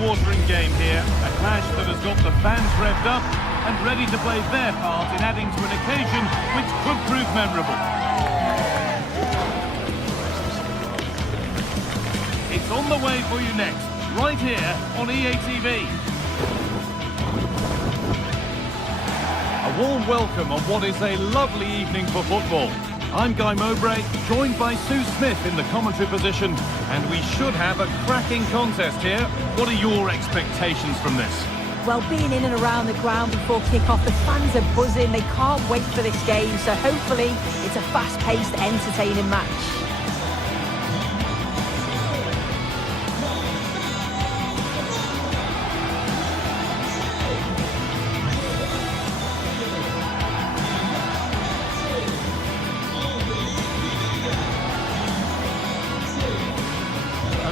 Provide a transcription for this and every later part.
mouth-watering game here. A clash that has got the fans revved up and ready to play their part in adding to an occasion which could prove memorable. It's on the way for you next, right here on EA TV. A warm welcome on what is a lovely evening for football. I'm Guy Mowbray, joined by Sue Smith in the commentary position, and we should have a cracking contest here. What are your expectations from this? Well, being in and around the ground before kick-off, the fans are buzzing. They can't wait for this game, so hopefully it's a fast-paced, entertaining match.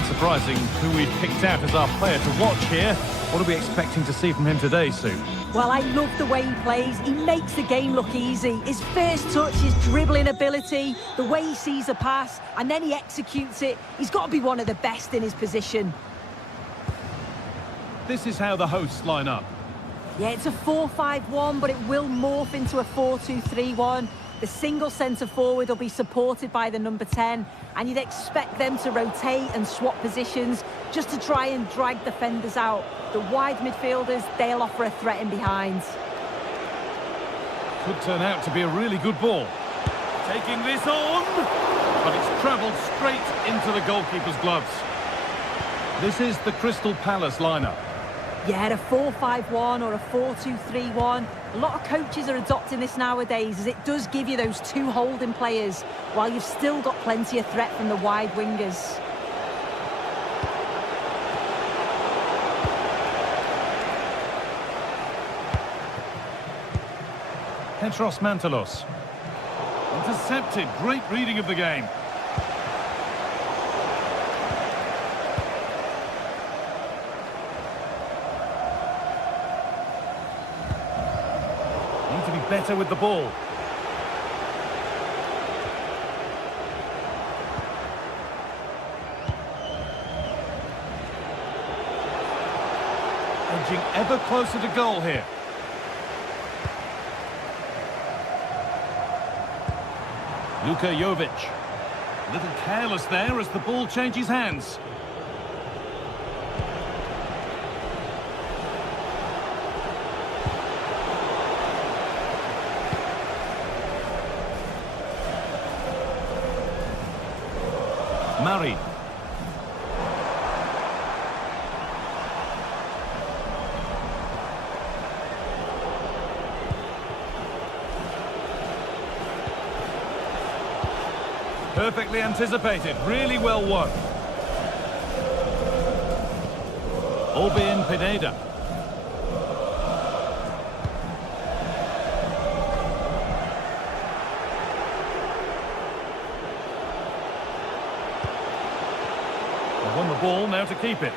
Surprising who we've picked out as our player to watch here. What are we expecting to see from him today, Sue? Well, I love the way he plays. He makes the game look easy. His first touch, his dribbling ability, the way he sees a pass, and then he executes it. He's got to be one of the best in his position. This is how the hosts line up. Yeah, it's a 4-5-1, but it will morph into a 4-2-3-1. The single centre-forward will be supported by the number 10, and you'd expect them to rotate and swap positions just to try and drag defenders out. The wide midfielders, they'll offer a threat in behind. Could turn out to be a really good ball. Taking this on, but it's travelled straight into the goalkeeper's gloves. This is the Crystal Palace lineup. Yeah, a 4-5-1 or a 4-2-3-1. A lot of coaches are adopting this nowadays, as it does give you those two holding players, while you've still got plenty of threat from the wide wingers. Petros Mantalos. Intercepted. Great reading of the game. Need to be better with the ball. Edging ever closer to goal here. Luka Jovic. A little careless there as the ball changes hands. Murray. Perfectly anticipated, really well won. Orbin Pineda. They won the ball, now to keep it.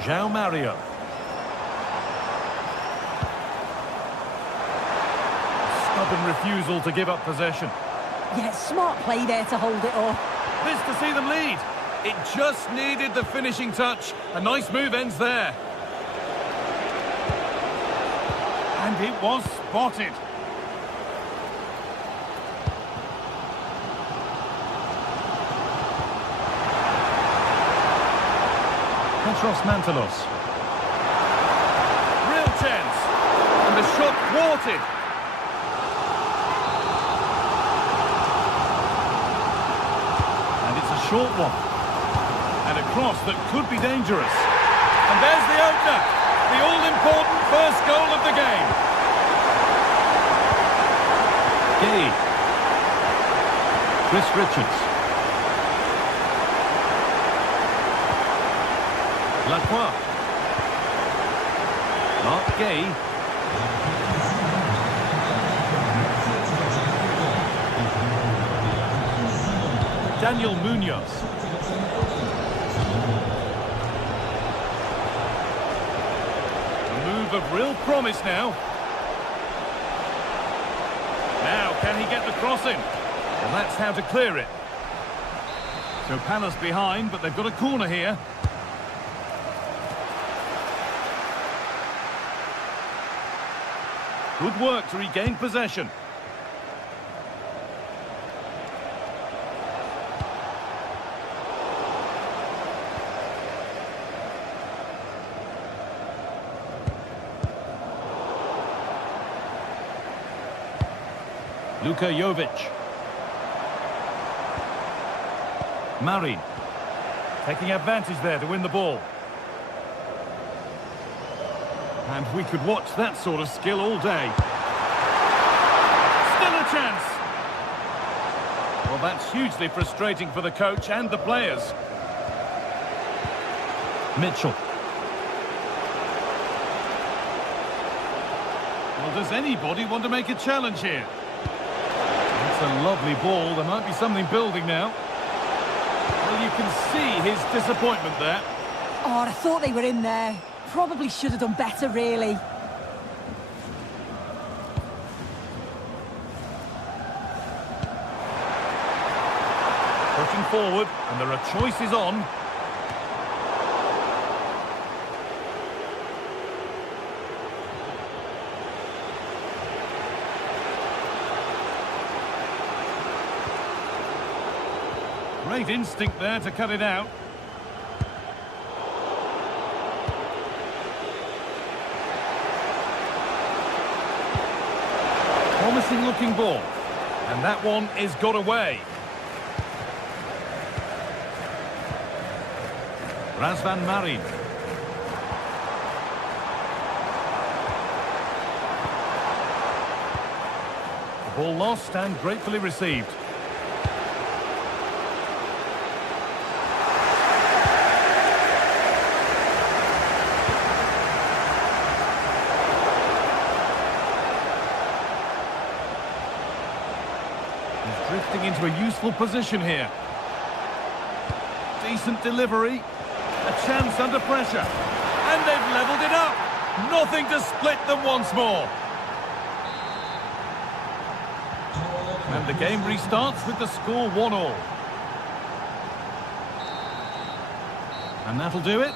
João Mario. Stubborn refusal to give up possession. Yeah, smart play there to hold it off. This to see them lead. It just needed the finishing touch. A nice move ends there. And it was spotted. Petros Mantalos. Real chance. And the shot thwarted. Short one, and a cross that could be dangerous. And there's the opener, the all-important first goal of the game. Gay. Chris Richards. Lacroix. Mark Gay. Daniel Munoz. A move of real promise now. Now, can he get the cross in? Well, that's how to clear it. So Palace behind, but they've got a corner here. Good work to regain possession. Luka Jovic. Marin. Taking advantage there to win the ball. And we could watch that sort of skill all day. Still a chance. Well, that's hugely frustrating for the coach and the players. Mitchell. Well, does anybody want to make a challenge here? That's a lovely ball. There might be something building now. Well, you can see his disappointment there. Oh, I thought they were in there. Probably should have done better, really. Pushing forward, and there are choices on. Great instinct there to cut it out. Promising looking ball. And that one is got away. Razvan Marin. The ball lost and gratefully received. He's drifting into a useful position here. Decent delivery. A chance under pressure. And they've levelled it up. Nothing to split them once more. And the game restarts with the score 1-1. And that'll do it.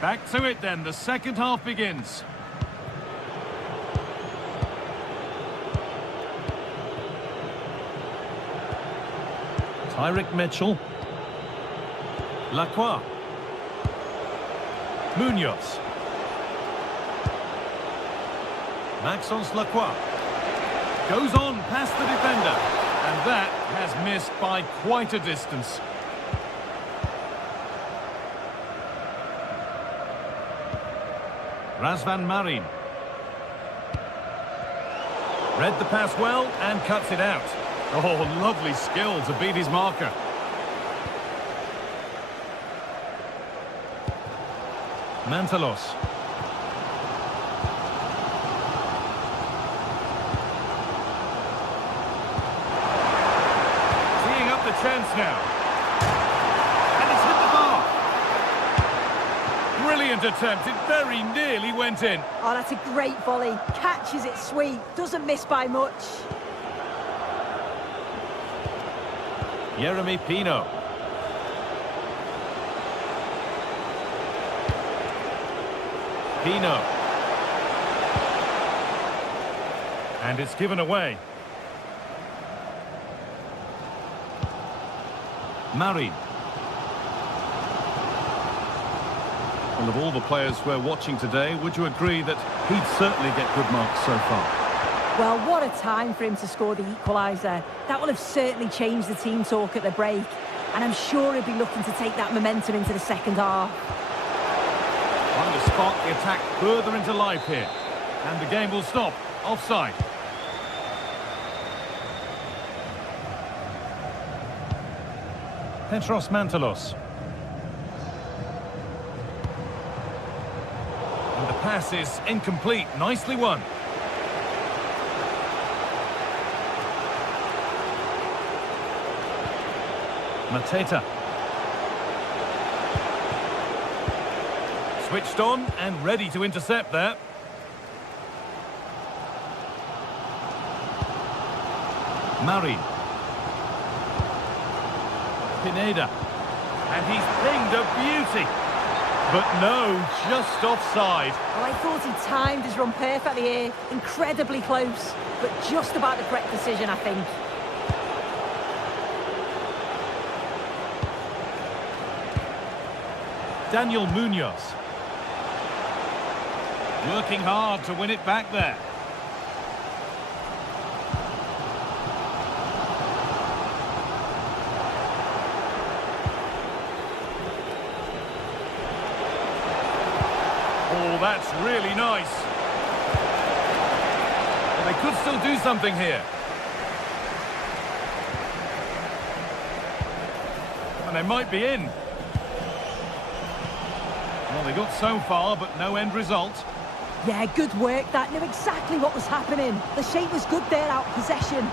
Back to it then. The second half begins. Tyrick Mitchell. Lacroix. Munoz. Maxence Lacroix. Goes on past the defender. And that has missed by quite a distance. Razvan Marin. Read the pass well and cuts it out. Oh, lovely skill to beat his marker. Mantalos. Teeing up the chance now. And it's hit the bar. Brilliant attempt. It very nearly went in. Oh, that's a great volley. Catches it sweet. Doesn't miss by much. Yeremy Pino. Pino. And it's given away. Marin. Well, of all the players we're watching today, would you agree that he'd certainly get good marks so far? Well, what a time for him to score the equaliser. That will have certainly changed the team talk at the break. And I'm sure he'll be looking to take that momentum into the second half. Trying to spark the attack further into life here. And the game will stop. Offside. Petros Mantalos. And the pass is incomplete. Nicely won. Mateta. Switched on and ready to intercept there. Murray. Pineda. And he's pinged a beauty. But no, just offside. Well, I thought he timed his run perfectly here. Incredibly close, but just about the correct decision, I think. Daniel Munoz. Working hard to win it back there. Oh, that's really nice. Well, they could still do something here. And they might be in. Well, they got so far, but no end result. Yeah, good work. That knew exactly what was happening. The shape was good there, out of possession.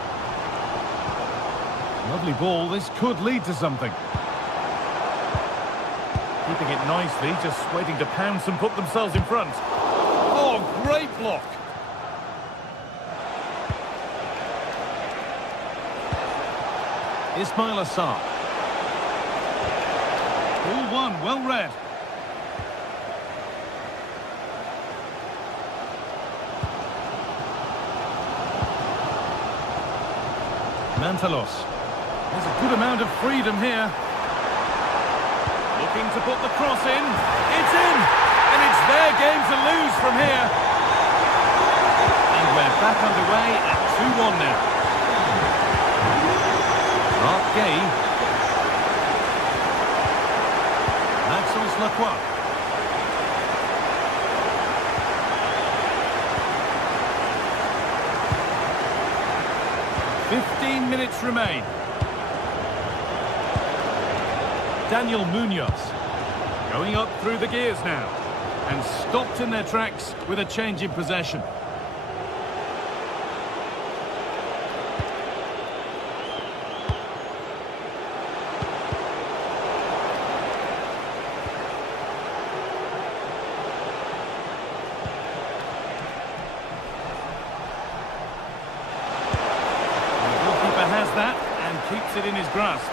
Lovely ball. This could lead to something. Keeping it nicely, just waiting to pounce and put themselves in front. Oh, great block. Ismail Assar. Ball one, well read. Mantalos. There's a good amount of freedom here. Looking to put the cross in. It's in! And it's their game to lose from here. And we're back underway at 2-1 now. Mark Gay. Maxence Lacroix. "15 minutes remain. Daniel Munoz going up through the gears now and stopped in their tracks with a change in possession. The goalkeeper has that and keeps it in his grasp.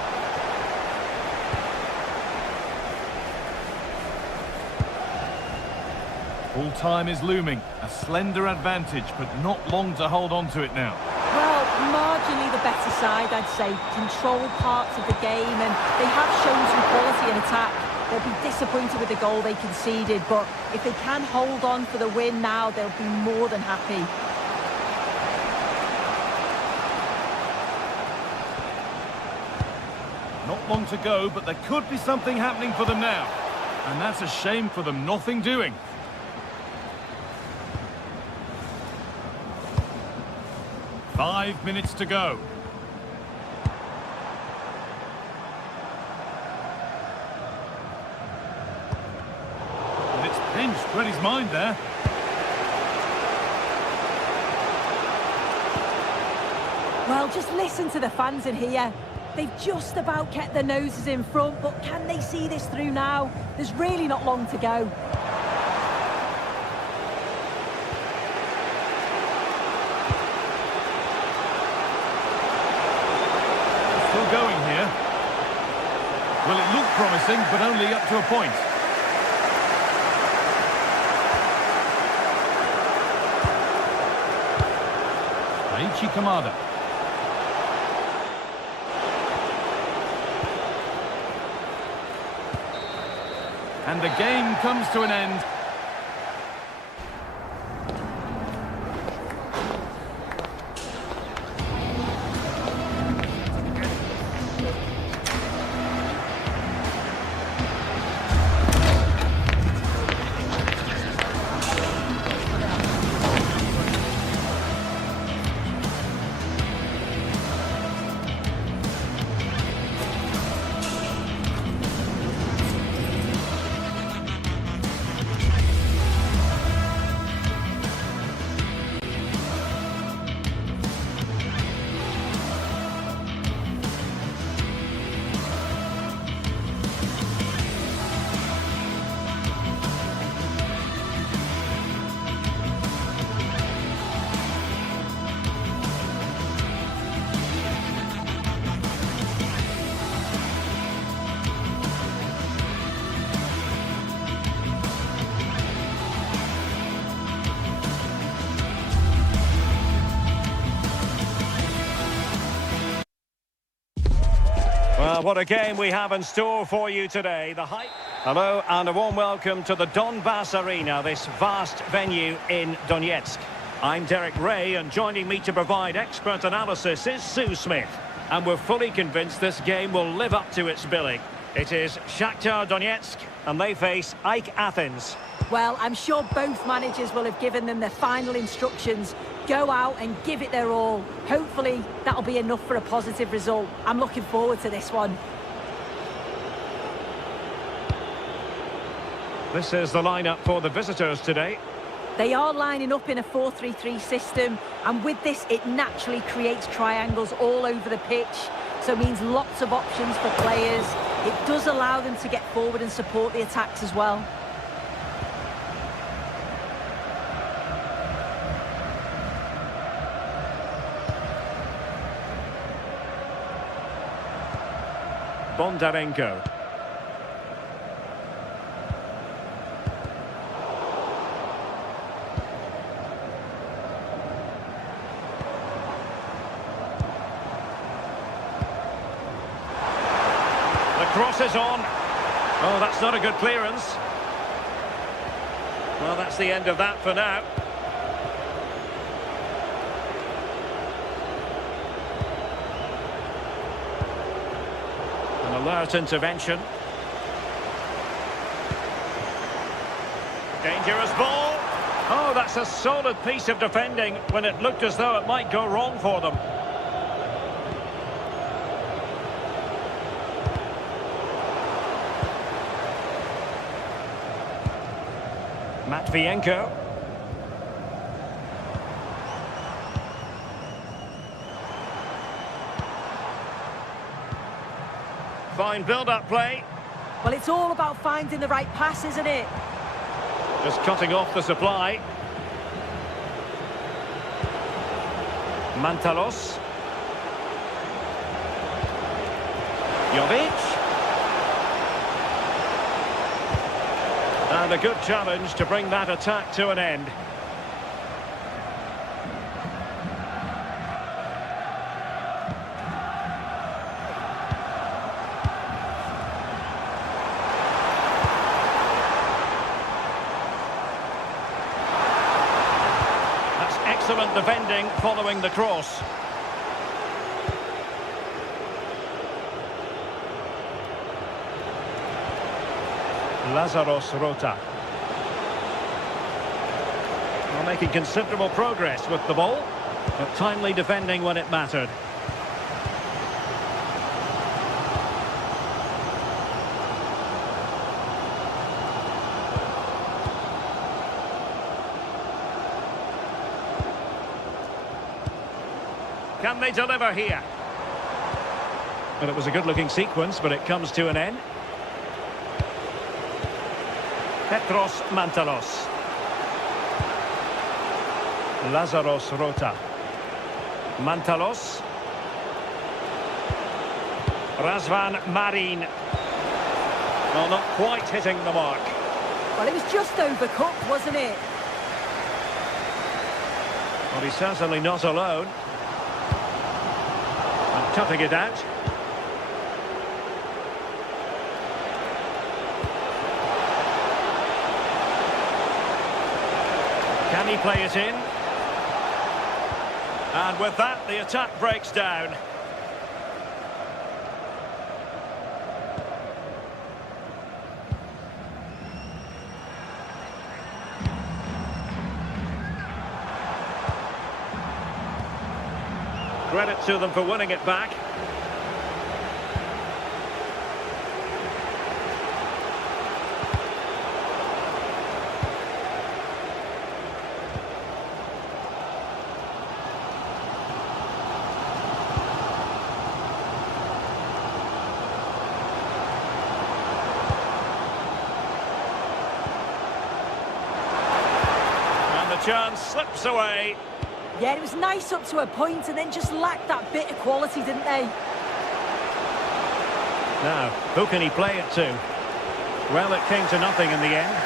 Full time is looming. A slender advantage, but not long to hold on to it now. Well, marginally the better side, I'd say. Controlled parts of the game, and they have shown some quality in attack. They'll be disappointed with the goal they conceded, but if they can hold on for the win now, they'll be more than happy. Not long to go, but there could be something happening for them now. And that's a shame for them, nothing doing. Five minutes to go. And it's pinched, read his mind there. Well, just listen to the fans in here. They've just about kept their noses in front, but can they see this through now? There's really not long to go. Still going here. Well, it looked promising, but only up to a point. Aichi Kamada. And the game comes to an end. Well, what a game we have in store for you today. Hello and a warm welcome to the Donbass Arena, this vast venue in Donetsk. I'm Derek Ray, and joining me to provide expert analysis is Sue Smith. And we're fully convinced this game will live up to its billing. It is Shakhtar Donetsk, and they face AEK Athens. Well, I'm sure both managers will have given them their final instructions. Go out and give it their all. Hopefully, that'll be enough for a positive result. I'm looking forward to this one. This is the lineup for the visitors today. They are lining up in a 4-3-3 system, and with this, it naturally creates triangles all over the pitch. So it means lots of options for players. It does allow them to get forward and support the attacks as well. Bondarenko. The cross is on. Oh, that's not a good clearance. Well, that's the end of that for now. Alert intervention. Dangerous ball. Oh, that's a solid piece of defending when it looked as though it might go wrong for them. Matvienko. Fine build-up play. Well, it's all about finding the right pass, isn't it? Just cutting off the supply. Mantalos. Jovic. And a good challenge to bring that attack to an end. Excellent defending following the cross. Lazaros Rota. Well, making considerable progress with the ball, but timely defending when it mattered. Can they deliver here? Well, it was a good-looking sequence, but it comes to an end. Petros Mantalos. Lazaros Rota. Mantalos. Razvan Marin. Well, not quite hitting the mark. Well, it was just overcooked, wasn't it? Well, he's certainly not alone. Toughing it out. Can he play it in? And with that, the attack breaks down. Credit to them for winning it back. And the chance slips away. Yeah, it was nice up to a point and then just lacked that bit of quality, didn't they? Now, who can he play it to? Well, it came to nothing in the end.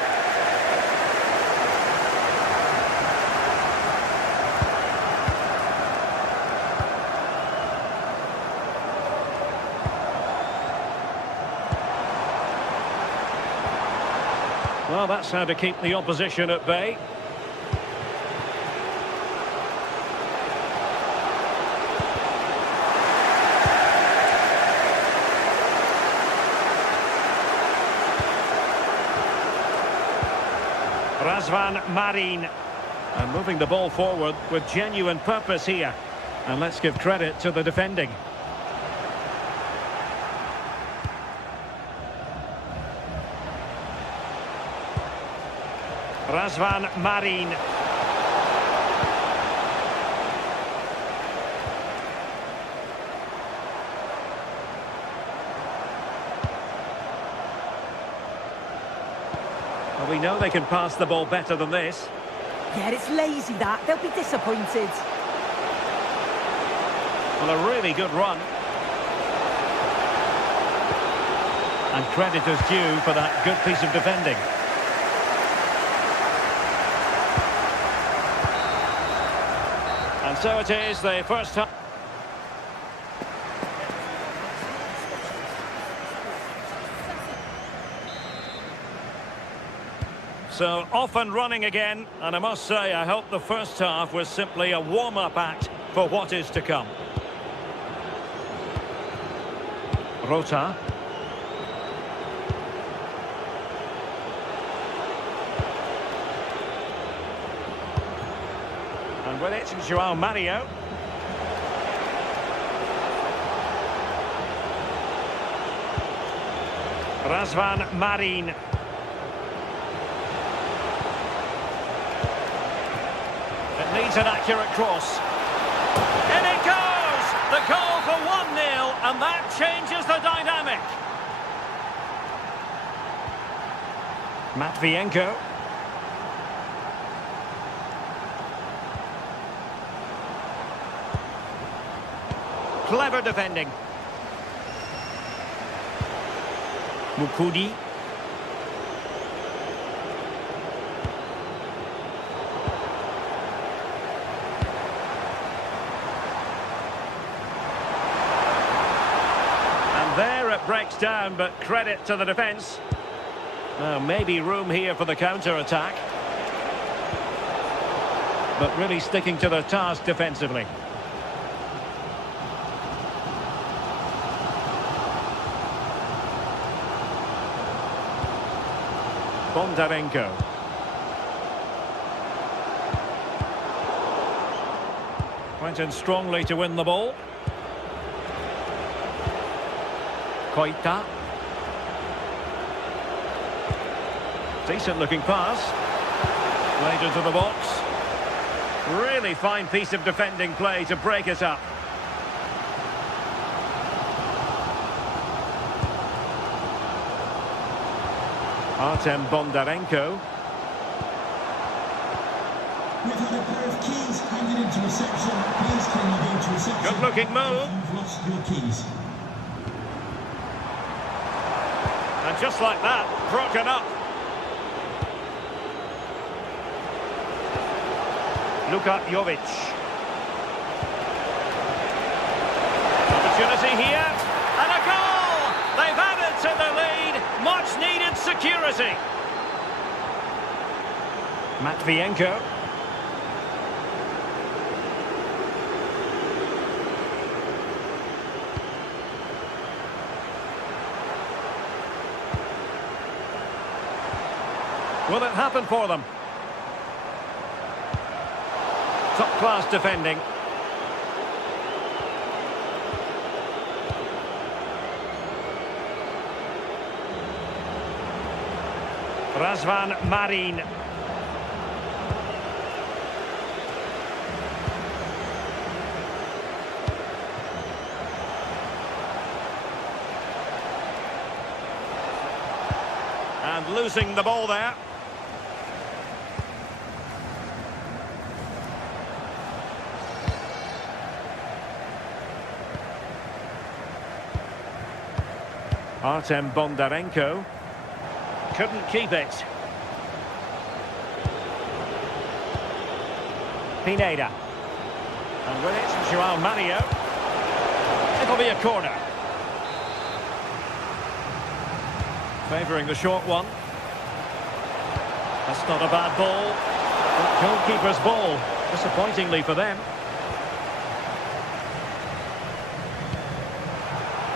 Well, that's how to keep the opposition at bay. Razvan Marin. And moving the ball forward with genuine purpose here. And let's give credit to the defending. Razvan Marin. Well, we know they can pass the ball better than this. Yeah, it's lazy that. They'll be disappointed. Well, a really good run. And credit is due for that good piece of defending. And so it is, the first time. So off and running again, and I must say I hope the first half was simply a warm-up act for what is to come. Rota. And with it, João Mario. Razvan Marin. It needs an accurate cross. In it goes! The goal for 1-0, and that changes the dynamic. Matvienko. Clever defending. Mukudi. And there it breaks down, but credit to the defence. Now, maybe room here for the counter-attack. But really sticking to their task defensively. Bondarenko. Went in strongly to win the ball. Koita. Decent looking pass. Played into the box. Really fine piece of defending play to break it up. Artem Bondarenko. We've had a pair of keys handed into reception. Please can you go to reception? Good looking move. You've lost your keys. And just like that, broken up. Luka Jovic. Opportunity here. And a goal! They've added to the lead. Much needed security. Matvienko. Will it happen for them? Top-class defending. Razvan Marin. And losing the ball there. Artem Bondarenko. Couldn't keep it. Pineda. And with it, João Mario. It'll be a corner. Favouring the short one. That's not a bad ball. Goalkeeper's ball, disappointingly for them.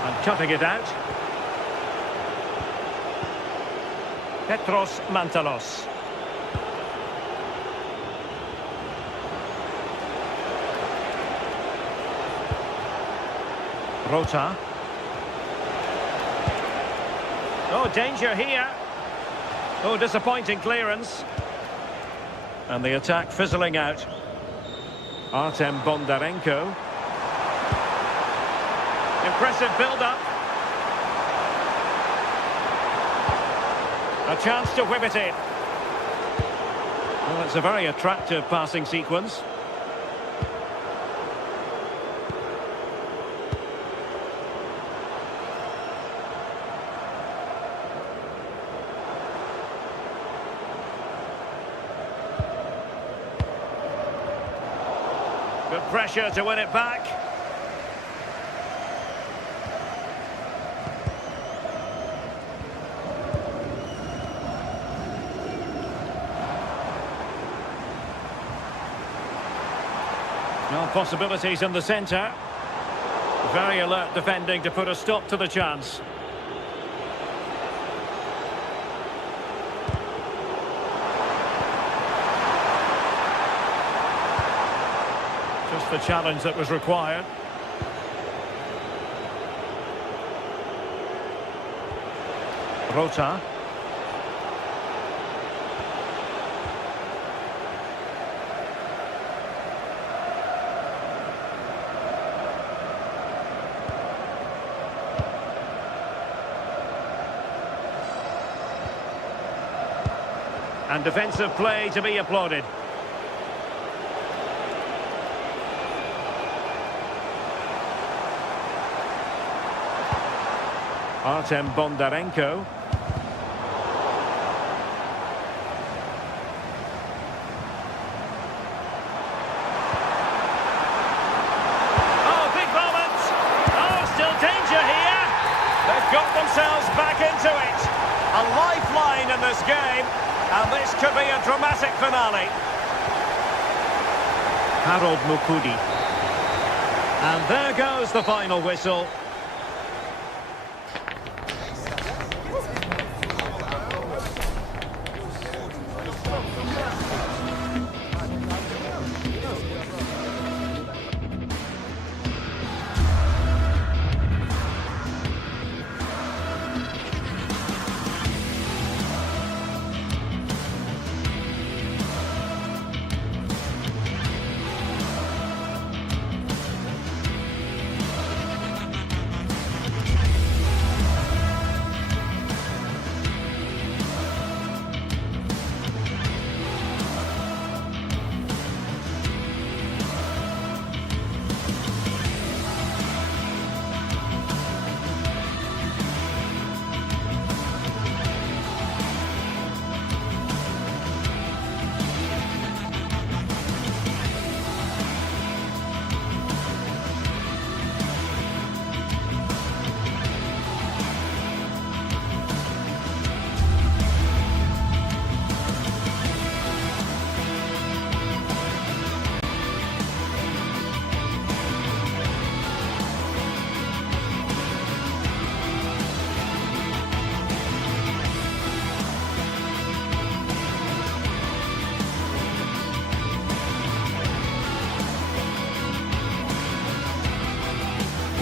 And cutting it out. Petros Mantalos. Rota. Oh, danger here. Oh, disappointing clearance. And the attack fizzling out. Artem Bondarenko. Impressive build-up. A chance to whip it in. Well, it's a very attractive passing sequence. Good pressure to win it back. No possibilities in the centre. Very alert defending to put a stop to the chance. Just the challenge that was required. Rota. And defensive play to be applauded. Artem Bondarenko. Oh, big moment! Oh, still danger here! They've got themselves back into it. A lifeline in this game, and this could be a dramatic finale. Harold Mukudi. And there goes the final whistle.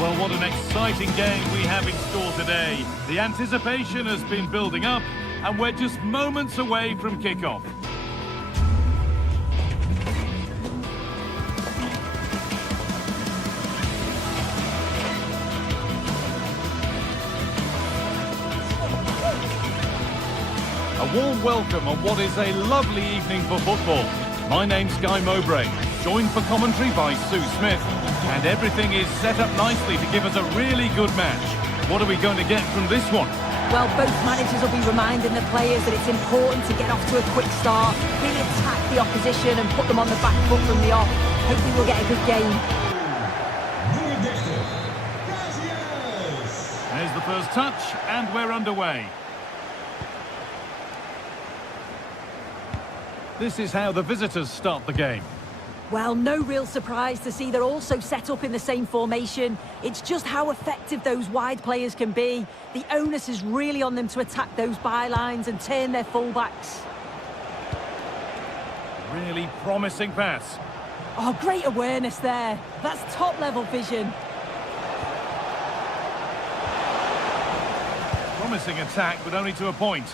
Well, what an exciting game we have in store today. The anticipation has been building up, and we're just moments away from kickoff. A warm welcome on what is a lovely evening for football. My name's Guy Mowbray, joined for commentary by Sue Smith, and everything is set up nicely to give us a really good match. What are we going to get from this one? Well, both managers will be reminding the players that it's important to get off to a quick start, really attack the opposition and put them on the back foot from the off. Hopefully we'll get a good game. There's the first touch, and we're underway. This is how the visitors start the game. Well, no real surprise to see they're also set up in the same formation. It's just how effective those wide players can be. The onus is really on them to attack those bylines and turn their fullbacks. Really promising pass. Oh, great awareness there. That's top-level vision. Promising attack, but only to a point.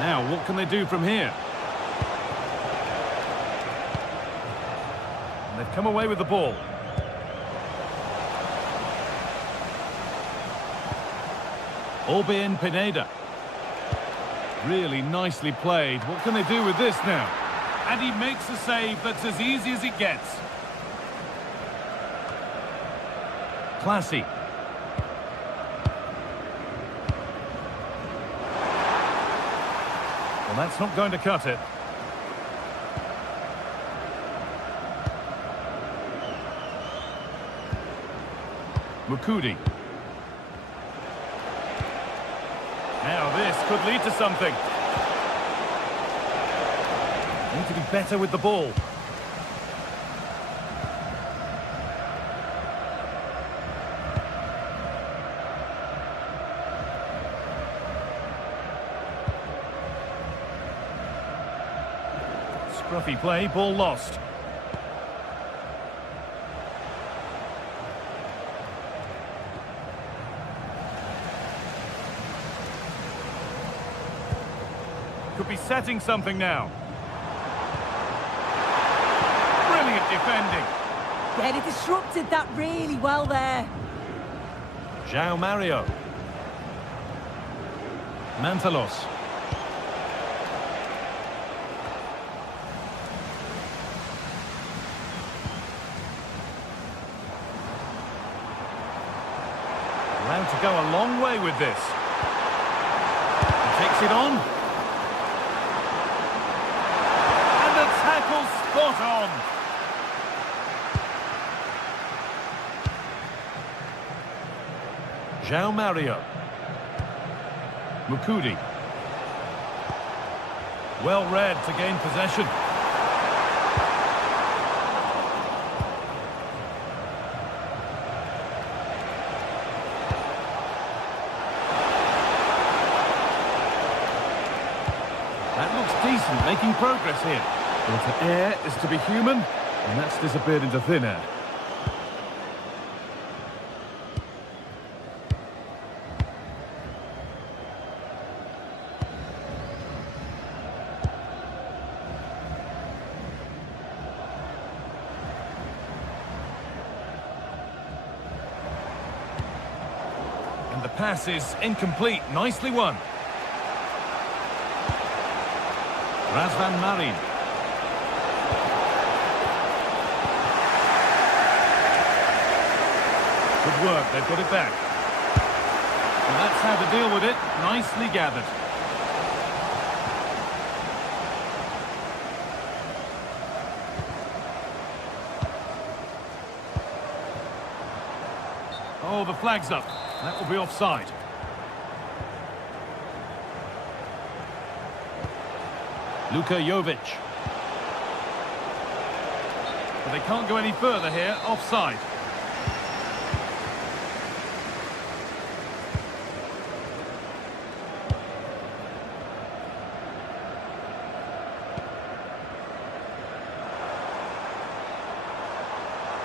Now, what can they do from here? And they've come away with the ball. Orbien Pineda. Really nicely played. What can they do with this now? And he makes a save that's as easy as it gets. Classy. Well, that's not going to cut it. Mukudi. Now this could lead to something. Need to be better with the ball. Scruffy play, ball lost. Could be setting something now. Brilliant defending. Yeah, they disrupted that really well there. João Mario. Mantalos. Allowed to go a long way with this. He takes it on. And the tackle spot on. João Mario. Mukudi. Well read to gain possession. That looks decent, making progress here. But to err is to be human, and that's disappeared into thin air. And the pass is incomplete. Nicely won. Razvan Marin. Good work, they've got it back. And that's how to deal with it. Nicely gathered. Oh, the flag's up. That will be offside. Luka Jovic. But they can't go any further here. Offside.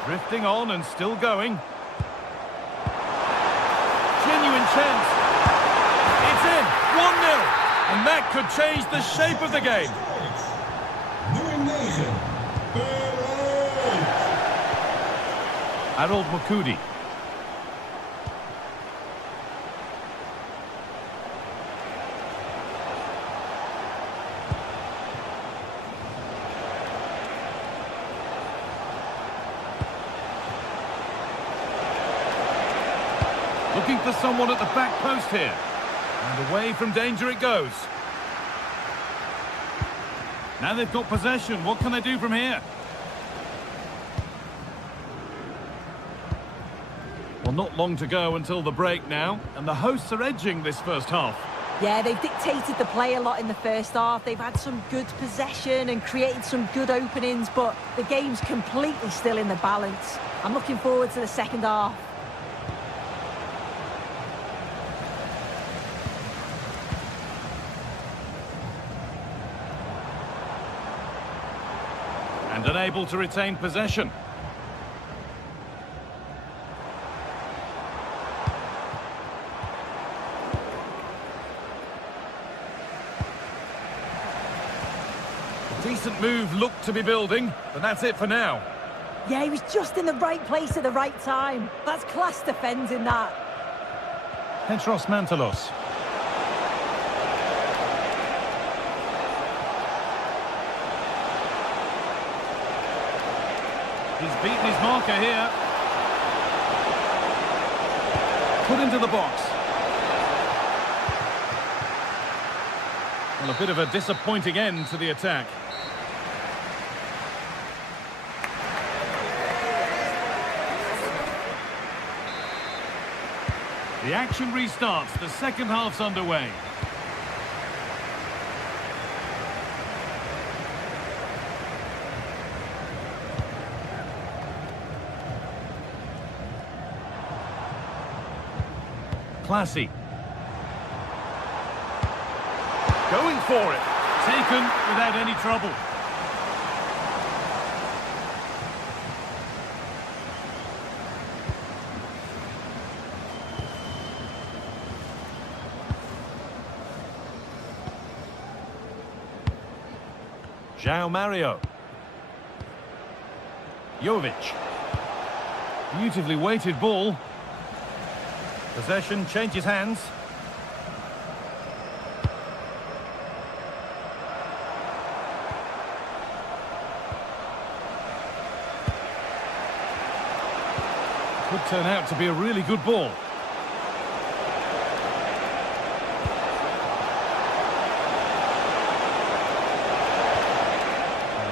Drifting on and still going. Genuine chance. It's in. 1-0. And that could change the shape of the game. Harold Mukudi. Looking for someone at the back post here. And away from danger it goes. Now they've got possession. What can they do from here? Well, not long to go until the break now, and the hosts are edging this first half. Yeah, they've dictated the play a lot in the first half. They've had some good possession and created some good openings, but the game's completely still in the balance. I'm looking forward to the second half. And unable to retain possession. Decent move looked to be building, but that's it for now. Yeah, he was just in the right place at the right time. That's class defending, that. Petros Mantalos. He's beaten his marker here. Put into the box. Well, a bit of a disappointing end to the attack. The action restarts. The second half's underway. Classy. Going for it. Taken without any trouble. João Mario. Jovic. Beautifully weighted ball. Possession changes hands. Could turn out to be a really good ball.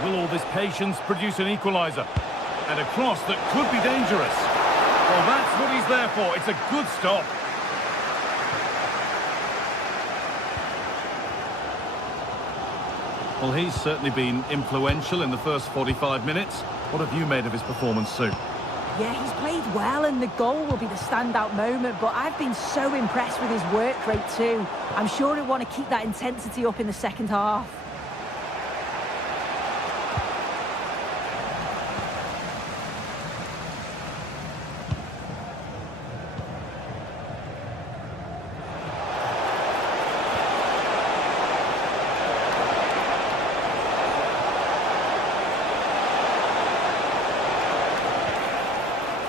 Will all this patience produce an equalizer? And a cross that could be dangerous. Well, that's what he's there for. It's a good stop. Well, he's certainly been influential in the first 45 minutes. What have you made of his performance, Sue? Yeah, he's played well, and the goal will be the standout moment, but I've been so impressed with his work rate too. I'm sure he'll want to keep that intensity up in the second half.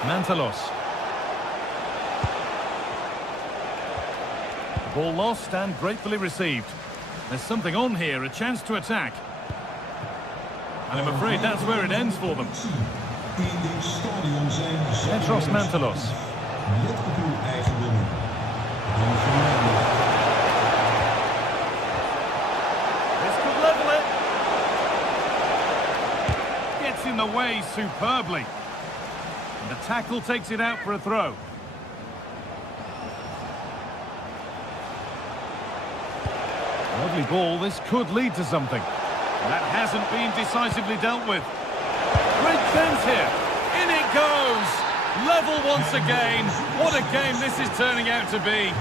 Mantalos. Ball lost and gratefully received. There's something on here, a chance to attack. And I'm afraid that's where it ends for them. Petros Mantalos. This could level it. Gets in the way superbly. The tackle takes it out for a throw. Lovely ball. This could lead to something. That hasn't been decisively dealt with. Great chance here. In it goes. Level once again. What a game this is turning out to be.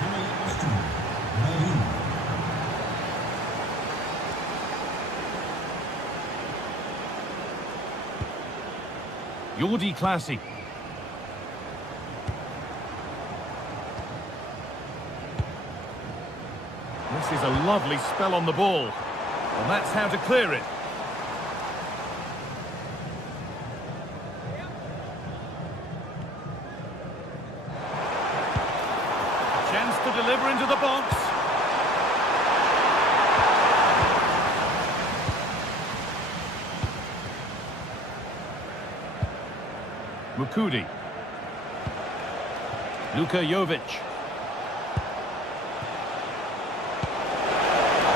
Jordi Classy. This is a lovely spell on the ball. And that's how to clear it. Chance to deliver into the box. Mukudi. Luka Jovic.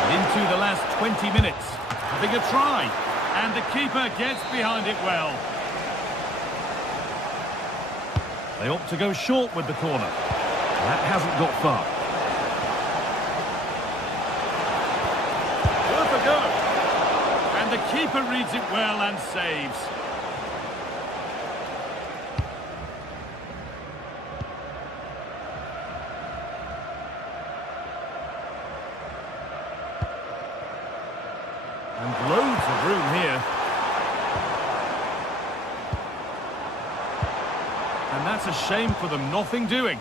Into the last 20 minutes. Having a try. And the keeper gets behind it well. They opt to go short with the corner. That hasn't got far. Worth a go. And the keeper reads it well and saves. And loads of room here. And that's a shame for them, nothing doing.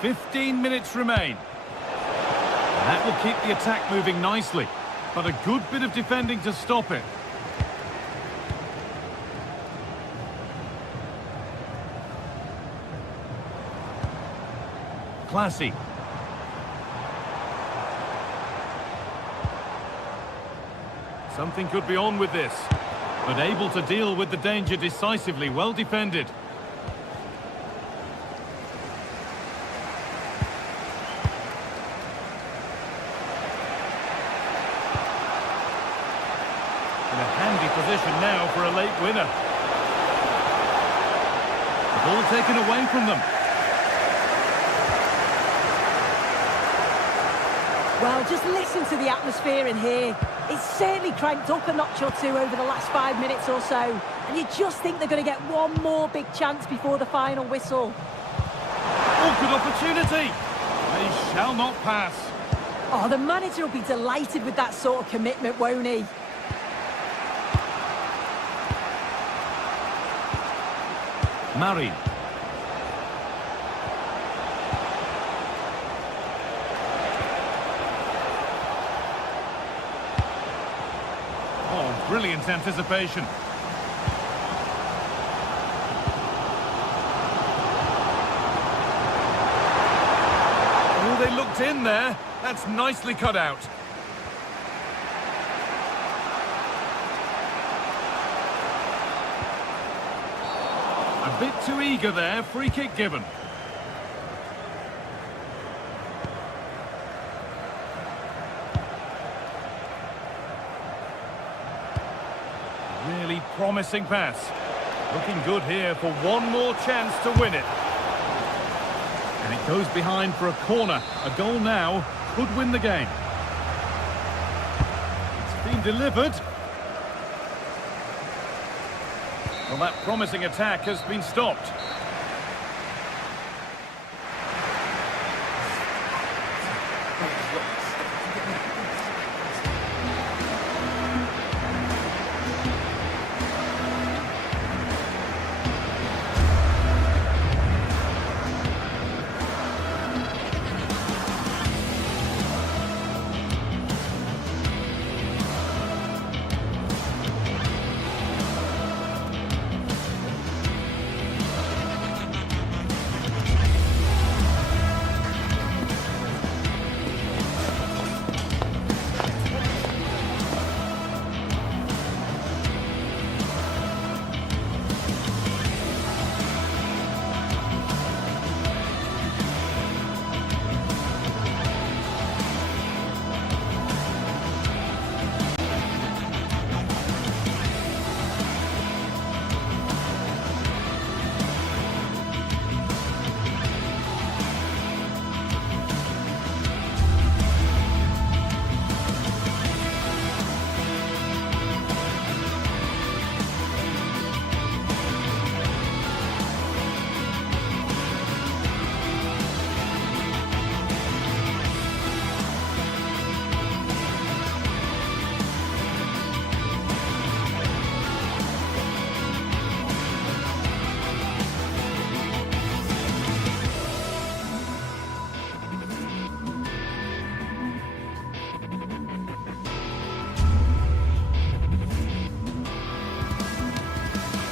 "15 minutes remain. That will keep the attack moving nicely, but a good bit of defending to stop it. Classy. Something could be on with this, but able to deal with the danger decisively, well defended. In a handy position now for a late winner. The ball taken away from them. Well, just listen to the atmosphere in here. It's certainly cranked up a notch or two over the last 5 minutes or so. And you just think they're going to get one more big chance before the final whistle. Oh, good opportunity. They shall not pass. Oh, the manager will be delighted with that sort of commitment, won't he? Marin. Oh, brilliant anticipation. Oh, they looked in there. That's nicely cut out. A bit too eager there, free kick given. Really promising pass. Looking good here for one more chance to win it. And it goes behind for a corner. A goal now could win the game. It's been delivered. Well, that promising attack has been stopped.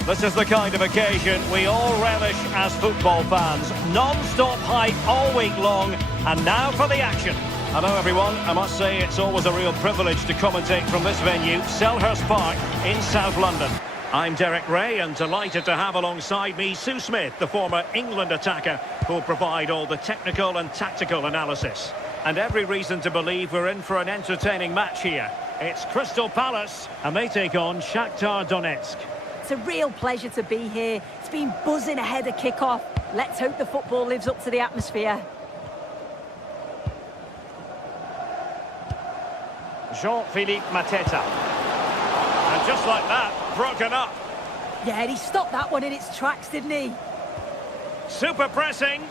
This is the kind of occasion we all relish as football fans. Non-stop hype all week long, and now for the action. Hello everyone, I must say it's always a real privilege to commentate from this venue, Selhurst Park in South London. I'm Derek Ray and delighted to have alongside me Sue Smith, the former England attacker, who'll provide all the technical and tactical analysis. And every reason to believe we're in for an entertaining match here. It's Crystal Palace, and they take on Shakhtar Donetsk. It's a real pleasure to be here. It's been buzzing ahead of kickoff. Let's hope the football lives up to the atmosphere. Jean-Philippe Mateta. And just like that, broken up. Yeah, and he stopped that one in its tracks, didn't he? Super pressing.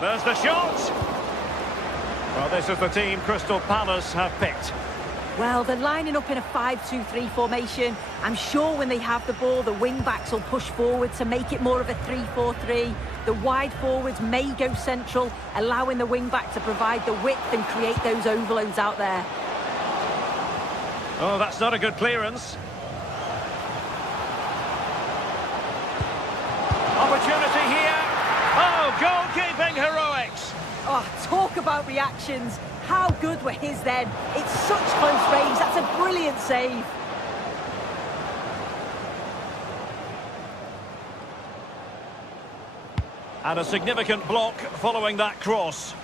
There's the shot. Well, this is the team Crystal Palace have picked. Well, they're lining up in a 5-2-3 formation. I'm sure when they have the ball, the wing-backs will push forward to make it more of a 3-4-3. The wide forwards may go central, allowing the wing-back to provide the width and create those overloads out there. Oh, that's not a good clearance. Opportunity here. Oh, goalkeeping heroics. Oh, talk about reactions. How good were his then? It's such close range. That's a brilliant save. And a significant block following that cross.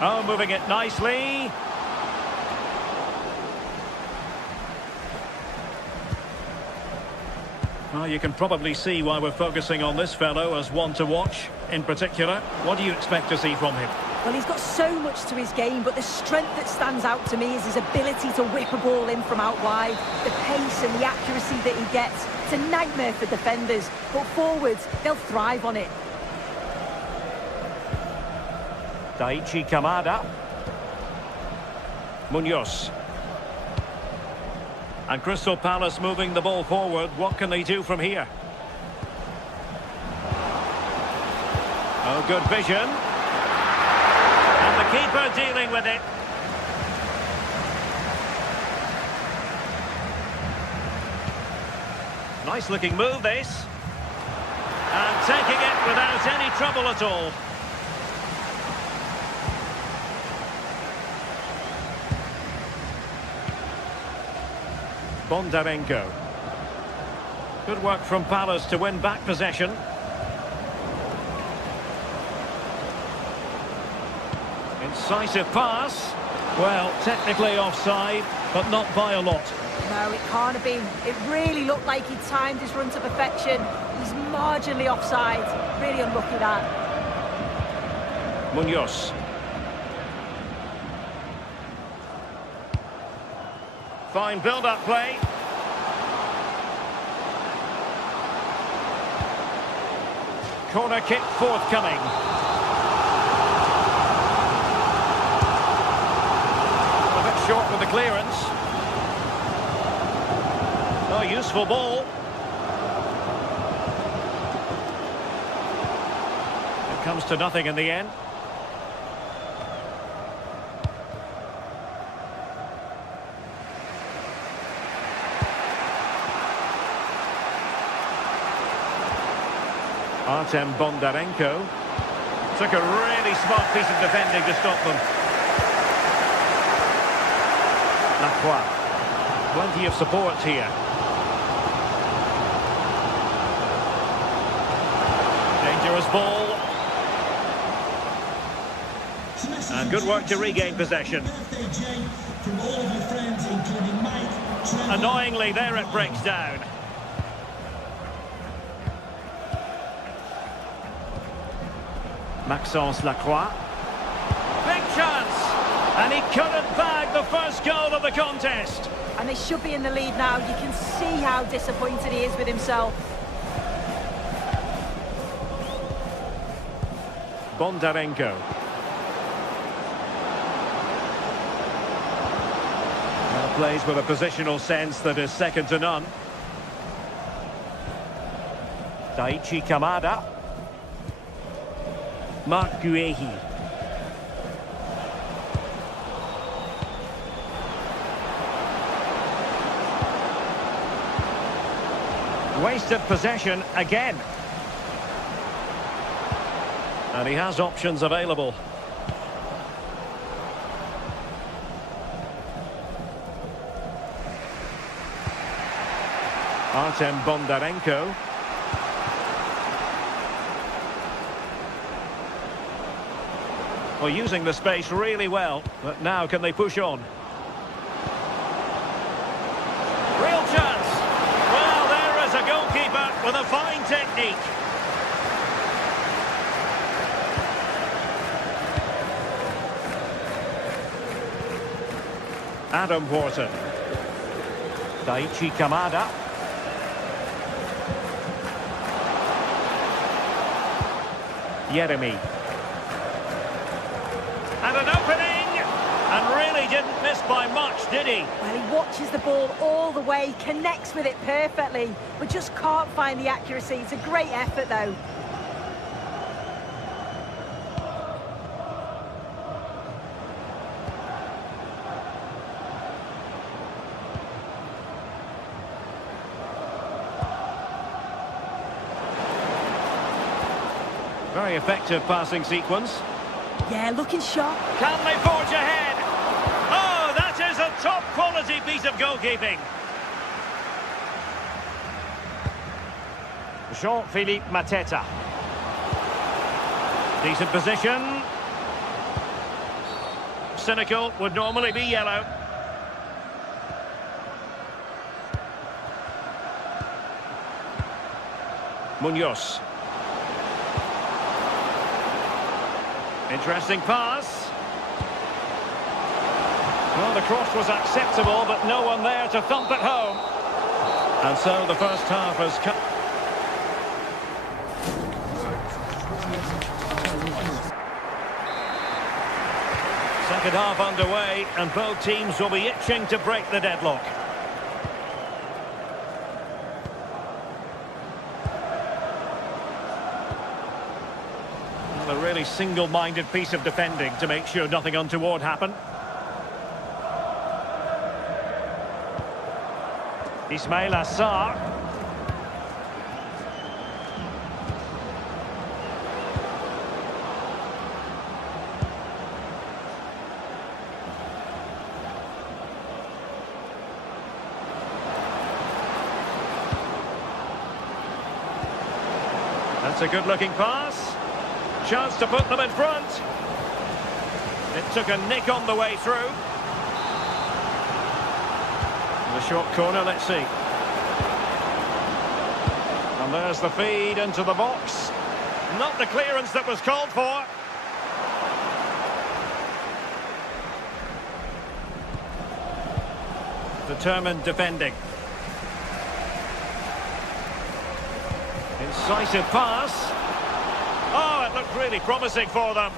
Oh, moving it nicely. Well, you can probably see why we're focusing on this fellow as one to watch. In particular, what do you expect to see from him? Well, he's got so much to his game, but the strength that stands out to me is his ability to whip a ball in from out wide. The pace and the accuracy that he gets. It's a nightmare for defenders, but forwards, they'll thrive on it. Daichi Kamada. Munoz. And Crystal Palace moving the ball forward. What can they do from here? Oh, good vision. And the keeper dealing with it. Nice looking move, this. And taking it without any trouble at all. Bondarenko. Good work from Palace to win back possession. Decisive pass. Well, technically offside, but not by a lot. No, it can't have been. It really looked like he timed his run to perfection. He's marginally offside. Really unlucky that. Munoz. Fine build-up play. Corner kick forthcoming. A bit short with the clearance. Oh, useful ball. It comes to nothing in the end. Artem Bondarenko took a really smart piece of defending to stop them. Lacroix. Plenty of support here. Dangerous ball. And good work to regain possession. Annoyingly, there it breaks down. Maxence Lacroix. Big chance! And he couldn't bag the first goal of the contest. And they should be in the lead now. You can see how disappointed he is with himself. Bondarenko. Well, plays with a positional sense that is second to none. Daichi Kamada. Marc Guehi. Wasted possession again. And he has options available. Artem Bondarenko. Well, using the space really well, but now can they push on? Real chance. Well, there is a goalkeeper with a fine technique. Adam Wharton. Daichi Kamada. Yeremy. And an opening! And really didn't miss by much, did he? Well, he watches the ball all the way, connects with it perfectly, but just can't find the accuracy. It's a great effort, though. Very effective passing sequence. Yeah, looking sharp. Can they forge ahead? Oh, that is a top-quality piece of goalkeeping. Jean-Philippe Mateta. Decent position. Cynical would normally be yellow. Munoz. Interesting pass. Well, the cross was acceptable, but no one there to thump it home. And so the first half has come. Second half underway, and both teams will be itching to break the deadlock. A really single-minded piece of defending to make sure nothing untoward happened. Ismail Assar. That's a good-looking pass. Chance to put them in front. It took a nick on the way through. The short corner, let's see. And there's the feed into the box. Not the clearance that was called for. Determined defending. Incisive pass. Oh, it looked really promising for them.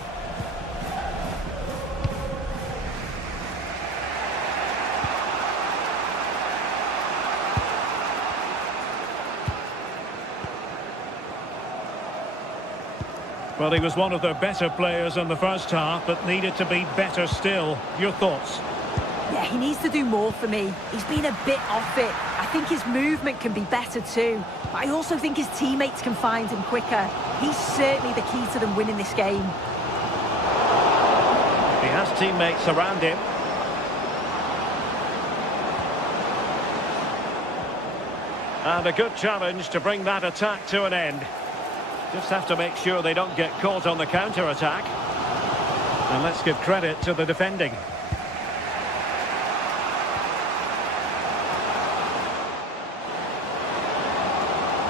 Well, he was one of their better players in the first half, but needed to be better still. Your thoughts? Yeah, he needs to do more for me. He's been a bit off it. I think his movement can be better too. But I also think his teammates can find him quicker. He's certainly the key to them winning this game. He has teammates around him. And a good challenge to bring that attack to an end. Just have to make sure they don't get caught on the counter-attack. And let's give credit to the defending.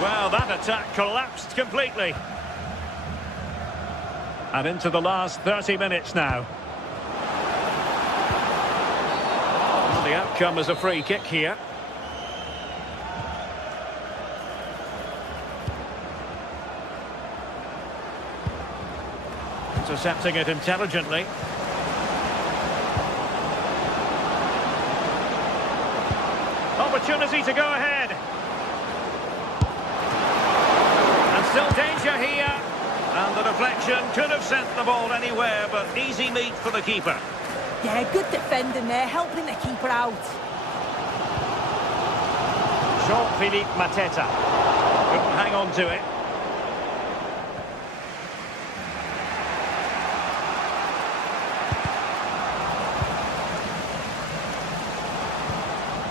Well, that attack collapsed completely. And into the last 30 minutes now. Well, the outcome is a free kick here. Intercepting it intelligently. Opportunity to go ahead. And still danger here. And the deflection could have sent the ball anywhere, but easy meat for the keeper. Yeah, good defending there, helping the keeper out. Jean-Philippe Mateta. Couldn't hang on to it.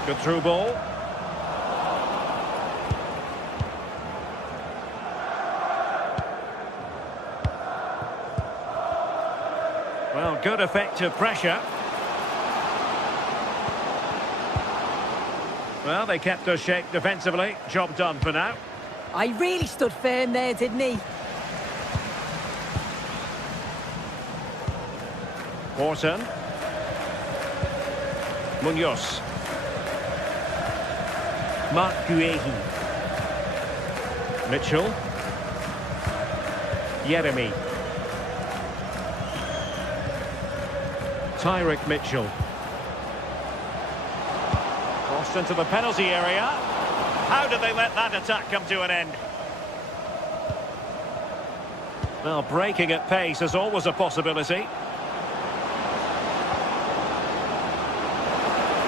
Good through ball. Well, good effective pressure. Well, they kept us shape defensively. Job done for now. I really stood firm there, didn't he? Orton. Munoz. Mark Guehi. Mitchell. Yeremy. Tyrick Mitchell. Crossed into the penalty area. How did they let that attack come to an end? Well, breaking at pace is always a possibility.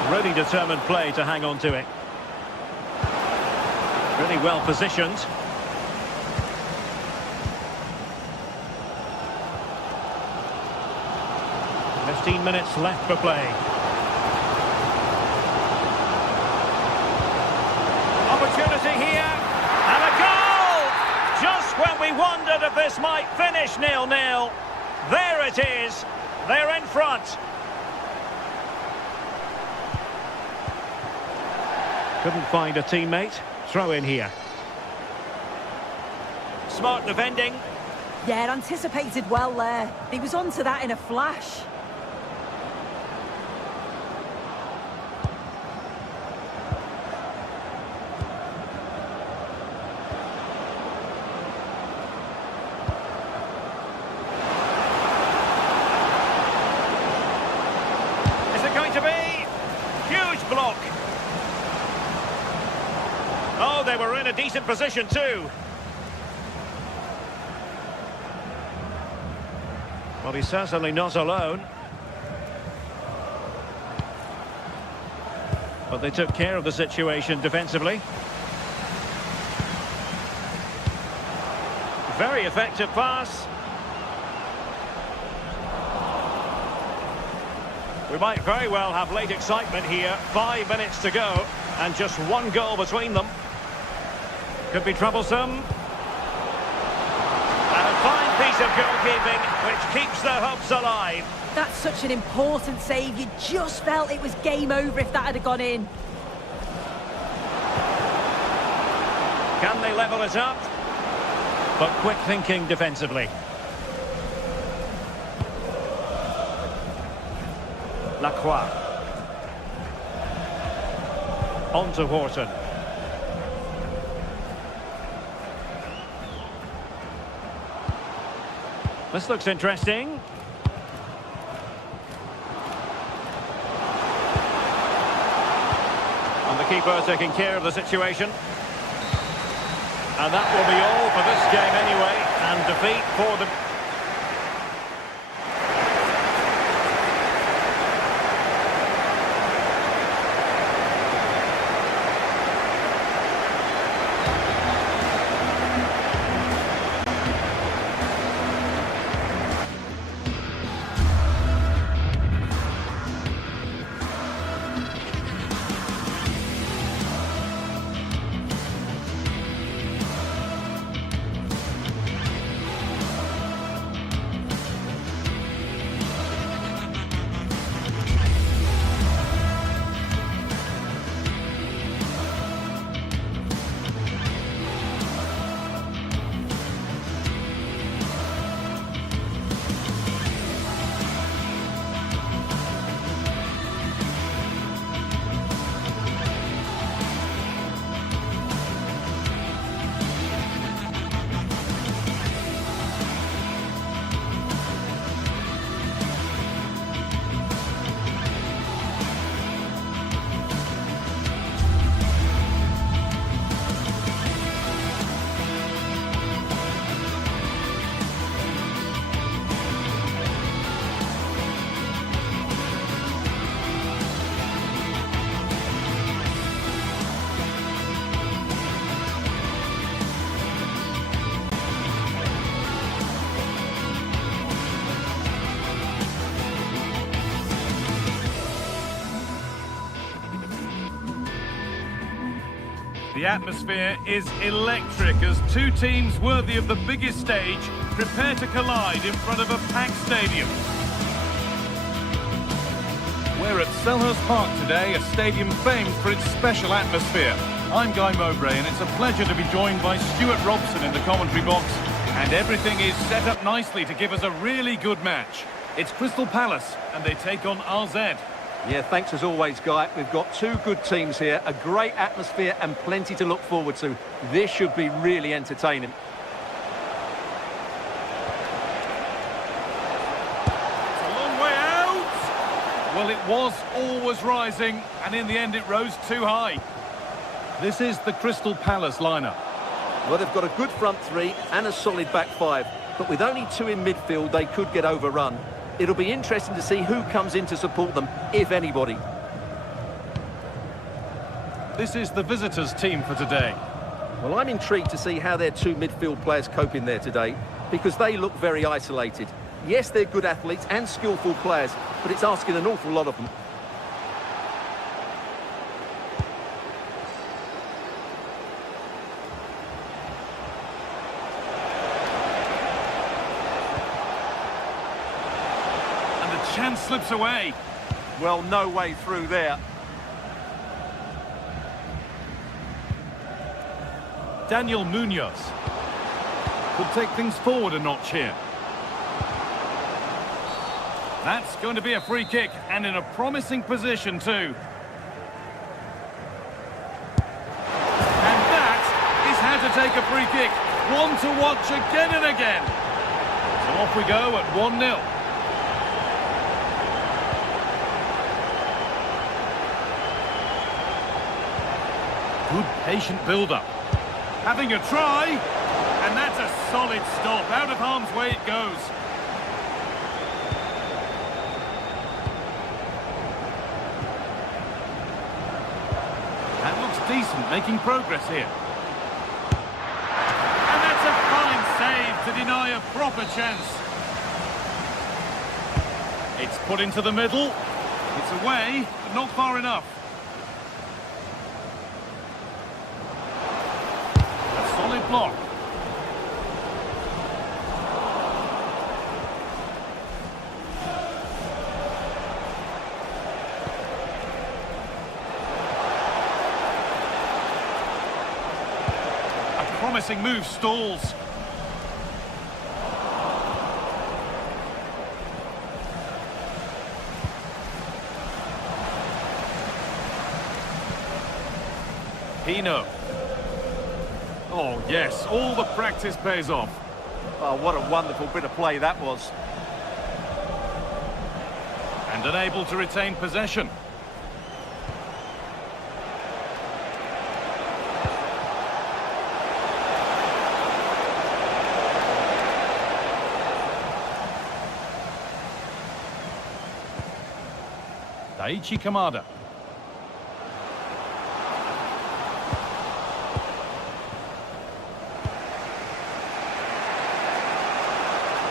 Really determined play to hang on to it. Really well positioned. "15 minutes left for play. Opportunity here, and a goal! Just when we wondered if this might finish 0-0. There it is, they're in front. Couldn't find a teammate, throw in here. Smart defending. Yeah, anticipated well there. He was onto that in a flash. Is it going to be? Huge block. Oh, they were in a decent position too. Well, he's certainly not alone. But they took care of the situation defensively. Very effective pass. We might very well have late excitement here. 5 minutes to go and just one goal between them. Could be troublesome. And a fine piece of goalkeeping which keeps their hopes alive. That's such an important save. You just felt it was game over if that had gone in. Can they level it up? But quick thinking defensively. Lacroix. On to Horton. This looks interesting. And the keeper taking care of the situation. And that will be all for this game anyway. And defeat for the... The atmosphere is electric as two teams worthy of the biggest stage prepare to collide in front of a packed stadium. We're at Selhurst Park today, a stadium famed for its special atmosphere. I'm Guy Mowbray, and it's a pleasure to be joined by Stuart Robson in the commentary box. And everything is set up nicely to give us a really good match. It's Crystal Palace, and they take on RZ. Yeah, thanks as always, Guy. We've got two good teams here, a great atmosphere and plenty to look forward to. This should be really entertaining. It's a long way out! Well, it was always rising, and in the end it rose too high. This is the Crystal Palace lineup. Well, they've got a good front three and a solid back five, but with only two in midfield, they could get overrun. It'll be interesting to see who comes in to support them, if anybody. This is the visitors' team for today. Well, I'm intrigued to see how their two midfield players cope in there today, because they look very isolated. Yes, they're good athletes and skillful players, but it's asking an awful lot of them. Chance slips away. Well, no way through there. Daniel Munoz could take things forward a notch here. That's going to be a free kick, and in a promising position too. And that is how to take a free kick. One to watch again and again. So off we go at 1-0. Good patient build-up. Having a try, and that's a solid stop. Out of harm's way it goes. That looks decent, making progress here. And that's a fine save to deny a proper chance. It's put into the middle. It's away, but not far enough. Solid block. A promising move stalls. Pino. Oh, yes, all the practice pays off. Oh, what a wonderful bit of play that was. And unable to retain possession. Daichi Kamada.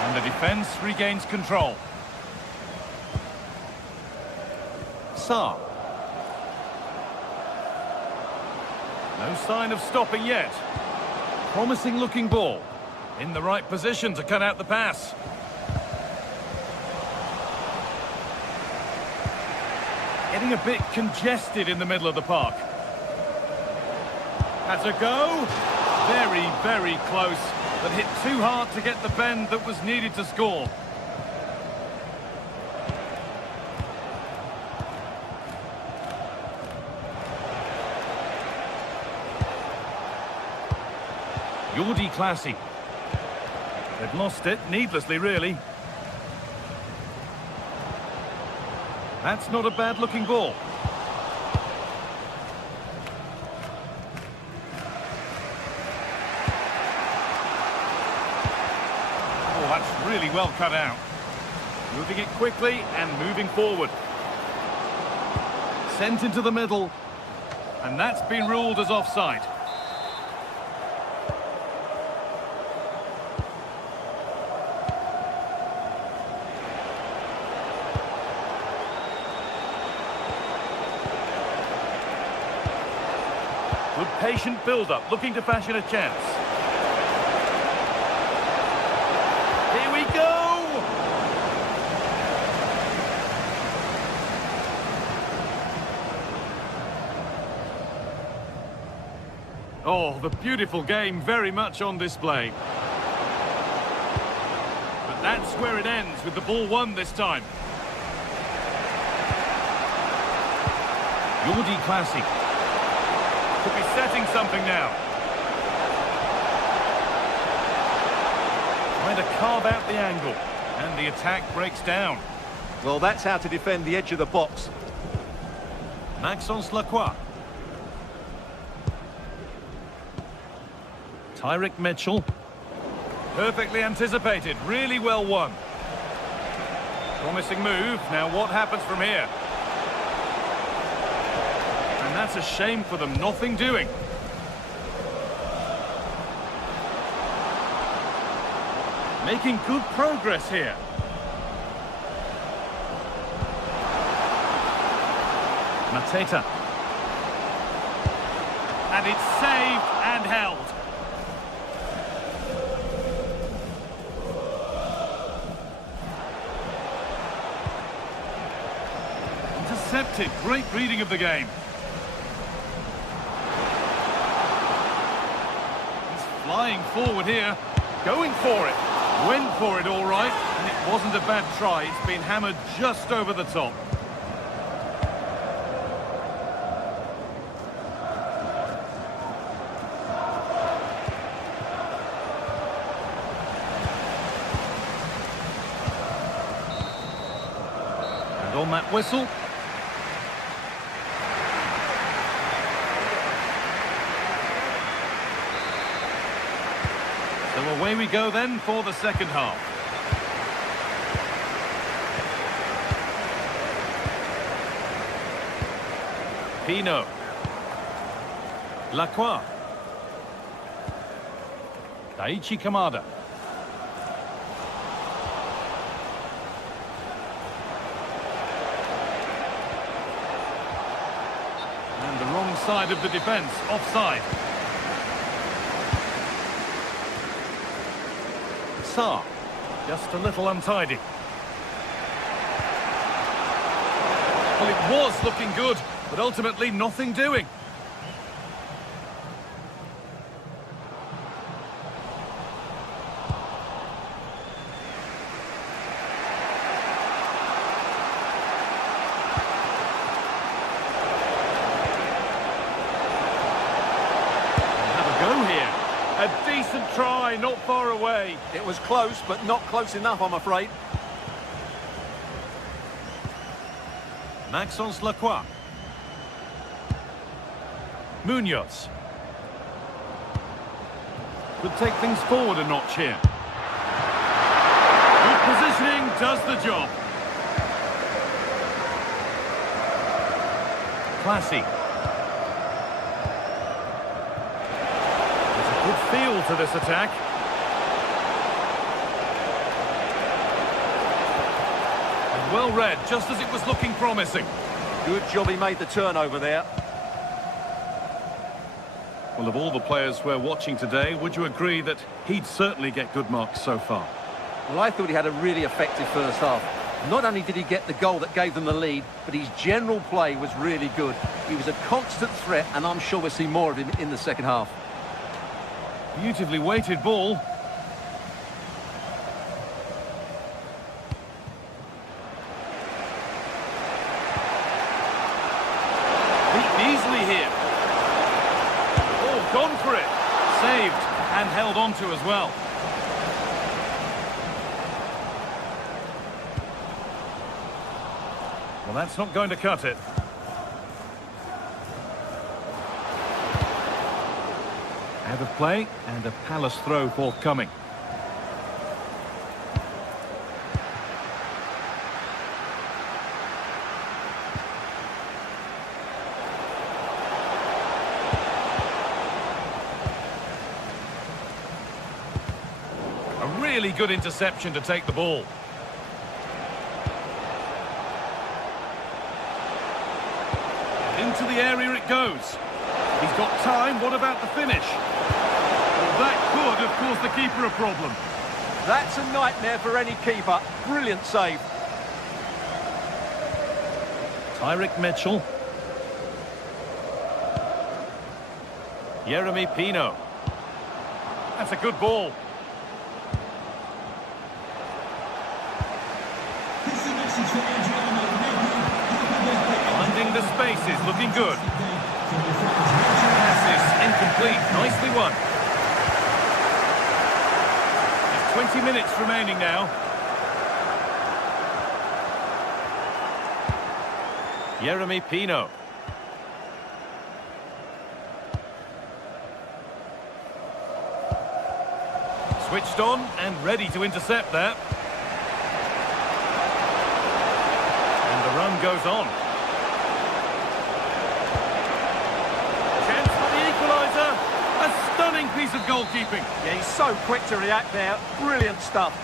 And the defence regains control. Sa. No sign of stopping yet. Promising looking ball. In the right position to cut out the pass. Getting a bit congested in the middle of the park. Has a go. Very, very close. But hit too hard to get the bend that was needed to score. Jordi Classy. They've lost it, needlessly really. That's not a bad looking ball. That's really well cut out. Moving it quickly and moving forward. Sent into the middle. And that's been ruled as offside. Good patient build-up, looking to fashion a chance. Here we go! Oh, the beautiful game very much on display. But that's where it ends, with the ball won this time. Jordi Classy. Could be setting something now. Trying to carve out the angle. And the attack breaks down. Well, that's how to defend the edge of the box. Maxence Lacroix. Tyrick Mitchell. Perfectly anticipated, really well won. Promising move, now what happens from here? And that's a shame for them, nothing doing. Making good progress here. Mateta. And it's saved and held. Intercepted. Great reading of the game. He's flying forward here. Going for it. Went for it all right. And it wasn't a bad try. It's been hammered just over the top. On that whistle. So away we go then for the second half. Pino. Lacroix. Daichi Kamada. Side of the defence, offside. Sarr, just a little untidy. Well, it was looking good, but ultimately nothing doing. A decent try, not far away. It was close, but not close enough, I'm afraid. Maxence Lacroix. Munoz. Could take things forward a notch here. Good positioning does the job. Classy. Good feel to this attack. And well read, just as it was looking promising. Good job he made the turnover there. Well, of all the players we're watching today, would you agree that he'd certainly get good marks so far? Well, I thought he had a really effective first half. Not only did he get the goal that gave them the lead, but his general play was really good. He was a constant threat, and I'm sure we'll see more of him in the second half. Beautifully weighted ball. Beaten easily here. Oh, gone for it. Saved and held on to as well. Well, that's not going to cut it. Out of play, and a Palace throw forthcoming. A really good interception to take the ball. Into the area it goes. He's got time, what about the finish? Well, that could have caused the keeper a problem. That's a nightmare for any keeper. Brilliant save. Tyrick Mitchell. Jeremy Pino. That's a good ball. This is a message for Adriano. Maybe Finding the spaces, looking good. Pass is incomplete. Nicely won. There's 20 minutes remaining now. Jeremy Pino. Switched on and ready to intercept that. And the run goes on. Chance for the equalizer. A stunning piece of goalkeeping. Yeah, he's so quick to react there. Brilliant stuff.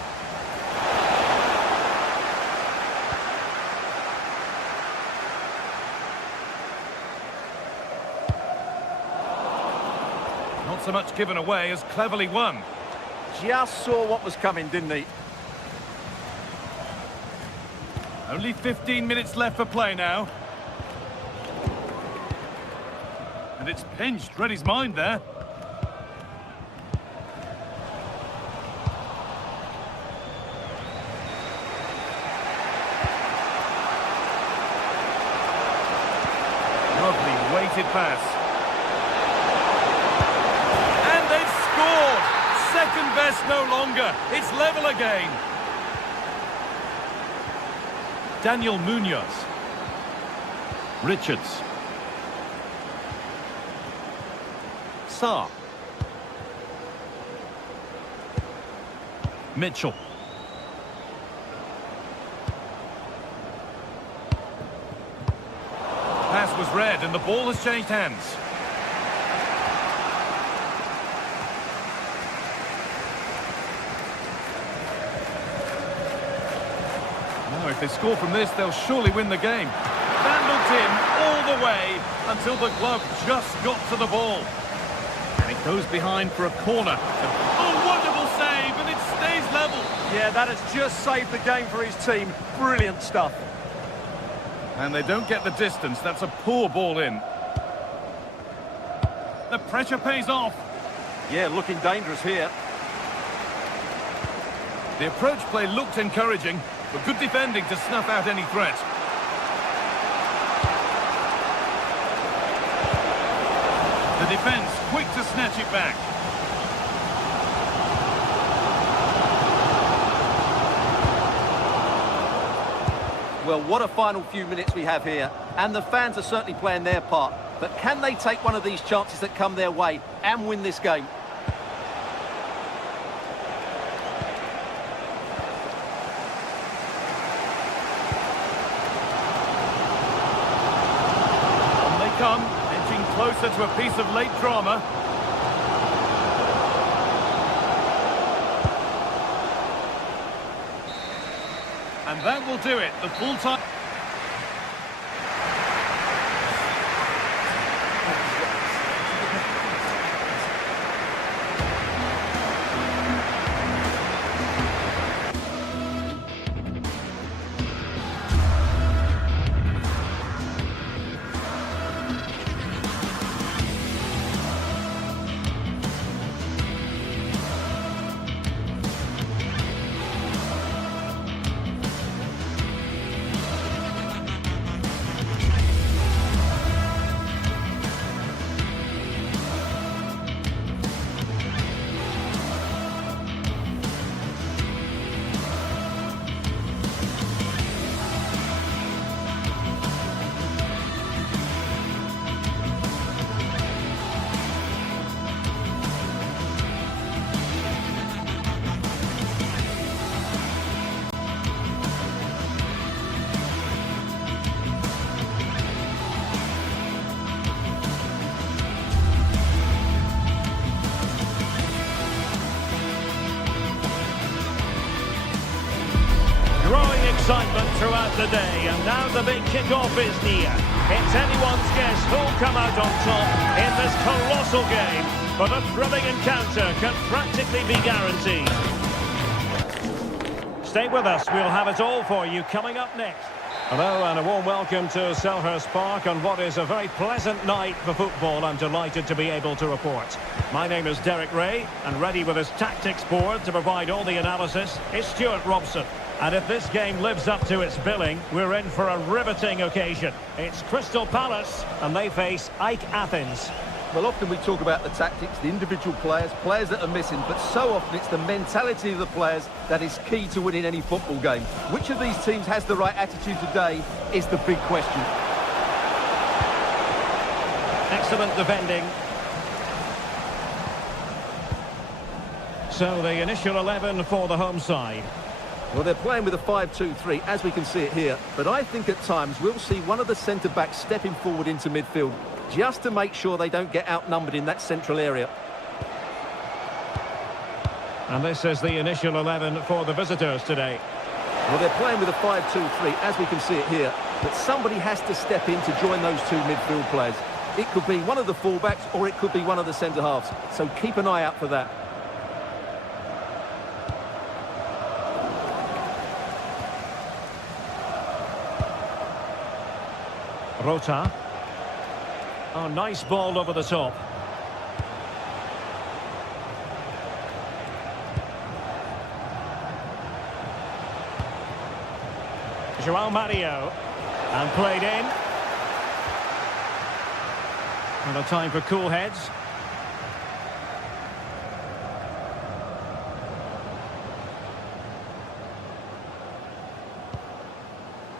Not so much given away as cleverly won. Just saw what was coming, didn't he? Only 15 minutes left for play now. And it's pinched. Read his mind there. Lovely weighted pass. And they've scored! Second best no longer. It's level again. Daniel Munoz. Richards. Sarr. Mitchell. Pass was read and the ball has changed hands. Now, if they score from this, they'll surely win the game. That looked in all the way until the glove just got to the ball. And it goes behind for a corner. Oh, wonderful save, and it stays level. Yeah, that has just saved the game for his team. Brilliant stuff. And they don't get the distance. That's a poor ball in. The pressure pays off. Yeah, looking dangerous here. The approach play looked encouraging, but good defending to snuff out any threat. The defence quick to snatch it back. Well, what a final few minutes we have here. And the fans are certainly playing their part. But can they take one of these chances that come their way and win this game? On they come, edging closer to a piece of late drama. And that will do it. The full time. Excitement throughout the day, and now the big kickoff is near. It's anyone's guess who'll come out on top in this colossal game, but a thrilling encounter can practically be guaranteed. Stay with us, we'll have it all for you coming up next. Hello and a warm welcome to Selhurst Park on what is a very pleasant night for football. I'm delighted to be able to report. My name is Derek Ray, and ready with his tactics board to provide all the analysis is Stuart Robson. And if this game lives up to its billing, we're in for a riveting occasion. It's Crystal Palace, and they face AEK Athens. Well, often we talk about the tactics, the individual players that are missing, but so often it's the mentality of the players that is key to winning any football game. Which of these teams has the right attitude today is the big question. Excellent defending. So the initial 11 for the home side. Well, they're playing with a 5-2-3, as we can see it here. But I think at times we'll see one of the centre-backs stepping forward into midfield, just to make sure they don't get outnumbered in that central area. And this is the initial 11 for the visitors today. Well, they're playing with a 5-2-3, as we can see it here. But somebody has to step in to join those two midfield players. It could be one of the fullbacks, or it could be one of the centre-halves. So keep an eye out for that. Rota. Oh, nice ball over the top. João Mario. And played in. And a time for cool heads.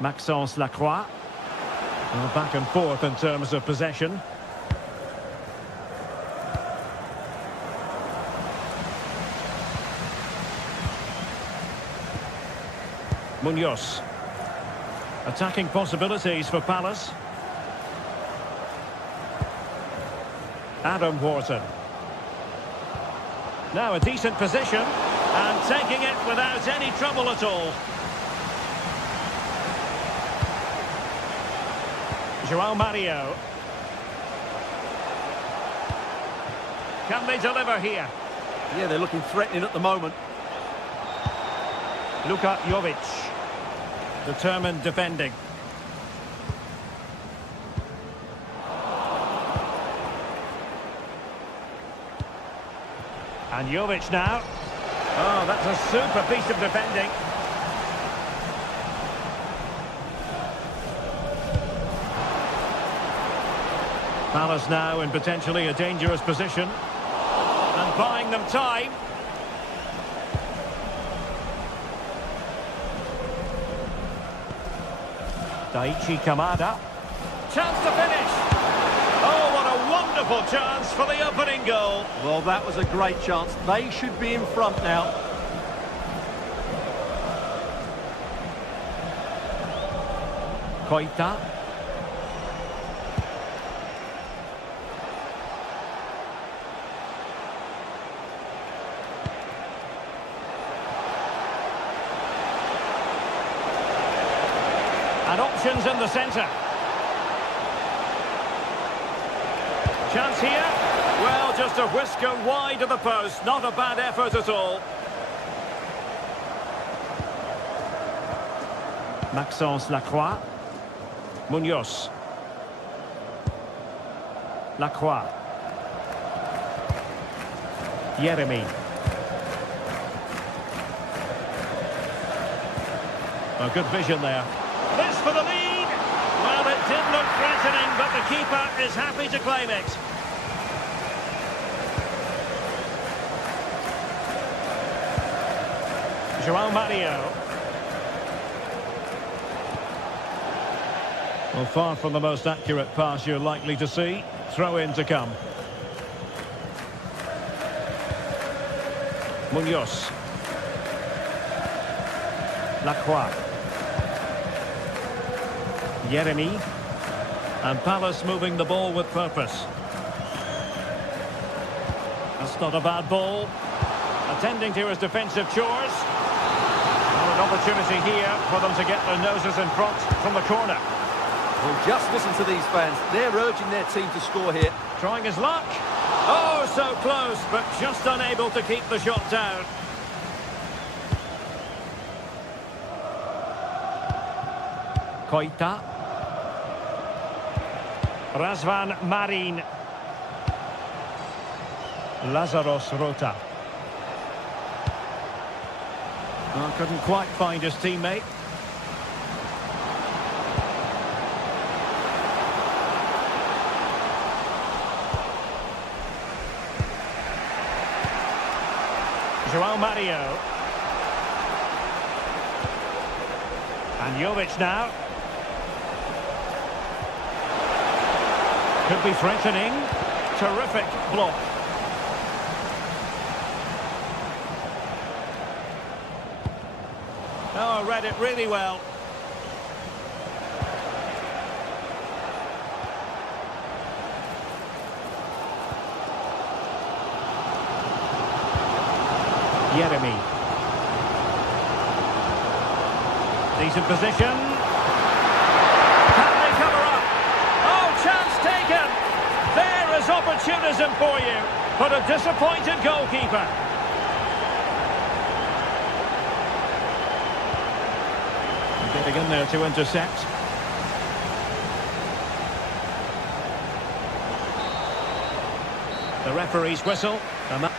Maxence Lacroix. Well, back and forth in terms of possession. Munoz. Attacking possibilities for Palace. Adam Wharton. Now a decent position. And taking it without any trouble at all. João Mario. Can they deliver here? Yeah, they're looking threatening at the moment. Luka Jovic. Determined defending. And Jovic now. Oh, that's a super piece of defending. Palace now in potentially a dangerous position. And buying them time. Daichi Kamada. Chance to finish. Oh, what a wonderful chance for the opening goal. Well, that was a great chance. They should be in front now. Koita. And options in the centre. Chance here. Well, just a whisker wide of the post. Not a bad effort at all. Maxence Lacroix. Munoz. Lacroix. Yeremy. A good vision there. This for the lead. Well, it did look threatening, but the keeper is happy to claim it. João Mario. Well, far from the most accurate pass you're likely to see. Throw in to come. Munoz. Lacroix. Yeremy. And Palace moving the ball with purpose. That's not a bad ball. Attending to his defensive chores. Well, an opportunity here for them to get their noses in front from the corner. Well, just listen to these fans. They're urging their team to score here. Trying his luck. Oh, so close, but just unable to keep the shot down. Koita. Razvan Marin. Lazaros Rota. Oh, couldn't quite find his teammate. João Mario. And Jovic now. Could be threatening. Terrific block. Oh, read it really well. Yeremy. Decent position. Can they cover up? Oh, chance taken. There is opportunism for you, but a disappointed goalkeeper. Getting in there to intercept. The referee's whistle. And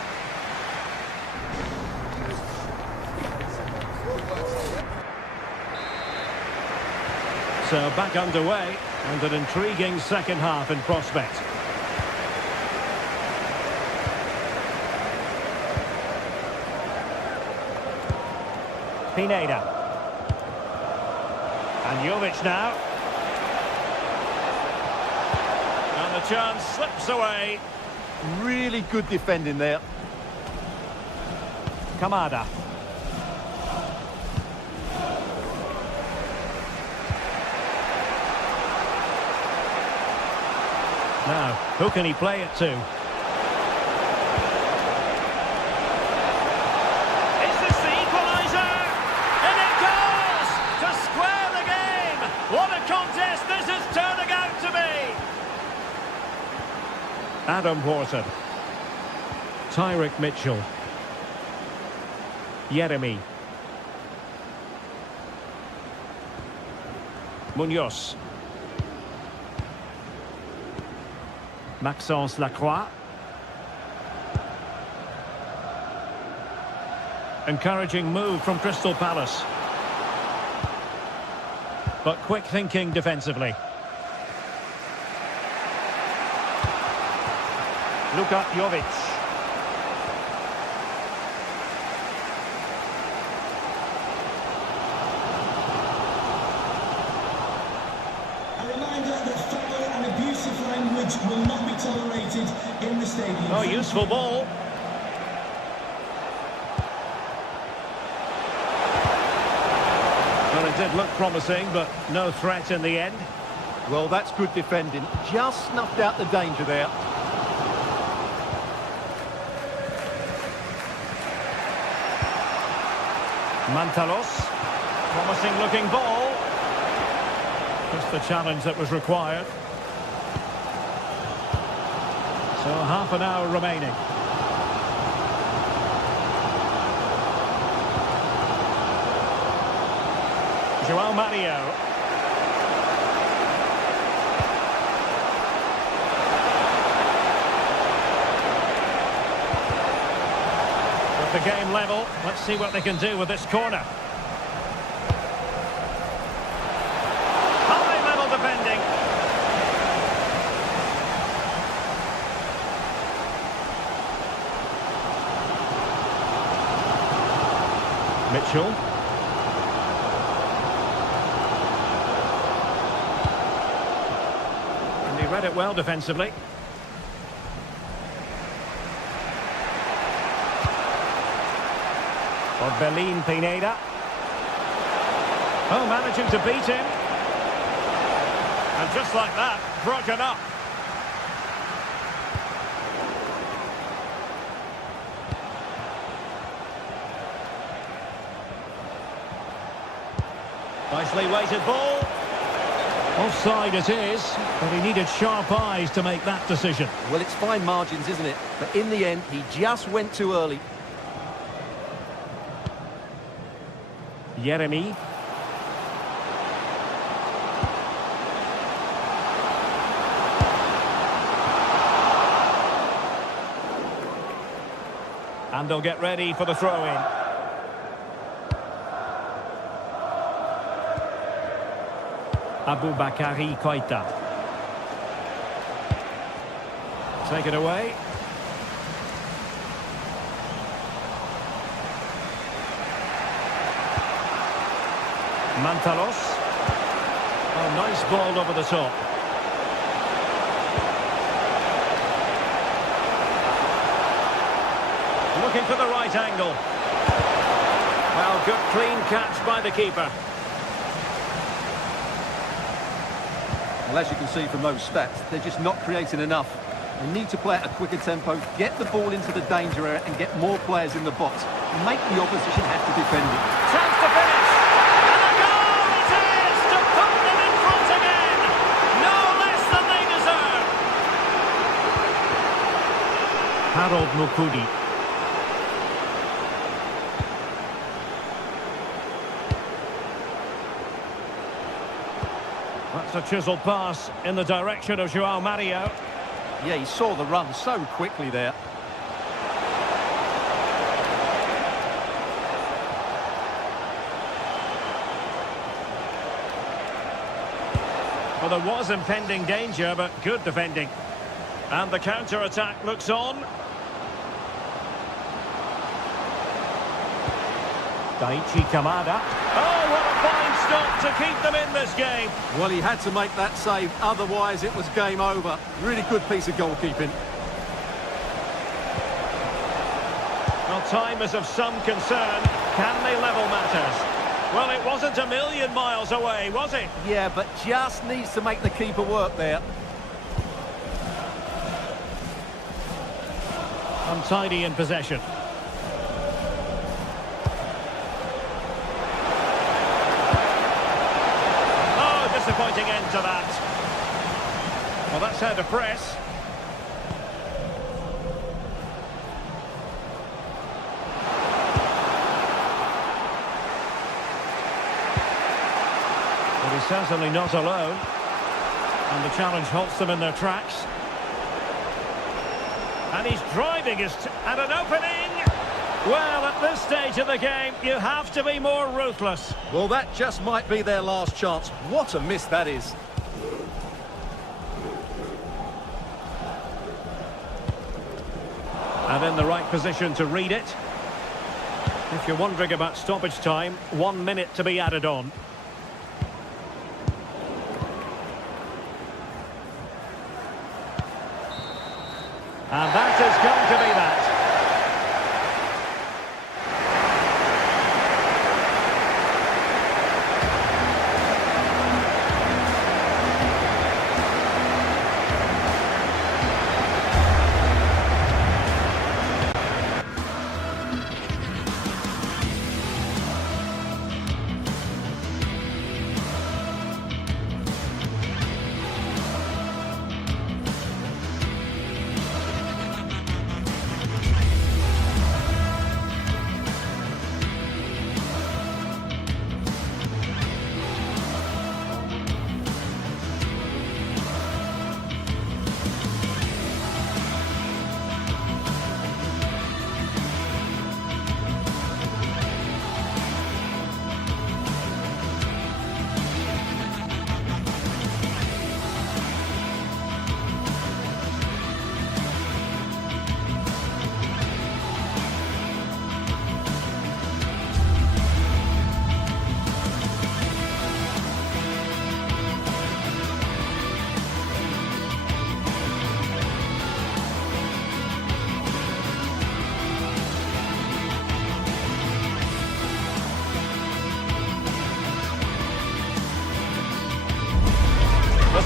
so back underway, and an intriguing second half in prospect. Pineda. And Jovic now. And the chance slips away. Really good defending there. Kamada. Now, who can he play it to? Is this the equalizer? And it goes! To square the game! What a contest this is turning out to be! Adam Wharton. Tyrick Mitchell. Yeremy. Munoz. Maxence Lacroix. Encouraging move from Crystal Palace. But quick thinking defensively. Luka Jovic. Will not be tolerated in the stadium. Oh, useful ball. Well, it did look promising, but no threat in the end. Well, that's good defending. Just snuffed out the danger there. Mantalos. Promising looking ball. Just the challenge that was required. So half an hour remaining. João Mario. With the game level, let's see what they can do with this corner. High level defending. Mitchell. And he read it well defensively. Orbelin Pineda. Oh, managing to beat him. And just like that, broken up. Nicely weighted ball. Offside it is, but he needed sharp eyes to make that decision. Well, it's fine margins, isn't it? But in the end, he just went too early. Yeremy. And they'll get ready for the throw-in. Aboubakary Koita. Take it away. Mantalos. Oh, nice ball over the top. Looking for the right angle. Well, good clean catch by the keeper. Well, as you can see from those stats, they're just not creating enough. They need to play at a quicker tempo, get the ball into the danger area and get more players in the box. Make the opposition have to defend it. Chance to finish. And a goal it is to put them in front again. No less than they deserve. Harold Mukudi. That's a chiseled pass in the direction of João Mario. Yeah, he saw the run so quickly there. Well, there was impending danger, but good defending. And the counter-attack looks on. Daichi Kamada. Oh, what a fine stop to keep them in this game. Well, he had to make that save, otherwise it was game over. Really good piece of goalkeeping. Well, time is of some concern. Can they level matters? Well, it wasn't a million miles away, was it? Yeah, but just needs to make the keeper work there. Untidy in possession. Oh, disappointing end to that. Well, that's how to press. But he's certainly not alone. And the challenge halts them in their tracks. And he's driving at an opening. Well, at this stage of the game, you have to be more ruthless. Well, that just might be their last chance. What a miss that is. And in the right position to read it. If you're wondering about stoppage time, 1 minute to be added on. And that is going to be that.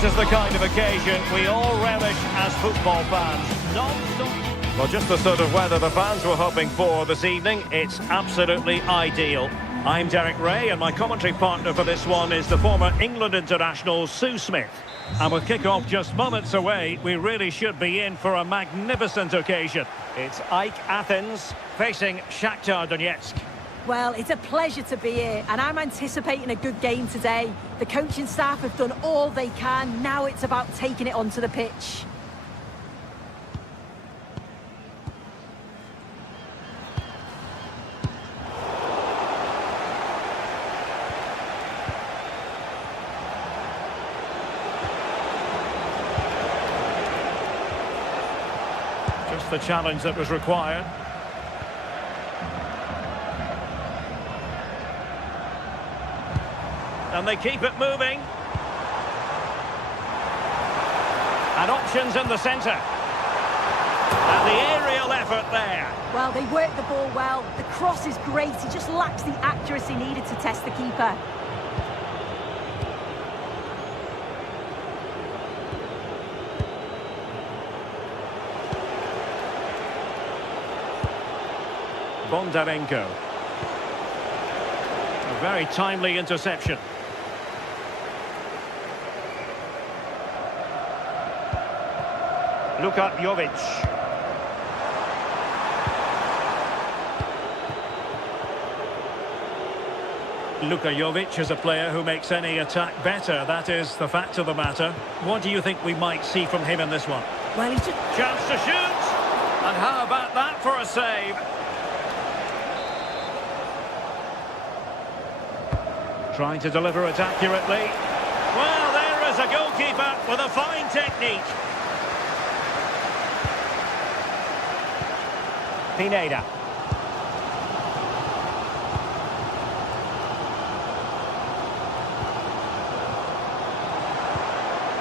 This is the kind of occasion we all relish as football fans. Non-stop. Well, just the sort of weather the fans were hoping for this evening. It's absolutely ideal. I'm Derek Ray, and my commentary partner for this one is the former England international Sue Smith. And with kick-off just moments away, we really should be in for a magnificent occasion. It's AEK Athens facing Shakhtar Donetsk. Well, it's a pleasure to be here, and I'm anticipating a good game today. The coaching staff have done all they can. Now it's about taking it onto the pitch. Just the challenge that was required. And they keep it moving. And options in the centre. And the aerial effort there. Well, they work the ball well. The cross is great. He just lacks the accuracy needed to test the keeper. Bondarenko. A very timely interception. Luka Jovic. Luka Jovic is a player who makes any attack better. That is the fact of the matter. What do you think we might see from him in this one? Well, he's just... Chance to shoot! And how about that for a save? Trying to deliver it accurately. Well, there is a goalkeeper with a fine technique. Pineda.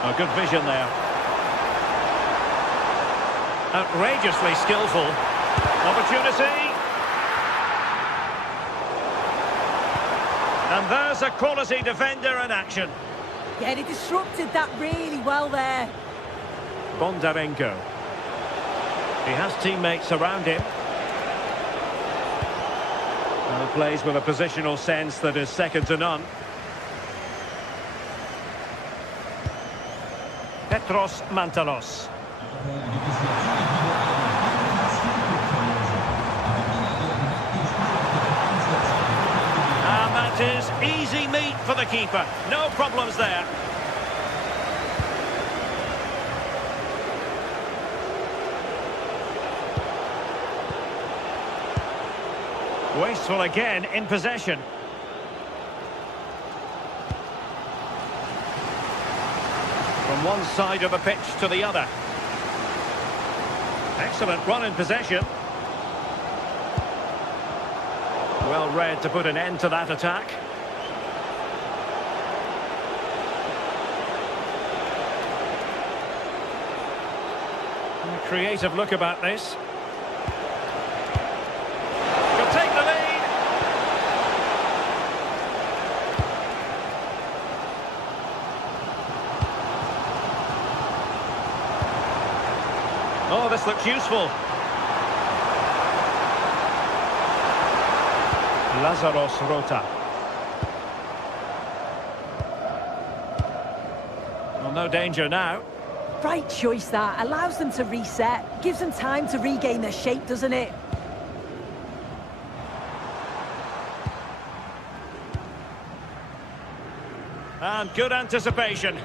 A good vision there. Outrageously skillful. Opportunity. And there's a quality defender in action. Yeah, he disrupted that really well there. Bondarenko. He has teammates around him. And plays with a positional sense that is second to none. Petros Mantalos. And that is easy meat for the keeper. No problems there. Wasteful again in possession. From one side of the pitch to the other. Excellent run in possession. Well read to put an end to that attack. And a creative look about this. Could take the lead. Oh, this looks useful. Lazaros Rota. Well, no danger now. Right choice that. Allows them to reset. Gives them time to regain their shape, doesn't it? And good anticipation.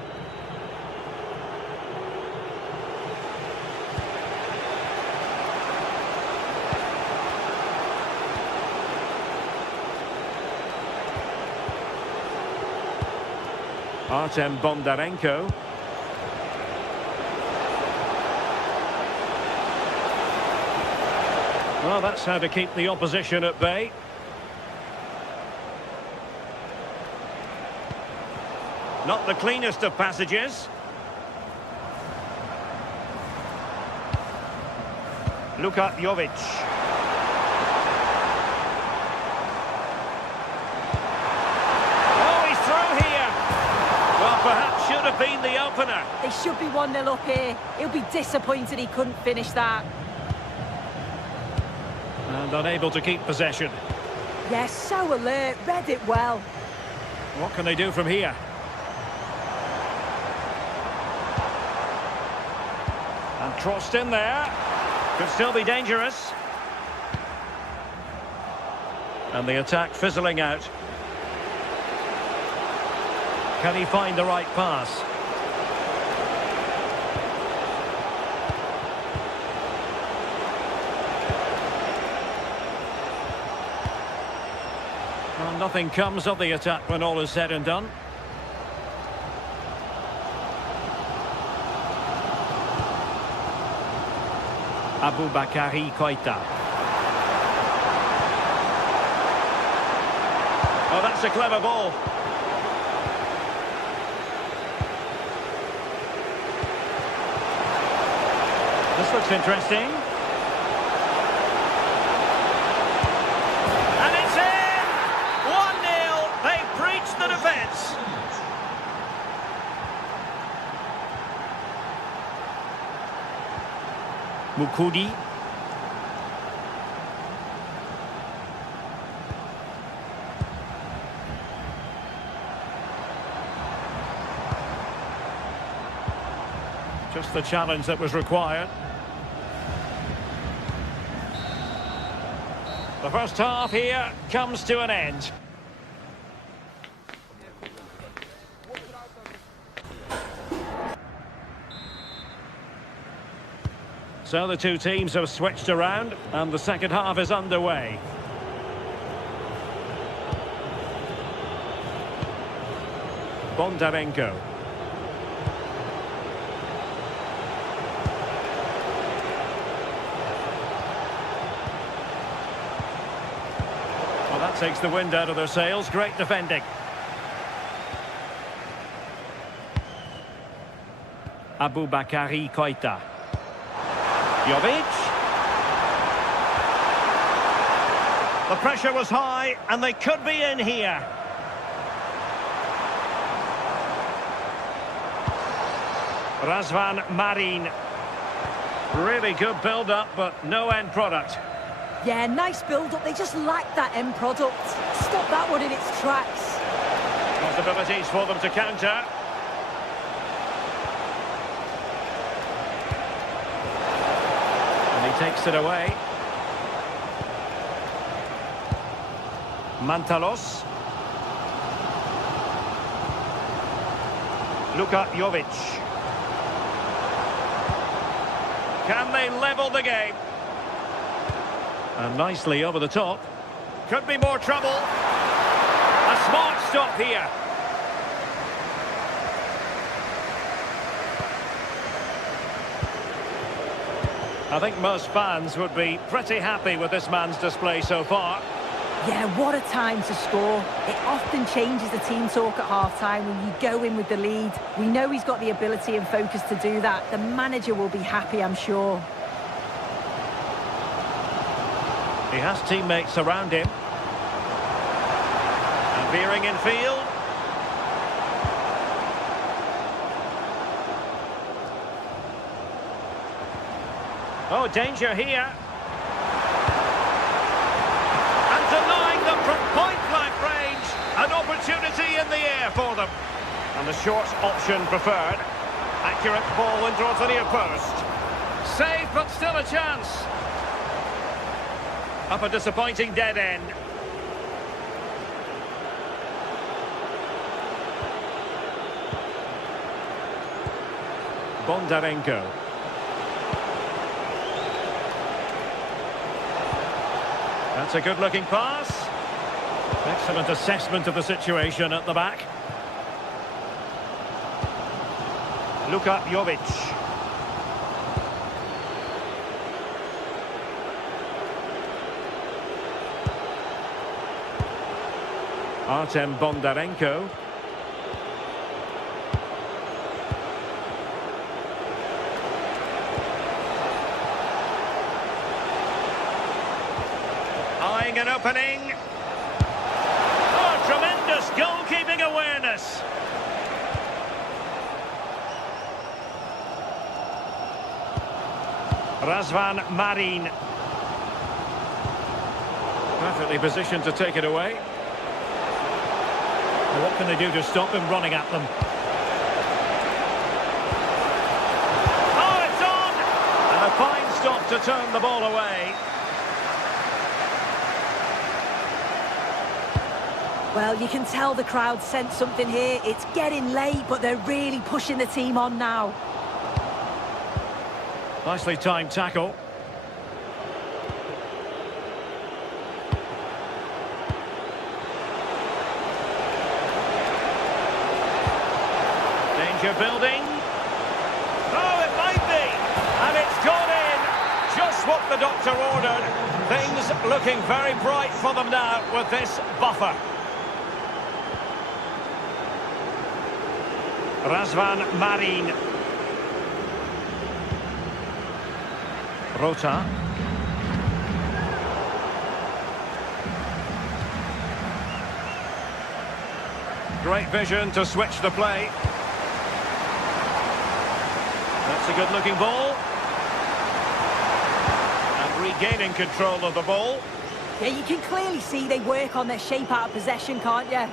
Artem Bondarenko. Well, that's how to keep the opposition at bay. Not the cleanest of passages. Luka Jovic. Oh, he's through here. Well, perhaps should have been the opener. They should be 1-0 up here. He'll be disappointed he couldn't finish that. And unable to keep possession. Yes, so alert. Read it well. What can they do from here? And crossed in there. Could still be dangerous. And the attack fizzling out. Can he find the right pass? Well, nothing comes of the attack when all is said and done. Aboubakary Koita. Oh, that's a clever ball. This looks interesting. And it's in! 1-0. They've breached the defence. Mukudi. Just the challenge that was required. The first half here comes to an end. So the two teams have switched around and the second half is underway. Bondarenko. Well, that takes the wind out of their sails. Great defending. Aboubakary Koita. Jovic. The pressure was high and they could be in here. Razvan Marin. Really good build-up, but no end product. Yeah, nice build-up. They just lack that end product. Stop that one in its tracks. Possibilities for them to counter. And he takes it away. Mantalos. Luka Jovic. Can they level the game? And nicely over the top. Could be more trouble. A smart stop here. I think most fans would be pretty happy with this man's display so far. Yeah, what a time to score. It often changes the team talk at half-time when you go in with the lead. We know he's got the ability and focus to do that. The manager will be happy, I'm sure. He has teammates around him. And veering in field. Oh, danger here. And denying them from point-blank range. An opportunity in the air for them. And the short option preferred. Accurate ball in towards the near post. Save, but still a chance. Up a disappointing dead end. Bondarenko. That's a good-looking pass. Excellent assessment of the situation at the back. Luka Jovic. Artem Bondarenko. Eyeing an opening. Oh, tremendous goalkeeping awareness. Razvan Marin. Perfectly positioned to take it away. What can they do to stop him running at them? Oh, it's on! And a fine stop to turn the ball away. Well, you can tell the crowd sense something here. It's getting late, but they're really pushing the team on now. Nicely timed tackle. Danger building. Oh, it might be. And it's gone in. Just what the doctor ordered. Things looking very bright for them now with this buffer. Razvan Marin. Rota. Great vision to switch the play. That's a good-looking ball. And regaining control of the ball. Yeah, you can clearly see they work on their shape out of possession, can't you?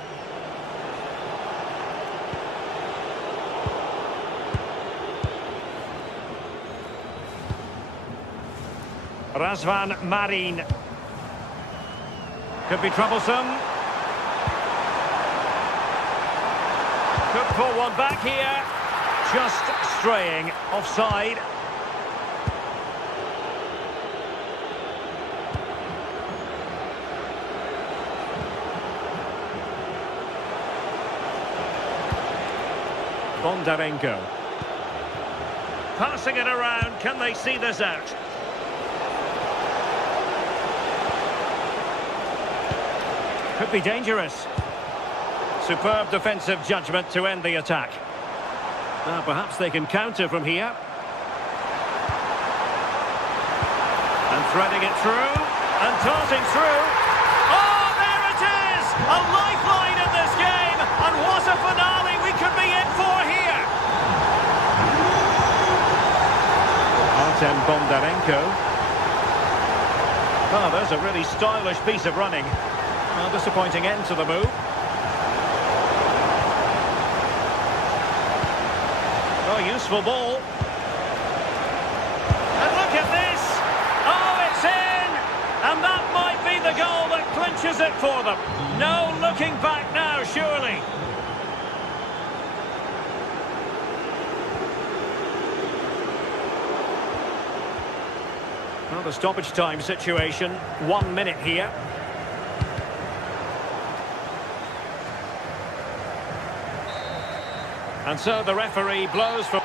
Razvan Marin. Could be troublesome. Could pull one back here. Just straying offside. Bondarenko. Passing it around. Can they see this out? Could be dangerous. Superb defensive judgment to end the attack. Now perhaps they can counter from here. And threading it through. And darting through. Oh, there it is! A lifeline in this game. And what a finale we could be in for here. Artem Bondarenko. Oh, there's a really stylish piece of running. Well, disappointing end to the move. Oh, useful ball. And look at this! Oh, it's in! And that might be the goal that clinches it for them. No looking back now, surely. Well, the stoppage time situation. 1 minute here. And so the referee blows for...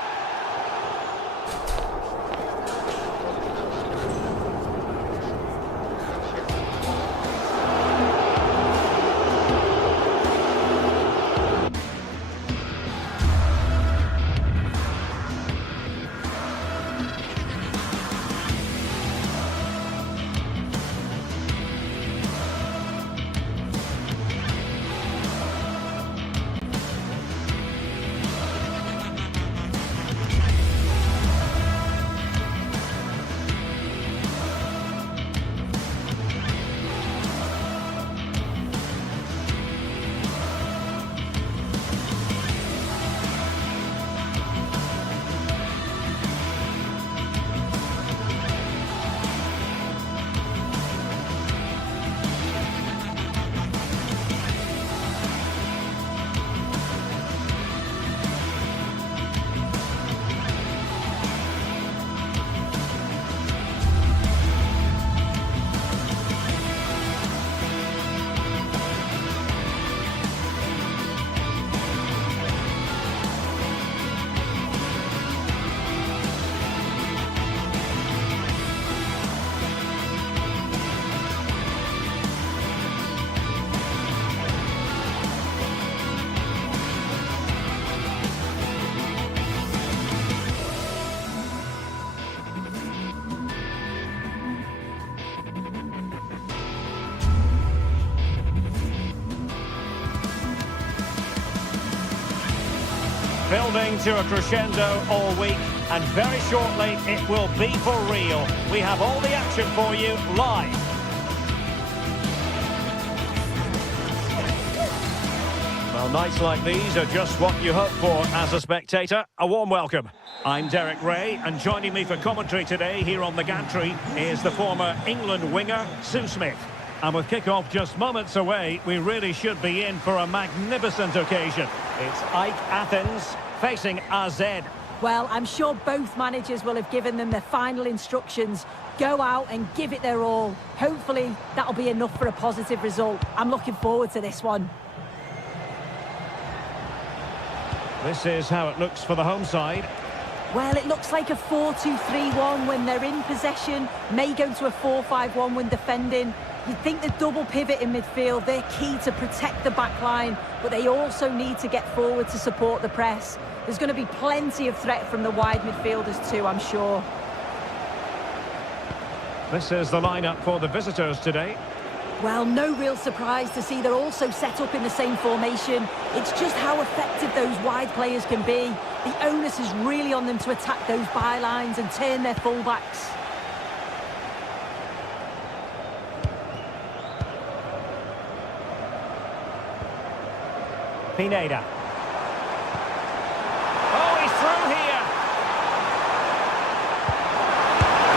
Building to a crescendo all week, and very shortly it will be for real. We have all the action for you live. Well, nights like these are just what you hope for as a spectator. A warm welcome. I'm Derek Ray, and joining me for commentary today here on the gantry is the former England winger, Sue Smith. And with kickoff just moments away, we really should be in for a magnificent occasion. It's Ike Athens facing AZ. Well, I'm sure both managers will have given them their final instructions. Go out and give it their all. Hopefully, that'll be enough for a positive result. I'm looking forward to this one. This is how it looks for the home side. Well, it looks like a 4-2-3-1 when they're in possession, may go to a 4-5-1 when defending. You'd think the double pivot in midfield, they're key to protect the back line, but they also need to get forward to support the press. There's going to be plenty of threat from the wide midfielders too, I'm sure. This is the lineup for the visitors today. Well, no real surprise to see they're also set up in the same formation. It's just how effective those wide players can be. The onus is really on them to attack those bylines and turn their fullbacks. Pineda. Oh, he's through here.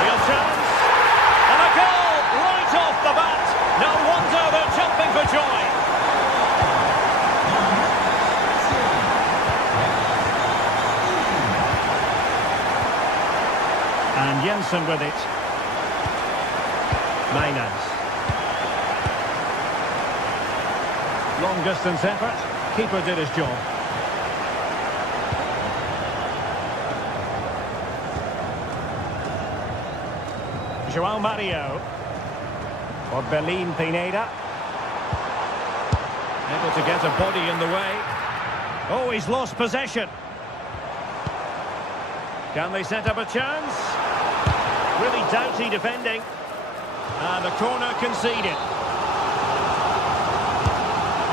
Real chance. And a goal right off the bat. No wonder they're jumping for joy. And Jensen with it. Maynard. Long distance effort. Keeper did his job. João Mario. For Belin Pineda. Able to get a body in the way. Oh, he's lost possession. Can they set up a chance? Really doughty defending. And the corner conceded.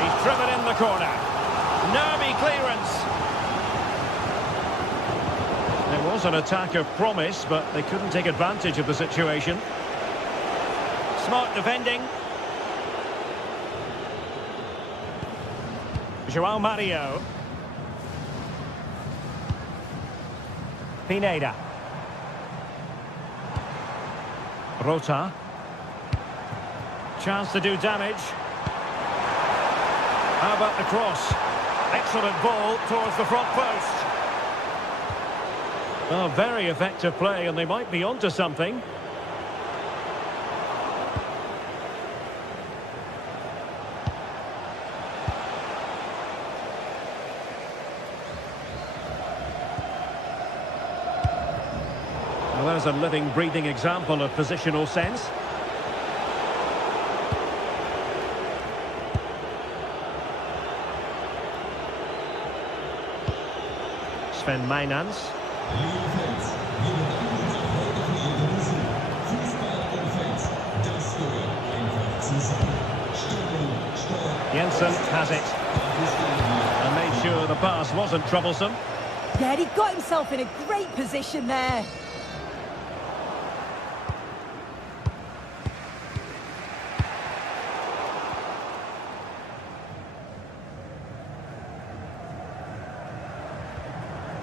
He's driven in the corner. Nervy clearance. There was an attack of promise, but they couldn't take advantage of the situation. Smart defending. João Mario. Pineda. Rota. Chance to do damage. How about the cross? Excellent ball towards the front post. Oh, very effective play, and they might be onto something. Well, there's a living, breathing example of positional sense. Sven Mijnans. Jensen has it. And made sure the pass wasn't troublesome. Yeah, he got himself in a great position there.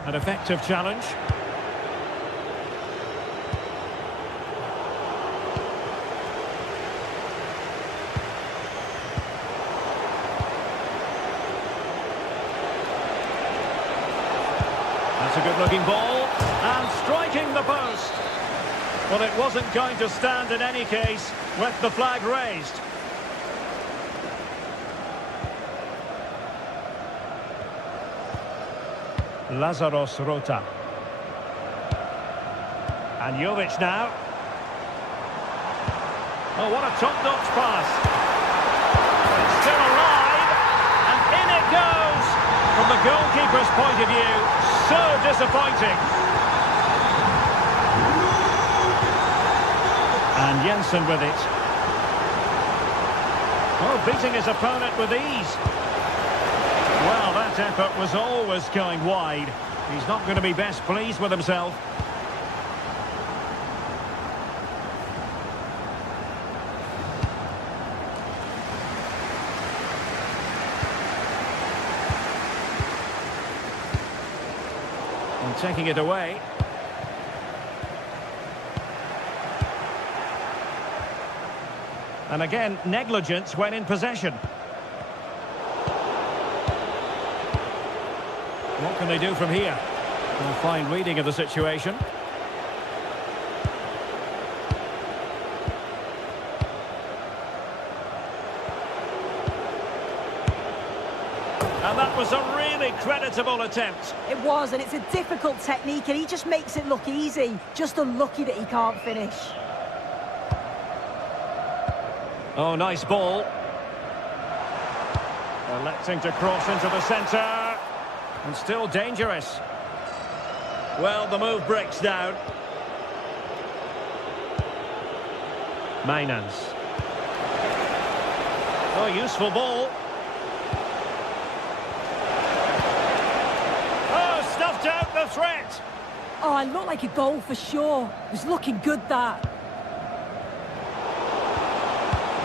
An effective challenge. That's a good-looking ball. And striking the post. Well, it wasn't going to stand in any case with the flag raised. Lazaros Rota. And Jovic now. Oh, what a top-notch pass. It's still alive. And in it goes. From the goalkeeper's point of view, so disappointing. And Jensen with it. Oh, beating his opponent with ease. Well, that effort was always going wide. He's not going to be best pleased with himself. And taking it away. And again, negligence when in possession. What can they do from here? A fine reading of the situation. And that was a really creditable attempt. It was, and it's a difficult technique, and he just makes it look easy. Just unlucky that he can't finish. Oh, nice ball. Electing to cross into the centre. And still dangerous. Well, the move breaks down. Mainans. Oh, useful ball. Oh, snuffed out the threat. Oh, it looked like a goal for sure. It was looking good, that.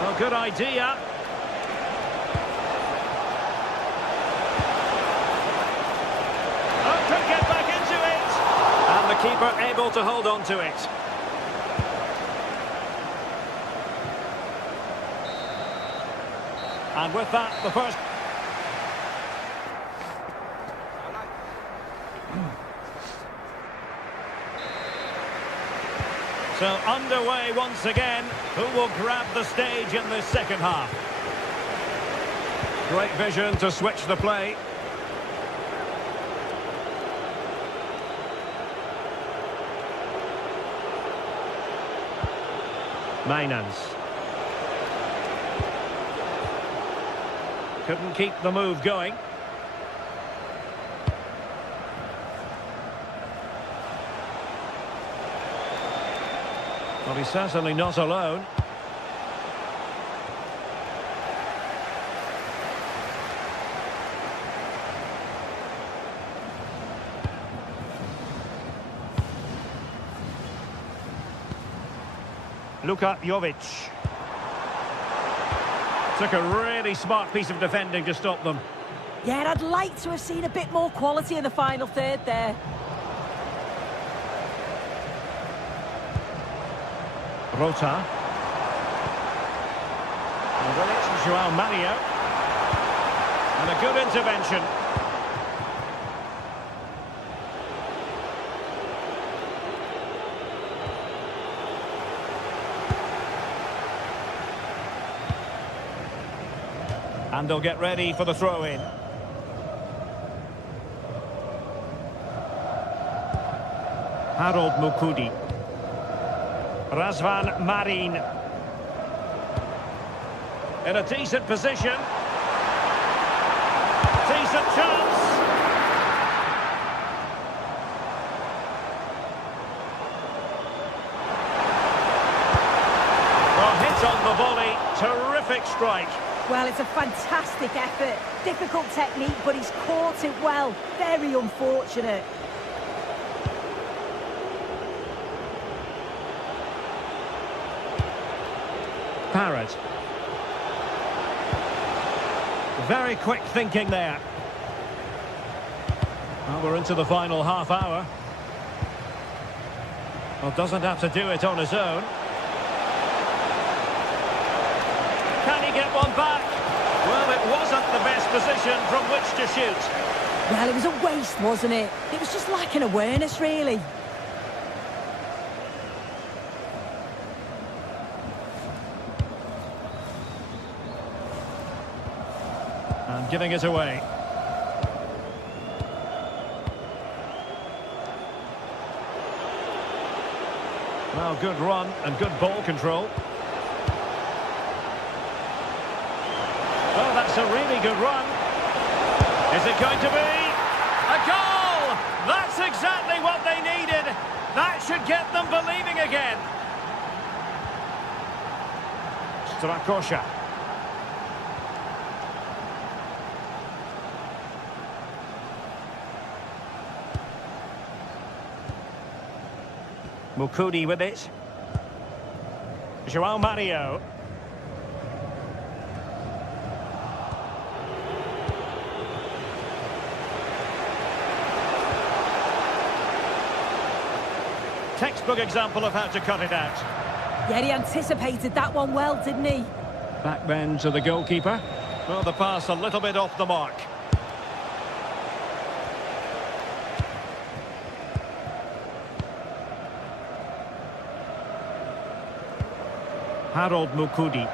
Oh, good idea. Oh, could get back into it. And the keeper able to hold on to it. And with that, the first... So underway once again. Who will grab the stage in this second half? Great vision to switch the play. Mainans. Couldn't keep the move going. Well, he's certainly not alone. Luka Jovic. Took a really smart piece of defending to stop them. Yeah, and I'd like to have seen a bit more quality in the final third there. Rota. And with it, João Mario. And a good intervention. And they'll get ready for the throw-in. Harold Mukudi. Razvan Marin. In a decent position. Decent chance. Well, hit on the volley. Terrific strike. Well, it's a fantastic effort. Difficult technique, but he's caught it well. Very unfortunate. Parrott. Very quick thinking there. Well, we're into the final half hour. Well, doesn't have to do it on his own. Can he get one back? Well, it wasn't the best position from which to shoot. Well, it was a waste, wasn't it? It was just lacking awareness, really. And giving it away. Well, good run and good ball control. Oh, that's a really good run. Is it going to be a goal? That's exactly what they needed. That should get them believing again. Strakosha. Mukudi with it. João Mario. Textbook example of how to cut it out. Yeah, he anticipated that one well, didn't he? Back then to the goalkeeper. Well, the pass a little bit off the mark. Harold Mukudi.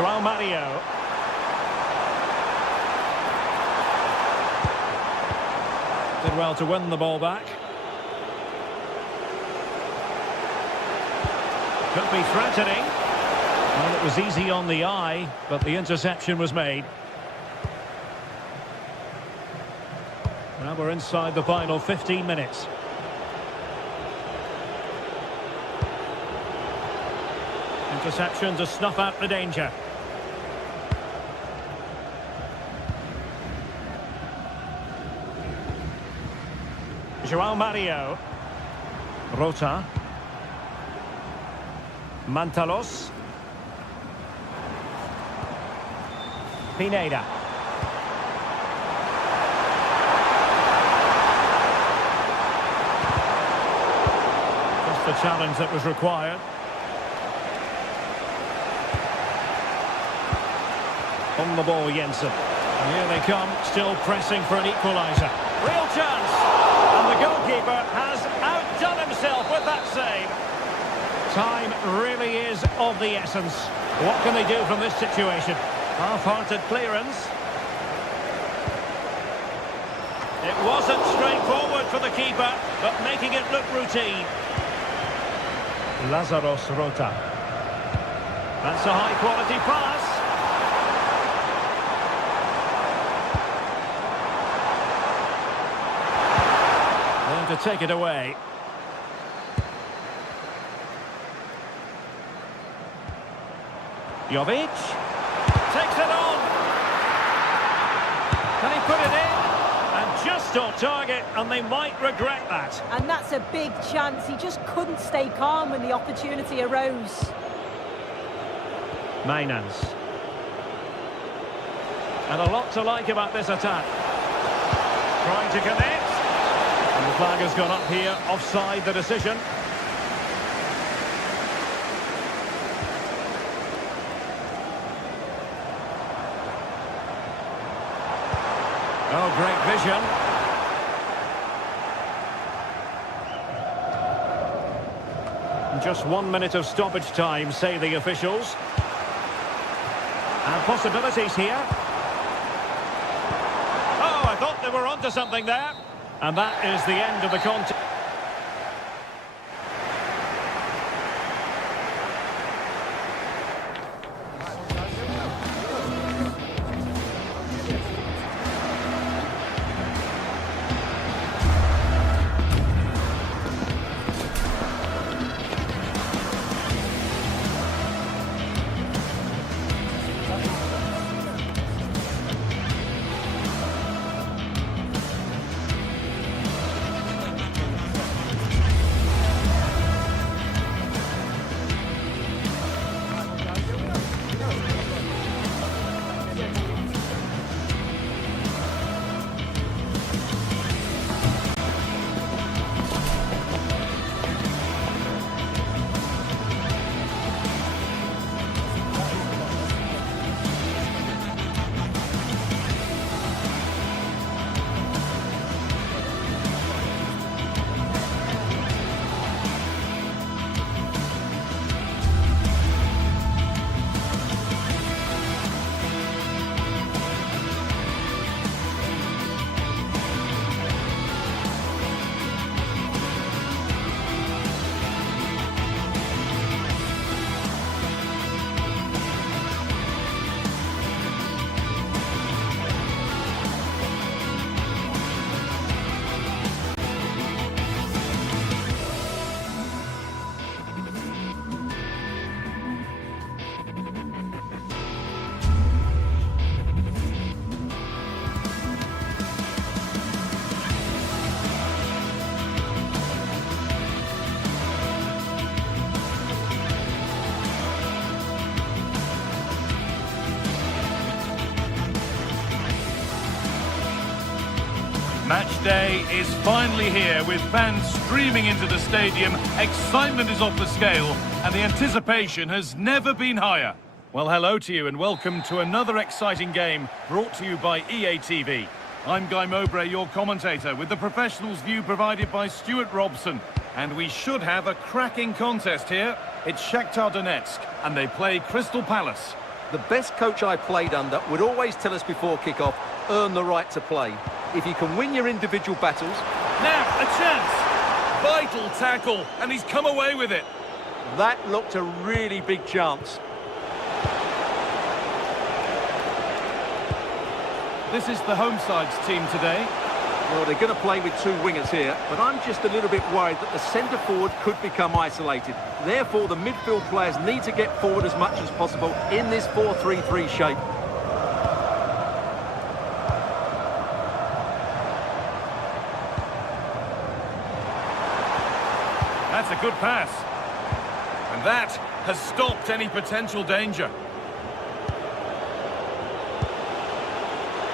João Mario. Did well to win the ball back. Could be threatening. Well, it was easy on the eye, but the interception was made. Now we're inside the final 15 minutes. Interception to snuff out the danger. João Mario. Rota. Mantalos. Pineda. Just the challenge that was required. On the ball, Jensen. And here they come, still pressing for an equalizer. Real chance! And the goalkeeper has outdone himself with that save. Time really is of the essence. What can they do from this situation? Half-hearted clearance. It wasn't straightforward for the keeper, but making it look routine. Lazaros Rota. That's a high-quality pass. To take it away. Jovic takes it on. Can he put it in? And just on target, and they might regret that. And that's a big chance. He just couldn't stay calm when the opportunity arose. Mainans. And a lot to like about this attack. Trying to connect. And the flag has gone up here, offside the decision. Oh, great vision. Just 1 minute of stoppage time, say the officials. And possibilities here. Oh, I thought they were onto something there. And that is the end of the contest. Match day is finally here with fans streaming into the stadium. Excitement is off the scale and the anticipation has never been higher. Well, hello to you and welcome to another exciting game brought to you by EA TV. I'm Guy Mowbray, your commentator, with the professionals' view provided by Stuart Robson. And we should have a cracking contest here. It's Shakhtar Donetsk and they play Crystal Palace. The best coach I played under would always tell us before kick-off, earn the right to play. If you can win your individual battles... Now, a chance! Vital tackle, and he's come away with it. That looked a really big chance. This is the home side's team today. Well, they're going to play with two wingers here, but I'm just a little bit worried that the centre-forward could become isolated. Therefore, the midfield players need to get forward as much as possible in this 4-3-3 shape. That's a good pass. And that has stopped any potential danger.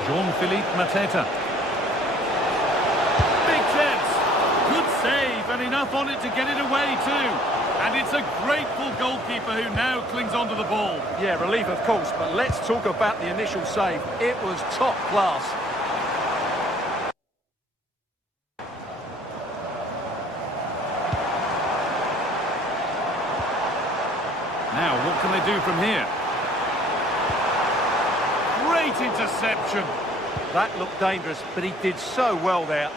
Jean-Philippe Mateta. Big chance. Good save and enough on it to get it away too. And it's a grateful goalkeeper who now clings onto the ball. Yeah, relief of course, but let's talk about the initial save. It was top class. Now, what can they do from here? Great interception. That looked dangerous, but he did so well there.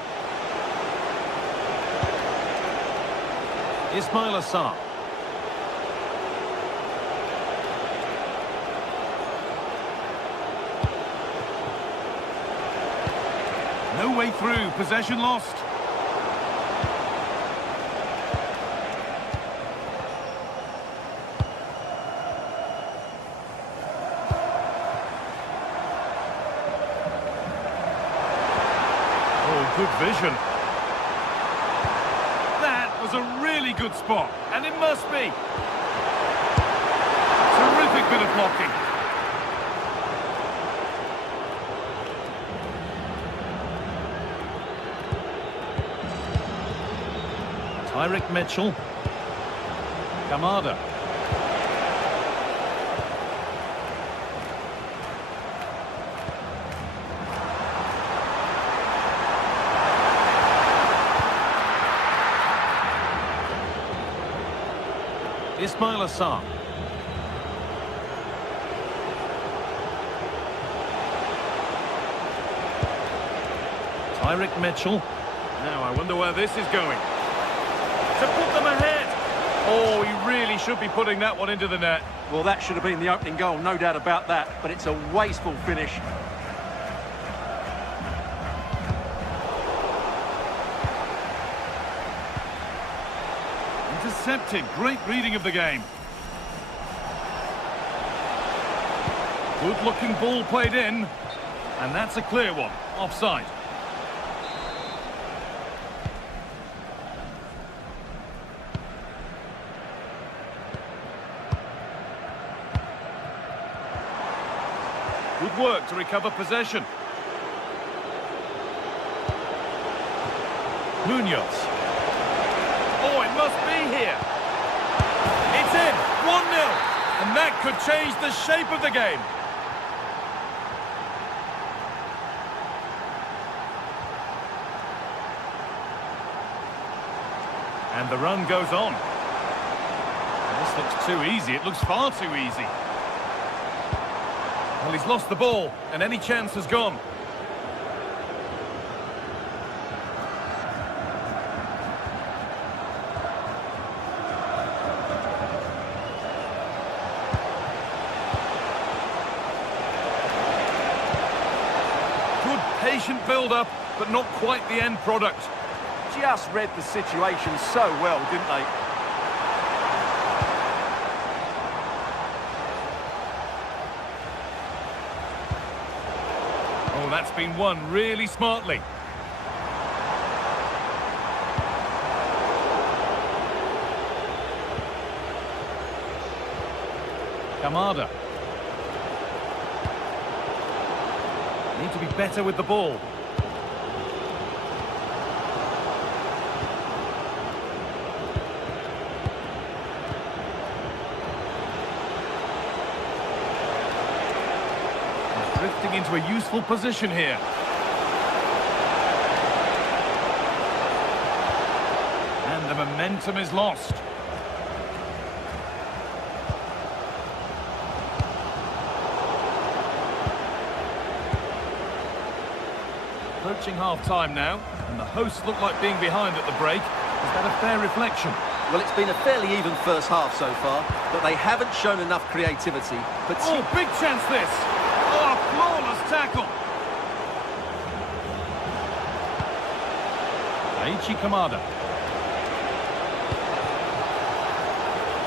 Ismail Assar. No way through, possession lost. Good vision. That was a really good spot, and it must be. Terrific bit of blocking. Tyrick Mitchell. Kamada. Ismail Assar. Tyrick Mitchell. Now I wonder where this is going. To put them ahead. Oh, he really should be putting that one into the net. Well, that should have been the opening goal, no doubt about that, but it's a wasteful finish. Intercepted. Great reading of the game. Good looking ball played in. And that's a clear one. Offside. Good work to recover possession. Munoz. Oh, it must be here. It's in. 1-0. And that could change the shape of the game. And the run goes on. This looks too easy. It looks far too easy. Well, he's lost the ball, and any chance has gone. Good patient build-up, but not quite the end product. Just read the situation so well, didn't they? Oh, that's been won really smartly. Kamada. Need to be better with the ball. Drifting into a useful position here. And the momentum is lost. Approaching half-time now, and the hosts look like being behind at the break. Is that a fair reflection? Well, it's been a fairly even first half so far, but they haven't shown enough creativity. Oh, big chance this! Oh, flawless tackle! Aichi Kamada.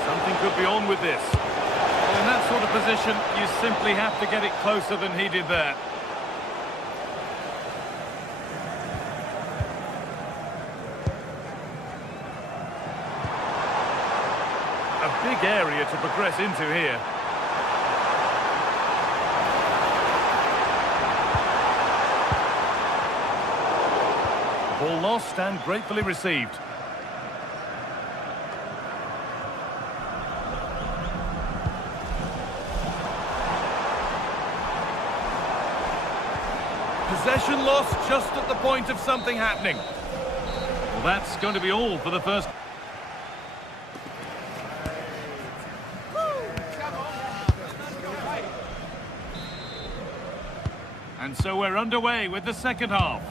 Something could be on with this. Well, in that sort of position, you simply have to get it closer than he did there. A big area to progress into here. Ball lost and gratefully received. Possession lost just at the point of something happening. Well, that's going to be all for the first. And so we're underway with the second half.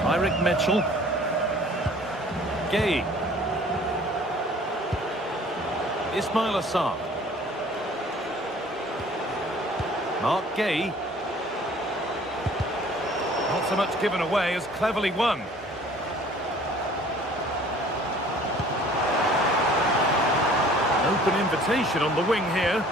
Tyrick Mitchell. Gay. Ismail Assar. Mark Gay. Not so much given away as cleverly won. An open invitation on the wing here.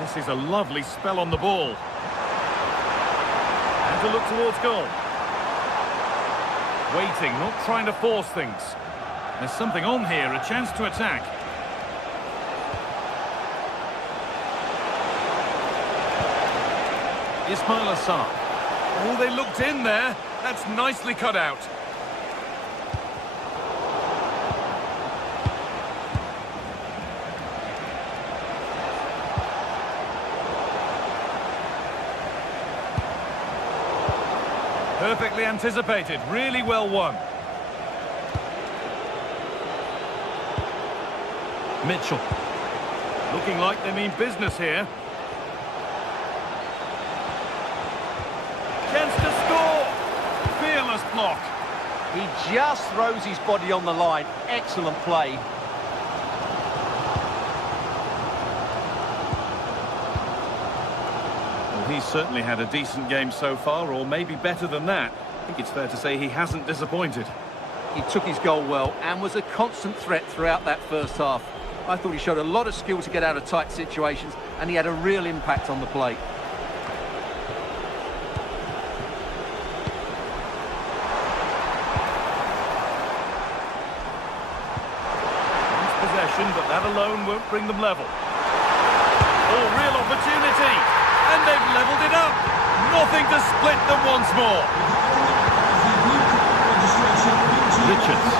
This is a lovely spell on the ball. And to look towards goal. Waiting, not trying to force things. There's something on here, a chance to attack. Ismail Assar. Oh, they looked in there. That's nicely cut out. Perfectly anticipated, really well won. Mitchell. Looking like they mean business here. Chance to score! Fearless block. He just throws his body on the line. Excellent play. He's certainly had a decent game so far, or maybe better than that. I think it's fair to say he hasn't disappointed. He took his goal well and was a constant threat throughout that first half. I thought he showed a lot of skill to get out of tight situations, and he had a real impact on the play. Nice possession, but that alone won't bring them level. Oh, real opportunity! And they've levelled it up. Nothing to split them once more. Richards.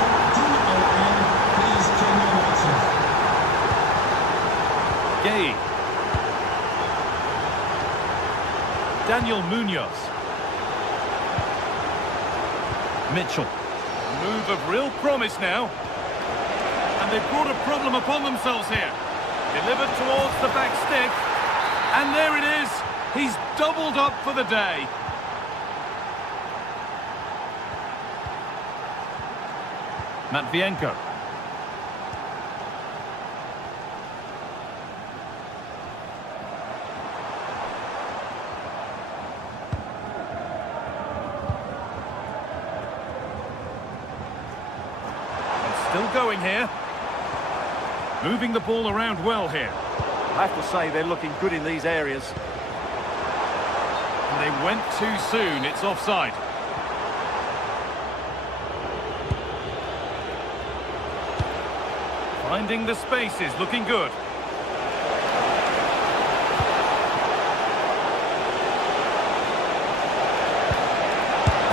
Gay. Daniel Munoz. Mitchell. A move of real promise now. And they've brought a problem upon themselves here. Delivered towards the back stick. And there it is. He's doubled up for the day. Matvienko. And still going here. Moving the ball around well here. I have to say they're looking good in these areas. And they went too soon, it's offside. Finding the spaces, looking good.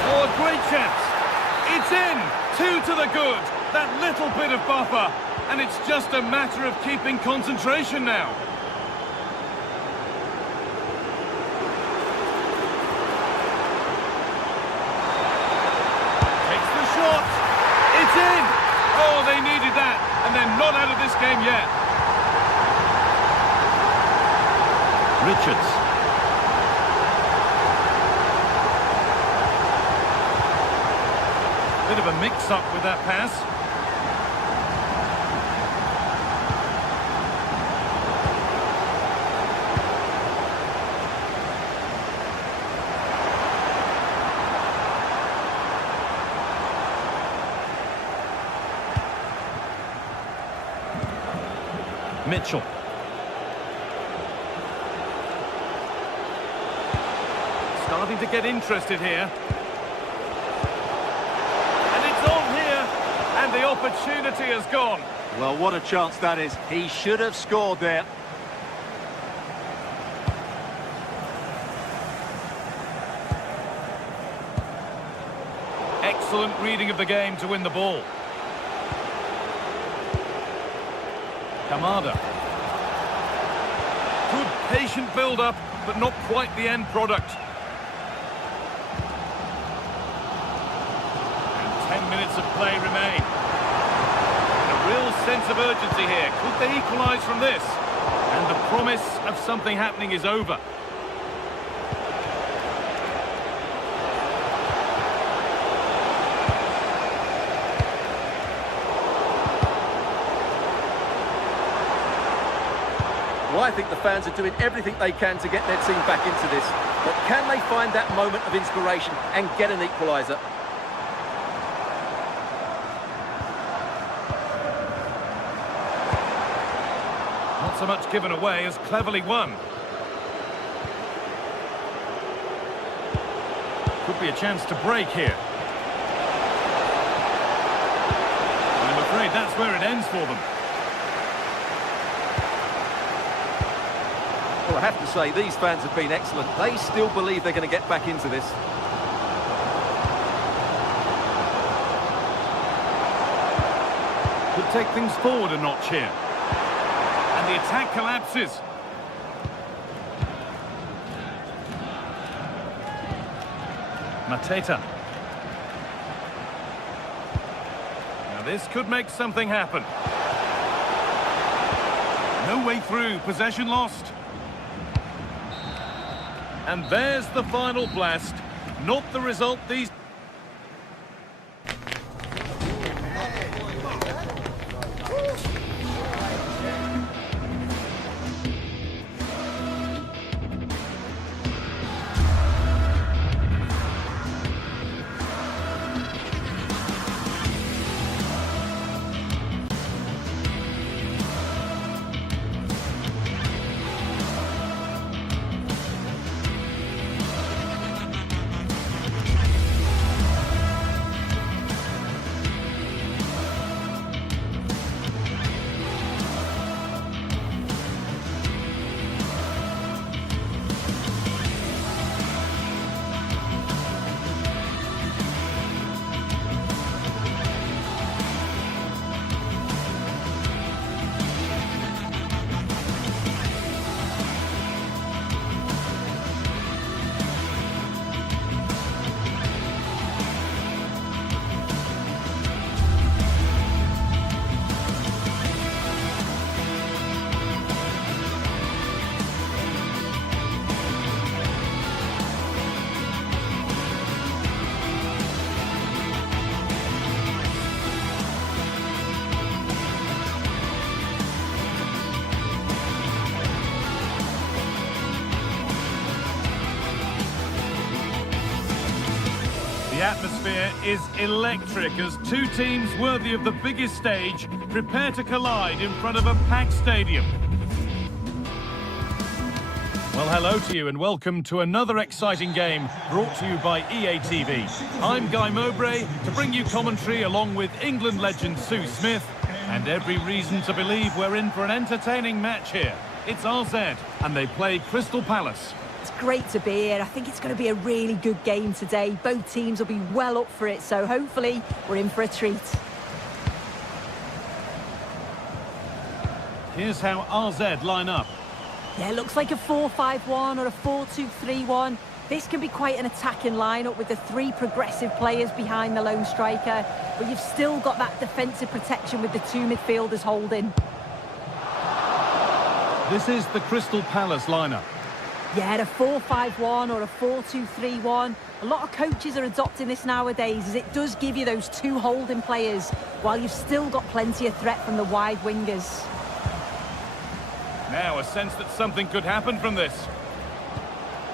Oh, a great chance. It's in, 2 to the good. That little bit of buffer. And it's just a matter of keeping concentration now. in! Oh, they needed that, and they're not out of this game yet. Richards. Bit of a mix-up with that pass. Mitchell. Starting to get interested here. And it's on here. And the opportunity has gone. Well, what a chance that is. He should have scored there. Excellent reading of the game to win the ball. Kamada. Good patient build-up, but not quite the end product. And 10 minutes of play remain. A real sense of urgency here. Could they equalise from this? And the promise of something happening is over. Well, I think the fans are doing everything they can to get their team back into this. But can they find that moment of inspiration and get an equaliser? Not so much given away as cleverly won. Could be a chance to break here. I'm afraid that's where it ends for them. Well, I have to say, these fans have been excellent. They still believe they're going to get back into this. Could take things forward a notch here. And the attack collapses. Mateta. Now this could make something happen. No way through, possession lost. And there's the final blast. Not the result these... The atmosphere is electric as two teams worthy of the biggest stage prepare to collide in front of a packed stadium. Well, hello to you and welcome to another exciting game brought to you by EA TV. I'm Guy Mowbray to bring you commentary along with England legend Sue Smith, and every reason to believe we're in for an entertaining match here. It's RZ and they play Crystal Palace. It's great to be here. I think it's going to be a really good game today. Both teams will be well up for it, so hopefully we're in for a treat. Here's how RZ line up. Yeah, it looks like a 4-5-1 or a 4-2-3-1. This can be quite an attacking lineup with the three progressive players behind the lone striker, but you've still got that defensive protection with the two midfielders holding. This is the Crystal Palace lineup. Yeah, a 4-5-1 or a 4-2-3-1. A lot of coaches are adopting this nowadays, as it does give you those two holding players, while you've still got plenty of threat from the wide wingers. Now a sense that something could happen from this.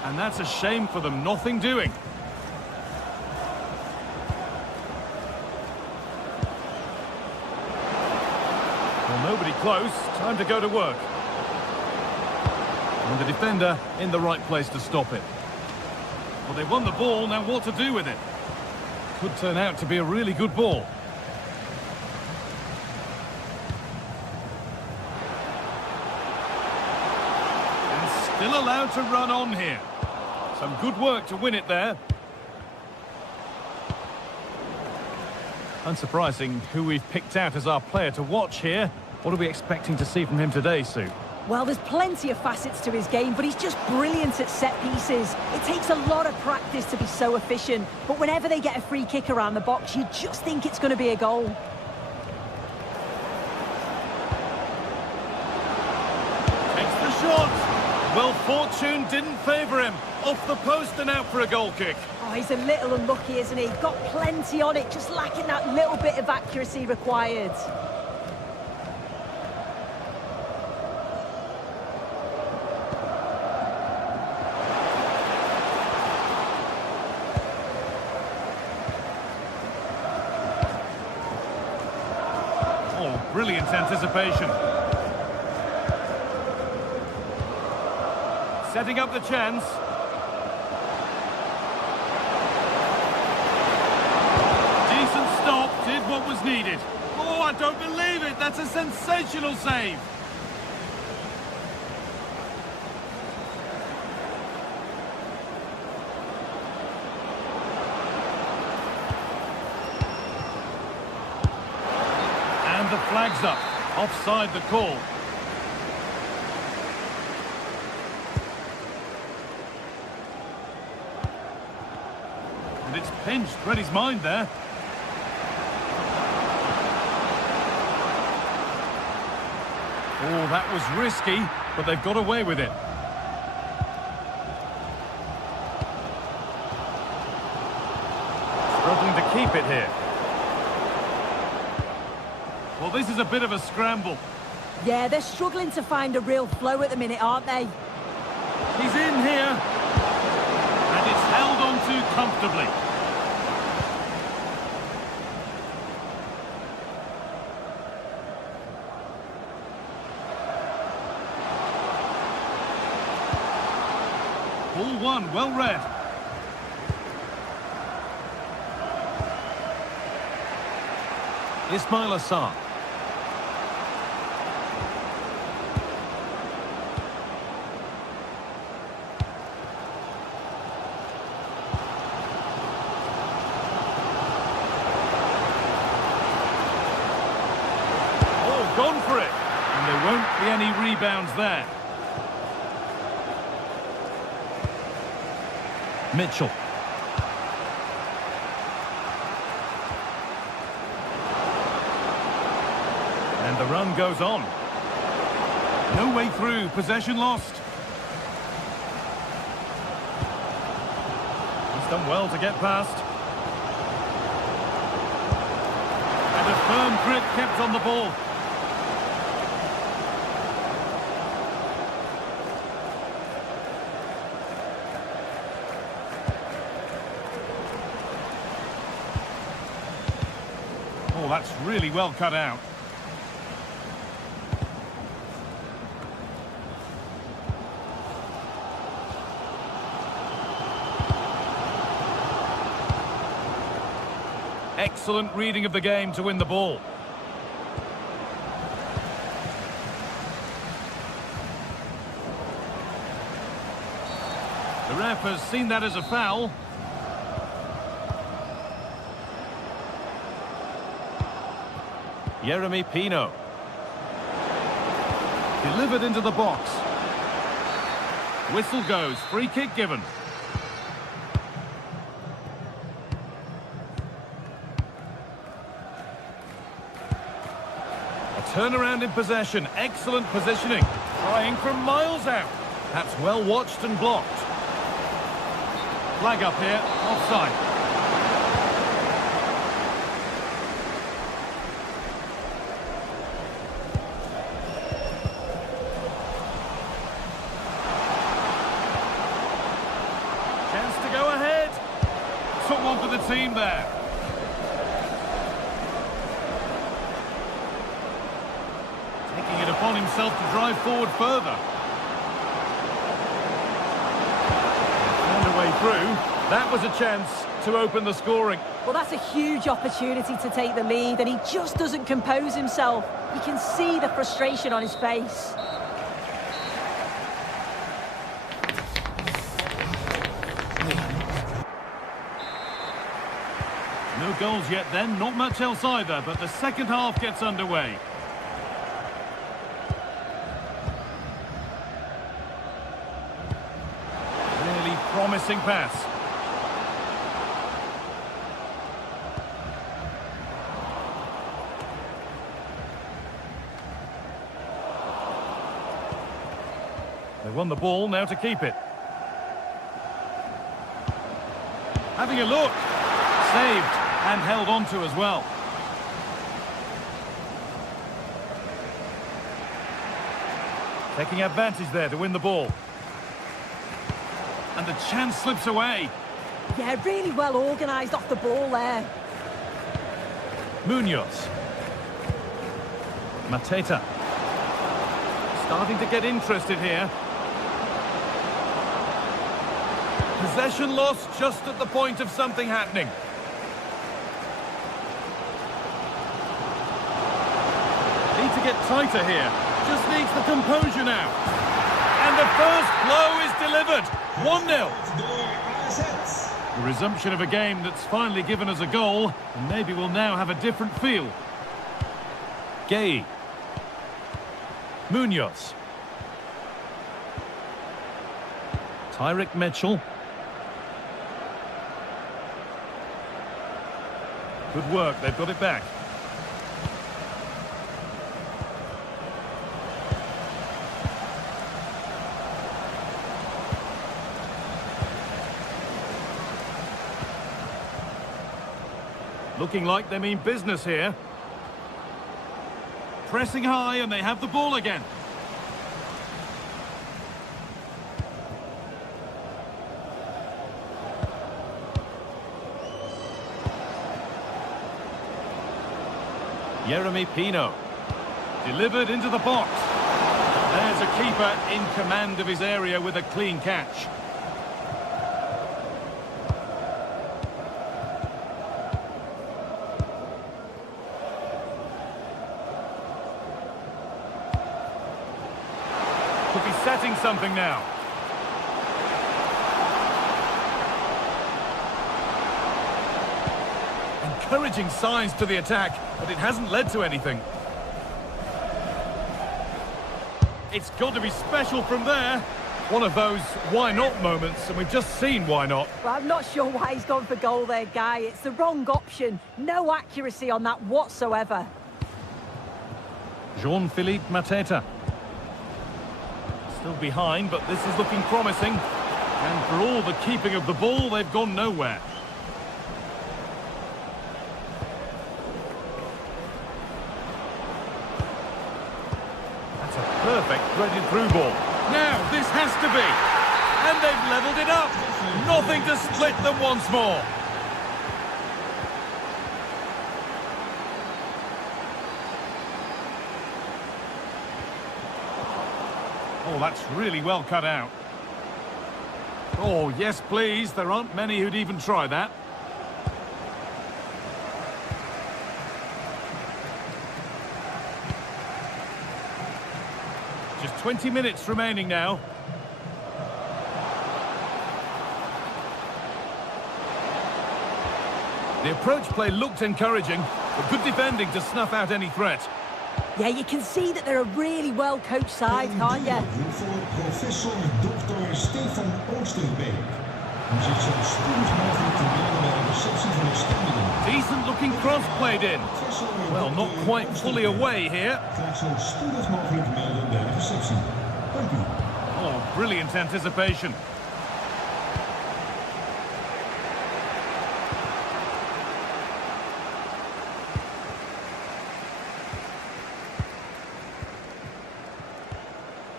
And that's a shame for them, nothing doing. Well, nobody close, time to go to work. And the defender in the right place to stop it. Well, they won the ball, now what to do with it? Could turn out to be a really good ball. And still allowed to run on here. Some good work to win it there. Unsurprising who we've picked out as our player to watch here. What are we expecting to see from him today, Sue? Well, there's plenty of facets to his game, but he's just brilliant at set pieces. It takes a lot of practice to be so efficient, but whenever they get a free kick around the box, you just think it's going to be a goal. Takes the shot. Well, fortune didn't favour him. Off the post and out for a goal kick. Oh, he's a little unlucky, isn't he? Got plenty on it, just lacking that little bit of accuracy required. Oh, brilliant anticipation. Setting up the chance. Decent stop, did what was needed. Oh, I don't believe it. That's a sensational save. And the flag's up. Offside the call. And it's pinched, read his mind there. Oh, that was risky, but they've got away with it. Struggling to keep it here. Well, this is a bit of a scramble. Yeah, they're struggling to find a real flow at the minute, aren't they? He's in here. And it's held on to comfortably. Ball one, well read. Ismail Assar. Oh, gone for it. And there won't be any rebounds there. Mitchell. And the run goes on. No way through, possession lost. He's done well to get past. And a firm grip kept on the ball. Oh, that's really well cut out. Excellent reading of the game to win the ball. The ref has seen that as a foul. Yeremy Pino. Delivered into the box. Whistle goes, free kick given. turnaround in possession. Excellent positioning. Trying from miles out. That's well watched and blocked. Flag up here. Offside. Chance to go ahead. Took one for the team there. Taking it upon himself to drive forward further. Found a way through. That was a chance to open the scoring. Well, that's a huge opportunity to take the lead, and he just doesn't compose himself. You can see the frustration on his face. No goals yet then, not much else either, but the second half gets underway. Really promising pass. They won the ball, now to keep it. Having a look. Saved and held on to as well. Taking advantage there to win the ball. And the chance slips away. Yeah, really well organised off the ball there. Munoz. Mateta. Starting to get interested here. Possession lost just at the point of something happening. Need to get tighter here. Just needs the composure now. And the first blow is delivered. 1-0. The resumption of a game that's finally given us a goal, and maybe we'll now have a different feel. Gay. Munoz. Tyrick Mitchell. Good work, they've got it back. Looking like they mean business here. Pressing high and they have the ball again. Jeremy Pino. Delivered into the box. There's a keeper in command of his area with a clean catch. Could be setting something now. Encouraging signs to the attack, but it hasn't led to anything. It's got to be special from there. One of those why not moments, and we've just seen why not. Well, I'm not sure why he's gone for goal there, Guy. It's the wrong option. No accuracy on that whatsoever. Jean-Philippe Mateta. Still behind, but this is looking promising. And for all the keeping of the ball, they've gone nowhere. That's a perfect threaded through ball. Now, this has to be. And they've levelled it up. Nothing to split them once more. Oh, that's really well cut out. Oh, yes, please. There aren't many who'd even try that. Just 20 minutes remaining now. The approach play looked encouraging, but good defending to snuff out any threat. Yeah, you can see that they're a really well-coached side, can't you? Decent looking cross played in. Well, not quite fully away here. Oh, brilliant anticipation.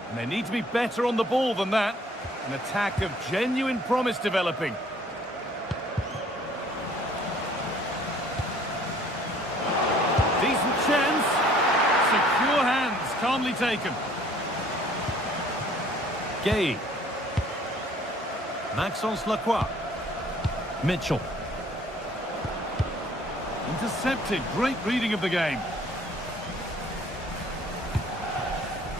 And they need to be better on the ball than that. An attack of genuine promise developing. Decent chance. Secure hands, calmly taken. Gay. Maxence Lacroix. Mitchell. Intercepted. Great reading of the game.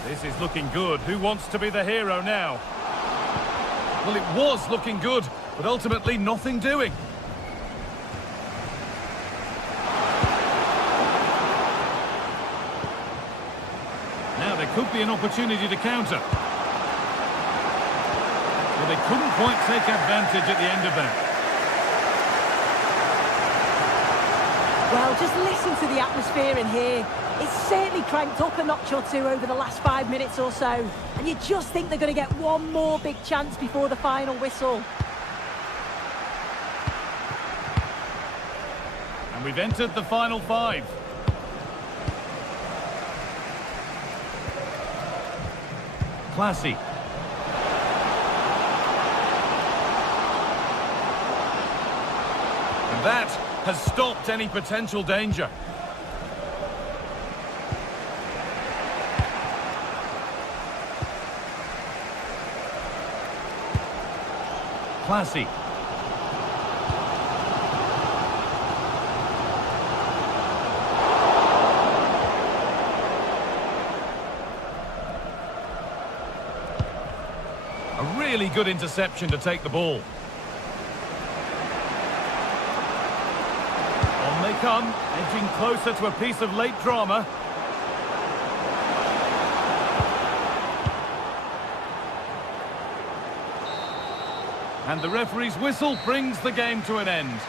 This is looking good. Who wants to be the hero now? Well, it was looking good, but ultimately nothing doing. Now there could be an opportunity to counter. Well, they couldn't quite take advantage at the end of that. Well, just listen to the atmosphere in here. It's certainly cranked up a notch or two over the last 5 minutes or so. And you just think they're going to get one more big chance before the final whistle. And we've entered the final 5. Classy. And that has stopped any potential danger. Classy. A really good interception to take the ball. On they come, edging closer to a piece of late drama. And the referee's whistle brings the game to an end.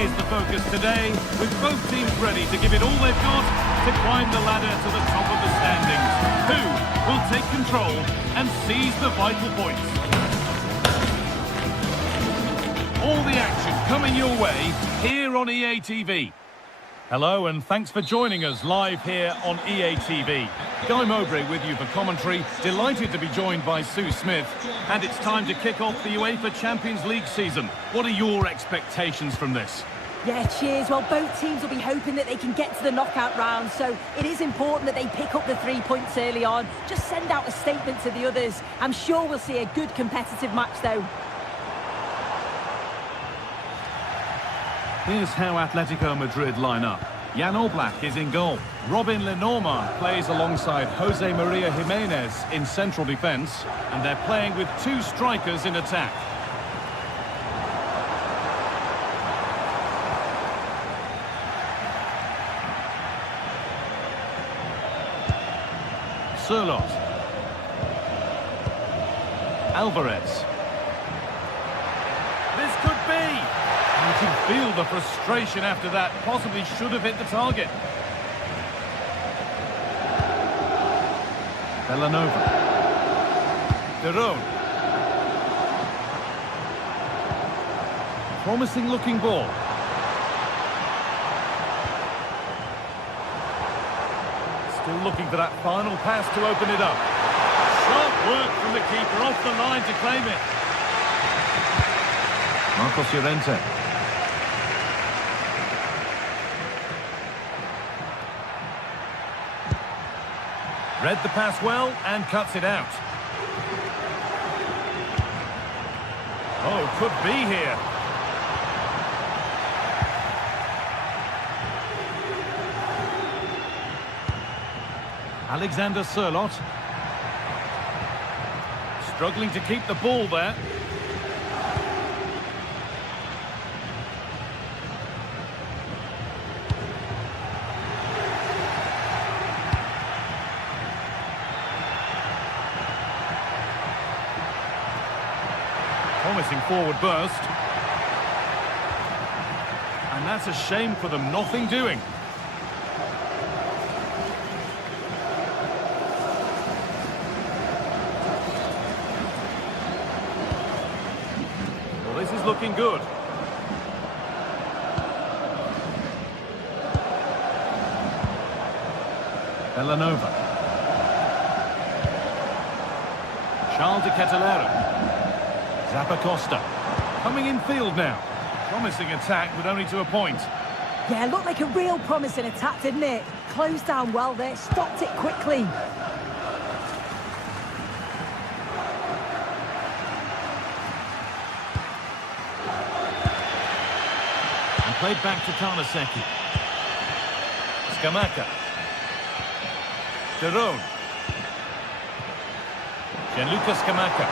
Is the focus today, with both teams ready to give it all they've got to climb the ladder to the top of the standings. Who will take control and seize the vital points? All the action coming your way here on EA TV. Hello and thanks for joining us live here on EA TV. Guy Mowbray with you for commentary. Delighted to be joined by Sue Smith. And it's time to kick off the UEFA Champions League season. What are your expectations from this? Yeah, cheers. Well, both teams will be hoping that they can get to the knockout round, so it is important that they pick up the 3 points early on. Just send out a statement to the others. I'm sure we'll see a good competitive match, though. Here's how Atletico Madrid line up. Jan Oblak is in goal. Robin Lenormand plays alongside Jose Maria Jimenez in central defence. And they're playing with two strikers in attack. Sørloth. Alvarez. This could be. You can feel the frustration after that. Possibly should have hit the target. Bellanova. De Roon. Promising looking ball. Still looking for that final pass to open it up. Sharp work from the keeper off the line to claim it. Marcos Llorente. Read the pass well and cuts it out. Oh, could be here. Alexander Sørloth. Struggling to keep the ball there. Promising forward burst. And that's a shame for them, nothing doing. Well, this is looking good. Bellanova. Charles de Kettelera. Zappacosta. Coming in field now. Promising attack, but only to a point. Yeah, looked like a real promising attack, didn't it? Closed down well there, stopped it quickly. And played back to Karnaseki. Scamacca. De Roon. Gianluca Scamacca.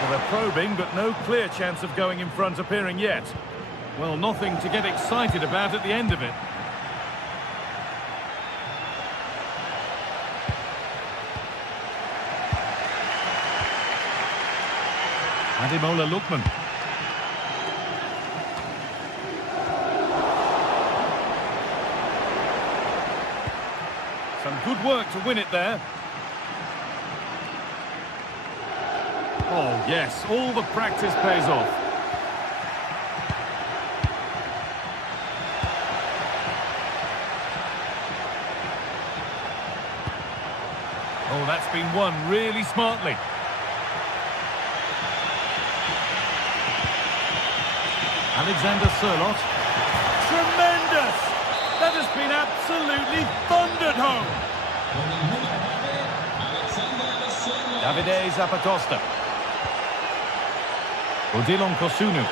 Well, they're probing, but no clear chance of going in front appearing yet. Well, nothing to get excited about at the end of it. Ademola Lookman. Some good work to win it there. Oh, yes, all the practice pays off. Oh, that's been won really smartly. Alexander Sørloth. Tremendous! That has been absolutely thundered home. Davide Zappacosta. Odilon Kosunu.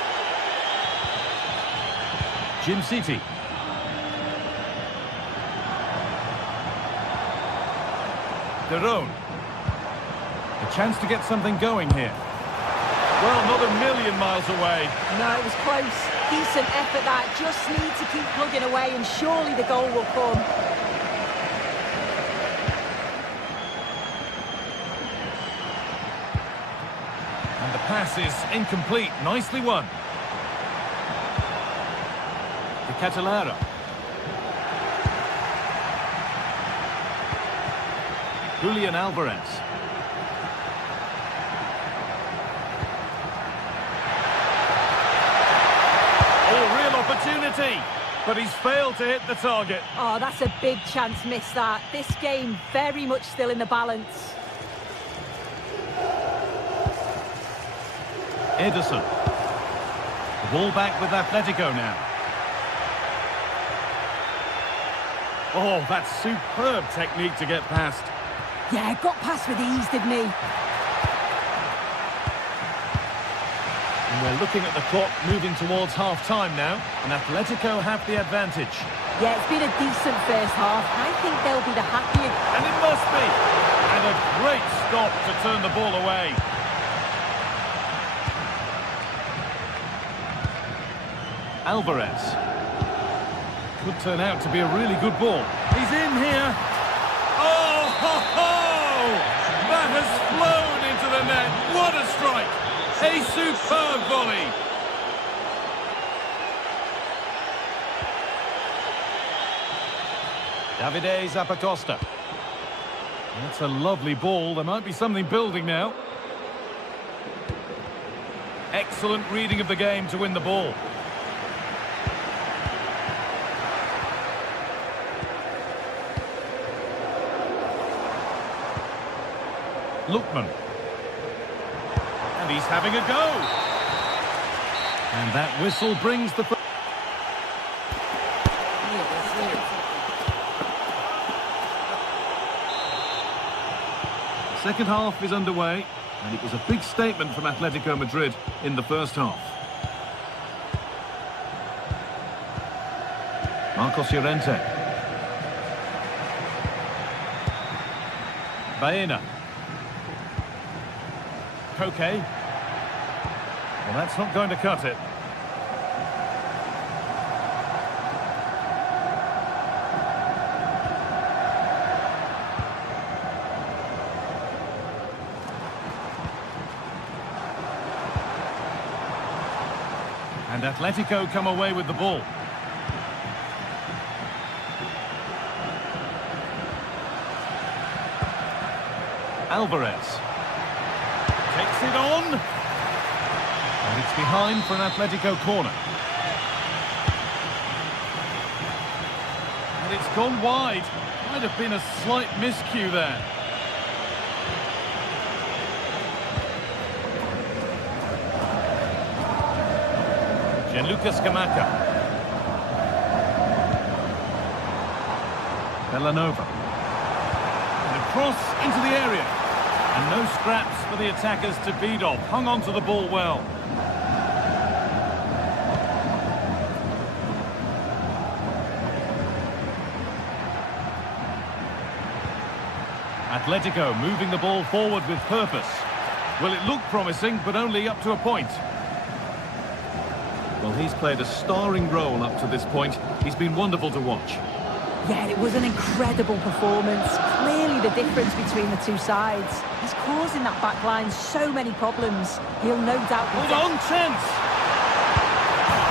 Jim City. De Roon. A chance to get something going here. Well, not a million miles away. No, it was close. Decent effort that. Just need to keep plugging away and surely the goal will come. And the pass is incomplete. Nicely won. De Kettelera. Julian Alvarez. Oh, real opportunity. But he's failed to hit the target. Oh, that's a big chance missed that. This game very much still in the balance. Ederson. The ball back with Atletico now. Oh, that's superb technique to get past. Yeah, got past with ease, didn't he? And we're looking at the clock moving towards half-time now, and Atletico have the advantage. Yeah, it's been a decent first half. I think they'll be the happier. And it must be! And a great stop to turn the ball away. Alvarez. Could turn out to be a really good ball. He's in here. Oh, ho, ho! That has flown into the net. What a strike! A superb volley. Davide Zappacosta. That's a lovely ball. There might be something building now. Excellent reading of the game to win the ball. Lookman. And he's having a go. And that whistle brings the... The second half is underway, and it was a big statement from Atletico Madrid in the first half. Marcos Llorente. Baena. Koke. Well, that's not going to cut it. And Atletico come away with the ball. Alvarez. Takes it on. And it's behind for an Atletico corner. And it's gone wide. Might have been a slight miscue there. Gianluca Scamacca. Villanova. And across into the area. And no scraps for the attackers to beat off. Hung on to the ball well. Atletico moving the ball forward with purpose. Well, it looked promising, but only up to a point. Well, he's played a starring role up to this point. He's been wonderful to watch. Yeah, it was an incredible performance. Clearly the difference between the two sides. He's causing that back line so many problems. He'll no doubt... Hold on, chance!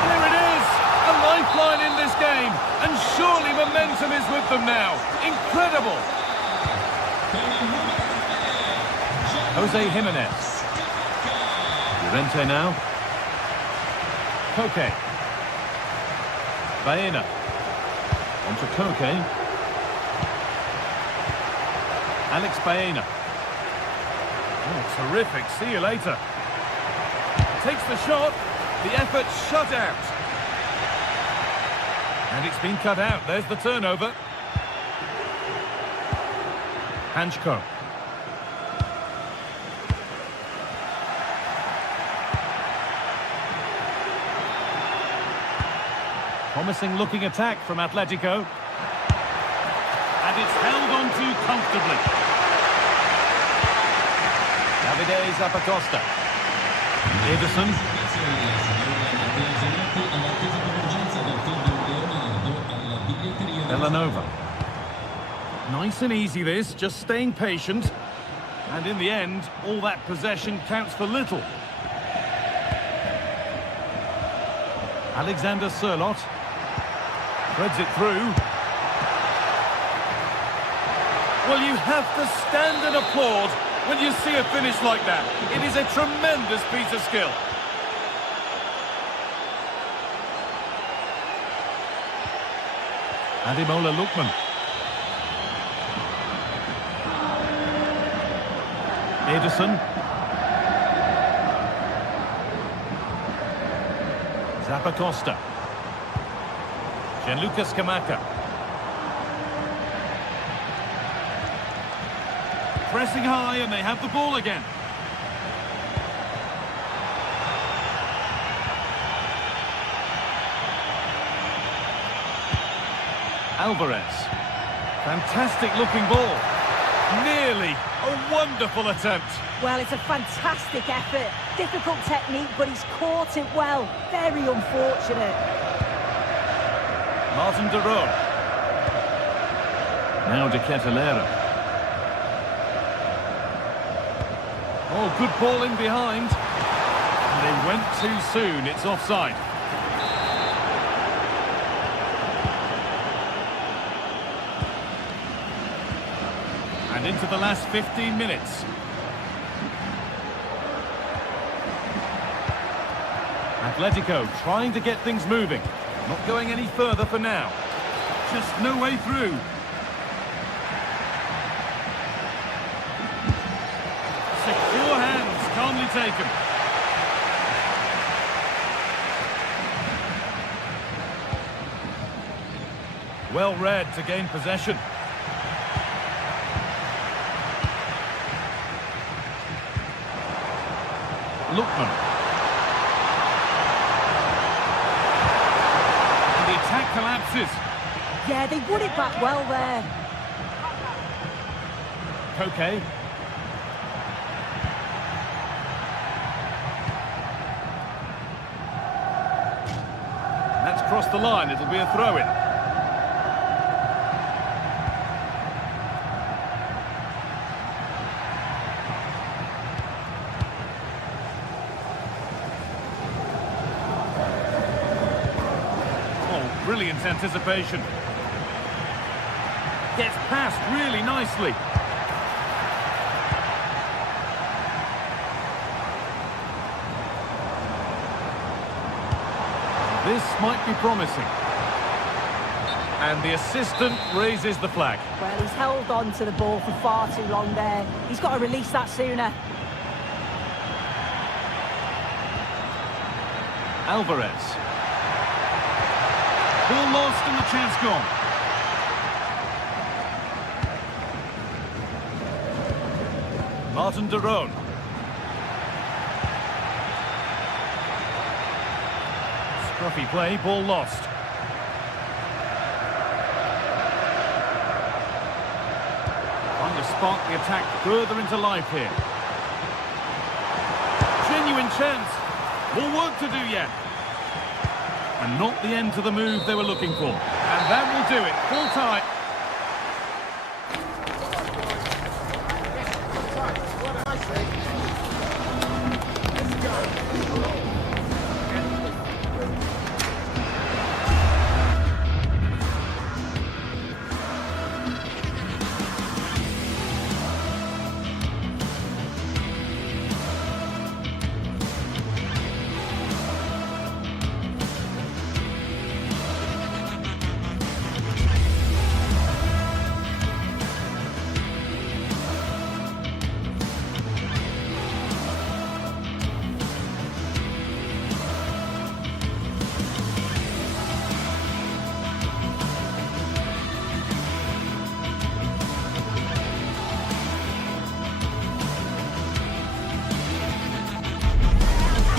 There it is! A lifeline in this game. And surely momentum is with them now. Incredible! Jose Jimenez. Llorente now. Koke. Baena. On to Koke. Alex Baena. Oh, terrific. See you later. Takes the shot. The effort shut out. And it's been cut out. There's the turnover. Hanchko. Promising looking attack from Atletico. And it's held on to comfortably. Davide Zappacosta. Ederson. Villanova. Nice and easy this, just staying patient. And in the end, all that possession counts for little. Alexander Sørloth. Threads it through. Well, you have to stand and applaud when you see a finish like that. It is a tremendous piece of skill. Ademola Lookman. Ederson. Zappacosta. Gianluca Scamacca. Pressing high and they have the ball again. Alvarez. Fantastic looking ball. Nearly a wonderful attempt. Well, it's a fantastic effort. Difficult technique, but he's caught it well. Very unfortunate. Martin de Roon. Now de Ketelera. Oh, good ball in behind. And they went too soon. It's offside. And into the last 15 minutes. Atletico trying to get things moving. Not going any further for now. Just no way through. Secure hands, calmly taken. Well read to gain possession. Lookman. And the attack collapses. Yeah, they won it back well there. Koke. That's crossed the line. It'll be a throw-in. Brilliant anticipation. Gets past really nicely. This might be promising. And the assistant raises the flag. Well, he's held on to the ball for far too long there. He's got to release that sooner. Alvarez. Ball lost and the chance gone. Martin de Roon. Scruffy play, ball lost. Trying to spark the attack further into life here. Genuine chance. More work to do yet. And not the end to the move they were looking for. And that will do it. Full time.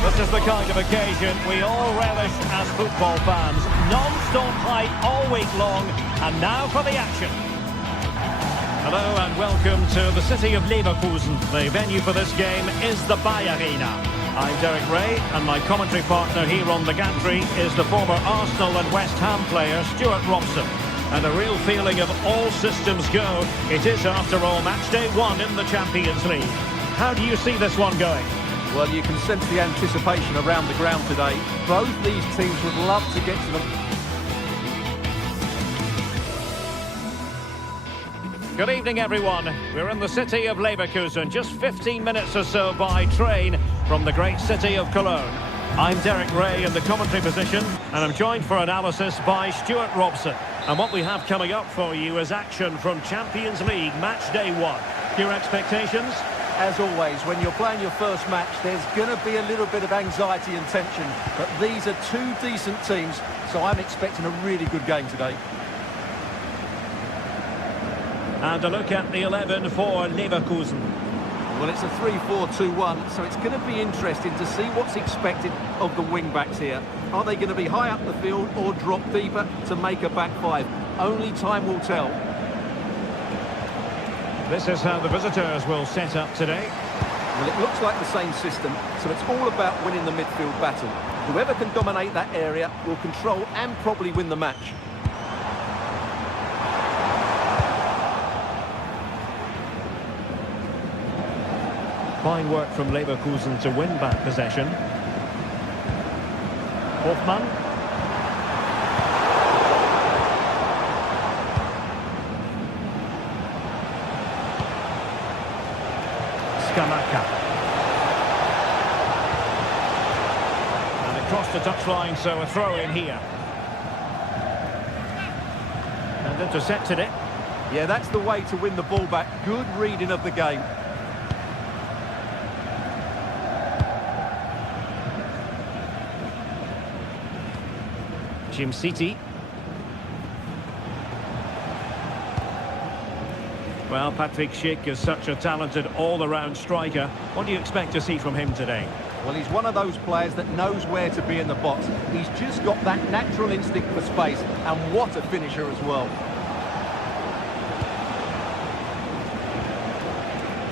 This is the kind of occasion we all relish as football fans. Non-stop hype all week long, and now for the action. Hello and welcome to the city of Leverkusen. The venue for this game is the Bay Arena. I'm Derek Ray, and my commentary partner here on the gantry is the former Arsenal and West Ham player Stuart Robson. And a real feeling of all systems go. It is, after all, match day 1 in the Champions League. How do you see this one going? Well, you can sense the anticipation around the ground today. Both these teams would love to get to them. Good evening, everyone. We're in the city of Leverkusen, just 15 minutes or so by train from the great city of Cologne. I'm Derek Ray in the commentary position, and I'm joined for analysis by Stuart Robson. And what we have coming up for you is action from Champions League match day 1. Your expectations? As always, when you're playing your first match, there's going to be a little bit of anxiety and tension. But these are two decent teams, so I'm expecting a really good game today. And a look at the 11 for Leverkusen. Well, it's a 3-4-2-1, so it's going to be interesting to see what's expected of the wing-backs here. Are they going to be high up the field or drop deeper to make a back five? Only time will tell. This is how the visitors will set up today. Well, it looks like the same system, so it's all about winning the midfield battle. Whoever can dominate that area will control and probably win the match. Fine work from Leverkusen to win back possession. Hoffmann. And it crossed the touchline, so a throw in here. And intercepted it. Yeah, that's the way to win the ball back. Good reading of the game. Jim City. Well, Patrick Schick is such a talented all-around striker. What do you expect to see from him today? Well, he's one of those players that knows where to be in the box. He's just got that natural instinct for space, and what a finisher as well.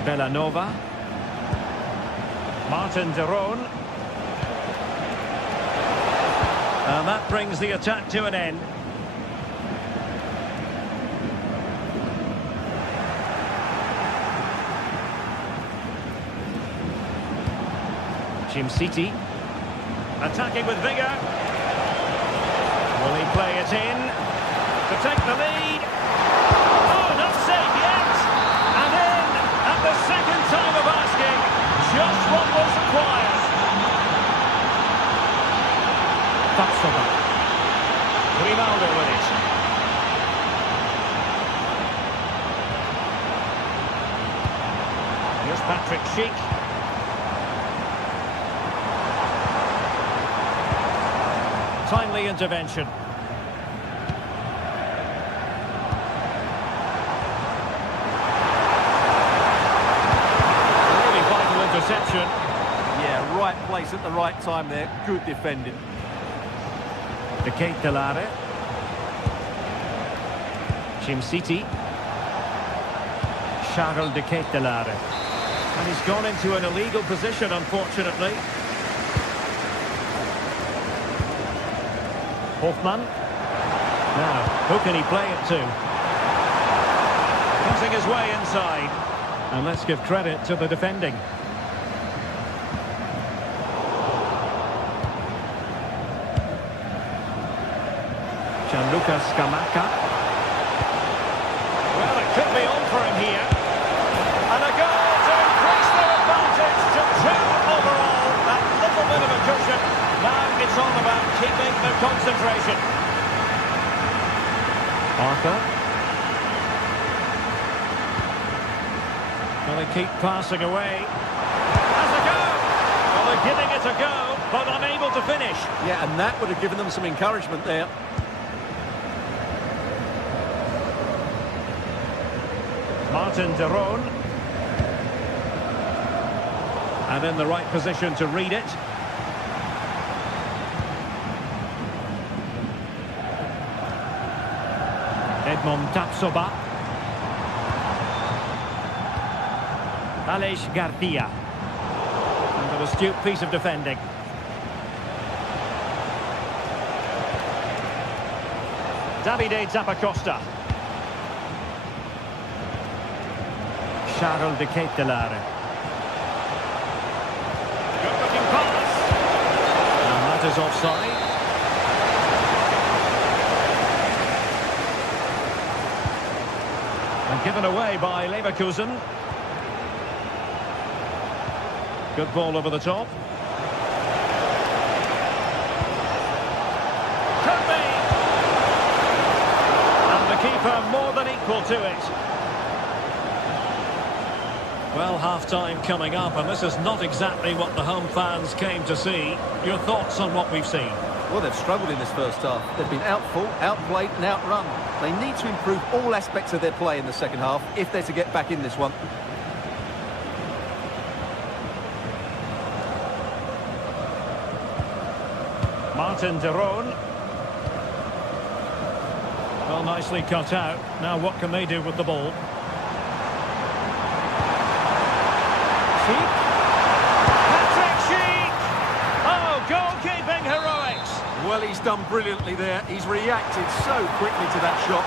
Bellanova. Martin de Roon. And that brings the attack to an end. Jim City. Attacking with vigour. Will he play it in to take the lead? Oh, not safe yet. And in at the second time of asking. Just what was required. Tapsoba. Grimaldo with it. Here's Patrick Schick. Timely intervention. Really vital interception. Yeah, right place at the right time there. Good defending. De Ketelare. Jim City. Charles De Ketelare. And he's gone into an illegal position, unfortunately. Hoffmann. Now, who can he play it to? Cutting his way inside. And let's give credit to the defending. Gianluca Scamacca. Well, it could be on for him here. And a goal to increase their advantage to 2 overall. That little bit of a cushion. Now it's all about keeping the concentration. Arthur. Well, they keep passing away. Has a go. Well, they're giving it a go, but unable to finish. Yeah, and that would have given them some encouragement there. Martin de Roon. And in the right position to read it. Edmond Tapsoba. Aleix Garcia. And an astute piece of defending. Davide Zappacosta. Charles De Ketelare. Good looking pass. And that is offside. And given away by Leverkusen. Good ball over the top. Could be. And the keeper more than equal to it. Well, half-time coming up, and this is not exactly what the home fans came to see. Your thoughts on what we've seen? Well, they've struggled in this first half. They've been outfought, outplayed and outrun. They need to improve all aspects of their play in the second half if they're to get back in this one. Martin de Roon. Well, nicely cut out. Now what can they do with the ball? Sheik. Patrick Sheik! Oh, goalkeeping heroics! Well, he's done brilliantly there. He's reacted so quickly to that shot.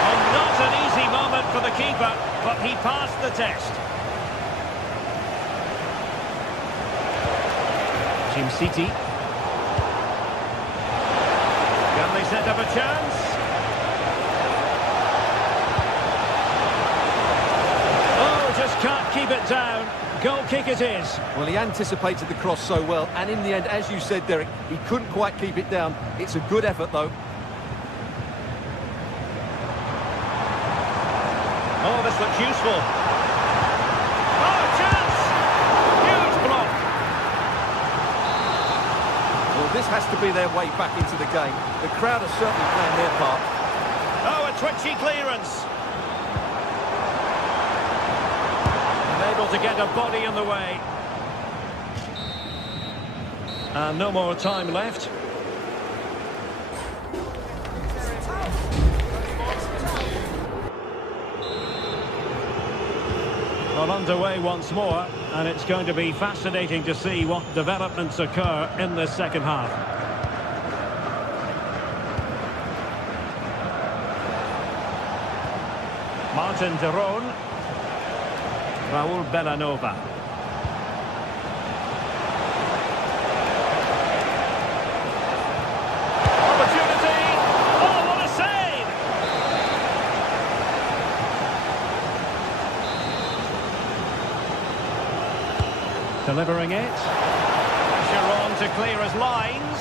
Well, not an easy moment for the keeper, but he passed the test. Jim City. Can they set up a chance? Oh, just can't keep it down. Goal kick it is. Well, he anticipated the cross so well, and in the end, as you said, Derek, he couldn't quite keep it down. It's a good effort, though. Oh, this looks useful. Oh, chance! Huge block. Well, this has to be their way back into the game. The crowd are certainly playing their part. Oh, a twitchy clearance. Able to get a body in the way. And no more time left. Well, underway once more, and it's going to be fascinating to see what developments occur in this second half. Martin de Roon. Raul Bellanova. Opportunity! Oh, what a save! Delivering it. Pressure on to clear his lines.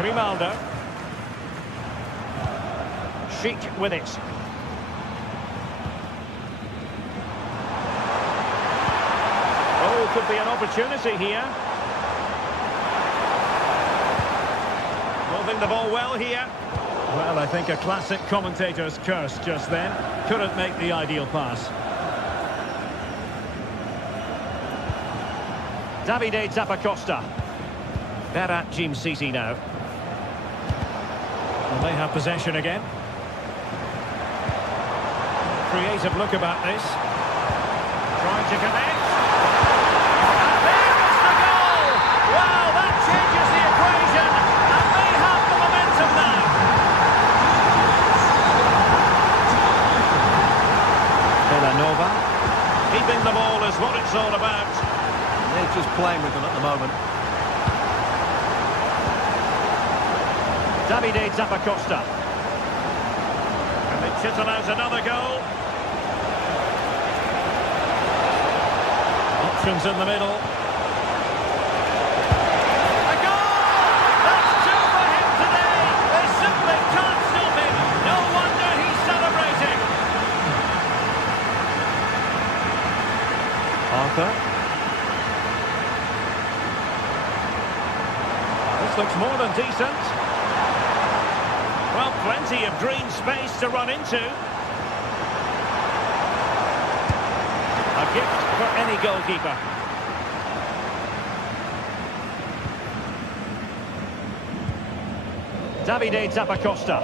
Grimaldo. Sheik with it. Could be an opportunity here. Moving the ball well here. Well, I think a classic commentator's curse just then. Couldn't make the ideal pass. Davide Zappacosta. Berat Jim City now. Well, they have possession again. Creative look about this. Trying to connect. Wow, that changes the equation, and they have the momentum now. Bellanova. Keeping the ball is what it's all about. They're just playing with them at the moment. Davide Zappacosta. And they chisel out another goal. Options in the middle. This looks more than decent. Well, plenty of green space to run into. A gift for any goalkeeper. Davide Zappacosta.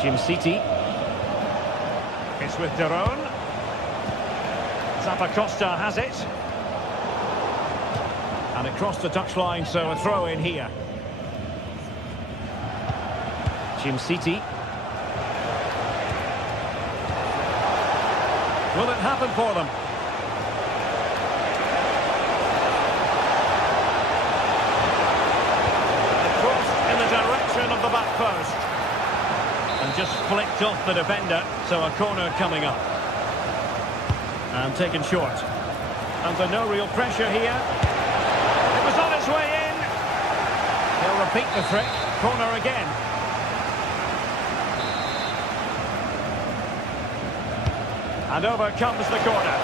Jim City. It's with de Roon. Zappacosta has it. And it crossed the touchline, so a throw in here. Jim City. Will it happen for them? It crossed in the direction of the back post. And just flicked off the defender, so a corner coming up. And taken short. Under no real pressure here. It was on its way in. He'll repeat the trick. Corner again. And over comes the corner.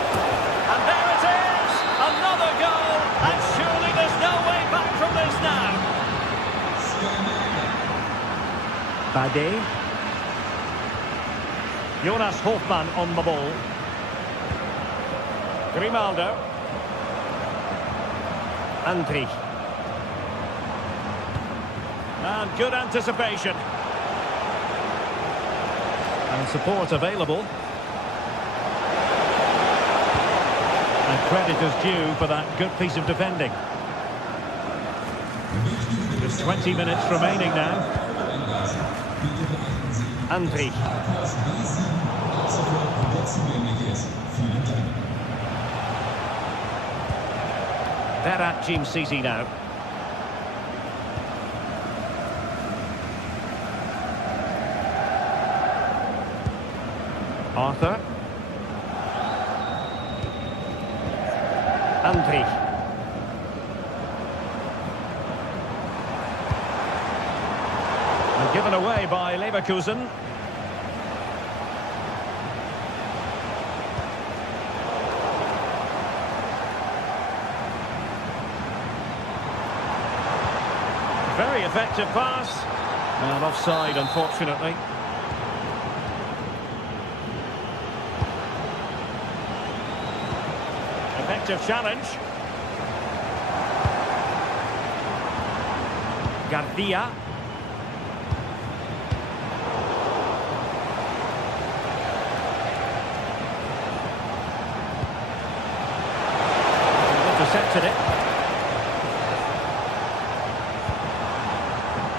And there it is! Another goal! And surely there's no way back from this now. Bade. Jonas Hofmann on the ball. Grimaldo. Andri. And good anticipation. And support available. And credit is due for that good piece of defending. Just 20 minutes remaining now. Andri. Berat Jim Sisi now. Arthur. Andri. And given away by Leverkusen. Very effective pass. And offside, unfortunately. Effective challenge. Garcia. Intercepted it.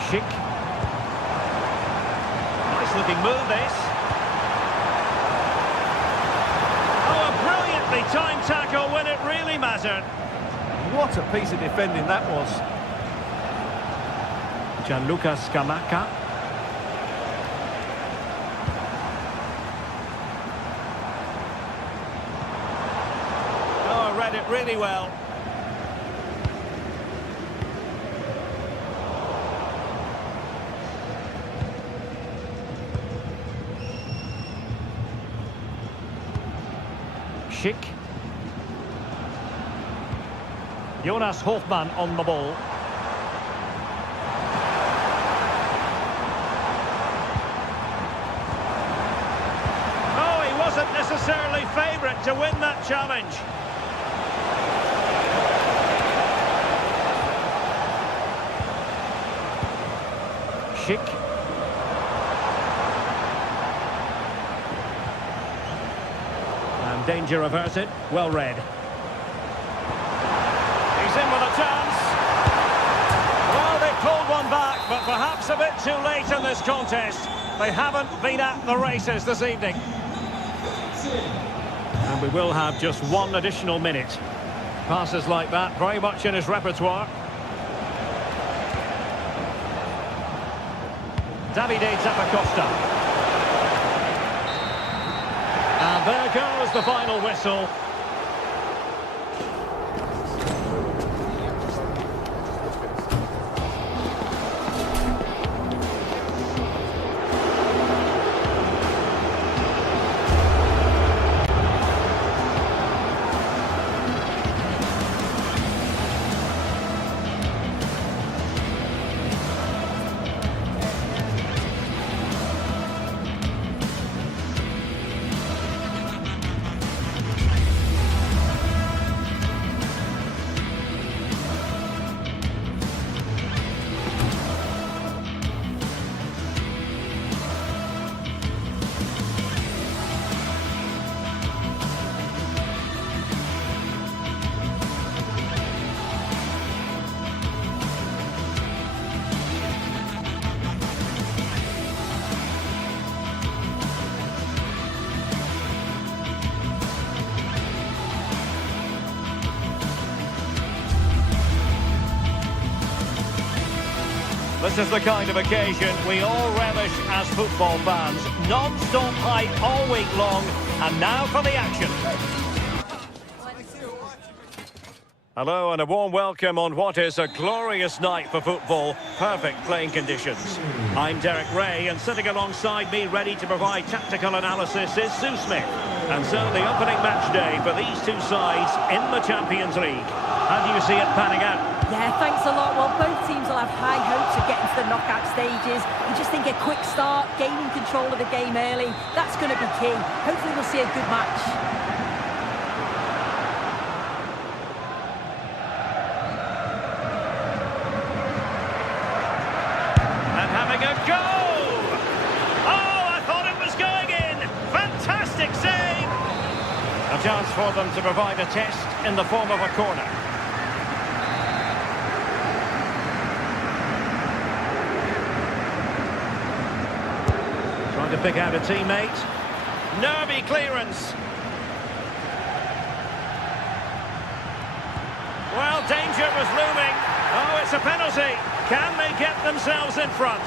Schick. Nice looking move this. Oh, a brilliantly timed tackle when it really mattered. What a piece of defending that was. Gianluca Scamacca. Oh, read it really well. Schick. Jonas Hofmann on the ball. Oh, he wasn't necessarily favourite to win that challenge. Schick. And danger averted. Well read. He's in with a chance. Well, they pulled one back, but perhaps a bit too late in this contest. They haven't been at the races this evening. And we will have just one additional minute. Passes like that, very much in his repertoire. Davide Zappacosta. And there goes the final whistle. This is the kind of occasion we all relish as football fans. Non-stop hype all week long, and now for the action. Hello and a warm welcome on what is a glorious night for football. Perfect playing conditions. I'm Derek Ray, and sitting alongside me ready to provide tactical analysis is Sue Smith. And so the opening match day for these two sides in the Champions League. How do you see it panning out? Yeah, thanks a lot. Well, both teams will have high hopes of getting to the knockout stages. You just think a quick start, gaining control of the game early, that's going to be key. Hopefully we'll see a good match. chance for them to provide a test in the form of a corner. Trying to pick out a teammate. Nervy clearance. Well, danger was looming. Oh, it's a penalty. Can they get themselves in front?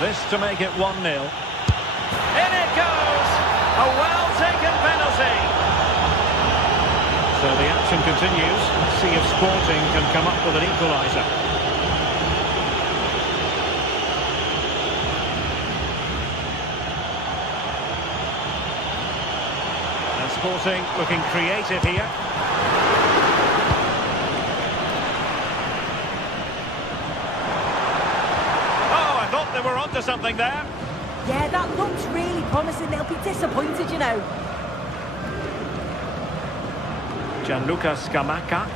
This to make it 1-0. In it goes! A well-taken penalty. So the action continues. Let's see if Sporting can come up with an equalizer. And Sporting looking creative here. They were onto something there. Yeah, that looks really promising. They'll be disappointed, you know. Gianluca Scamacca.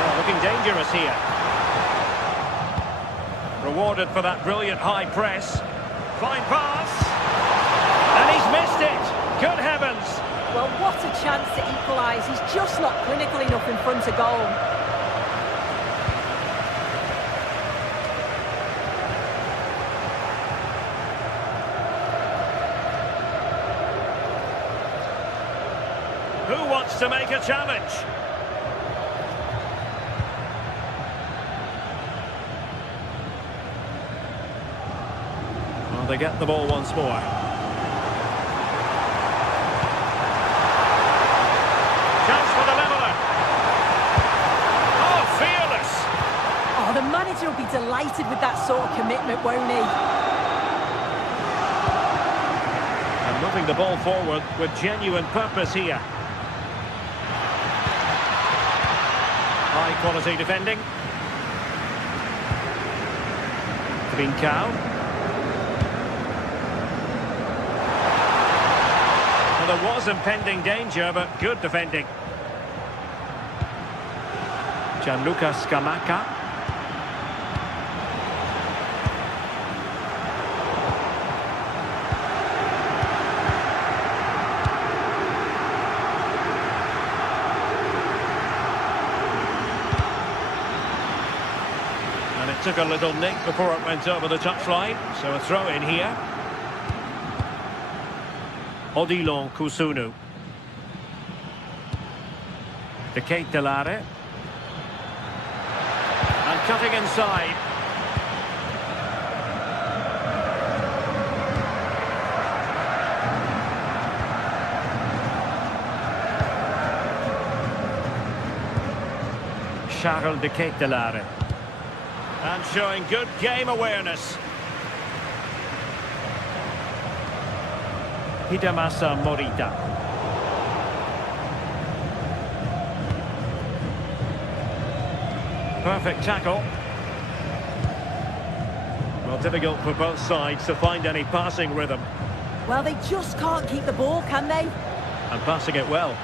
Oh, looking dangerous here. Rewarded for that brilliant high press. Fine pass. And he's missed it. Good heavens. Well, what a chance to equalise. He's just not clinical enough in front of goal. Who wants to make a challenge? Well, they get the ball once more. The manager will be delighted with that sort of commitment, won't he? And moving the ball forward with genuine purpose here. High quality defending. Trincao. Well, there was impending danger, but good defending. Gianluca Scamacca. Took a little nick before it went over the touchline, so a throw in here. Odilon Kusunu. Decisive. And cutting inside. Charles Decisive. And showing good game awareness. Hidemasa Morita. Perfect tackle. Well, difficult for both sides to find any passing rhythm. Well, they just can't keep the ball, can they? And passing it well.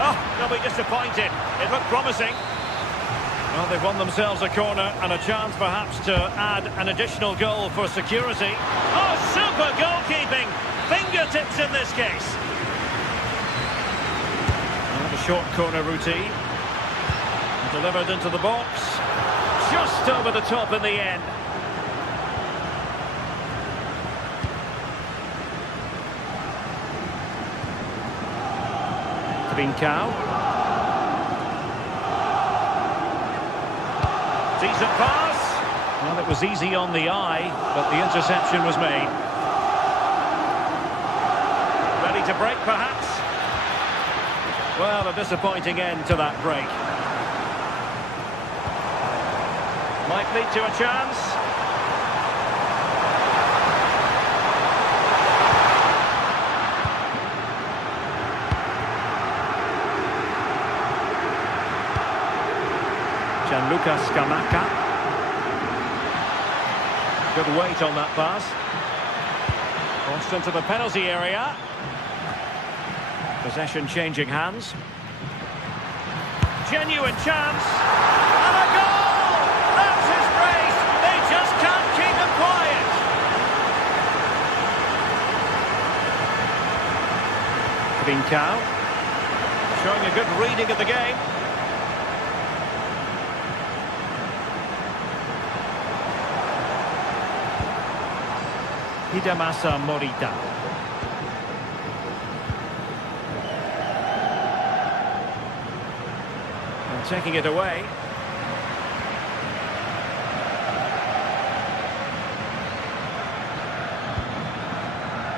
Oh, they'll be disappointed. It looked promising. Well, they've won themselves a corner and a chance perhaps to add an additional goal for security. Oh, super goalkeeping! Fingertips in this case. And a short corner routine. Delivered into the box. Just over the top in the end. Trincao. Decent pass. Well, it was easy on the eye, but the interception was made. Ready to break, perhaps? Well, a disappointing end to that break. Might lead to a chance. Gianluca Scamacca. Good weight on that pass. Crossed into the penalty area. Possession changing hands. Genuine chance. And a goal! That's his brace. They just can't keep him quiet. Trincao. Showing a good reading of the game. Hidemasa Morita. And taking it away.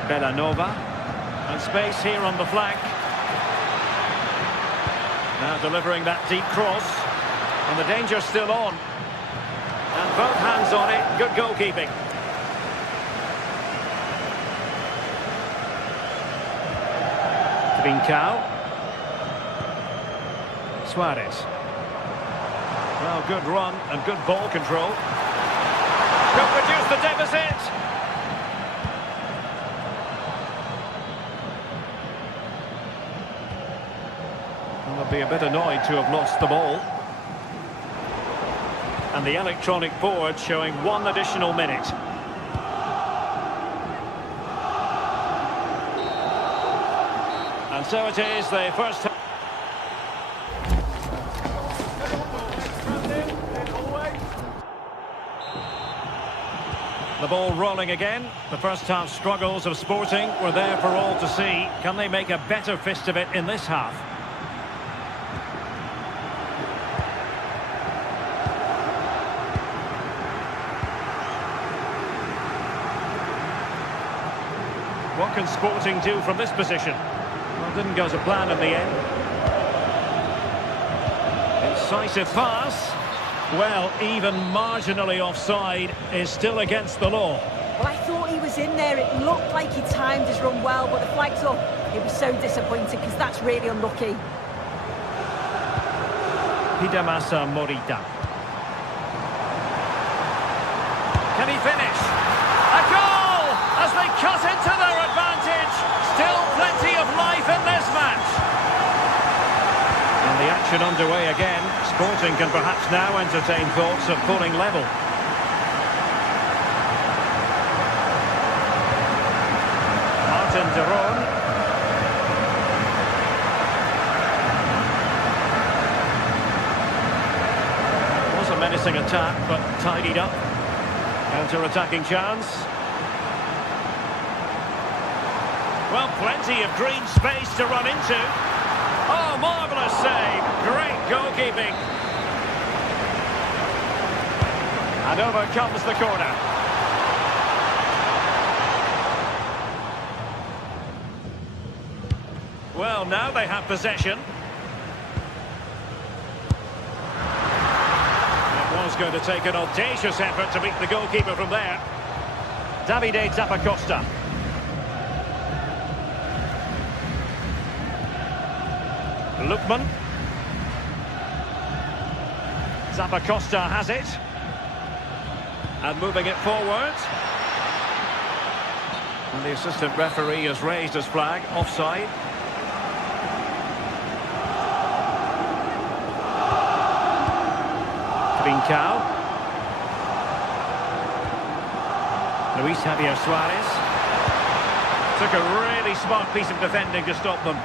Bellanova. And space here on the flank. Now delivering that deep cross. And the danger's still on. And both hands on it. Good goalkeeping. Trincao. Suarez. Well, good run and good ball control. Could reduce the deficit. Well, they'll be a bit annoyed to have lost the ball. And the electronic board showing 1 additional minute. And so it is, the first... The ball rolling again. The first half struggles of Sporting were there for all to see. Can they make a better fist of it in this half? What can Sporting do from this position? Well, didn't go to plan in the end. Decisive pass. Well, even marginally offside is still against the law. Well, I thought he was in there. It looked like he timed his run well, but the flag's up. It was so disappointing because that's really unlucky. Hidemasa Morita. Can he finish? A goal! As they cut into their advantage. Still plenty of life in this match. And the action underway again. Sporting can perhaps now entertain thoughts of pulling level. Martin de Roon. Was a menacing attack, but tidied up. Counter-attacking chance. Well, plenty of green space to run into. Oh, marvellous save. Great goalkeeping. And over comes the corner. Well, now they have possession. It was going to take an audacious effort to beat the goalkeeper from there. Davide Zappacosta. Lookman. Zappacosta has it. And moving it forward. And the assistant referee has raised his flag, offside. Trincao. Luis Javier Suarez. Took a really smart piece of defending to stop them.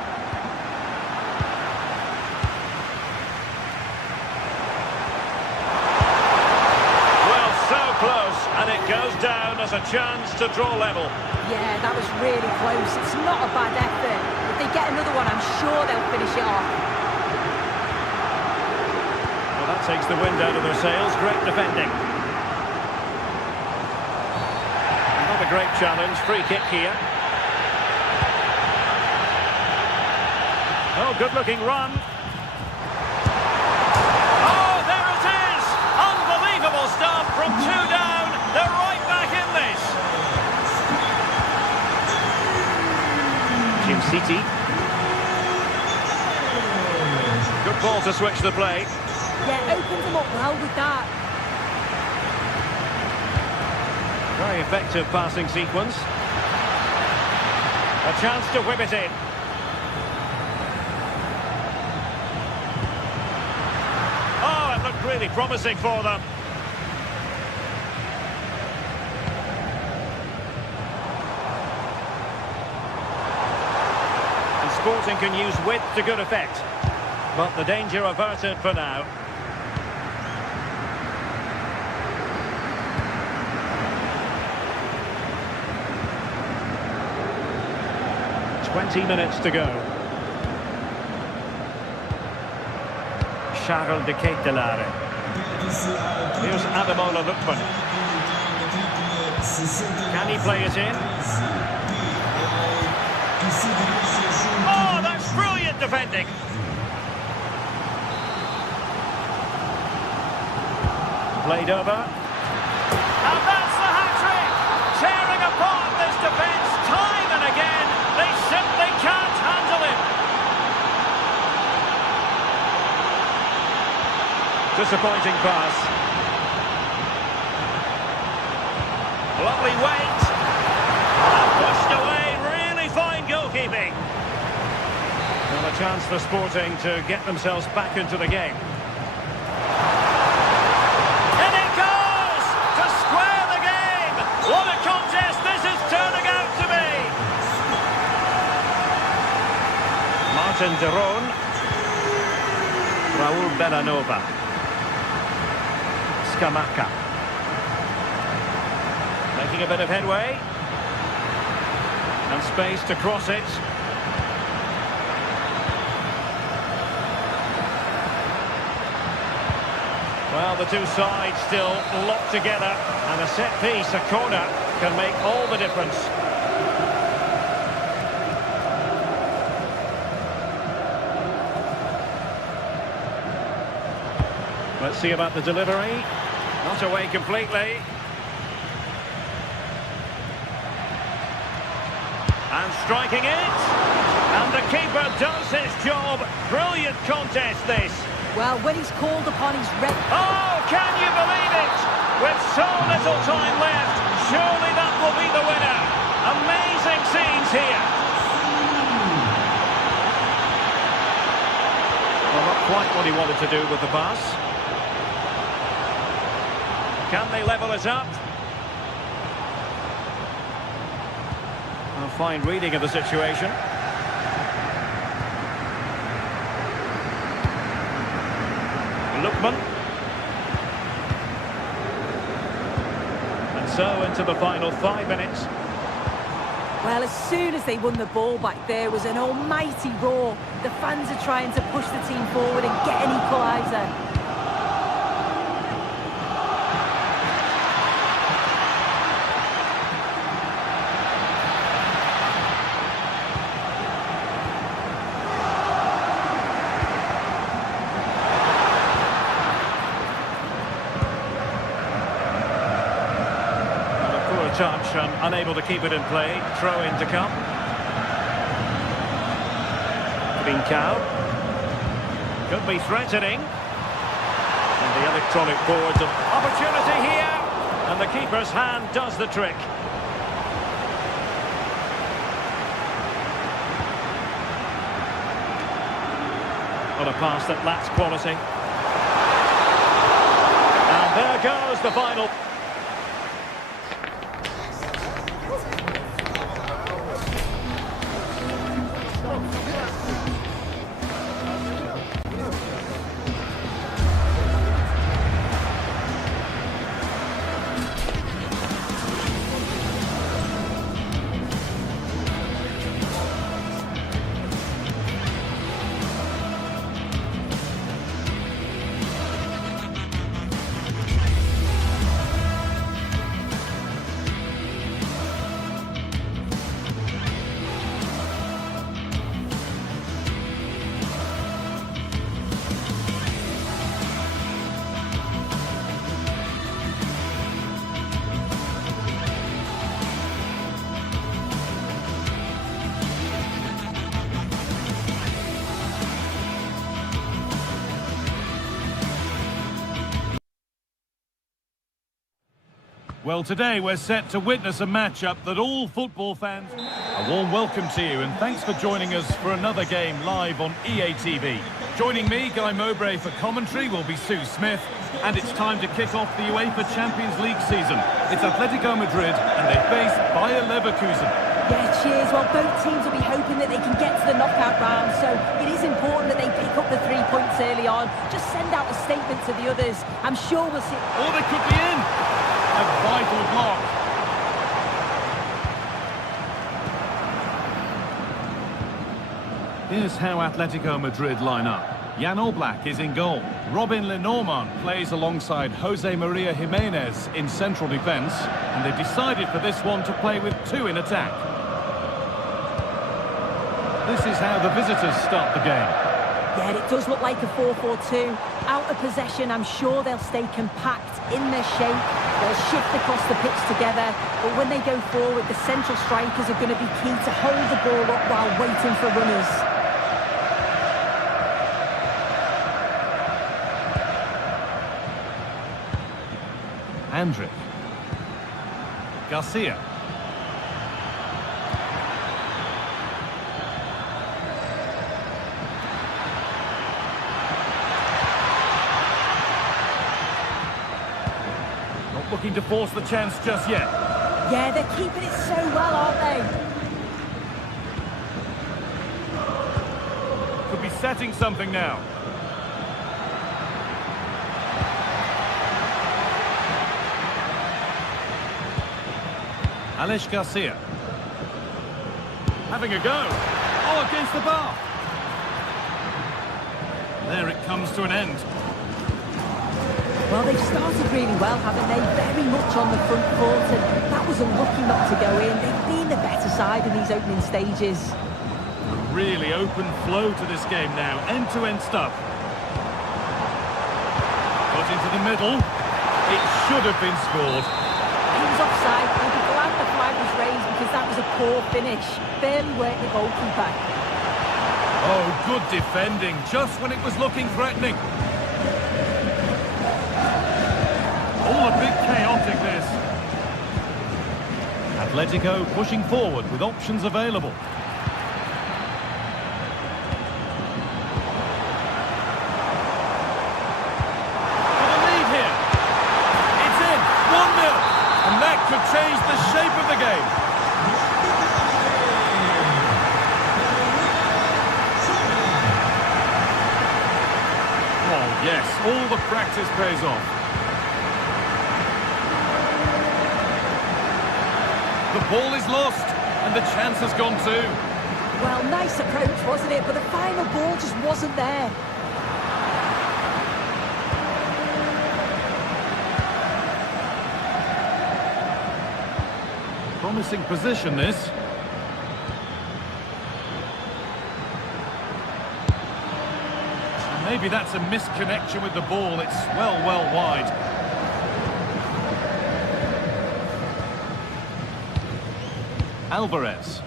Close, and it goes down as a chance to draw level. Yeah, that was really close. It's not a bad effort. If they get another one, I'm sure they'll finish it off. Well, that takes the wind out of their sails. Great defending. Not a great challenge. Free kick here. Oh, good-looking run. Stuff from 2 down, they're right back in this. Jim City. Good ball to switch the play. Yeah, opens them up well with that. Very effective passing sequence. A chance to whip it in. really promising for them. And Sporting can use width to good effect. But the danger averted for now. .20 to go. Charles de Ketelare. Here's Ademola Lookman. Can he play it in? Oh, that's brilliant defending. Played over. And that's the hat-trick! Tearing apart this defence time and again. They simply can't handle it. Disappointing pass. Lovely weight. And pushed away. Really fine goalkeeping. Well, a chance for Sporting to get themselves back into the game. And it goes to square the game. What a contest this is turning out to be. Martin de Roon. Raul Bellanova. Scamacca. Making a bit of headway. And space to cross it. Well, the two sides still locked together. And a set piece, a corner, can make all the difference. Let's see about the delivery. Not away completely. And striking it. And the keeper does his job. Brilliant contest, this. Well, when he's called upon, he's ready. Oh, can you believe it? With so little time left, surely that will be the winner. Amazing scenes here. Well, not quite what he wanted to do with the pass. Can they level it up? A fine reading of the situation. Lookman. And so into the final 5 minutes. Well, as soon as they won the ball back, there was an almighty roar. The fans are trying to push the team forward and get an equaliser. Touch and unable to keep it in play. Throw in to come. Trincao. Could be threatening. And the electronic boards of opportunity here. And the keeper's hand does the trick. What a pass that lacks quality. And there goes the final. Well, today we're set to witness a matchup that all football fans... A warm welcome to you, and thanks for joining us for another game live on EA TV. Joining me, Guy Mowbray, for commentary will be Sue Smith, and it's time to kick off the UEFA Champions League season. It's Atletico Madrid, and they face Bayer Leverkusen. Yeah, cheers. Well, both teams will be hoping that they can get to the knockout round, so it is important that they pick up the 3 points early on. Just send out a statement to the others. I'm sure we'll see... Oh, they could be in! A vital block. Here's how Atletico Madrid line up. Jan Oblak is in goal. Robin Lenormand plays alongside Jose Maria Jimenez in central defence, and they've decided for this one to play with 2 in attack. This is how the visitors start the game. Yeah, it does look like a 4-4-2. Out of possession, I'm sure they'll stay compact in their shape. They'll shift across the pitch together, but when they go forward, the central strikers are going to be key to hold the ball up while waiting for runners. Andrick. Garcia. Not looking to force the chance just yet. Yeah, they're keeping it so well, aren't they? Could be setting something now. Alex Garcia. Having a go. Oh, against the bar. There it comes to an end. Well, they've started really well, haven't they? Very much on the front foot, and that was unlucky not to go in. They've been the better side in these opening stages. A really open flow to this game now. End-to-end stuff. Got into the middle. It should have been scored. He was offside. He'll be glad the flag was raised because that was a poor finish. Barely worked the goalkeeper. Oh, good defending, just when it was looking threatening. All a bit chaotic, this. Atletico pushing forward with options available. For the lead here. It's in, 1-0. And that could change the shape of the game. Oh, yes, all the practice pays off. The ball is lost, and the chance has gone too. Well, nice approach, wasn't it? But the final ball just wasn't there. Promising position, this. Maybe that's a misconnection with the ball. It's well wide. Alvarez.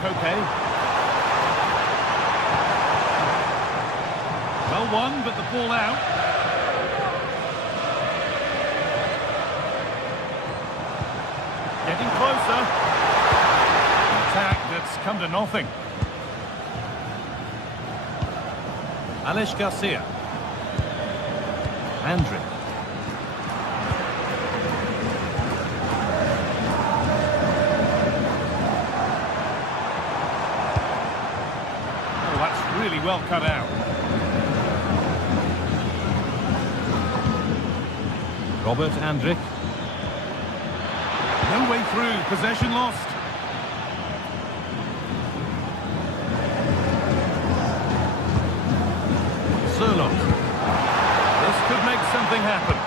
Koke. Well won, but the ball out. Getting closer. An attack that's come to nothing. Alex Garcia. Andrick. Oh, that's really well cut out. Robert Andrick. No way through. Possession lost. Sherlock. This could make something happen.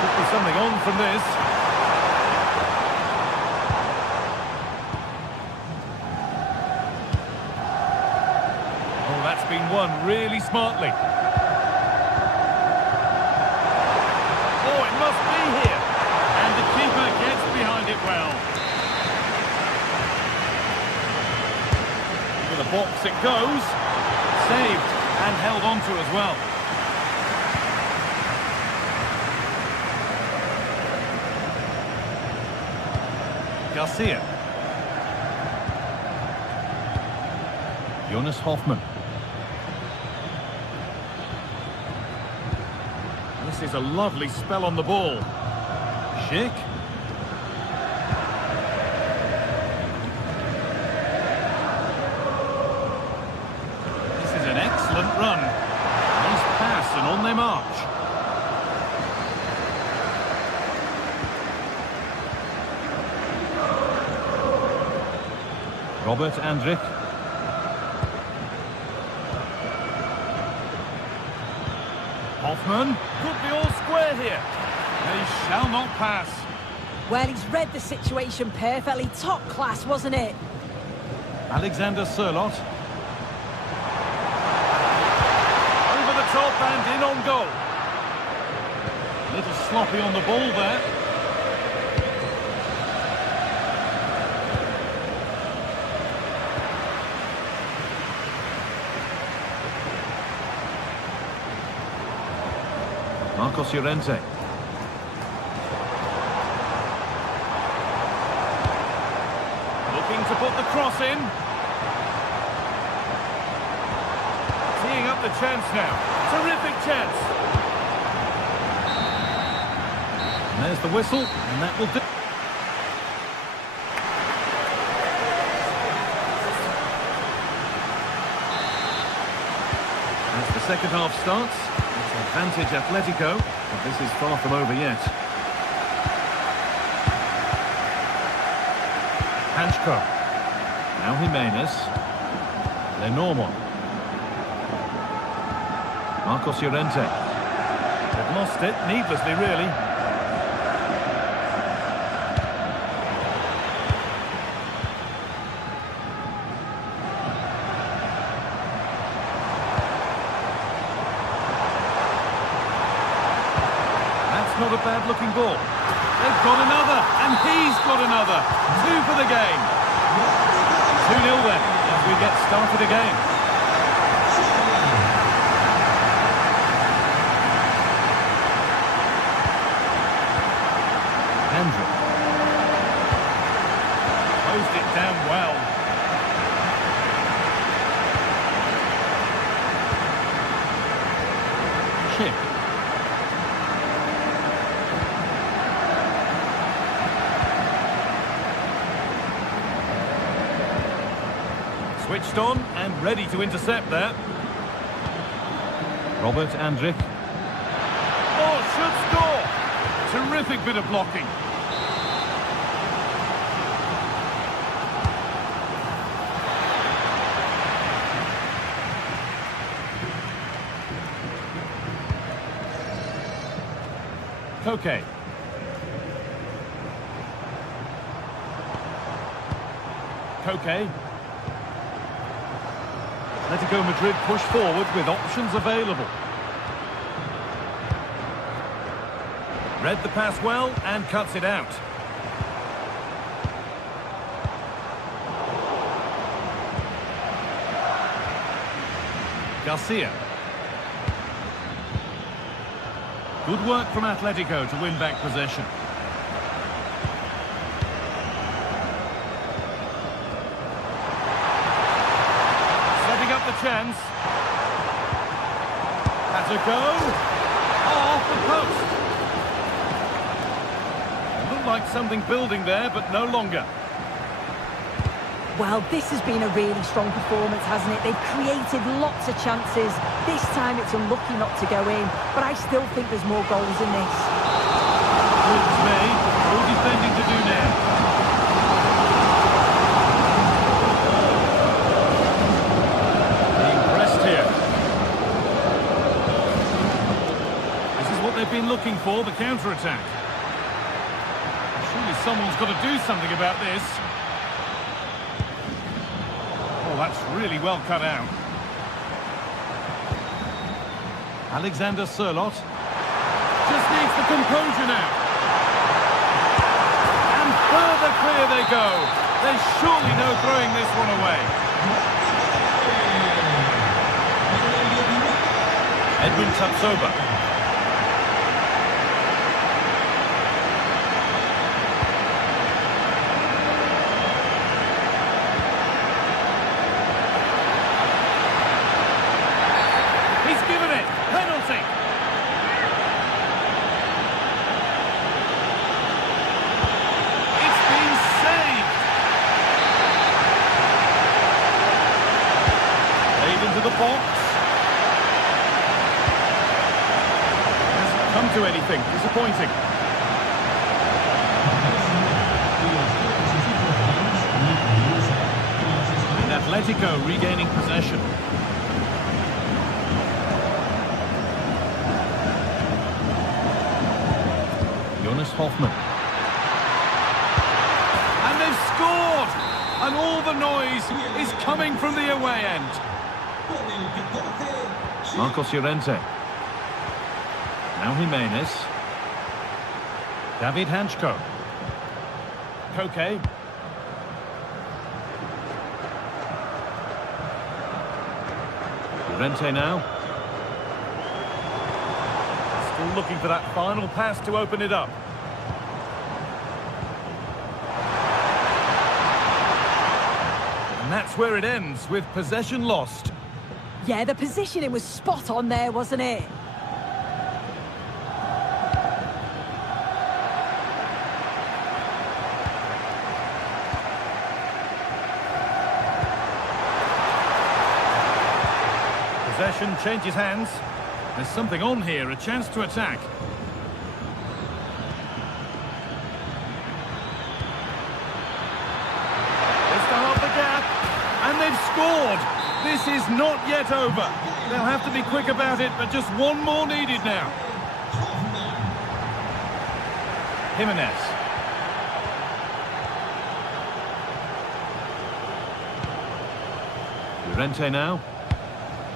Could be something on from this. Oh, that's been won really smartly. Oh, it must be here. And the keeper gets behind it well. The box it goes, saved and held onto as well. Garcia. Jonas Hoffman. This is a lovely spell on the ball. Schick. This is an excellent run. Nice pass and on they march. Robert Andrich. Hoffman could be all square here. They shall not pass. Well, he's read the situation perfectly. Top class, wasn't it? Alexander Sørloth. Over the top and in on goal. A little sloppy on the ball there. Marcos Llorente. Looking to put the cross in. Teeing up the chance now. Terrific chance. And there's the whistle, and that will do. As the second half starts, it's advantage Atletico, but this is far from over yet. Hanchko. Now Jimenez. Lenormand. Marcos Llorente. They've lost it, needlessly really. Not a bad looking ball. They've got another, and he's got another. 2 for the game. 2-0 then, as we get started again. Andrew. Closed it down well. Chip. Switched on and ready to intercept there. Robert Andrich. Oh, should score! Terrific bit of blocking. Koke. Koke. Atletico Madrid push forward with options available. Read the pass well and cuts it out. Garcia. Good work from Atletico to win back possession. Chance. Has a go. Off the post. It looked like something building there, but no longer. Well, this has been a really strong performance, hasn't it? They've created lots of chances. This time it's unlucky not to go in, but I still think there's more goals in this. It's me. All defending to do now. They've been looking for the counter-attack. Surely someone's got to do something about this. Oh, that's really well cut out. Alexander Sørloth just needs the composure now. And further clear they go. There's surely no throwing this one away. Edwin Tapsoba. into the box. Hasn't come to anything. Disappointing. And Atletico regaining possession. Jonas Hoffmann. And they've scored! And all the noise is coming from the away end. Marcos Llorente. Now Jimenez. David Hanchko. Koke. Llorente now. Still looking for that final pass to open it up. And that's where it ends, with possession lost. Yeah, the positioning was spot on there, wasn't it? Possession changes hands. There's something on here, a chance to attack. It's to half the gap, and they've scored. This is not yet over. They'll have to be quick about it, but just one more needed now. Jimenez. Llorente now.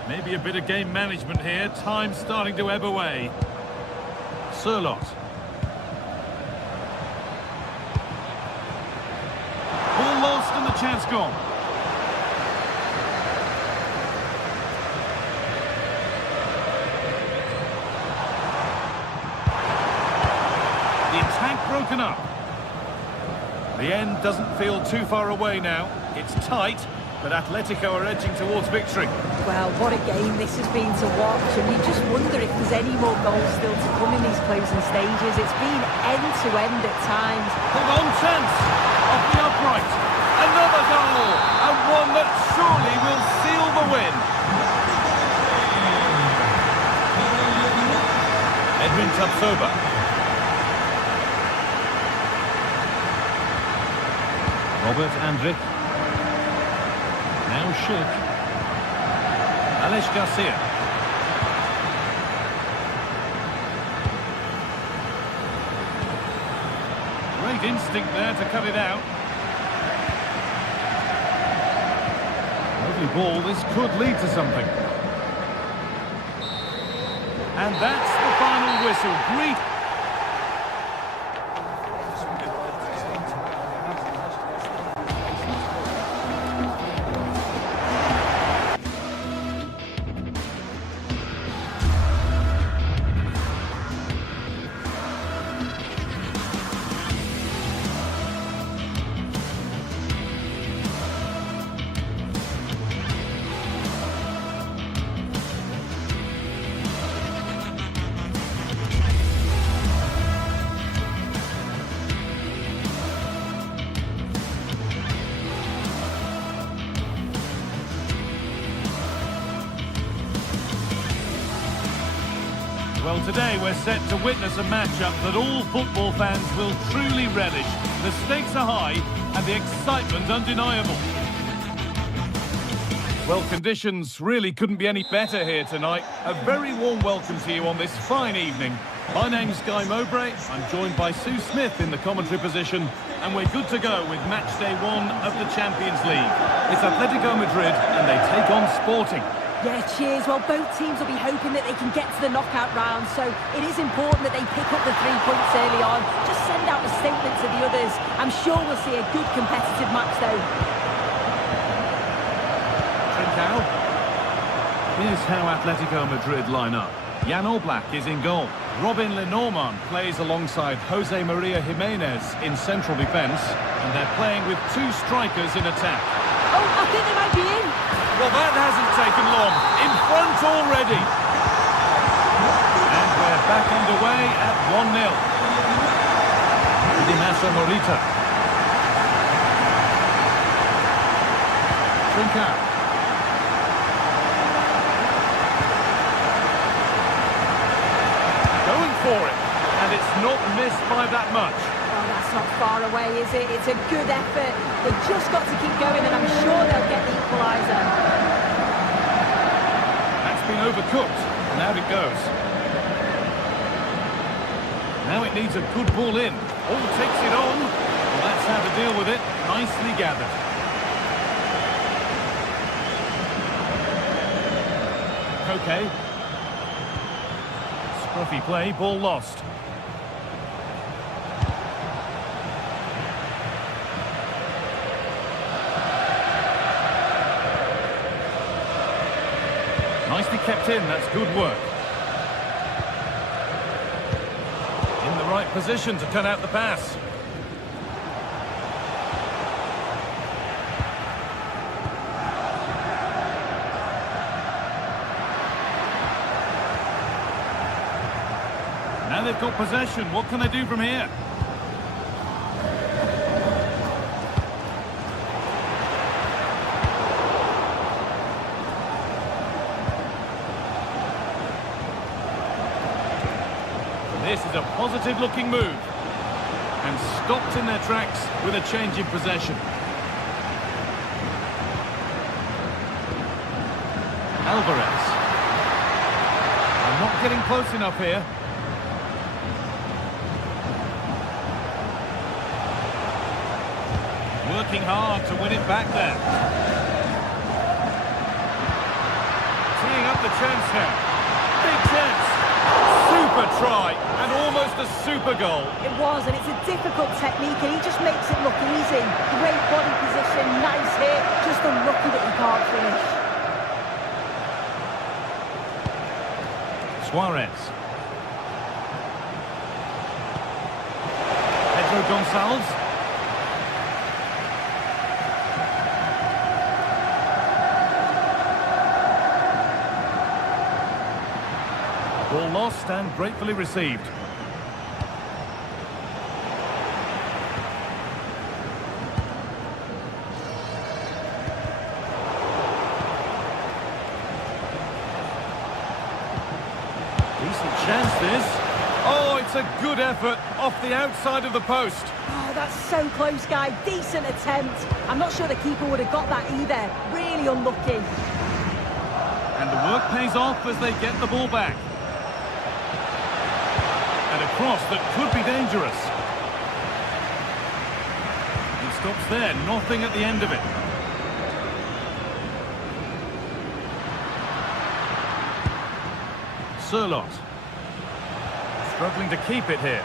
Maybe a bit of game management here. Time starting to ebb away. Sirlot. Ball lost and the chance gone. The attack broken up. The end doesn't feel too far away now. It's tight, but Atletico are edging towards victory. Well, what a game this has been to watch, and you just wonder if there's any more goals still to come in these closing stages. It's been end-to-end at times. Hold on, chance! Off the upright. Another goal! And one that surely will seal the win. Edwin Tapsoba. Robert Andrik. Now Schick. Alex Garcia. Great instinct there to cut it out. Lovely ball, this could lead to something. And that's the final whistle. Great. Well, today we're set to witness a matchup that all football fans will truly relish. The stakes are high and the excitement undeniable. Well, conditions really couldn't be any better here tonight. A very warm welcome to you on this fine evening. My name's Guy Mowbray. I'm joined by Sue Smith in the commentary position, and we're good to go with match day 1 of the Champions League. It's Atletico Madrid and they take on Sporting. Yeah, cheers. Well, both teams will be hoping that they can get to the knockout round, so it is important that they pick up the 3 points early on. Just send out a statement to the others. I'm sure we'll see a good competitive match, though. Trincao. Here's how Atletico Madrid line up. Jan Oblak is in goal. Robin Lenormand plays alongside Jose Maria Jimenez in central defence, and they're playing with 2 strikers in attack. Oh, I think they might be in. Well, that hasn't taken long. In front already. And we're back underway at 1-0. Dinasa Morita. Trincao. for it. And it's not missed by that much. Oh, that's not far away, is it? It's a good effort. They've just got to keep going, and I'm sure they'll get the equaliser. That's been overcooked, and out it goes. Now it needs a good ball in. Oh, takes it on. Well, that's how to deal with it. Nicely gathered. Okay. Scruffy play, ball lost. Nicely kept in, that's good work. In the right position to cut out the pass. Now they've got possession. What can they do from here? This is a positive-looking move. And stopped in their tracks with a change in possession. Alvarez. They're not getting close enough here. Working hard to win it back there. Teeing up the chance now. Big chance. Super try and almost a super goal. It was, and it's a difficult technique, and he just makes it look easy. Great body position, nice hit, just unlucky that he can't finish. Suarez. Pedro Gonçalves. Ball lost and gratefully received. Decent chance this. Oh, it's a good effort off the outside of the post. Oh, that's so close, guy. Decent attempt. I'm not sure the keeper would have got that either. Really unlucky. And the work pays off as they get the ball back. And a cross that could be dangerous. It stops there, nothing at the end of it. Sirlot. Struggling to keep it here.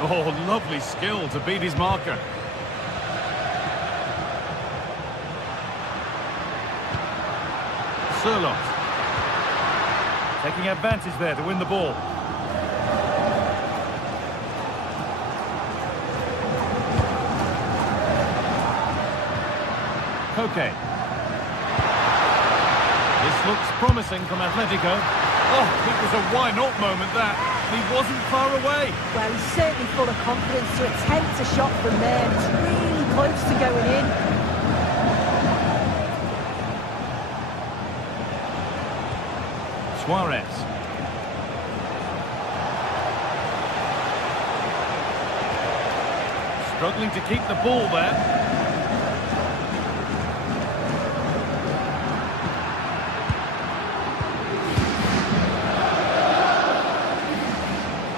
Oh, lovely skill to beat his marker. Sirlot. Taking advantage there to win the ball. Koke. This looks promising from Atletico. Oh, it was a why-not moment, that. He wasn't far away. Well, he's certainly full of confidence to attempt a shot from there. And it's really close to going in. Suarez. Struggling to keep the ball there.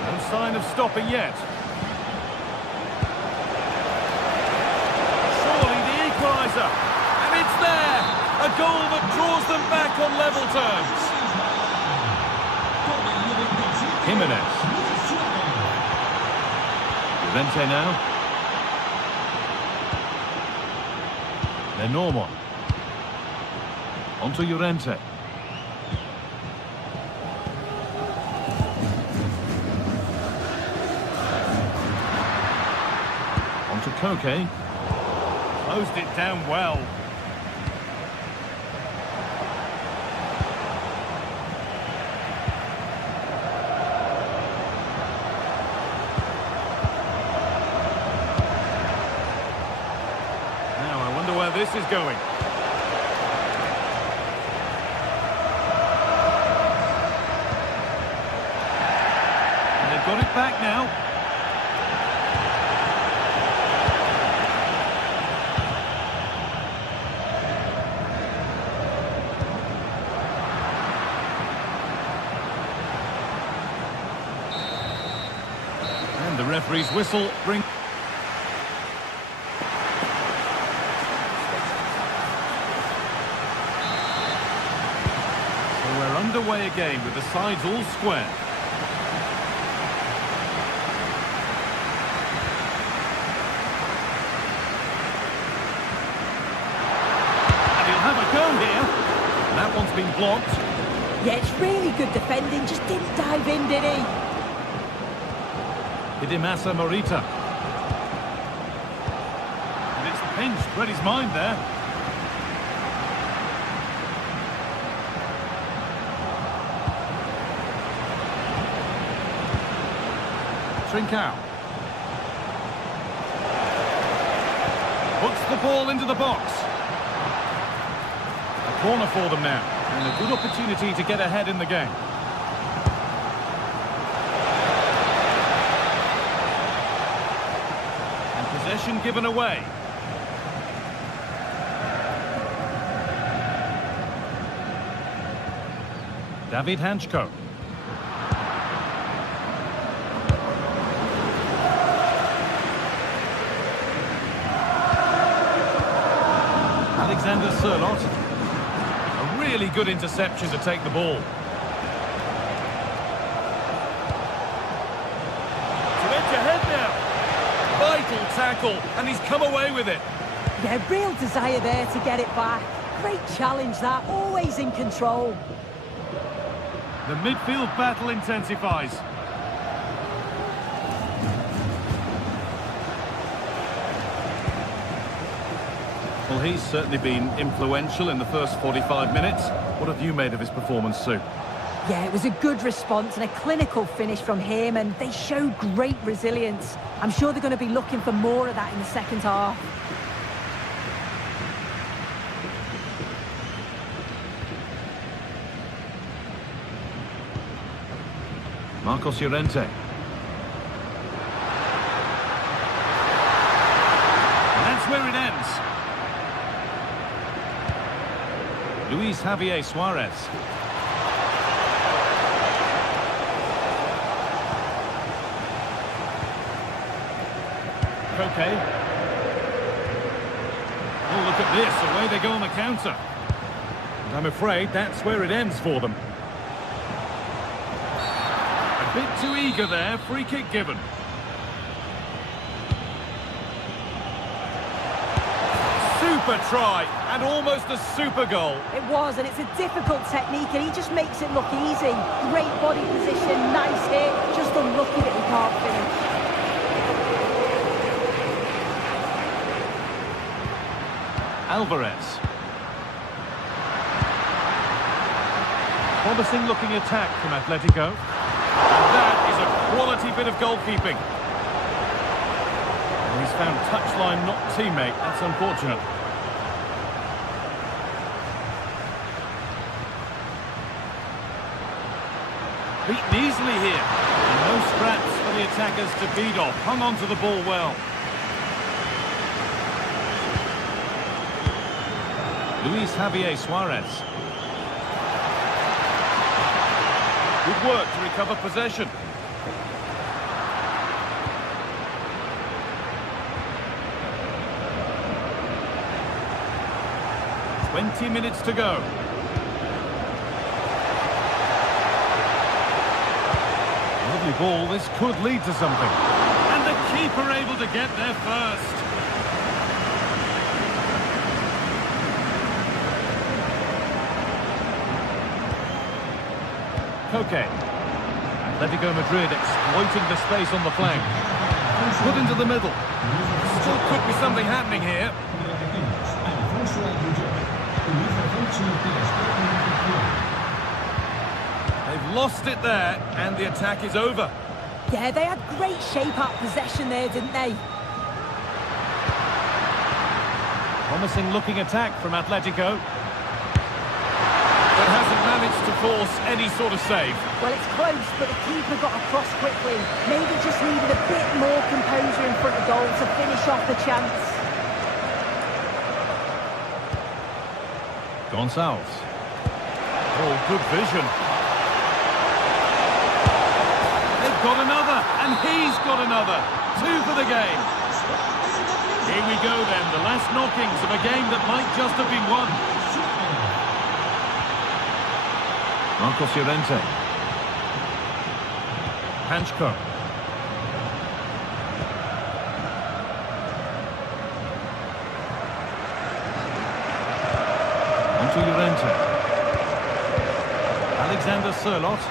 No sign of stopping yet. Surely the equalizer. And it's there. A goal that draws them back on level terms. Jimenez. Llorente now. They're normal. On to Llorente. On to Koke. Closed it down well. This is going. referee's whistle brings... So we're underway again with the sides all square. And he'll have a go here. That one's been blocked. Yeah, it's really good defending, just didn't dive in, did he? Hidemasa Morita. And it's pinched, read his mind there. Trincao. Puts the ball into the box. A corner for them now. And a good opportunity to get ahead in the game. And possession given away. David Hanchko. Alexander Sørloth. Really good interception to take the ball. To edge ahead now. Vital tackle, and he's come away with it. Yeah, real desire there to get it back. Great challenge that, always in control. The midfield battle intensifies. Well, he's certainly been influential in the first 45 minutes. What have you made of his performance, Sue? Yeah, it was a good response and a clinical finish from him, and they showed great resilience. I'm sure they're going to be looking for more of that in the second half. Marcos Llorente. And that's where it ends. Luis Javier Suarez. Koke. Oh, look at this. Away they go on the counter. And I'm afraid that's where it ends for them. A bit too eager there. Free kick given. Super try, and almost a super goal. It was, and it's a difficult technique, and he just makes it look easy. Great body position, nice hit, just unlucky that he can't finish. Alvarez. Promising looking attack from Atletico. And that is a quality bit of goalkeeping. And he's found touchline, not teammate. That's unfortunate. Beaten easily here. And no scraps for the attackers to beat off. Hung on to the ball well. Luis Javier Suarez. Good work to recover possession. "20 minutes to go. Lovely ball, this could lead to something. And the keeper able to get there first. Koke. Atletico Madrid exploiting the space on the flank. Put into the middle. Still could be something happening here. They've lost it there, and the attack is over. Yeah, they had great shape-up possession there, didn't they? Promising looking attack from Atletico. But hasn't managed to force any sort of save. Well, it's close, but the keeper got across quickly. Maybe just needed a bit more composure in front of goal to finish off the chance. Gonçalves. Oh, good vision. They've They've got another, and he's got another. 2 for the game. Here we go then, the last knockings of a game that might just have been won. Marcos Llorente. Hanchker. Onto Llorente. Alexander Sørloth.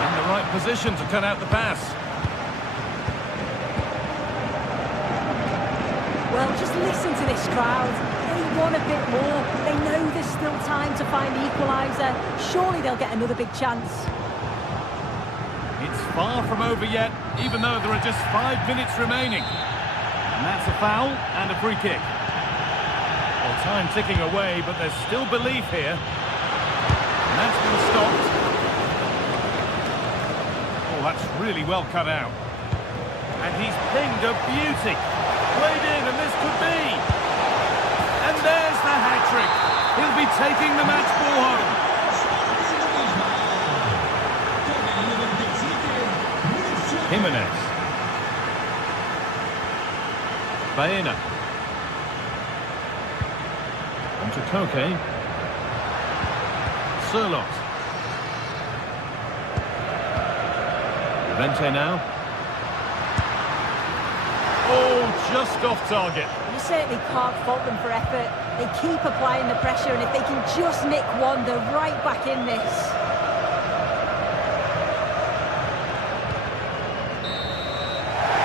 In the right position to cut out the pass. Well, just listen to this crowd. They want a bit more. They know there's still time to find the equalizer. Surely they'll get another big chance. It's far from over yet, even though there are just 5 minutes remaining. And that's a foul and a free kick. Well, time ticking away, but there's still belief here. And that's been stopped. Oh, that's really well cut out. And he's pinged a beauty. Played in, and this could be. And there's the hat-trick. He'll be taking the match ball home. Jimenez. Baena. Onto Koke. Sørloth. Vente now. Oh, just off target. You certainly can't fault them for effort. They keep applying the pressure, and if they can just nick one, they're right back in this.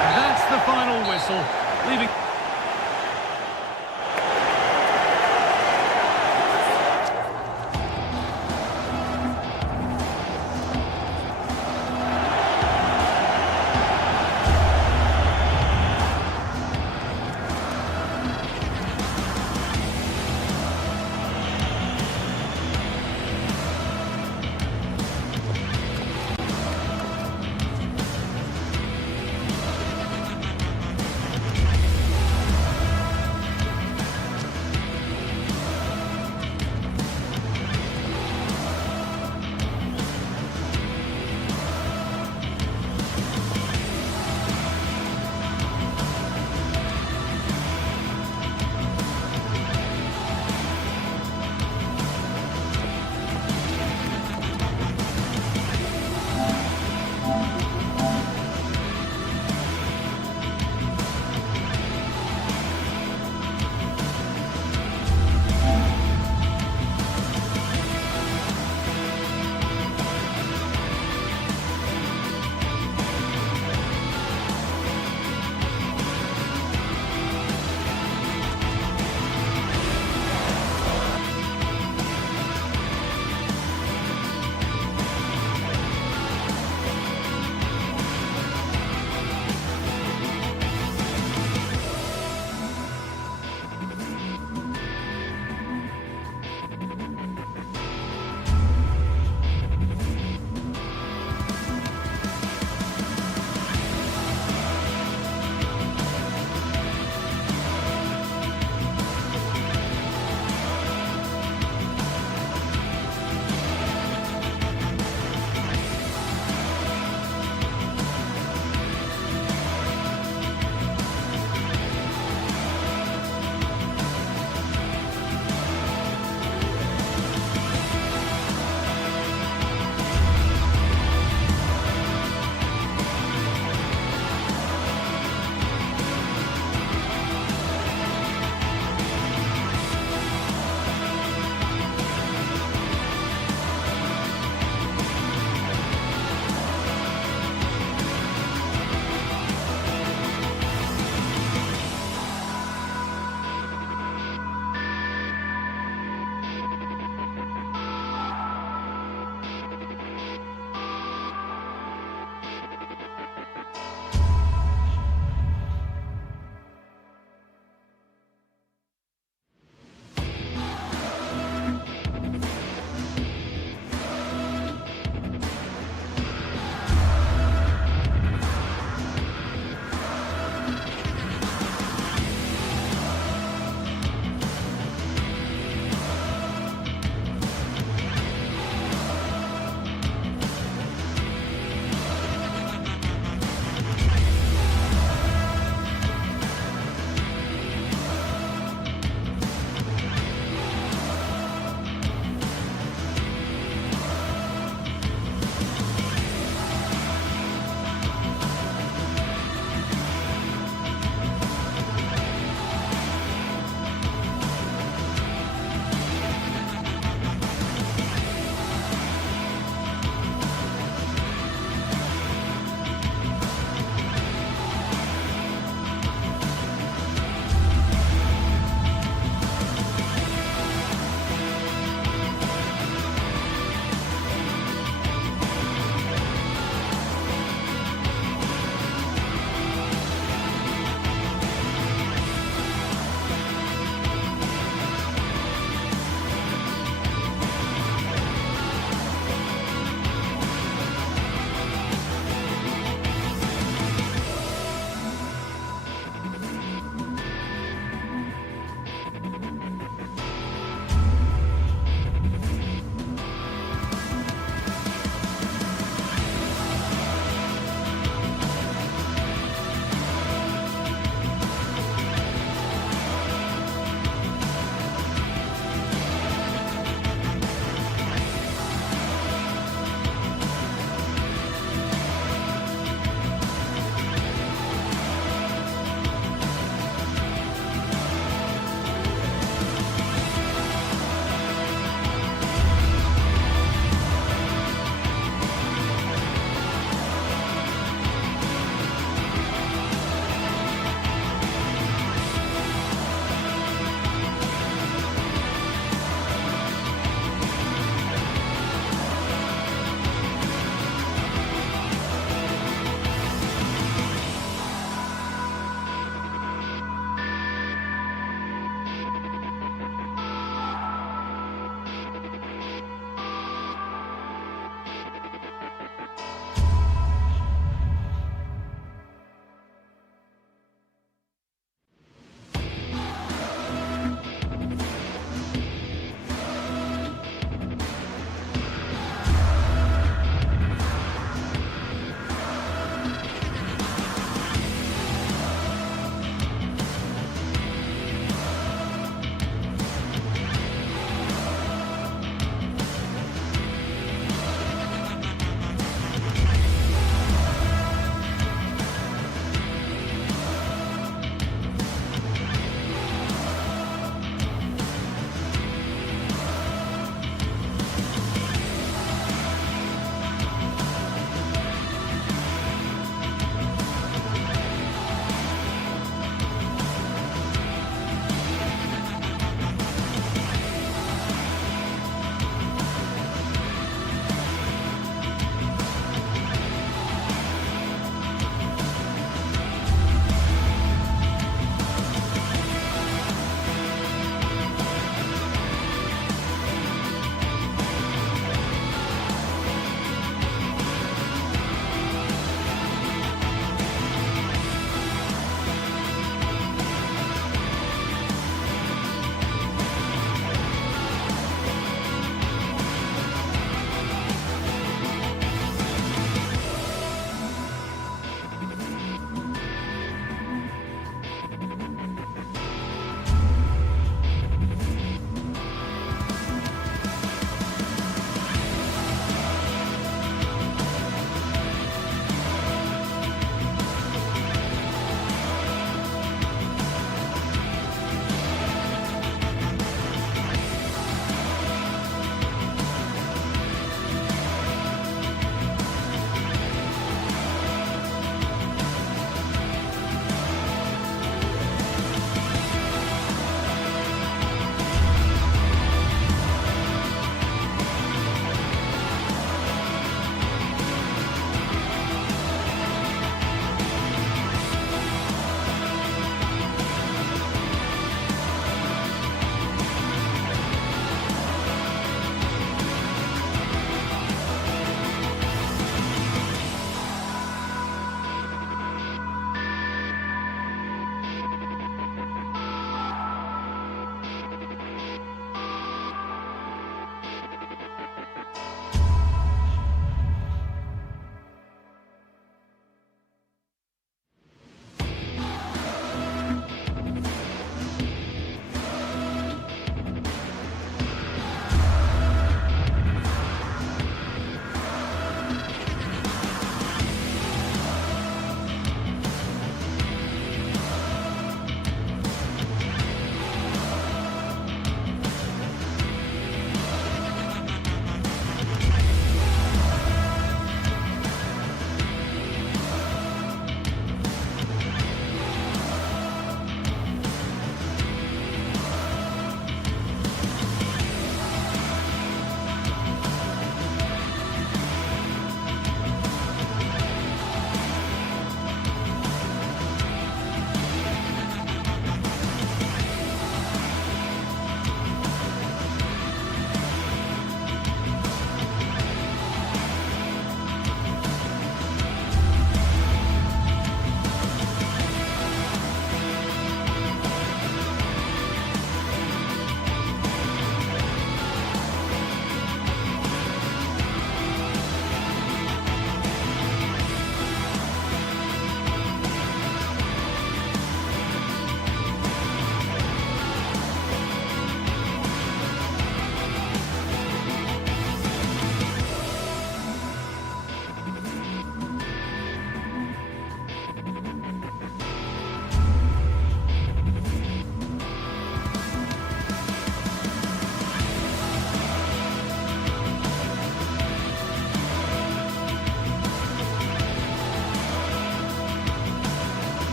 And that's the final whistle, leaving...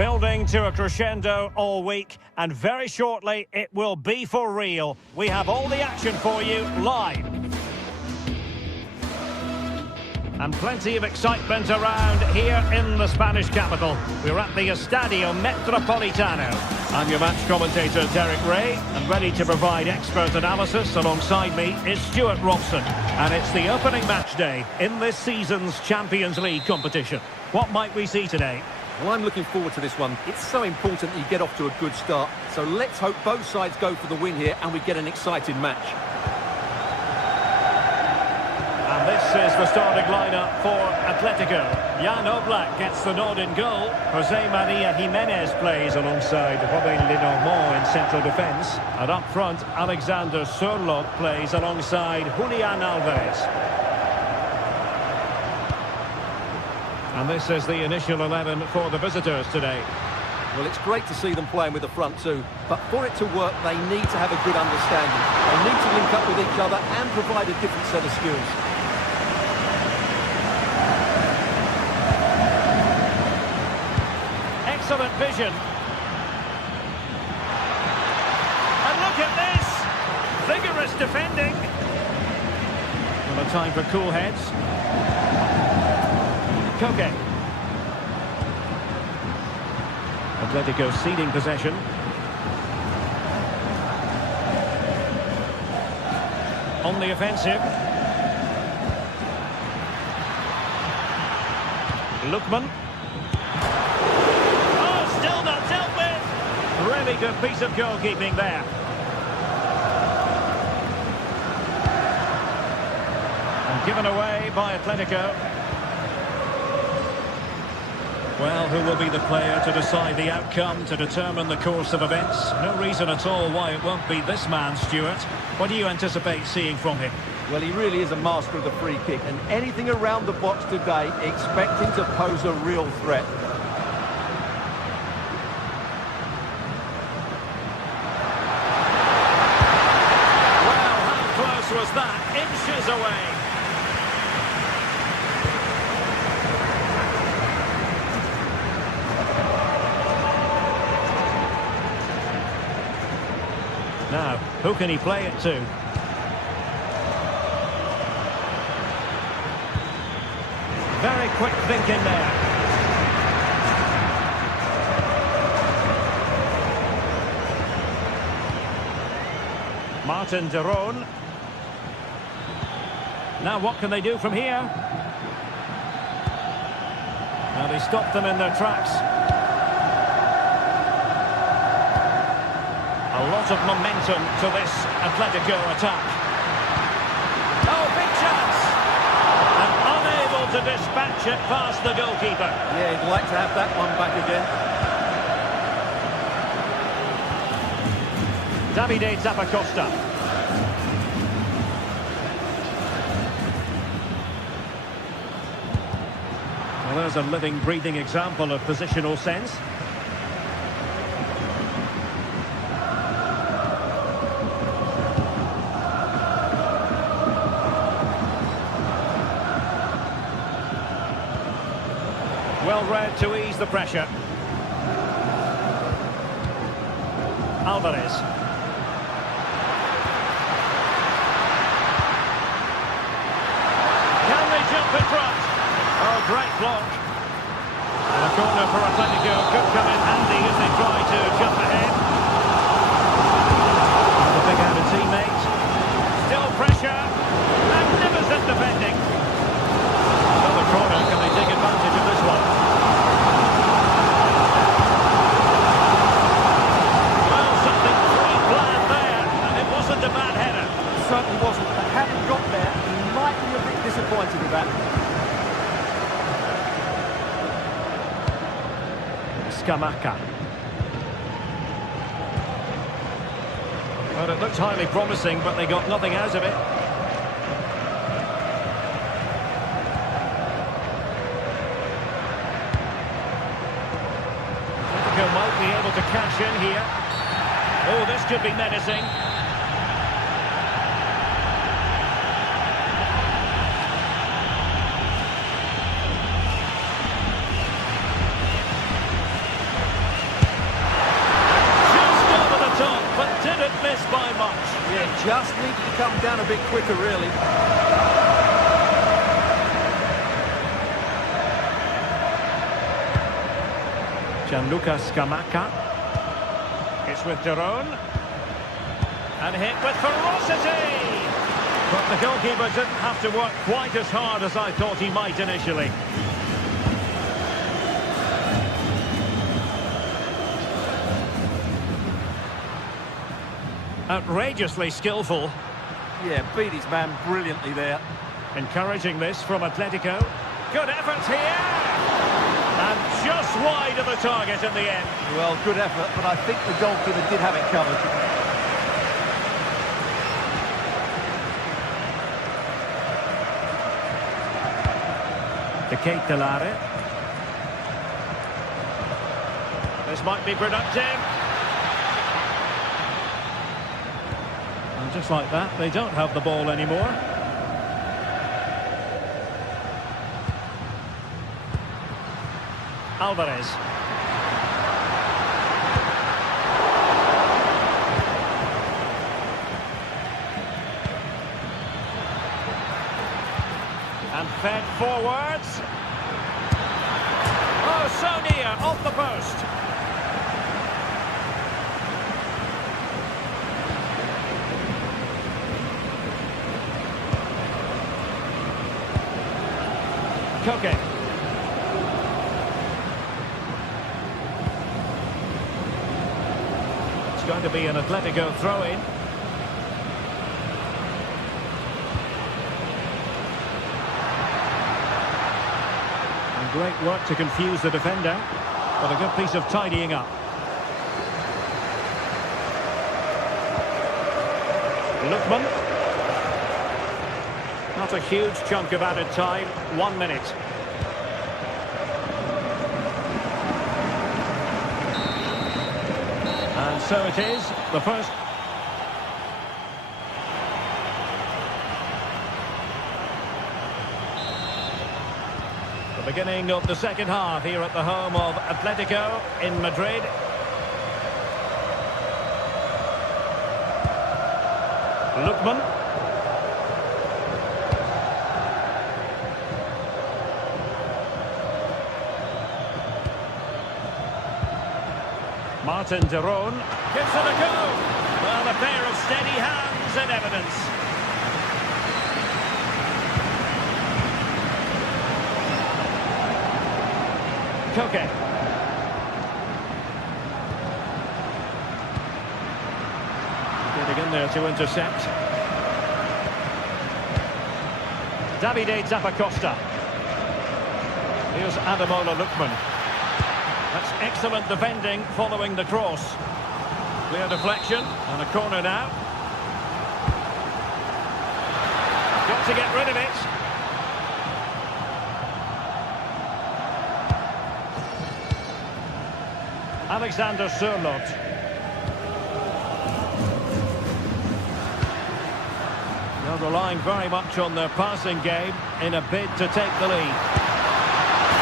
Building to a crescendo all week, and very shortly it will be for real. We have all the action for you live. And plenty of excitement around here in the Spanish capital. We're at the Estadio Metropolitano. I'm your match commentator, Derek Ray, and ready to provide expert analysis. Alongside me is Stuart Robson. And it's the opening match day in this season's Champions League competition. What might we see today? Well, I'm looking forward to this one. It's so important that you get off to a good start. So let's hope both sides go for the win here and we get an exciting match. And this is the starting lineup for Atletico. Jan Oblak gets the nod in goal. Jose Maria Jimenez plays alongside Robin Lenormand in central defence. And up front, Alexander Sørloth plays alongside Julian Alvarez. And this is the initial 11 for the visitors today. Well, it's great to see them playing with the front two, but for it to work, they need to have a good understanding. They need to link up with each other and provide a different set of skills. Excellent vision. And look at this! Vigorous defending. Well, a time for cool heads. Koke. Atletico ceding possession. On the offensive. Lookman. Oh, still not dealt with. Really good piece of goalkeeping there. And given away by Atletico. Well, who will be the player to decide the outcome, to determine the course of events? No reason at all why it won't be this man, Stuart. What do you anticipate seeing from him? Well, he really is a master of the free kick, and anything around the box today, expect him to pose a real threat. Well, how close was that? Inches away. Now, who can he play it to? Very quick thinking there. Martin de Roon. Now what can they do from here? Now they stopped them in their tracks. A lot of momentum to this Atletico attack. Oh, big chance! And unable to dispatch it past the goalkeeper. Yeah, he'd like to have that one back again. Davide Zappacosta. Well, there's a living, breathing example of positional sense. Well read to ease the pressure. Alvarez. Can they jump in front? Oh, great block. And a corner for Atletico could come in handy as they try to jump ahead. The big-handed teammate. Still pressure. Magnificent defending. Another corner. Can they take advantage of this one? Well, something pre-planned there, and it wasn't a bad header. It certainly wasn't, but having got there, he might be a bit disappointed with that. Scamacca. Well, it looked highly promising, but they got nothing out of it. Atletico might be able to cash in here. Oh, this could be menacing. come down a bit quicker, really. Gianluca Scamacca. It's with Derone. And hit with ferocity! But the goalkeeper didn't have to work quite as hard as I thought he might initially. Outrageously skillful. Yeah, beat his man brilliantly there. Encouraging this from Atletico. Good effort here! And just wide of the target in the end. Well, good effort, but I think the goalkeeper did have it covered. De Ketelare. This might be productive. And just like that, they don't have the ball anymore. Alvarez. And fed forwards. Oh, so near, off the post. Koke. It's going to be an Atletico throw-in. And great work to confuse the defender, but a good piece of tidying up. Lookman. Not a huge chunk of added time, 1 minute. And so it is, the first. The beginning of the second half here at the home of Atletico in Madrid. Lookman. Martin Derone gives it a go. Well, a pair of steady hands in evidence. Koke. Getting in there to intercept. Davide Zappacosta. Here's Ademola Lookman. That's excellent defending following the cross. Clear deflection and a corner now. Got to get rid of it. Alexander Sørloth. They're relying very much on their passing game in a bid to take the lead.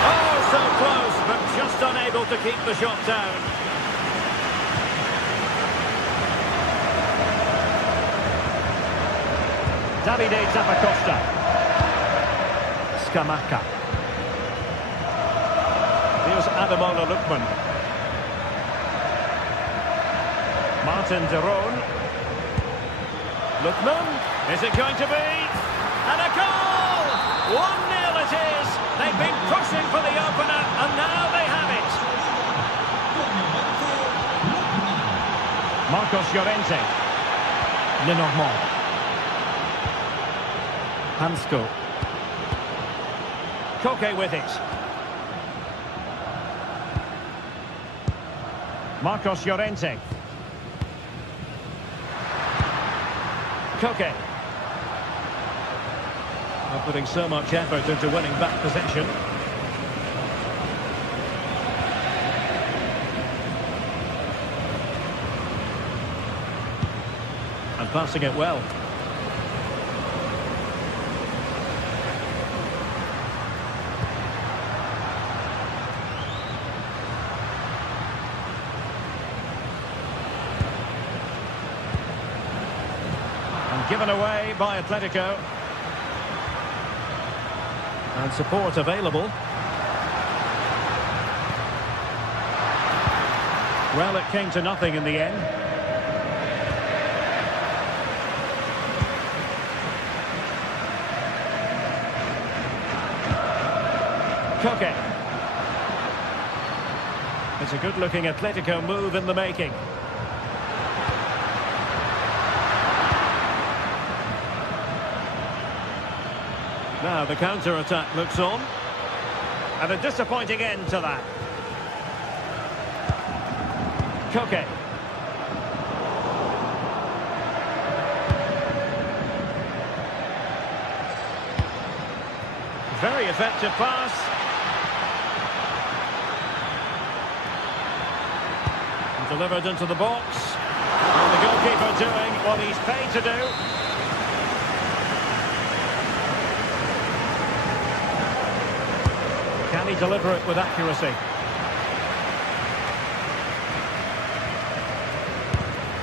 Oh, so close, but just unable to keep the shot down. Davide Zappacosta. Scamacca. Here's Ademola Lookman. Martin Derone. Lookman. Is it going to be? And a goal! 1-0 it is. They've been pushing for the opener, and now they have it. Marcos Llorente. Lenormand. Hansko. Koke with it. Marcos Llorente. Koke. Not putting so much effort into winning back possession. And passing it well. given away by Atletico. And support available. Well, it came to nothing in the end. Koke. It's a good-looking Atletico move in the making. Now the counter-attack looks on. And a disappointing end to that. Koke. Very effective pass. Delivered into the box. And the goalkeeper doing what he's paid to do. Can he deliver it with accuracy?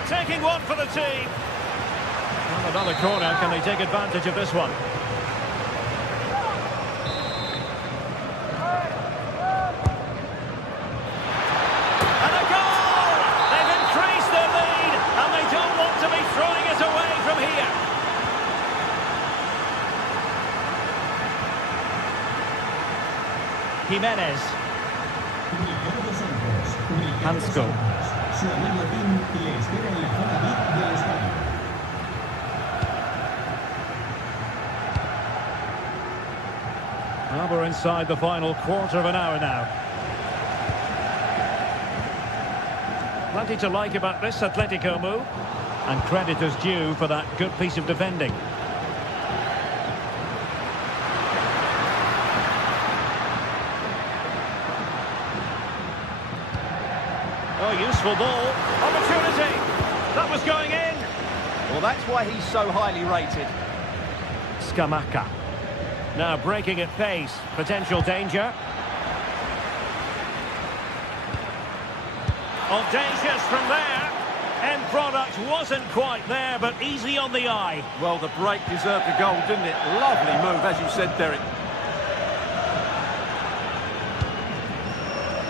Taking one for the team. Well, another corner. Can they take advantage of this one? And a goal! They've increased their lead, and they don't want to be throwing it away from here. Jimenez. Hansko. Well, we're inside the final quarter of an hour now. Plenty to like about this Atletico move, and credit is due for that good piece of defending. Oh, useful ball. Opportunity. That was going in. Well, that's why he's so highly rated. Scamacca. Now breaking at pace. Potential danger. Audacious from there. End product wasn't quite there, but easy on the eye. Well, the break deserved a goal, didn't it? Lovely move, as you said, Derek.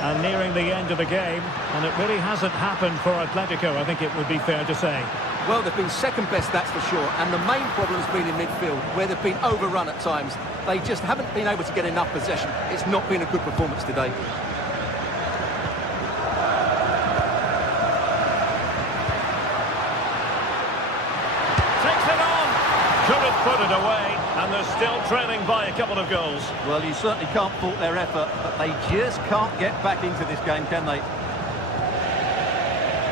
And nearing the end of the game, and it really hasn't happened for Atletico, I think it would be fair to say. Well, they've been second best, that's for sure, and the main problem's been in midfield, where they've been overrun at times. They just haven't been able to get enough possession. It's not been a good performance today. Takes it on! Couldn't put it away, and they're still trailing by a couple of goals. Well, you certainly can't fault their effort, but they just can't get back into this game, can they?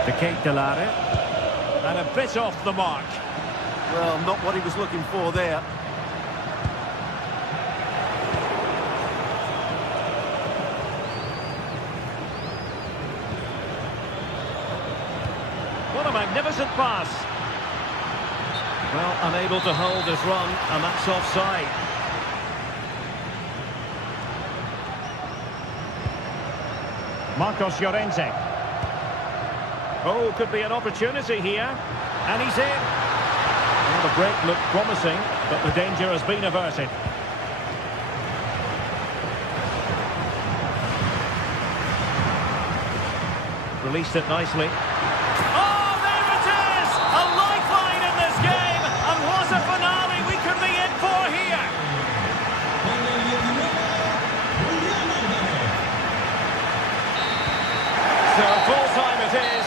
The Kate Delare. And a bit off the mark. Well, not what he was looking for there. What a magnificent pass. Well, unable to hold his run, and that's offside. Marcos Llorente. Oh, could be an opportunity here. And he's in. Well, the break looked promising, but the danger has been averted. Released it nicely. Oh, there it is! A lifeline in this game! And what a finale we could be in for here! So full time it is.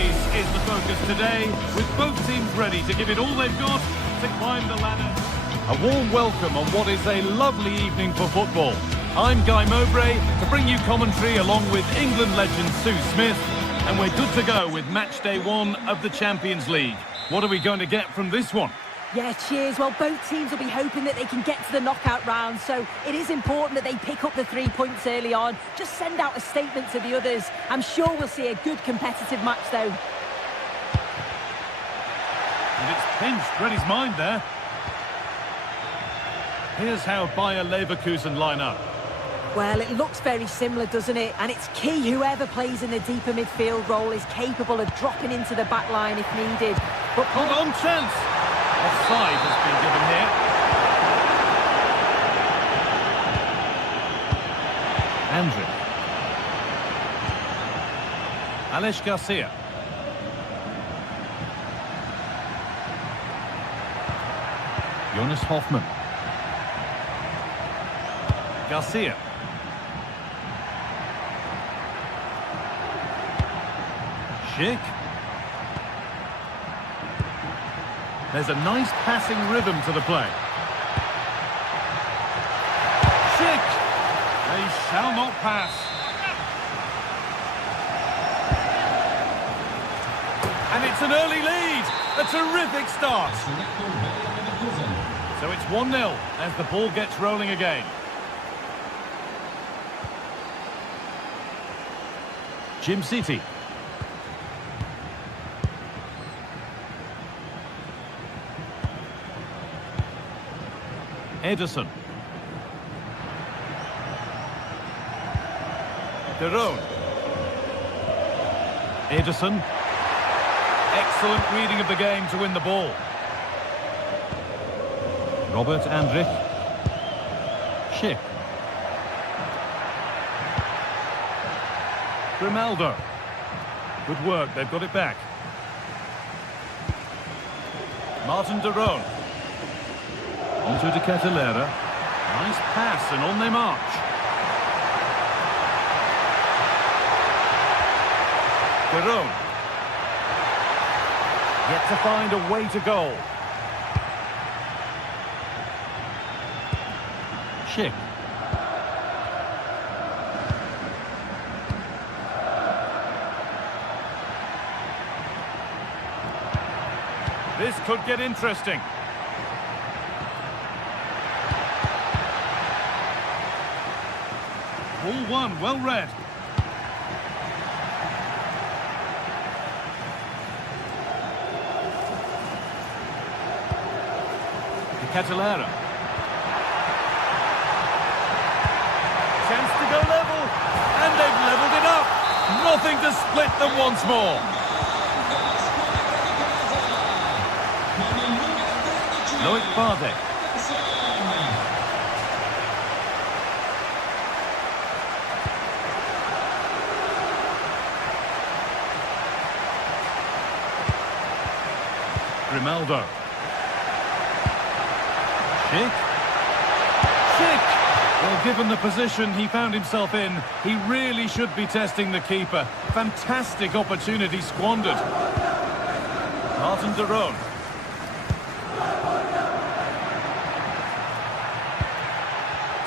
pace is the focus today, with both teams ready to give it all they've got to climb the ladder. A warm welcome on what is a lovely evening for football. I'm Guy Mowbray to bring you commentary along with England legend Sue Smith, and we're good to go with match day 1 of the Champions League. What are we going to get from this one? Yeah, cheers. Well, both teams will be hoping that they can get to the knockout round, so it is important that they pick up the 3 points early on. Just send out a statement to the others. I'm sure we'll see a good competitive match, though. And it's pinched, read his mind there. Here's how Bayer Leverkusen line up. Well, it looks very similar, doesn't it? And it's key whoever plays in the deeper midfield role is capable of dropping into the back line if needed. But Hold on, chance! Offside has been given here. Andrić. Alex Garcia. Jonas Hoffmann. Garcia. Schick. There's a nice passing rhythm to the play. Schick. They shall not pass. And it's an early lead. A terrific start. So it's 1-0 as the ball gets rolling again. Jim City. Ederson. De Roon. Ederson. Excellent reading of the game to win the ball. Robert Andrich. Schick. Grimaldo. Good work, they've got it back. Martin de Roon. Onto De Ketelaere. Nice pass and on they march. De Roon. Yet to find a way to goal. Schick. This could get interesting. Ball one, well read. De Ketelaere. Chance to go level, and they've levelled it up. Nothing to split them once more. Loic Bardet. Grimaldo. Schick. Well, given the position he found himself in, he really should be testing the keeper. Fantastic opportunity squandered. Martin de Roon.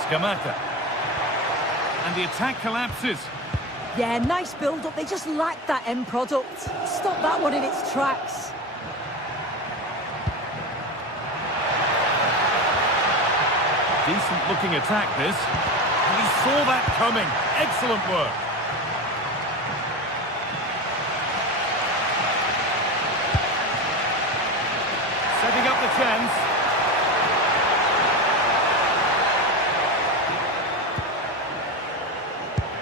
Scamacca. And the attack collapses. Yeah, nice build-up. They just lacked that end product. Stop that one in its tracks. Decent looking attack this, and he saw that coming. Excellent work. Setting up the chance.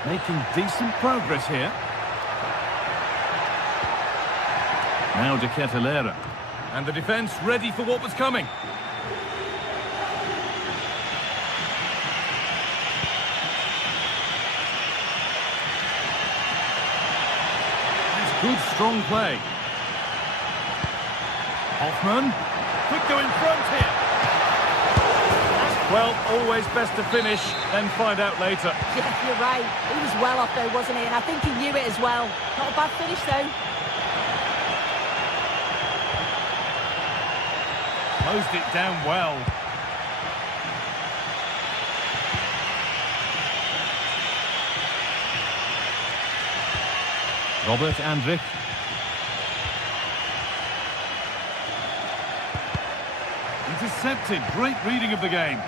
Making decent progress here. Now De Ketelaere. And the defence ready for what was coming. Good, strong play. Hoffmann. Could go in front here. Well, always best to finish, then find out later. Yeah, you're right. He was well off though, wasn't he? And I think he knew it as well. Not a bad finish though. Closed it down well. Robert Andrich. Intercepted. Great reading of the game.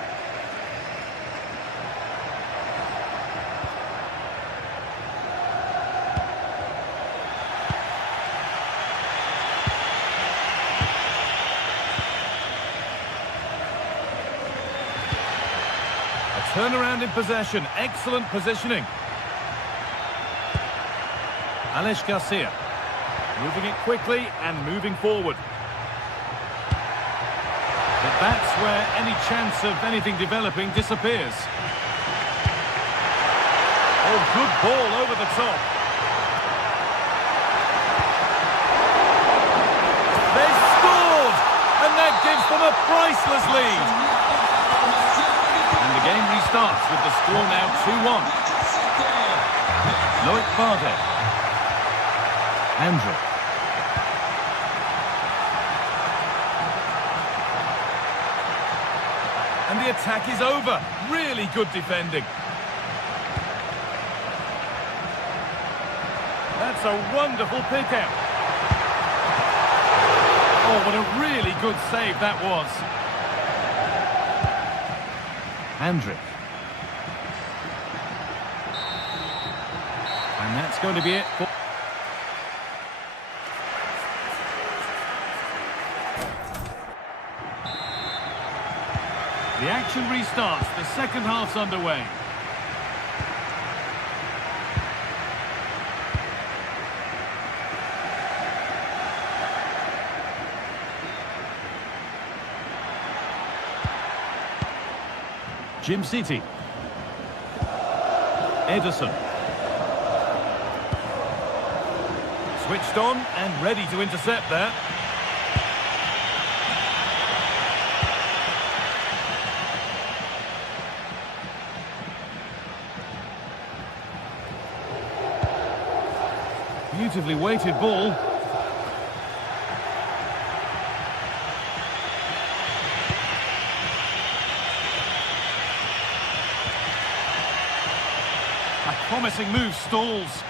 A turnaround in possession. Excellent positioning. Alex Garcia. Moving it quickly and moving forward. But that's where any chance of anything developing disappears. Oh, good ball over the top. They scored! And that gives them a priceless lead. And the game restarts with the score now 2-1. Loic Bardet. Andrew. And the attack is over. Really good defending. That's a wonderful pick out. Oh, what a really good save that was. Andrick. And that's going to be it for... The action restarts. The second half's underway. Jim City. Ederson. Switched on and ready to intercept there. Beautifully weighted ball. A promising move stalls.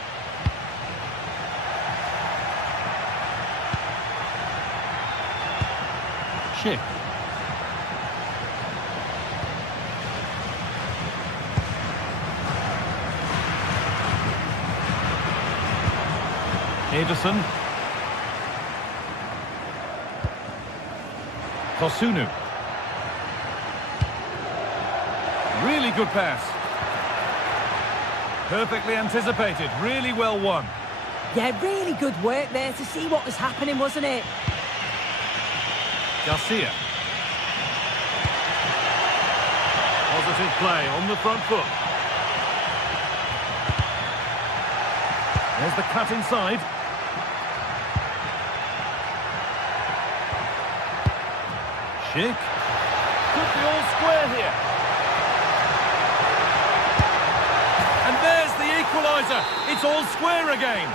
Schick. Ederson. Kosunu. Really good pass. Perfectly anticipated. Really well won. Yeah, really good work there to see what was happening, wasn't it? Garcia. Positive play on the front foot. There's the cut inside. Schick. Could be all square here. And there's the equalizer. It's all square again.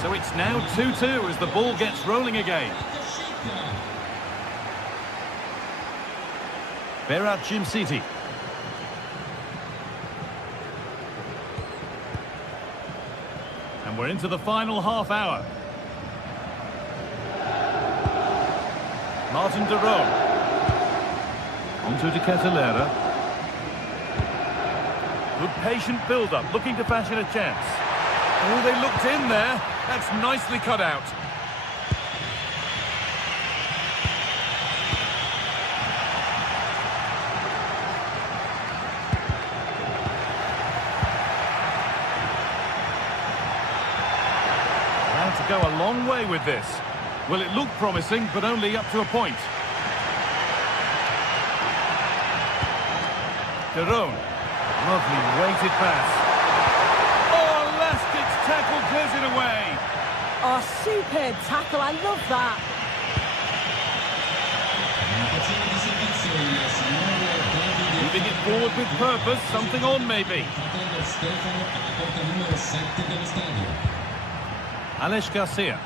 So it's now 2-2 as the ball gets rolling again. Berat Jim City. And we're into the final half hour. Martin de Roon. Onto De Ketelera. Good patient build-up, looking to fashion a chance. Oh, they looked in there. That's nicely cut out. Had to go a long way with this. Well, it looked promising, but only up to a point. De Roon. Lovely weighted pass. Oh, Elastic's tackle clears it away. Oh, superb tackle. I love that. Moving it forward with purpose. Something on, maybe. Alex Garcia.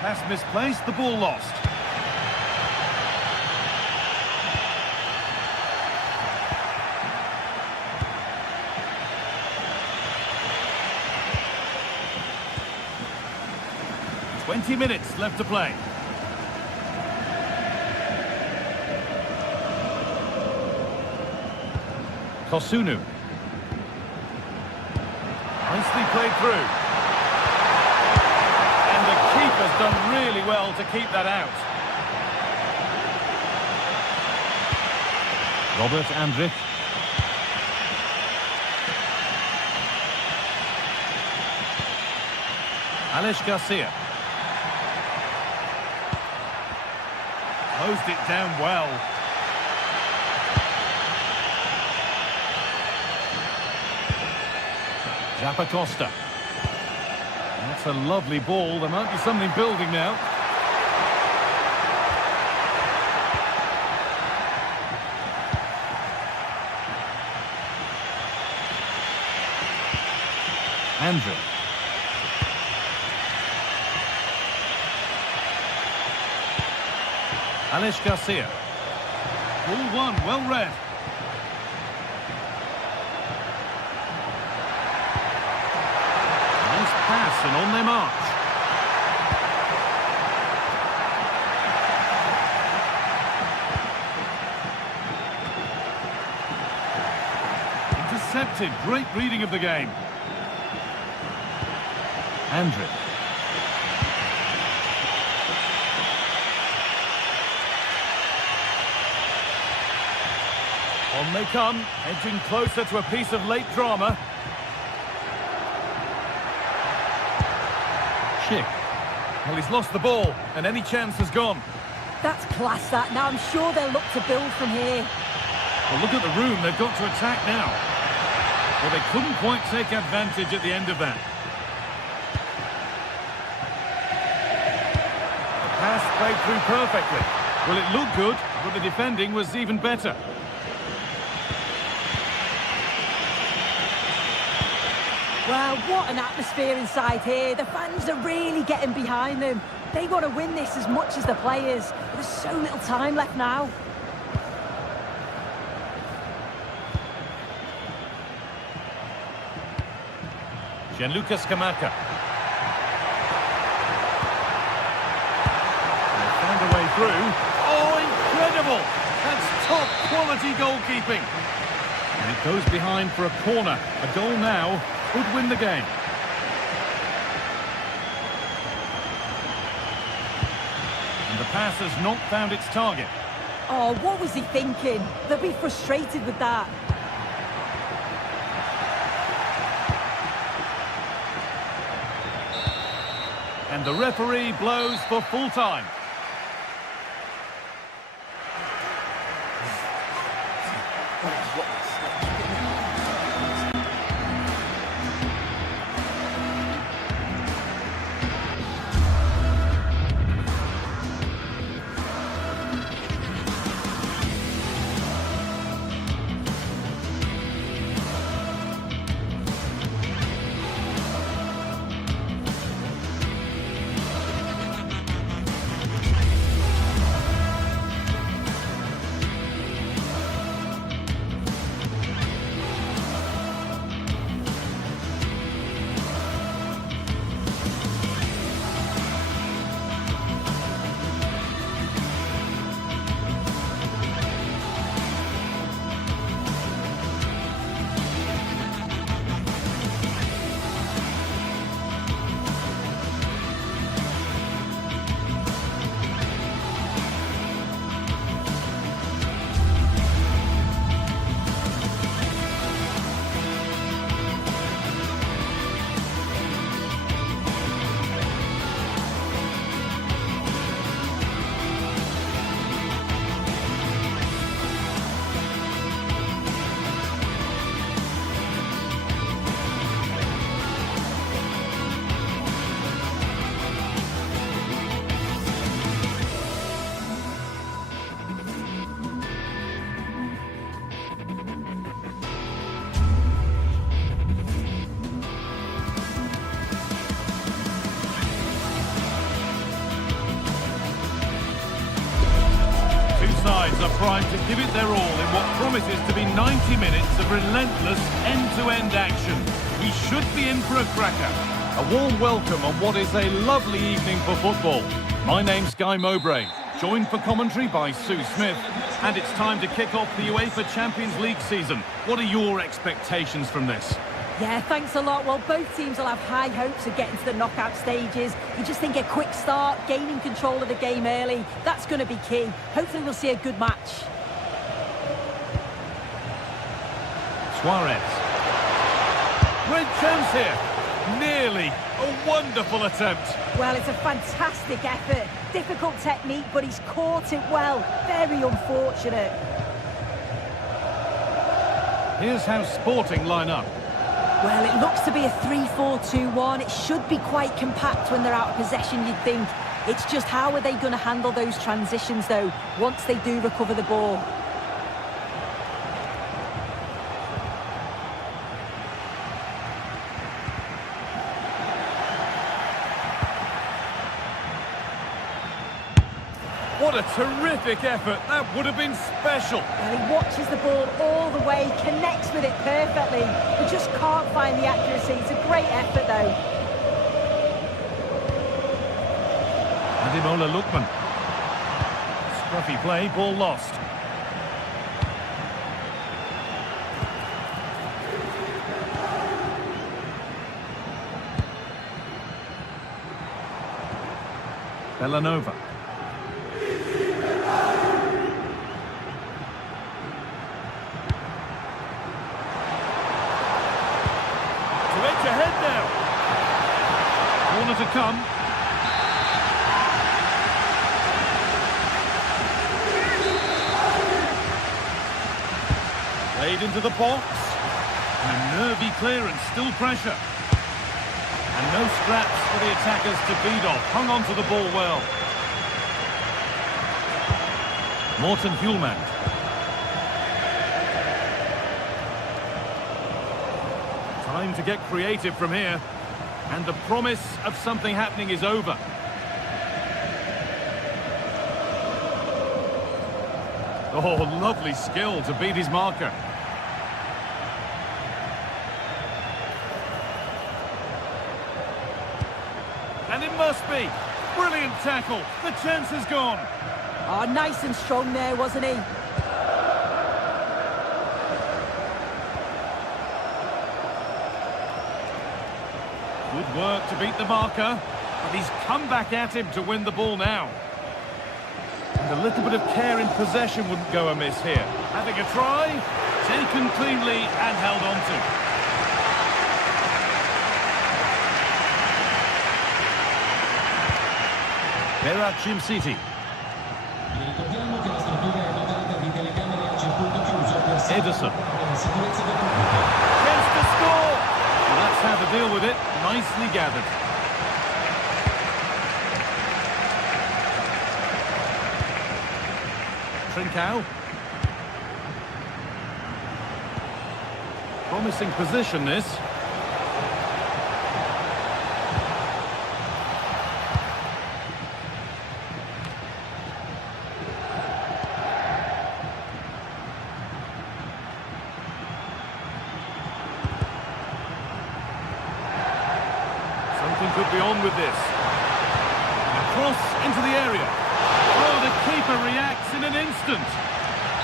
Pass misplaced, the ball lost. 90 minutes left to play. Kosunu. Nicely played through. And the keeper's done really well to keep that out. Robert Andrich. Alex Garcia. Closed it down well. Zappacosta. That's a lovely ball. There might be something building now. Andrew. Alex Garcia. Ball one, well read. Nice pass and on their march. Intercepted, great reading of the game. Andrew. On they come, edging closer to a piece of late drama. Schick. Well, he's lost the ball, and any chance has gone. That's class, that. Now I'm sure they'll look to build from here. Well, look at the room they've got to attack now. Well, they couldn't quite take advantage at the end of that. The pass played through perfectly. Well, it looked good, but the defending was even better. Well, what an atmosphere inside here. The fans are really getting behind them. They want to win this as much as the players. There's so little time left now. Gianluca Scamacca. They found a way through. Oh, incredible! That's top quality goalkeeping. And it goes behind for a corner. A goal now could win the game. And the pass has not found its target. Oh, what was he thinking? They'll be frustrated with that. And the referee blows for full time. Sides are primed to give it their all in what promises to be 90 minutes of relentless end-to-end action. We should be in for a cracker. A warm welcome on what is a lovely evening for football. My name's Guy Mowbray, joined for commentary by Sue Smith, and it's time to kick off the UEFA Champions League season. What are your expectations from this? Yeah, thanks a lot. Well, both teams will have high hopes of getting to the knockout stages. You just think a quick start, gaining control of the game early, that's going to be key. Hopefully we'll see a good match. Suarez. Great chance here. Nearly. A wonderful attempt. Well, it's a fantastic effort. Difficult technique, but he's caught it well. Very unfortunate. Here's how Sporting line up. Well, it looks to be a 3-4-2-1. It should be quite compact when they're out of possession, you'd think. It's just how are they going to handle those transitions, though, once they do recover the ball. What a terrific effort. That would have been special. Well, he watches the ball all the way, connects with it perfectly, but just can't find the accuracy. It's a great effort, though. Ademola Lookman. Scruffy play, ball lost. Bellanova. Ahead now. Corner to come. Played into the box. And a nervy clearance, still pressure. And no scraps for the attackers to beat off. Hung on to the ball well. Morten Hjulmand. Time to get creative from here, and the promise of something happening is over. Oh, lovely skill to beat his marker. And it must be. Brilliant tackle. The chance is gone. Oh, nice and strong there, wasn't he? Good work to beat the marker, but he's come back at him to win the ball now. And a little bit of care in possession wouldn't go amiss here. Having a try, taken cleanly and held on to. Berat City. Ricordiamo che la struttura è dotata di telecamere a circuito chiuso per Edison. la sicurezza del pubblico. Chance to score! Well, that's how to deal with it. Nicely gathered. Trincao. Promising position, this. Something could be on with this. Cross into the area. Oh, the keeper reacts in an instant.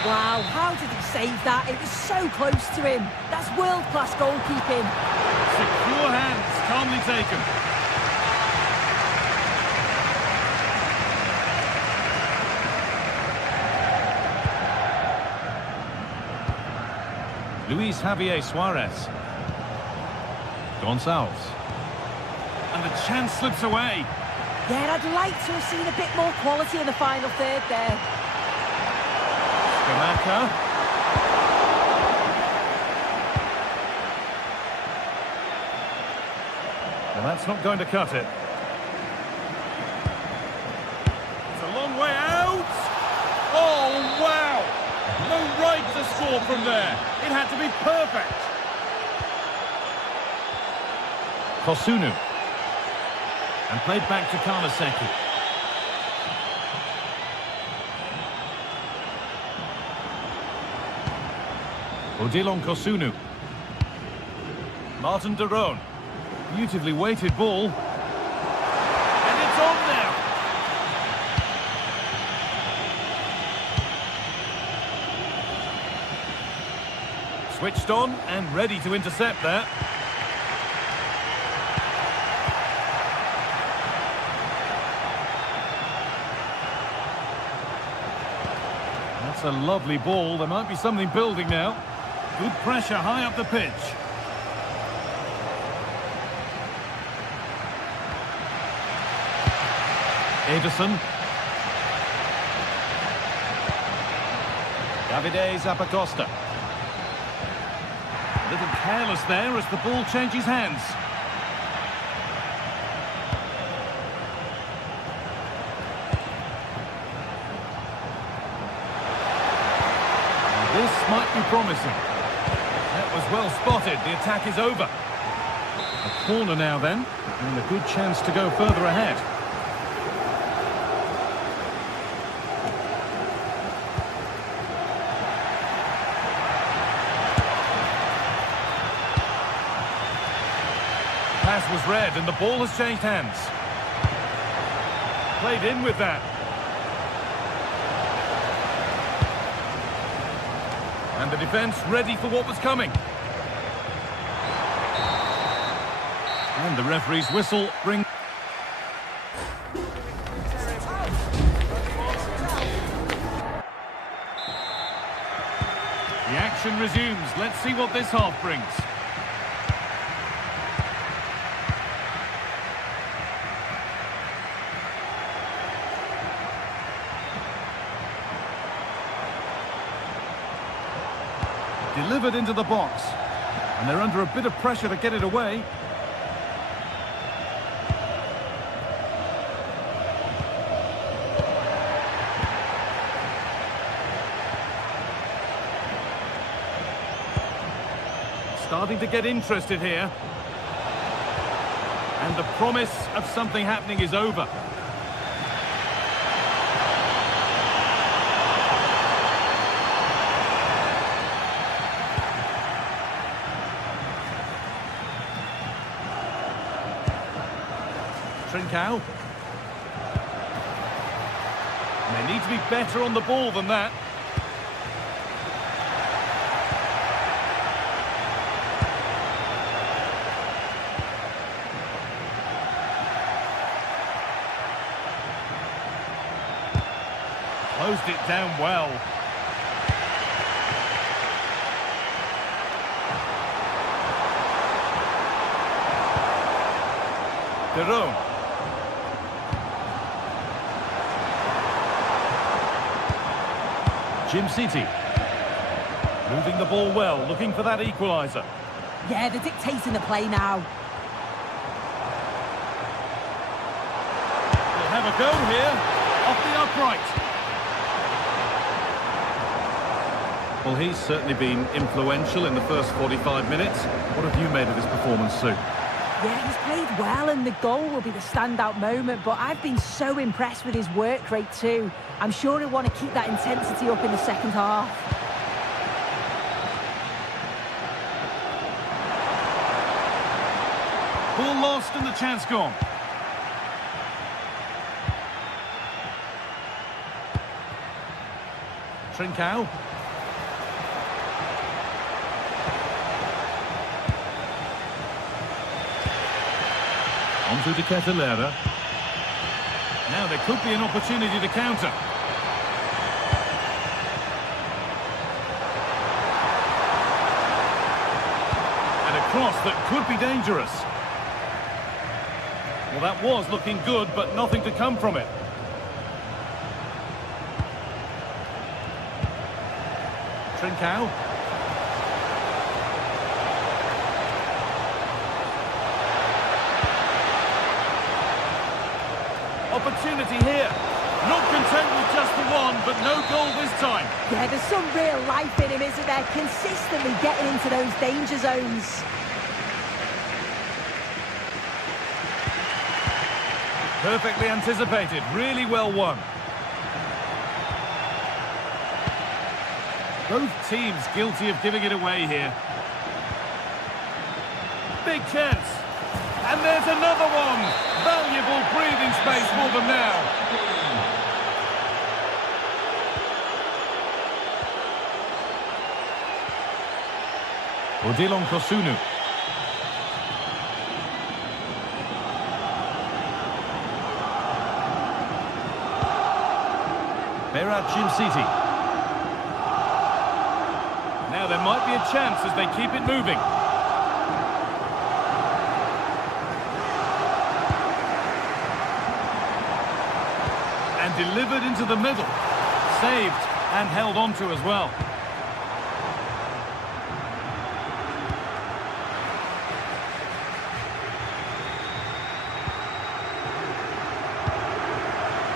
Wow, how did he save that? It was so close to him. That's world-class goalkeeping. Secure hands, calmly taken. Luis Javier Suarez. Gonçalves. And the chance slips away. Yeah, I'd like to have seen a bit more quality in the final third there. Scamacca. Well, that's not going to cut it. It's a long way out. Oh, wow. No right to score from there. It had to be perfect. Kosunu. And played back to Karmaseki. Odilon Kosunu. Martin de Roon. Beautifully weighted ball. And it's on now. Switched on and ready to intercept that. That's a lovely ball. There might be something building now. Good pressure high up the pitch. Ederson. Davide Zappacosta. A little careless there as the ball changes hands. This might be promising. That was well spotted. The attack is over. A corner now then, and a good chance to go further ahead. Pass was read and the ball has changed hands. Played in with that. And the defence ready for what was coming. And the referee's whistle brings... The action resumes. Let's see what this half brings. Delivered into the box, and they're under a bit of pressure to get it away. Starting to get interested here, and the promise of something happening is over. Trincao. They need to be better on the ball than that. Closed it down well. Derone. Jim City. Moving the ball well, looking for that equalizer. Yeah, they're dictating the play now. We'll have a go here, off the upright. Well, he's certainly been influential in the first 45 minutes. What have you made of his performance, Sue? Yeah, he's played well and the goal will be the standout moment, but I've been so impressed with his work rate too. I'm sure he'll want to keep that intensity up in the second half. Ball lost and the chance gone. Trincao. Onto De Ketelaere. Now there could be an opportunity to counter. And a cross that could be dangerous. Well, that was looking good, but nothing to come from it. Trincao. Opportunity here. Not content with just the one, but no goal this time. Yeah, there's some real life in him, isn't there? Consistently getting into those danger zones. Perfectly anticipated. Really well won. Both teams guilty of giving it away here. Big chance. And there's another one. Valuable breathing space for them now. Odilon Kosunu. Berat Jimsiti. Now there might be a chance as they keep it moving. And delivered into the middle. Saved and held on to as well.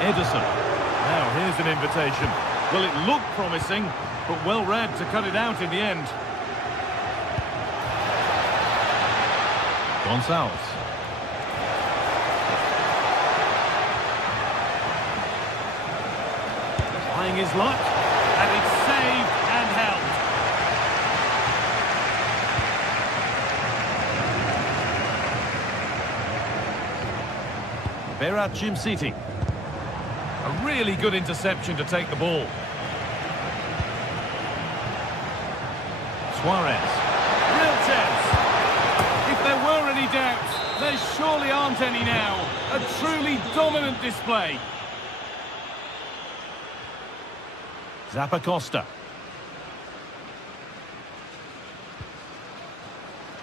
Ederson. Now here's an invitation. Well, it looked promising, but well read to cut it out in the end. Gonçalves. Trying his luck, and it's saved and held. Berat Jimsiti. A really good interception to take the ball. Suarez. Real chance. If there were any doubts, there surely aren't any now. A truly dominant display. Zappacosta.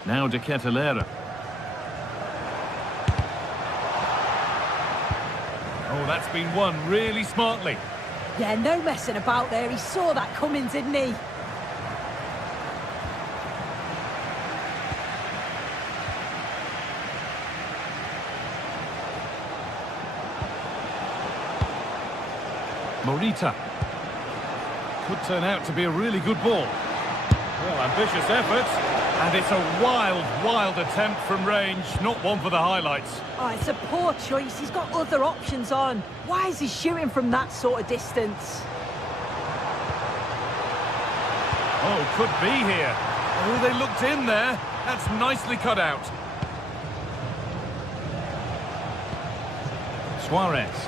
Now De Ketelaere. Oh, that's been won really smartly. Yeah, no messing about there. He saw that coming, didn't he? Morita. Could turn out to be a really good ball. Well, ambitious efforts. And it's a wild, wild attempt from range. Not one for the highlights. Oh, it's a poor choice. He's got other options on. Why is he shooting from that sort of distance? Oh, could be here. Oh, they looked in there. That's nicely cut out. Suarez.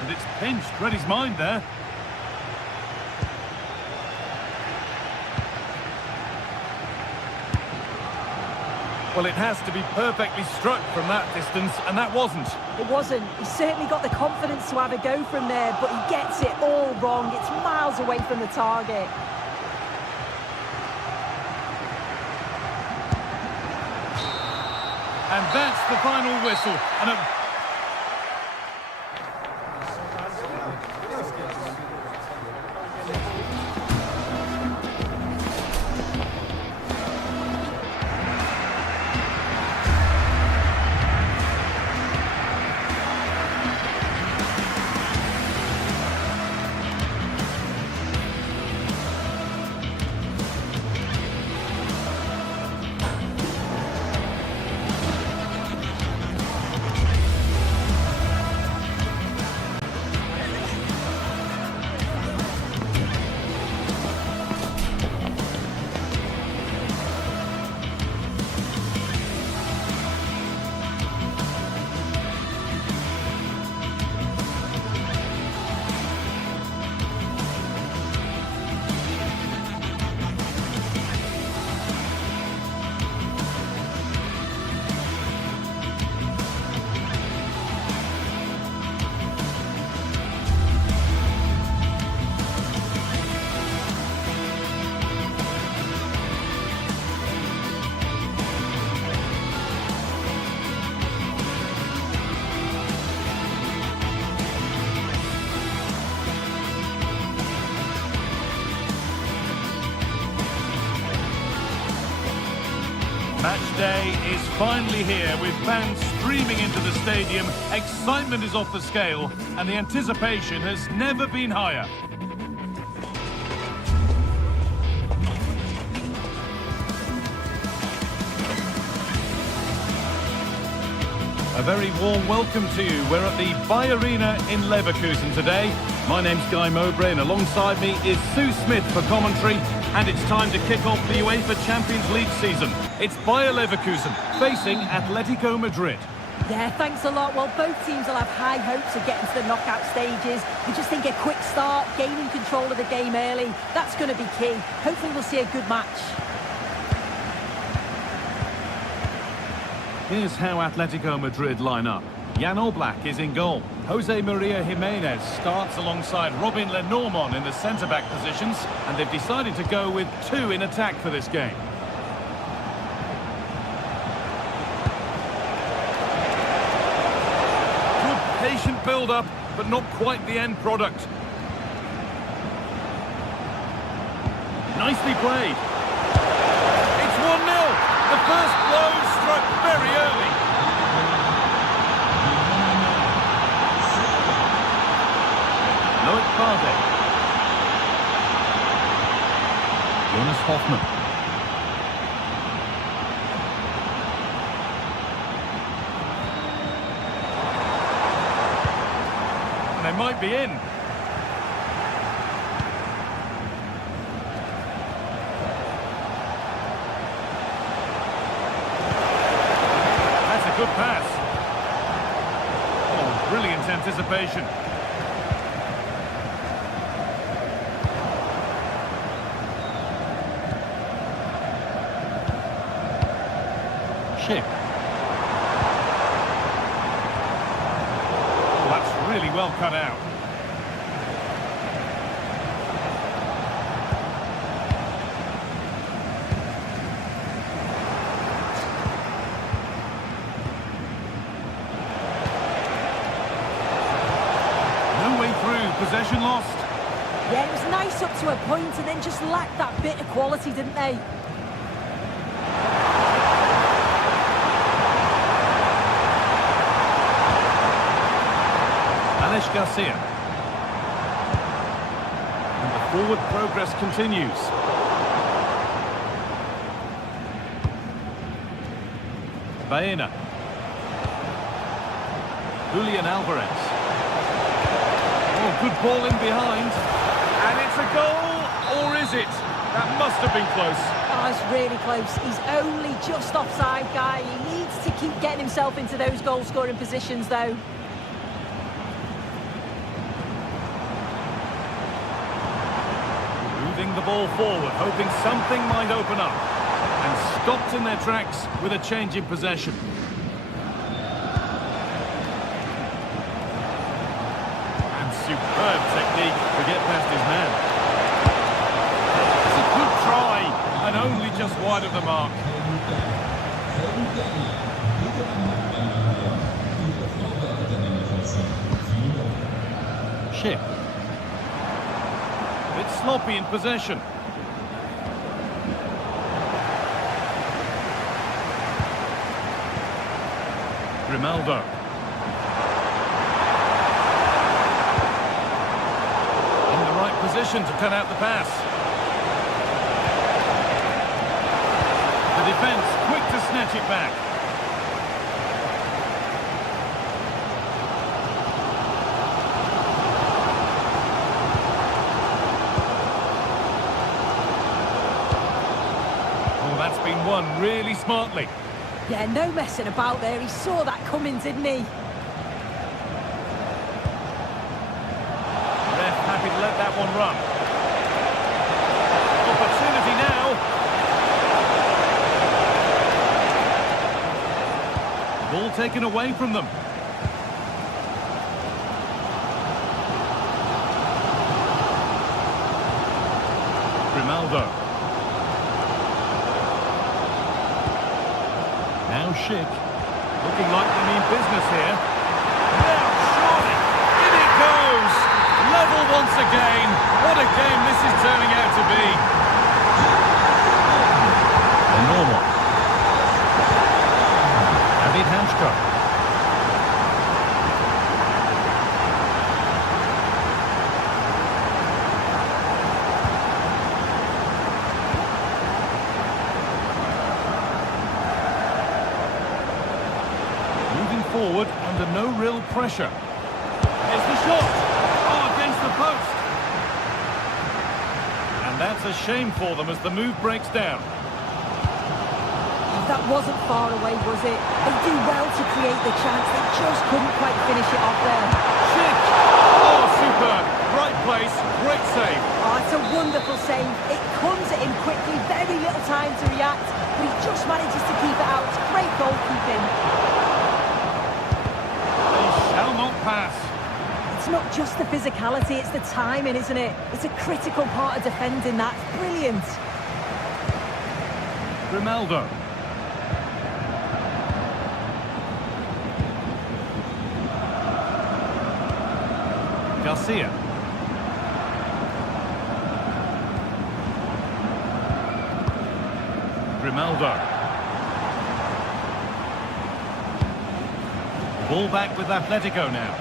And it's pinched. Read his mind there. Well, it has to be perfectly struck from that distance, and that wasn't. It wasn't. He's certainly got the confidence to have a go from there, but he gets it all wrong. It's miles away from the target. And that's the final whistle. And a Match day is finally here with fans streaming into the stadium. Excitement is off the scale and the anticipation has never been higher. A very warm welcome to you. We're at the Bay Arena in Leverkusen today. My name's Guy Mowbray and alongside me is Sue Smith for commentary. And it's time to kick off the UEFA Champions League season. It's Bayer Leverkusen facing Atletico Madrid. Yeah, thanks a lot. Well, both teams will have high hopes of getting to the knockout stages. We just think a quick start, gaining control of the game early, that's going to be key. Hopefully we'll see a good match. Here's how Atletico Madrid line up. Jan Oblak is in goal. Jose Maria Jimenez starts alongside Robin Lenormand in the centre-back positions, and they've decided to go with two in attack for this game. Good patient build-up, but not quite the end product. Nicely played. It's 1-0. The first blow struck very early. Loic Bardet. Jonas Hoffmann. And they might be in. That's a good pass. Oh, brilliant anticipation. Schick. Oh, that's really well cut out. No way through, possession lost. Yeah, it was nice up to a point and then just lacked that bit of quality, didn't they? Garcia. And the forward progress continues. Baena. Julian Alvarez. Oh, good ball in behind. And it's a goal, or is it? That must have been close. Oh, it's really close. He's only just offside, Guy. He needs to keep getting himself into those goal-scoring positions, though. The ball forward, hoping something might open up, and stopped in their tracks with a change in possession. And superb technique to get past his man. It's a good try, and only just wide of the mark. Schick. Sloppy in possession. Grimaldo. In the right position to cut out the pass. The defence quick to snatch it back. That's been won really smartly. Yeah, no messing about there. He saw that coming, didn't he? Ref happy to let that one run. Opportunity now. Ball taken away from them. Grimaldo. Now Schick, looking like they mean business here. Now surely, in it goes! Level once again. What a game this is turning out to be. A normal. David Hanchko. no real pressure. Here's the shot. Oh, against the post. And that's a shame for them as the move breaks down. That wasn't far away, was it? They do well to create the chance. They just couldn't quite finish it off there. Chick! Oh, superb. Right place, great save. Oh, it's a wonderful save. It comes at him quickly, very little time to react, but he just manages to keep it out. It's great goalkeeping. They shall not pass. It's not just the physicality, it's the timing, isn't it? It's a critical part of defending that. It's brilliant. Grimaldo. Garcia. Grimaldo. Ball back with Atletico now.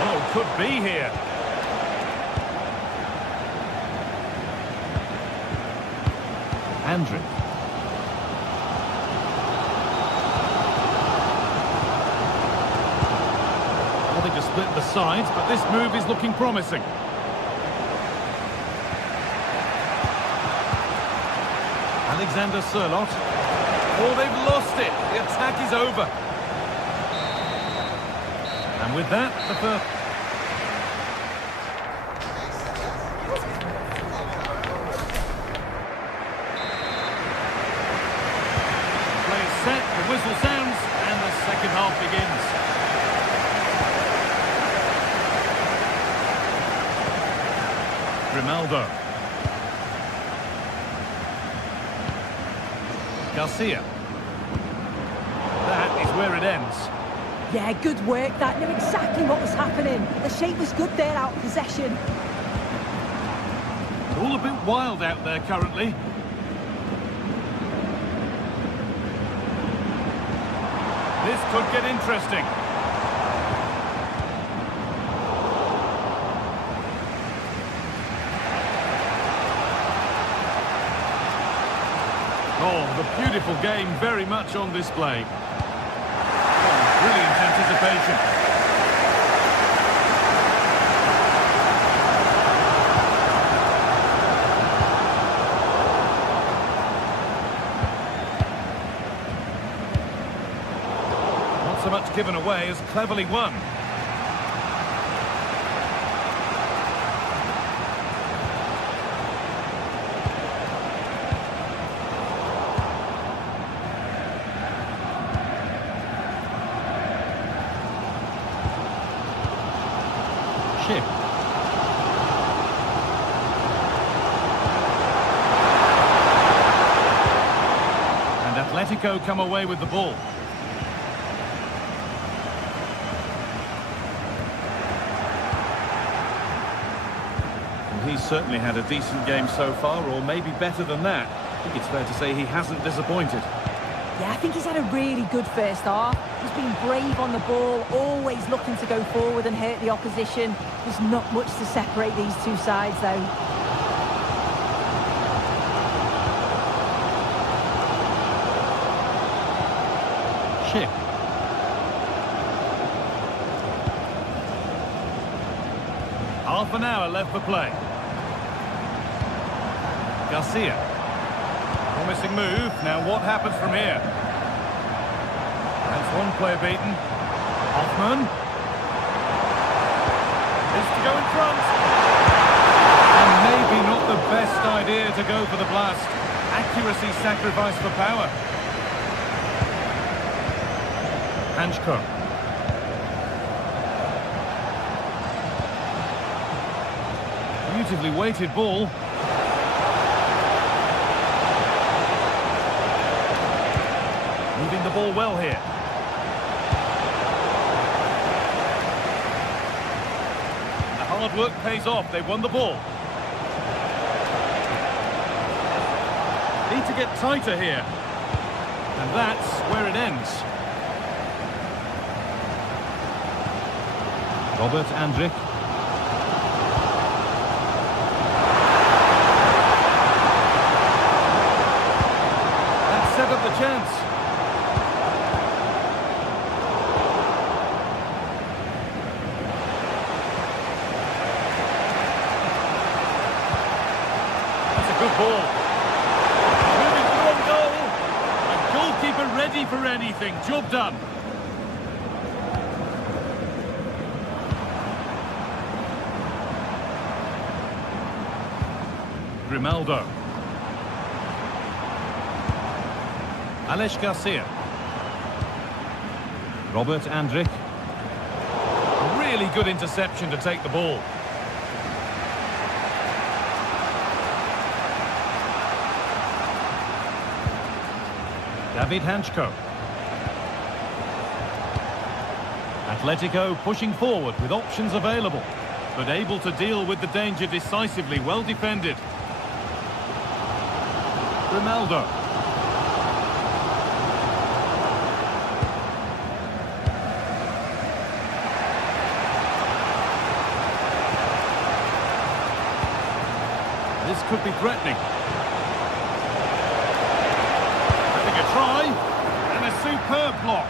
Oh, could be here. Andrick. Nothing to split the sides, but this move is looking promising. Alexander Sørloth. Oh, they've lost it. The attack is over. And with that, the first... Play is set, the whistle sounds, and the second half begins. Grimaldo. Garcia. That is where it ends. Yeah, good work. That knew exactly what was happening. The shape was good there out of possession. It's all a bit wild out there currently. This could get interesting. Oh, the beautiful game very much on display. Oh, brilliant anticipation. Not so much given away as cleverly won. Chip. And Atletico come away with the ball. Well, he's certainly had a decent game so far, or maybe better than that. I think it's fair to say he hasn't disappointed. Yeah, I think he's had a really good first half. He's been brave on the ball, always looking to go forward and hurt the opposition. There's not much to separate these two sides, though. Chip. Half an hour left for play. Garcia. Promising move. Now what happens from here? That's one player beaten. Hoffman. Is to go in front. And maybe not the best idea to go for the blast. Accuracy sacrificed for power. Hanchko. Beautifully weighted ball. Moving the ball well here. The hard work pays off. They won the ball. Need to get tighter here. And that's where it ends. Robert Andrick. That set up the chance. good ball. Moving through on goal. A goalkeeper ready for anything. Job done. Grimaldo. Alex Garcia. Robert Andrich. A really good interception to take the ball. David Hanchko. Atletico pushing forward with options available, but able to deal with the danger decisively. Well defended. Ronaldo. This could be threatening. Having a try, and a superb block.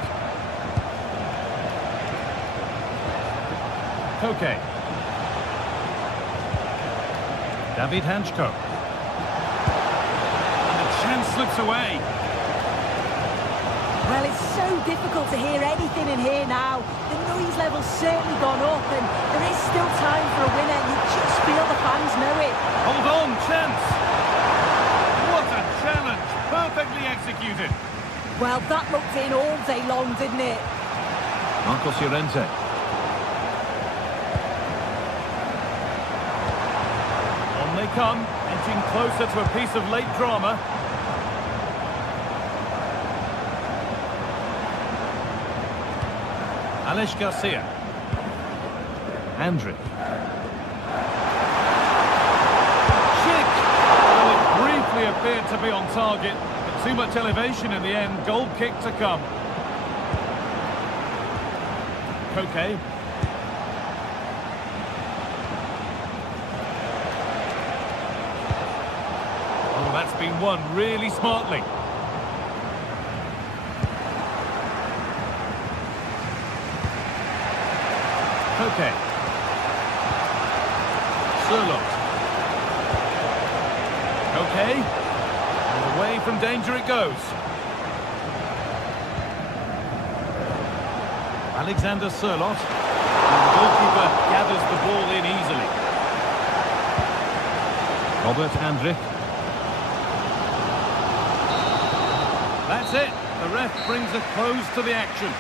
Koke. David Hanchko. Chance slips away. Well, it's so difficult to hear anything in here now. The noise level's certainly gone up, and there is still time for a winner. You just feel the fans know it. Hold on, chance. What a challenge. Perfectly executed. Well, that looked in all day long, didn't it? Marcos Llorente. On they come, inching closer to a piece of late drama. Alex Garcia. Andrić. Schick! Well, it briefly appeared to be on target, but too much elevation in the end. Goal kick to come. Koke. Oh, that's been won really smartly. Koke. Sørloth. Koke. And away from danger it goes. Alexander Sørloth. And the goalkeeper gathers the ball in easily. Robert Andrich. That's it. The ref brings a close to the action.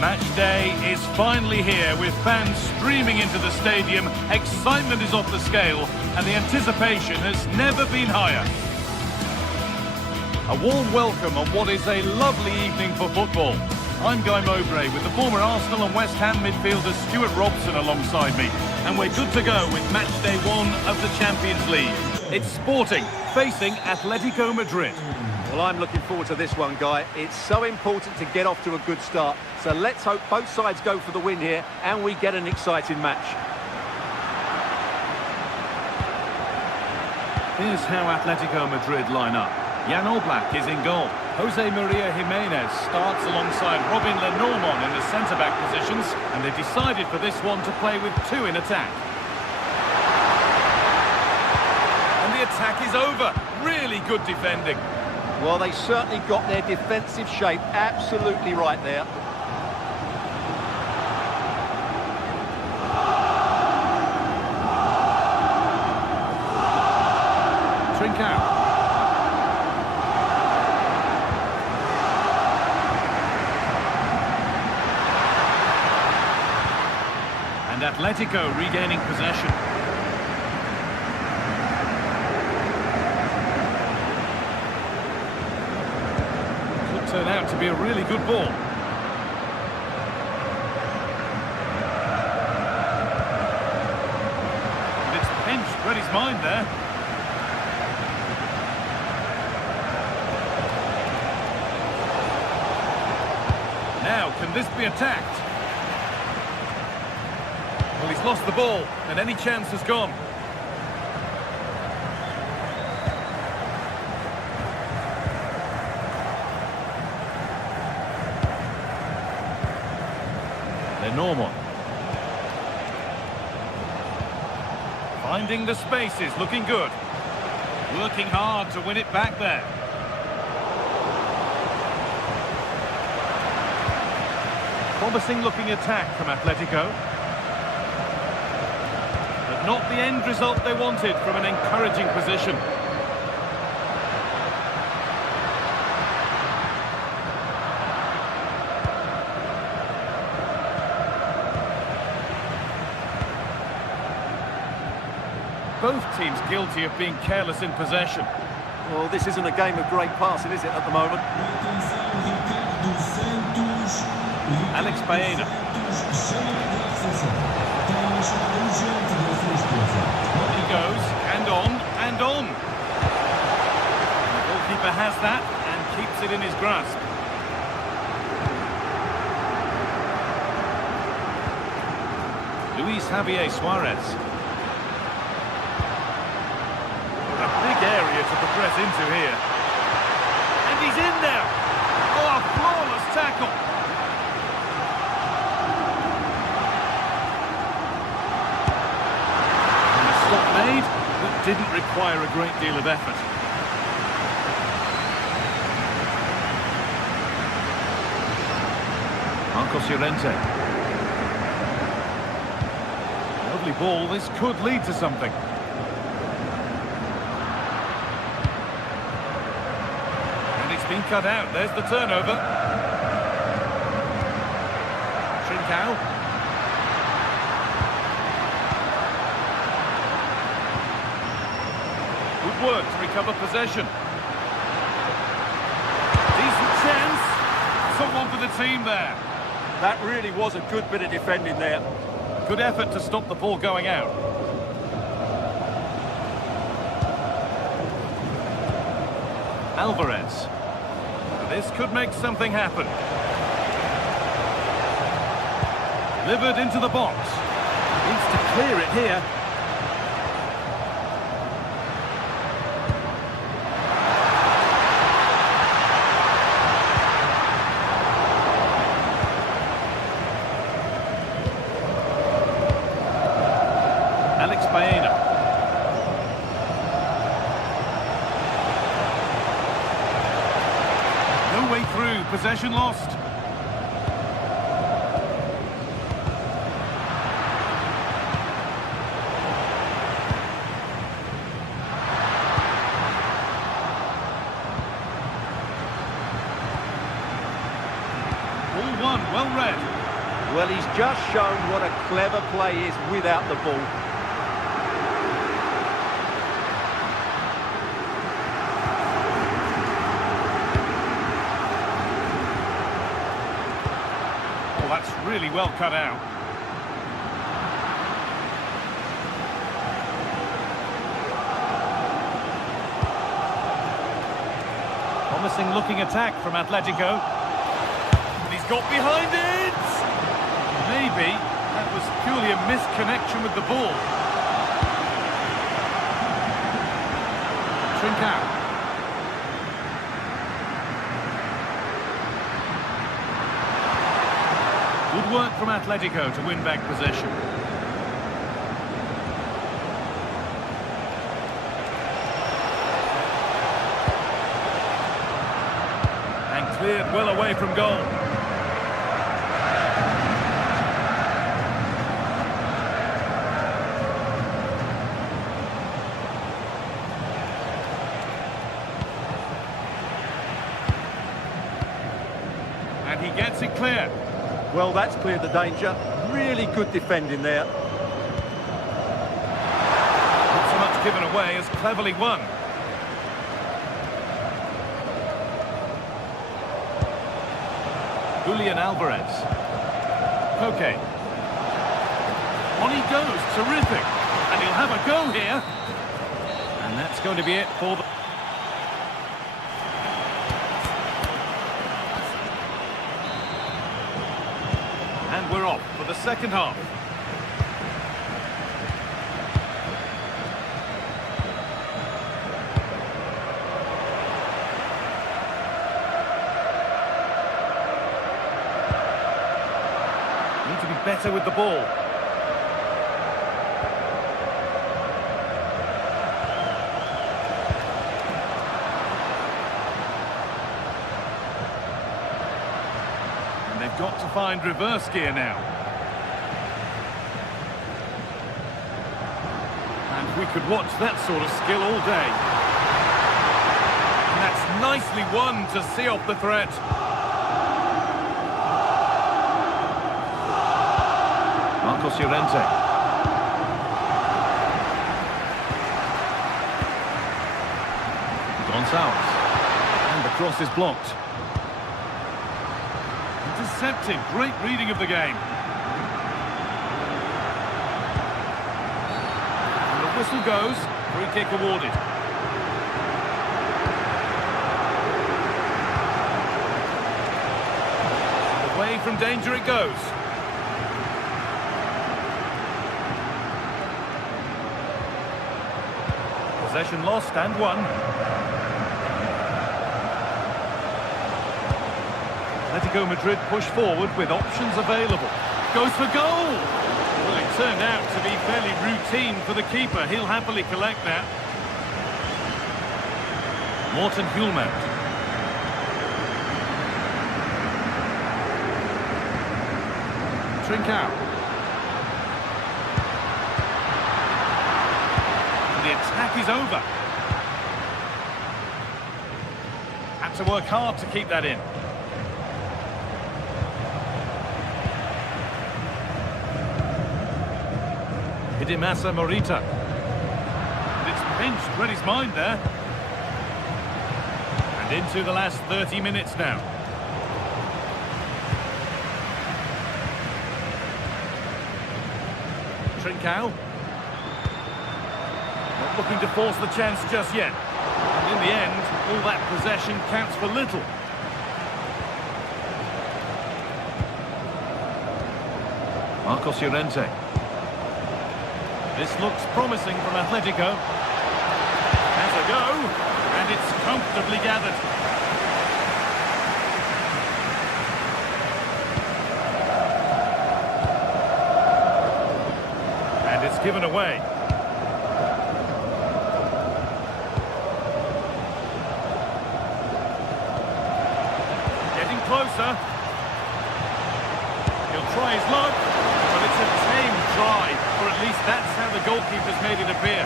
Match day is finally here, with fans streaming into the stadium. Excitement is off the scale, and the anticipation has never been higher. A warm welcome on what is a lovely evening for football. I'm Guy Mowbray with the former Arsenal and West Ham midfielder Stuart Robson alongside me. And we're good to go with match day 1 of the Champions League. It's Sporting facing Atletico Madrid. Well, I'm looking forward to this one, Guy. It's so important to get off to a good start. So let's hope both sides go for the win here and we get an exciting match. Here's how Atletico Madrid line up. Jan Oblak is in goal. Jose Maria Jimenez starts alongside Robin Lenormand in the centre-back positions, and they've decided for this one to play with 2 in attack. And the attack is over. Really good defending. Well, they certainly got their defensive shape absolutely right there. Trincao. And Atletico regaining possession. Turn out to be a really good ball. And it's pinched, read his mind there. Now, can this be attacked? Well, he's lost the ball, and any chance has gone. Normal. Finding the spaces, looking good. Working hard to win it back there. Promising looking attack from Atletico. But not the end result they wanted from an encouraging position. Both teams guilty of being careless in possession. Well, this isn't a game of great passing, is it, at the moment? Alex Baena. He goes, and on, and on. The goalkeeper has that and keeps it in his grasp. Luis Javier Suarez. Area to progress into here. And he's in there. Oh, a flawless tackle. And a stop made that didn't require a great deal of effort. Marcos Llorente. Lovely ball. This could lead to something. Been cut out. There's the turnover. Trincao. Good work to recover possession. Decent chance. Someone for the team there. That really was a good bit of defending there. Good effort to stop the ball going out. Alvarez. This could make something happen. Delivered into the box. Needs to clear it here. Alex Baena. Way through, possession lost. Ball one, well read. Well, he's just shown what a clever play is without the ball. that's really well cut out. Promising looking attack from Atletico. And he's got behind it! Maybe that was purely a misconnection with the ball. Trincao. Good work from Atletico to win back possession. And cleared well away from goal. And he gets it clear. Well, that's cleared the danger. Really good defending there. Not so much given away as cleverly won. Julian Alvarez. Koke. On he goes, terrific. And he'll have a go here. And that's going to be it for the... And we're off for the second half. Need to be better with the ball. And they've got to find reverse gear now. And we could watch that sort of skill all day. And that's nicely won to see off the threat. Marcos Llorente. Gonzalez. And the cross is blocked. Intercepted. Great reading of the game. And the whistle goes. Free kick awarded. Away from danger it goes. Possession lost and won. Atletico Madrid push forward with options available. Goes for goal! Well, it turned out to be fairly routine for the keeper. He'll happily collect that. Morten Hjulmand. Trincao. The attack is over. Had to work hard to keep that in. Hidemasa Morita. And it's pinched, read his mind there. And into the last 30 minutes now. Trincao. Not looking to force the chance just yet. And in the end, all that possession counts for little. Marcos Llorente. This looks promising from Atletico. Has a go, and it's comfortably gathered. And it's given away. Closer. He'll try his luck, but it's a tame try, or at least that's how the goalkeeper's made it appear.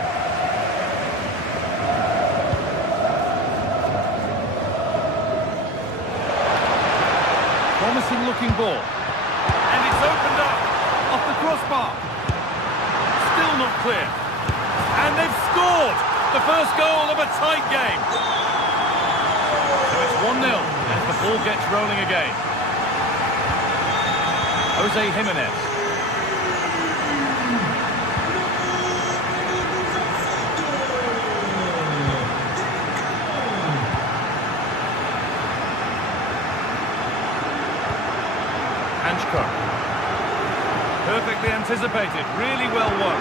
Promising looking ball. And it's opened up off the crossbar. Still not clear. And they've scored the first goal of a tight game. So it's 1-0 as the ball gets rolling again. Jose Jimenez. Perfectly anticipated, really well won.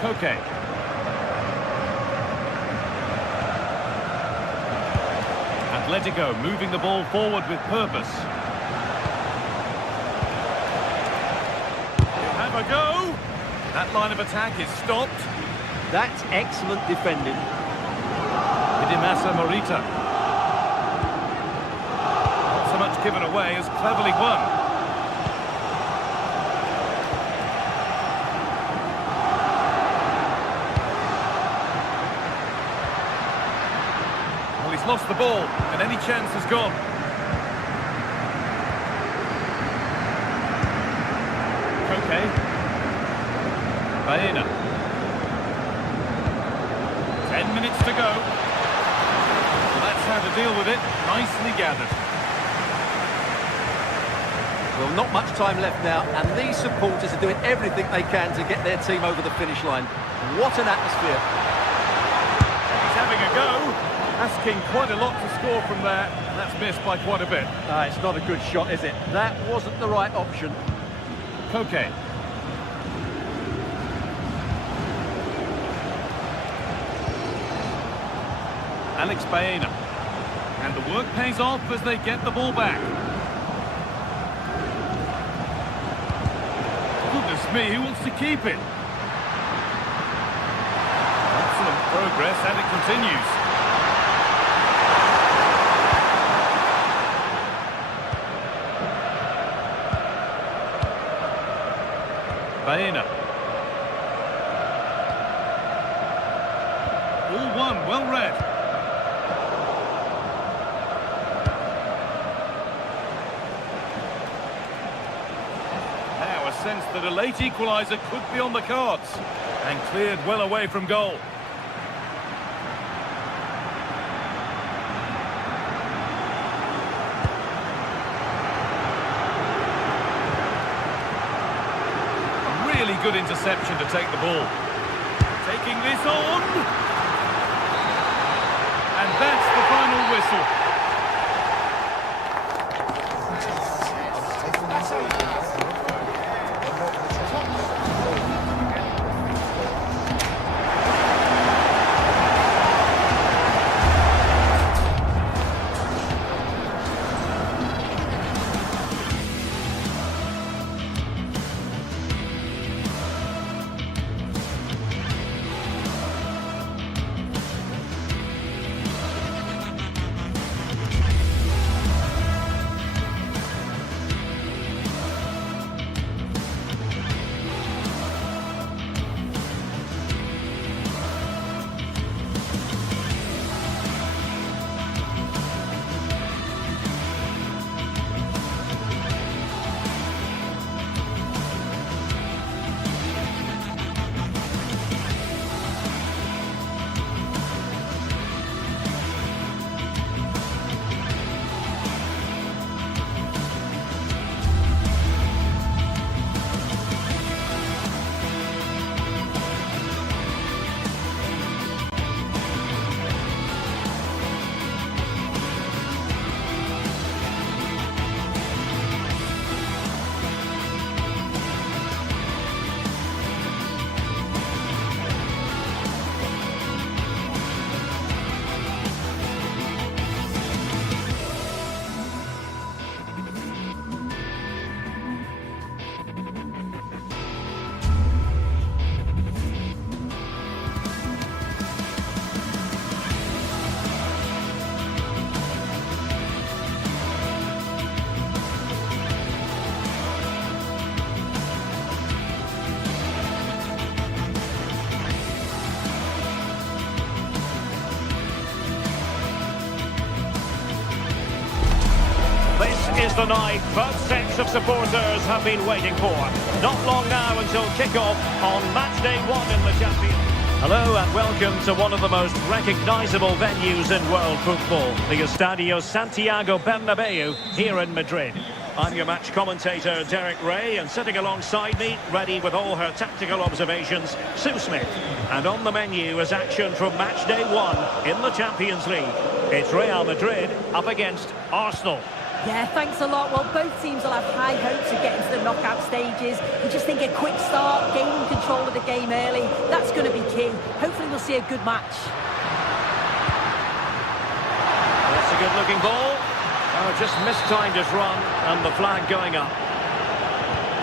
Koke. Atletico moving the ball forward with purpose. Have a go. That line of attack is stopped. That's excellent defending. Idimasa Morita. Not so much given away as cleverly won. Well, he's lost the ball, and any chance has gone. Koke. Baena. 10 minutes to go. That's how to deal with it. Nicely gathered. Well, not much time left now, and these supporters are doing everything they can to get their team over the finish line. What an atmosphere. He's having a go. Asking quite a lot to score from there. That's missed by quite a bit. It's not a good shot, is it? That wasn't the right option. Koke. Alex Baena. And the work pays off as they get the ball back. Goodness me, who wants to keep it? Excellent progress, and it continues. Baena. All one, well read. Sense that a late equalizer could be on the cards, and cleared well away from goal. A really good interception to take the ball. Taking this on, and that's the final whistle. the night both sets of supporters have been waiting for. Not long now until kickoff on match day 1 in the Champions. Hello and welcome to one of the most recognisable venues in world football, the Estadio Santiago Bernabeu here in Madrid. I'm your match commentator, Derek Ray, and sitting alongside me, ready with all her tactical observations, Sue Smith. And on the menu is action from match day 1 in the Champions League. It's Real Madrid up against Arsenal. Yeah, thanks a lot. Well, both teams will have high hopes of getting to the knockout stages. You just think a quick start, gaining control of the game early, that's going to be key. Hopefully we'll see a good match. That's a good-looking ball. Oh, just mistimed his run, and the flag going up.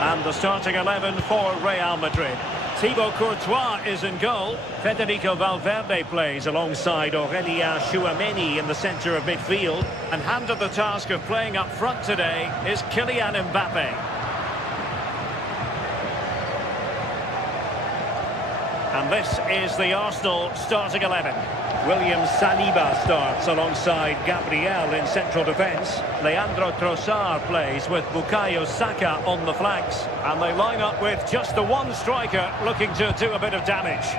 And the starting 11 for Real Madrid. Thibaut Courtois is in goal. Federico Valverde plays alongside Aurélien Tchouaméni in the centre of midfield. And handed the task of playing up front today is Kylian Mbappe. And this is the Arsenal starting 11. William Saliba starts alongside Gabriel in central defence. Leandro Trossard plays with Bukayo Saka on the flanks. And they line up with just the one striker looking to do a bit of damage.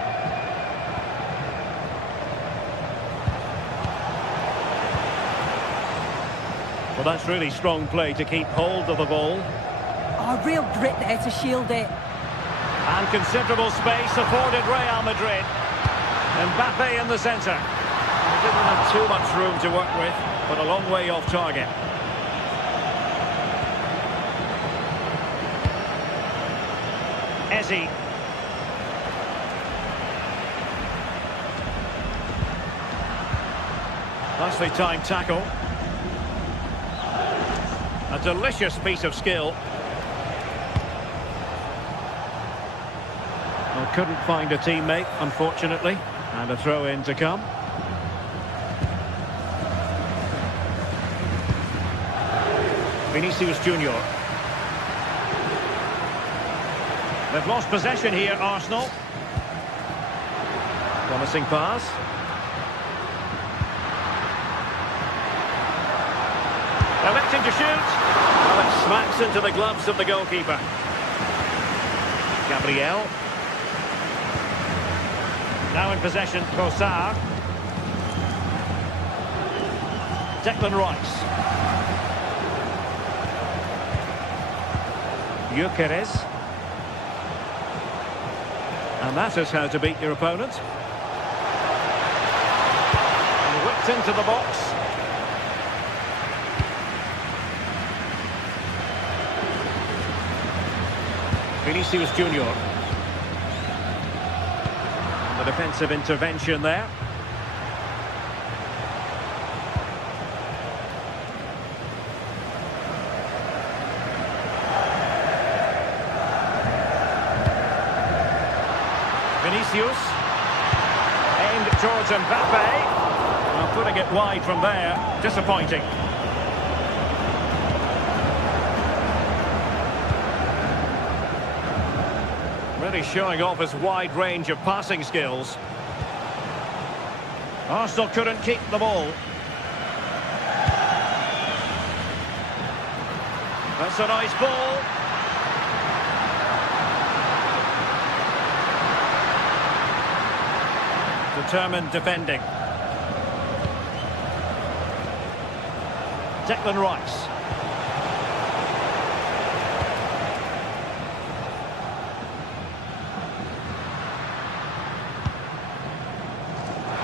Well, that's really strong play to keep hold of the ball. Oh, real grit there to shield it. And considerable space afforded Real Madrid. Mbappe in the centre. He didn't have too much room to work with, but a long way off target. Eze. Nicely timed tackle. A delicious piece of skill. Well, couldn't find a teammate, unfortunately. And a throw-in to come. Vinicius Junior. They've lost possession here, Arsenal. Promising pass. Electing to shoot. Well, it smacks into the gloves of the goalkeeper. Gabriel. Now in possession, Trossard. Declan Rice. Gyökeres. And that is how to beat your opponent. And whipped into the box. Vinicius Junior. The defensive intervention there. Vinicius. Aimed towards Mbappe. Well, putting it wide from there. Disappointing. Really showing off his wide range of passing skills. Arsenal couldn't keep the ball. That's a nice ball. Determined defending. Declan Rice.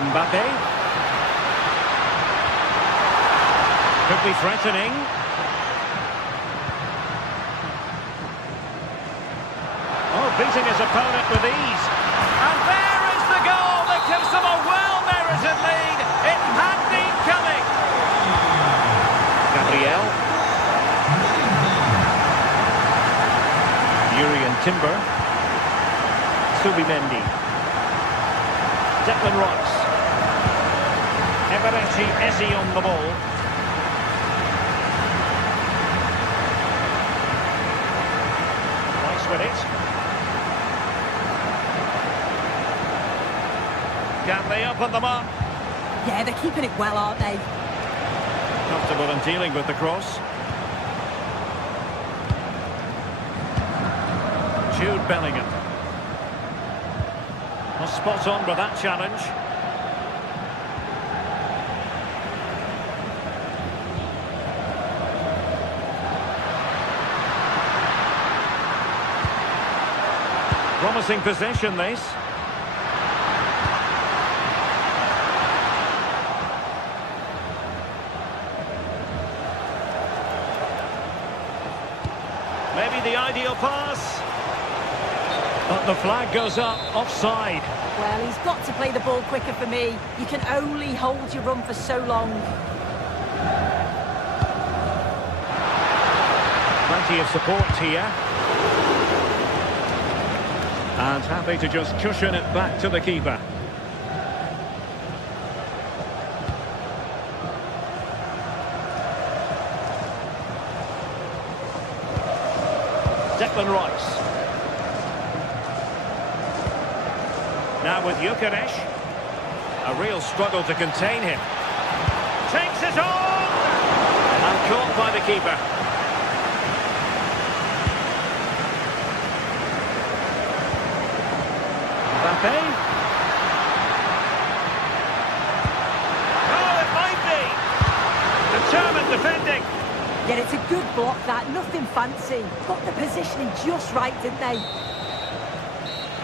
Mbappe. Could be threatening. Oh, beating his opponent with ease. And there is the goal that gives them a well-merited lead. It had been coming. Gabriel. Urian Timber. Subimendi. Declan Rice. Eberechi Eze on the ball. Nice with it. Can they open them up? Yeah, they're keeping it well, aren't they? Comfortable in dealing with the cross. Jude Bellingham. Well, spot on with that challenge. Promising possession, this. Maybe the ideal pass. But the flag goes up, offside. Well, he's got to play the ball quicker for me. You can only hold your run for so long. Plenty of support here. And happy to just cushion it back to the keeper. Declan Rice. Now with Gyökeres. A real struggle to contain him. Takes it on! And caught by the keeper. Mbappe. Oh, it might be! Determined defending. Yeah, it's a good block, that. Nothing fancy. Got the positioning just right, didn't they?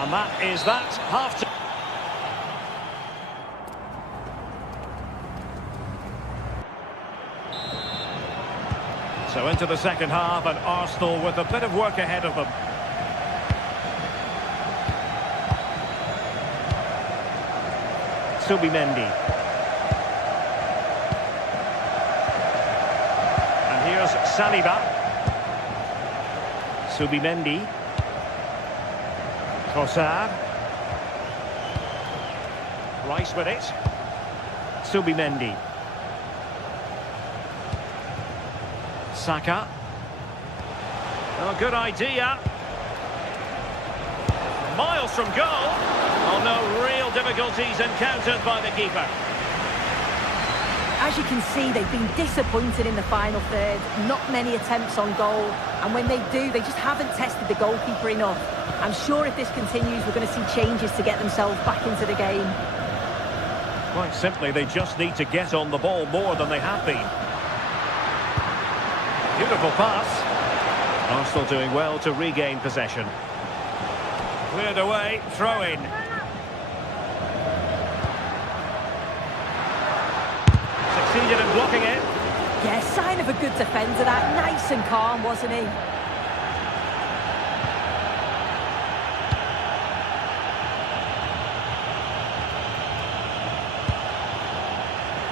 And that is that. Half time. So into the second half, and Arsenal with a bit of work ahead of them. Subimendi. And here's Saliba. Subimendi. Trossard. Rice with it. Subimendi. Saka. Oh, good idea. Miles from goal. Oh, no real difficulties encountered by the keeper. As you can see, they've been disappointed in the final third. Not many attempts on goal. And when they do, they just haven't tested the goalkeeper enough. I'm sure if this continues, we're going to see changes to get themselves back into the game. Quite simply, they just need to get on the ball more than they have been. Beautiful pass. Arsenal doing well to regain possession. Cleared away, throw in. Succeeded in blocking it. Yeah, sign of a good defender, that. Nice and calm, wasn't he?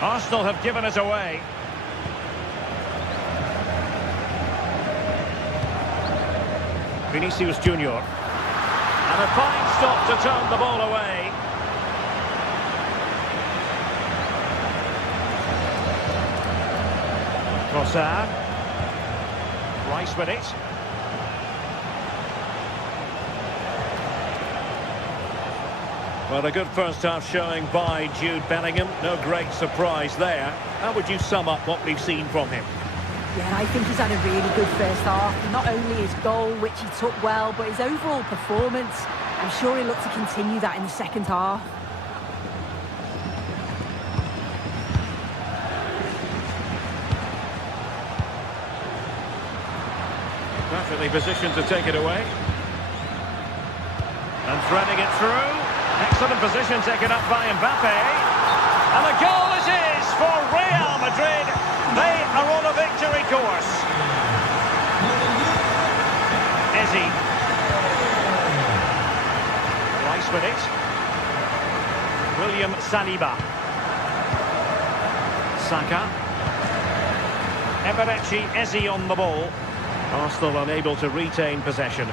Arsenal have given it away. Vinicius Junior. And a fine stop to turn the ball away. Trossard. Rice with it. Well, a good first half showing by Jude Bellingham. No great surprise there. How would you sum up what we've seen from him? Yeah, I think he's had a really good first half. Not only his goal, which he took well, but his overall performance. I'm sure he'll look to continue that in the second half. Perfectly positioned to take it away. And threading it through. Excellent position taken up by Mbappe. And the goal it is for Real Madrid. They are on a victory course. Ezzy. Rice with it. William Saliba. Saka. Eberechi Ezzy on the ball. Arsenal unable to retain possession.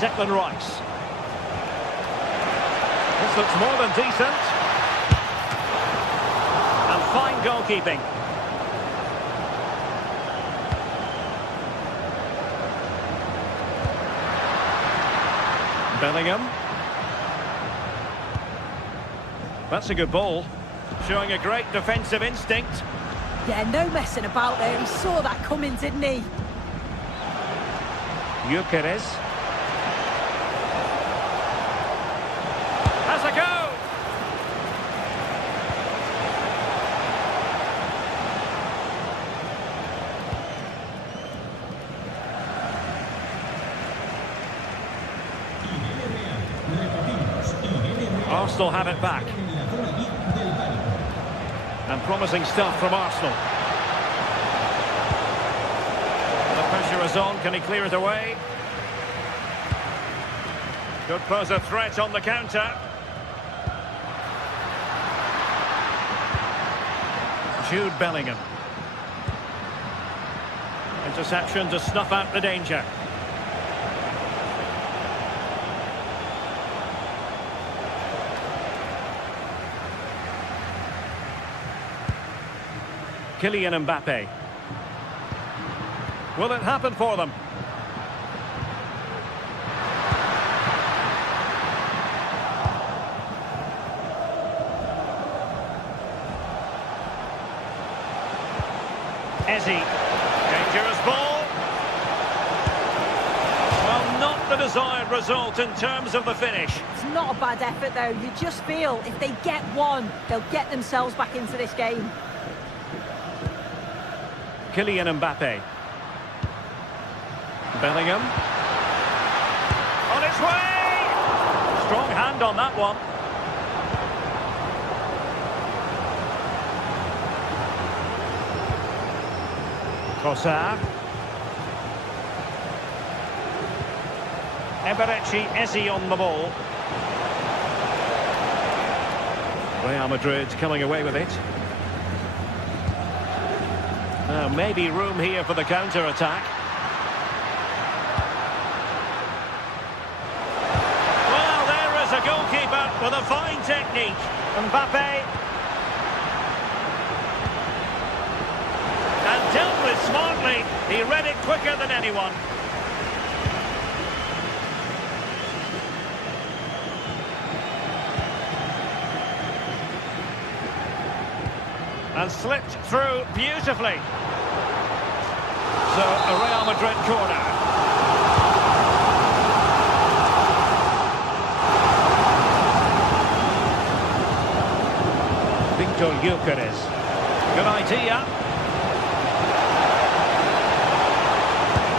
Declan Rice. This looks more than decent. And fine goalkeeping. Bellingham. That's a good ball. Showing a great defensive instinct. Yeah, no messing about there. He saw that coming, didn't he? Gyökeres. Has a go! Arsenal have it back. And promising stuff from Arsenal. The pressure is on. Can he clear it away? Could pose a threat on the counter. Jude Bellingham. Interception to snuff out the danger. Kylian Mbappe. Will it happen for them? Eze. Dangerous ball. Well, not the desired result in terms of the finish. It's not a bad effort, though. You just feel if they get one, they'll get themselves back into this game. Kylian Mbappe. Bellingham. On its way! Strong hand on that one. Trossard. Eberechi Eze on the ball. Real Madrid coming away with it. Maybe room here for the counter-attack. Well, there is a goalkeeper with a fine technique. Mbappe. And dealt with smartly. He read it quicker than anyone. And slipped through beautifully. So, a Real Madrid corner. Victor Gyökeres. Good idea.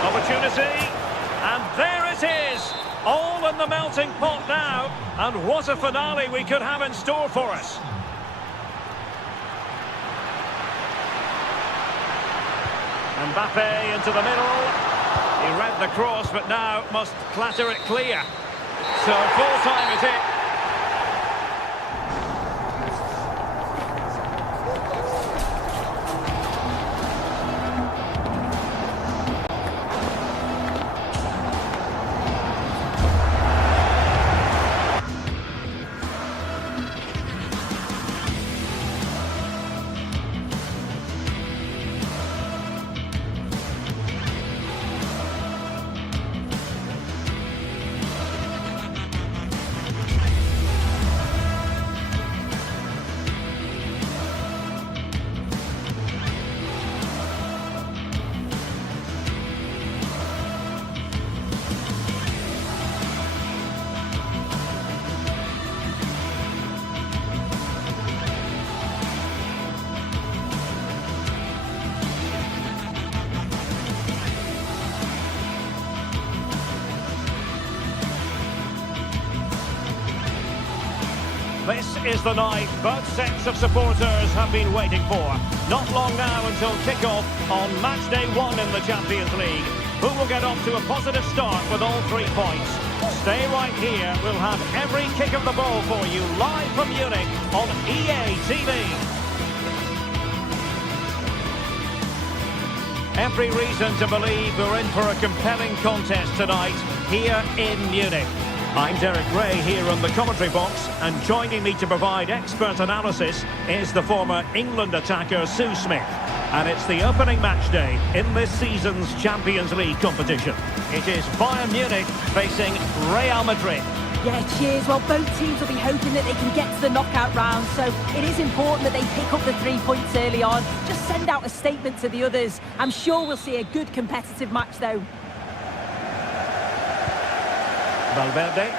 Opportunity. And there it is. All in the melting pot now. And what a finale we could have in store for us. Mbappe into the middle. He read the cross, but now must clatter it clear. So full time is it. This is the night both sets of supporters have been waiting for. Not long now until kick-off on match day 1 in the Champions League. Who will get off to a positive start with all 3 points? Stay right here. We'll have every kick of the ball for you live from Munich on EA TV. Every reason to believe we're in for a compelling contest tonight here in Munich. I'm Derek Ray here in the commentary box, and joining me to provide expert analysis is the former England attacker Sue Smith. And it's the opening match day in this season's Champions League competition. It is Bayern Munich facing Real Madrid. Yeah, cheers. Well, both teams will be hoping that they can get to the knockout round, so it is important that they pick up the 3 points early on. Just send out a statement to the others. I'm sure we'll see a good competitive match, though. Valverde.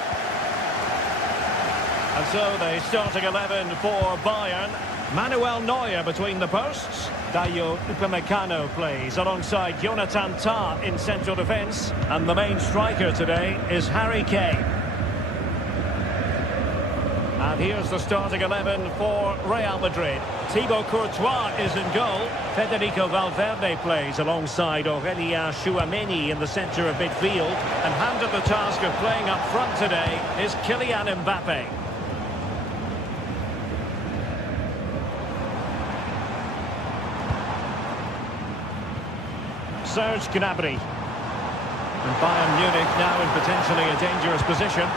And so the starting 11 for Bayern. Manuel Neuer between the posts. Dayo Upamecano plays alongside Jonathan Tah in central defence. And the main striker today is Harry Kane. And here's the starting 11 for Real Madrid. Thibaut Courtois is in goal. Federico Valverde plays alongside Aurélien Tchouameni in the centre of midfield. And handed the task of playing up front today is Kylian Mbappe. Serge Gnabry. And Bayern Munich now in potentially a dangerous position.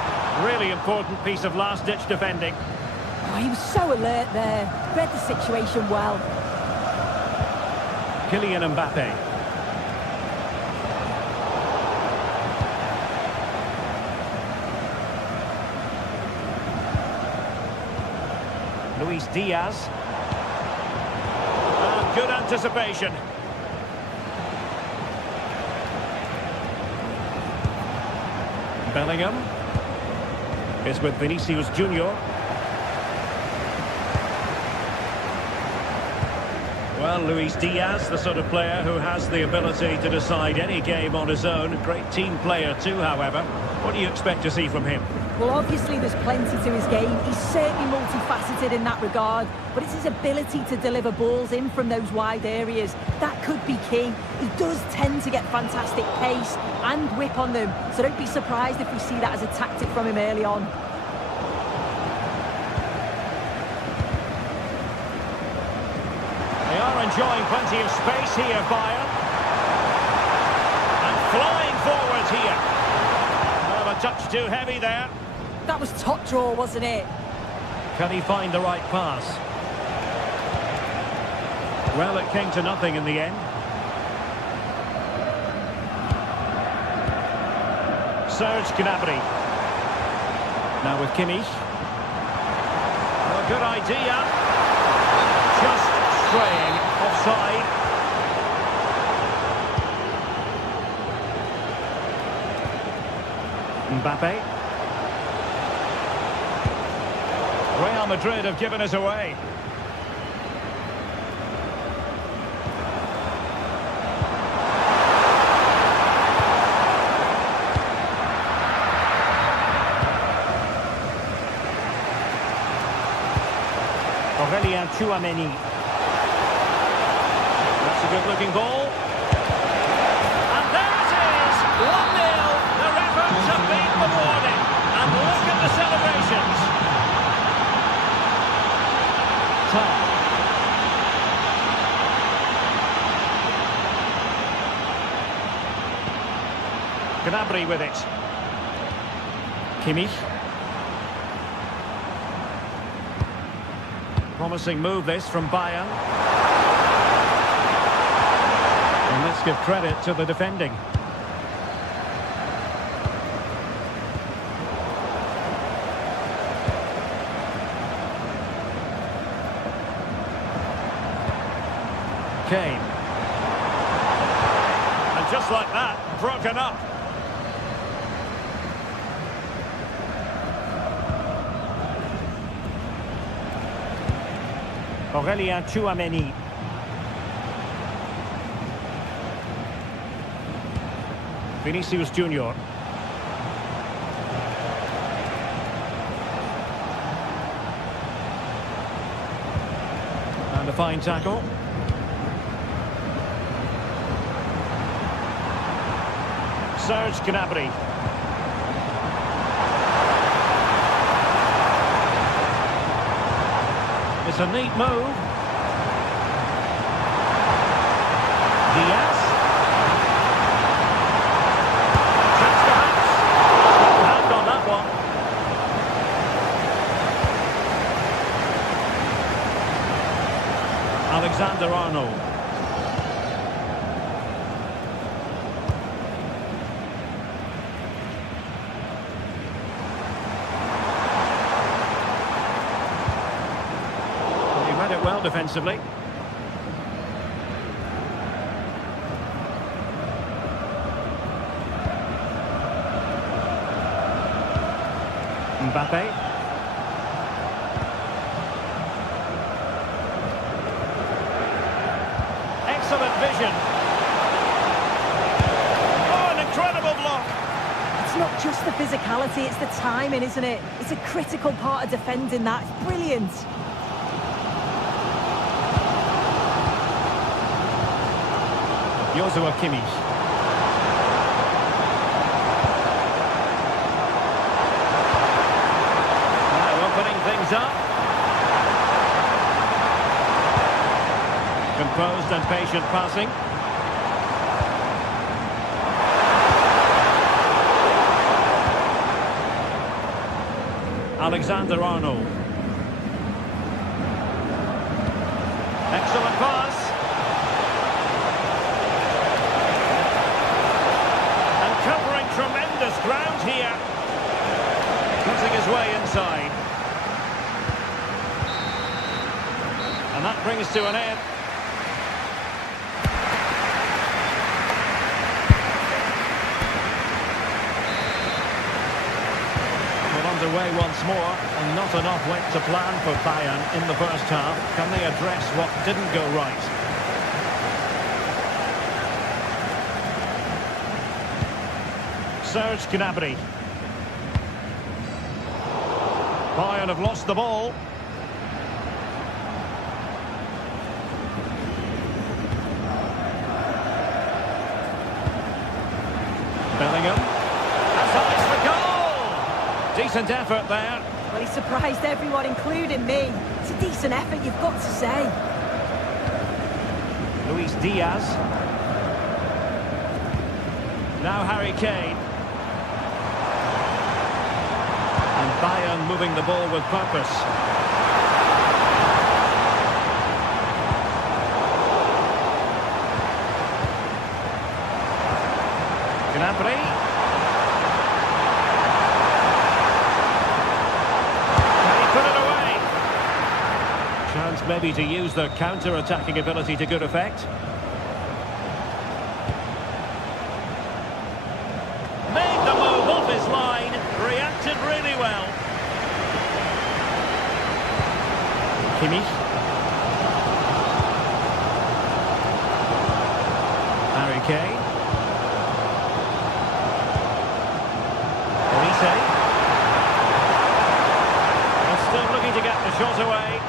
Really important piece of last-ditch defending. Oh, he was so alert there. Read the situation well. Kylian Mbappe. Luis Diaz. And good anticipation. Bellingham is with Vinicius Junior. Well, Luis Diaz, the sort of player who has the ability to decide any game on his own. Great team player too, however. What do you expect to see from him? Well, obviously there's plenty to his game. He's certainly multifaceted in that regard, but it's his ability to deliver balls in from those wide areas. That could be key. He does tend to get fantastic pace and whip on them, so don't be surprised if we see that as a tactic from him early on. They are enjoying plenty of space here, Bayern. And flying forward here. Well, a touch too heavy there. That was top draw, wasn't it? Can he find the right pass? Well, it came to nothing in the end. Serge Gnabry. Now with Kimmich. Well, good idea. Just straying offside. Mbappe. Real Madrid have given us away. Aurélien Tchouameni. That's a good-looking ball. And there it is! 1-0. Their efforts have been rewarded. And look at the celebrations. Tah. Gnabry with it. Kimmich. Promising move this from Bayern. And let's give credit to the defending. Kane. And just like that, broken up. Aurélien Tchouameni. Vinicius Junior. And a fine tackle. Serge Gnabry. It's a neat move. Diaz. Chance perhaps. Hand on that one. Alexander-Arnold. defensively. Mbappe. Excellent vision. Oh, an incredible block. It's not just the physicality, it's the timing, isn't it? It's a critical part of defending that. It's brilliant. Joshua Kimmich. Now opening things up. Composed and patient passing. Alexander-Arnold. Excellent pass. And covering tremendous ground here. Cutting his way inside. And that brings to an end. Underway once more, and not enough went to plan for Bayern in the first half. Can they address what didn't go right? Serge Gnabry. Bayern have lost the ball. Bellingham. That's how it's the goal! Decent effort there. Well, he surprised everyone, including me. It's a decent effort, you've got to say. Luis Diaz. Now Harry Kane. And Bayern moving the ball with purpose. Gnabry. Maybe to use their counter-attacking ability to good effect. Made the move off his line, reacted really well. Kimmich. Harry Kane. Olise. And still looking to get the shot away.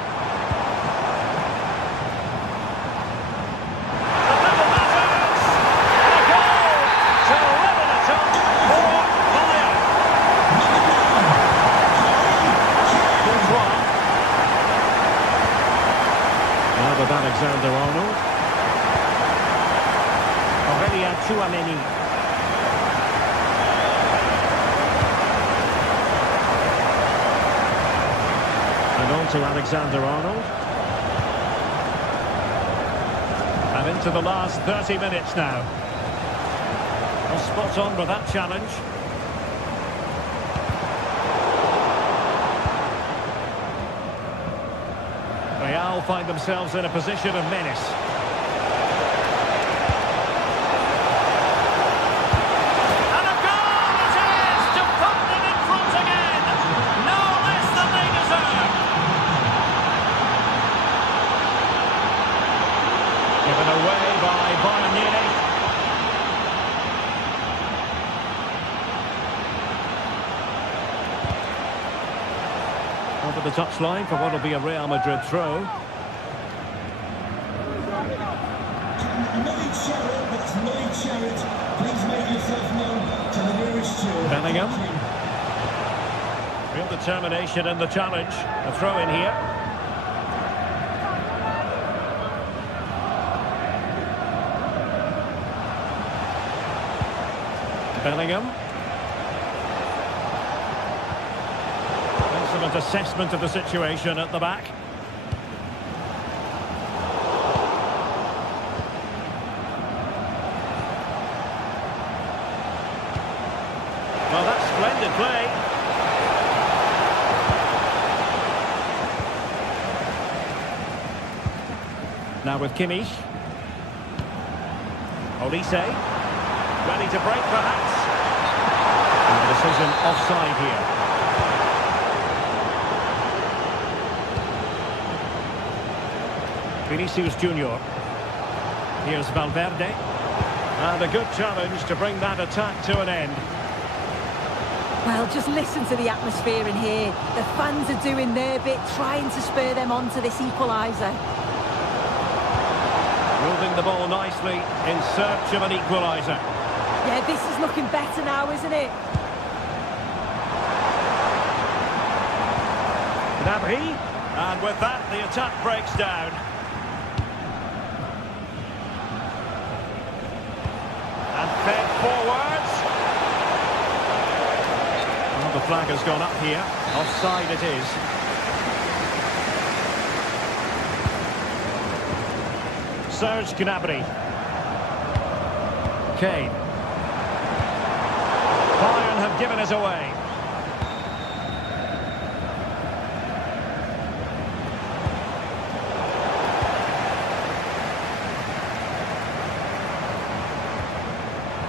Alexander-Arnold. Chouameni. And on to Alexander-Arnold. And into the last 30 minutes now. Well, spot on with that challenge. Real find themselves in a position of menace. And a goal it is to put them in front again. No less than they deserve. Given away by Bayern Munich. Over the touchline for what will be a Real Madrid throw. Bellingham. Real determination in the challenge. A throw in here. Bellingham. Excellent assessment of the situation at the back. Well, that's splendid play. Now with Kimmich. Olise. Ready to break perhaps. And the decision offside here. Vinicius Junior. Here's Valverde. And a good challenge to bring that attack to an end. Well, just listen to the atmosphere in here. The fans are doing their bit, trying to spur them on to this equaliser. Moving the ball nicely in search of an equaliser. Yeah, this is looking better now, isn't it? Gnabry. And with that, the attack breaks down. And fed forwards. Well, the flag has gone up here. Offside it is. Serge Gnabry. Kane. Bayern have given us away.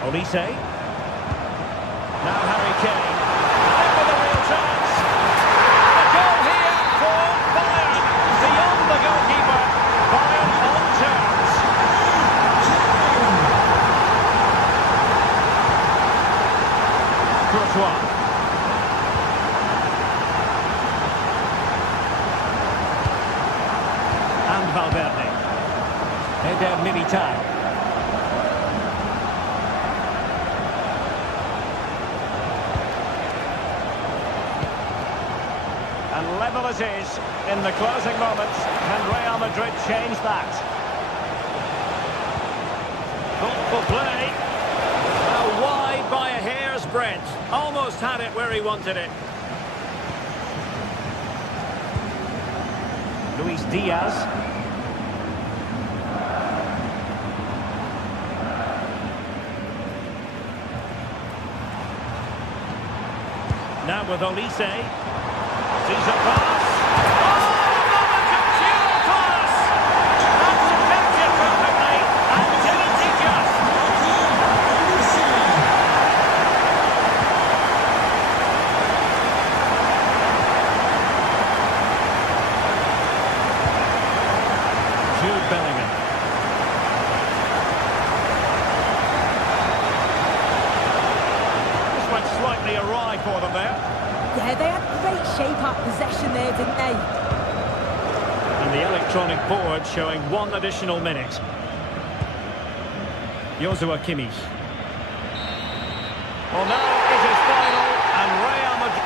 Olise. Now Harry Kane. And with a real chance. The goal here for Bayern. Beyond the goalkeeper. Bayern on terms. Courtois. And Valverde. Eder Militao. And level it is in the closing moments. Can Real Madrid change that? Thoughtful play. Now wide by a hair's breadth. Almost had it where he wanted it. Luis Diaz. Now with Olise. Sees a pass. Oh, moment of pure class! That's effective perfectly, and didn't he just? Jude Bellingham. This went slightly awry for them there. Yeah, they had great shape up possession there, didn't they? And the electronic board showing 1 additional minute. Joshua Kimmich. Well, now it is final, and Real Madrid...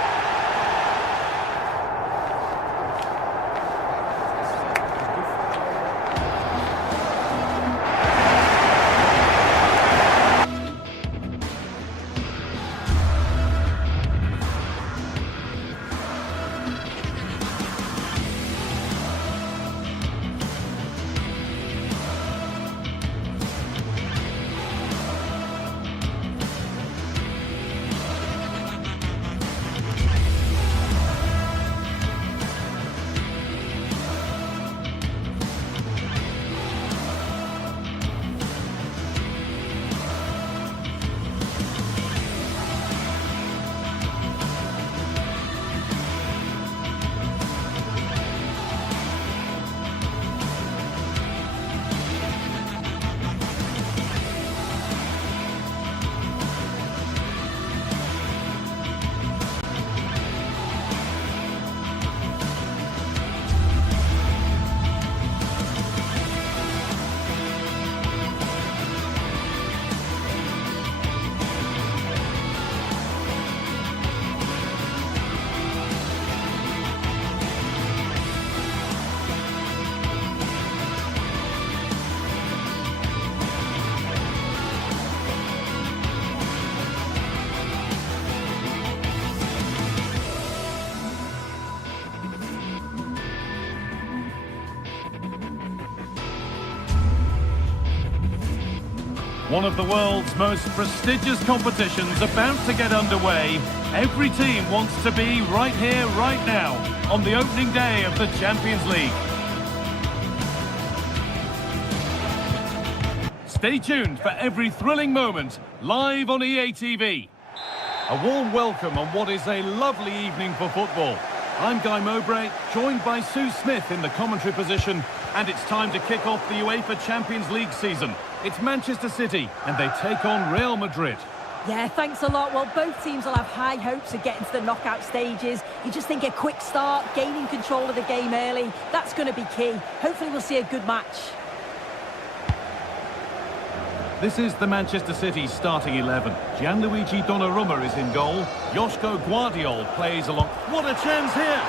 One of the world's most prestigious competitions about to get underway. Every team wants to be right here, right now, on the opening day of the Champions League. Stay tuned for every thrilling moment, live on EA TV. A warm welcome on what is a lovely evening for football. I'm Guy Mowbray, joined by Sue Smith in the commentary position, and it's time to kick off the UEFA Champions League season. It's Manchester City, and they take on Real Madrid. Yeah, thanks a lot. Well, both teams will have high hopes of getting to the knockout stages. You just think a quick start, gaining control of the game early, that's going to be key. Hopefully we'll see a good match. This is the Manchester City starting 11. Gianluigi Donnarumma is in goal. Joško Guardiol plays along. What a chance here!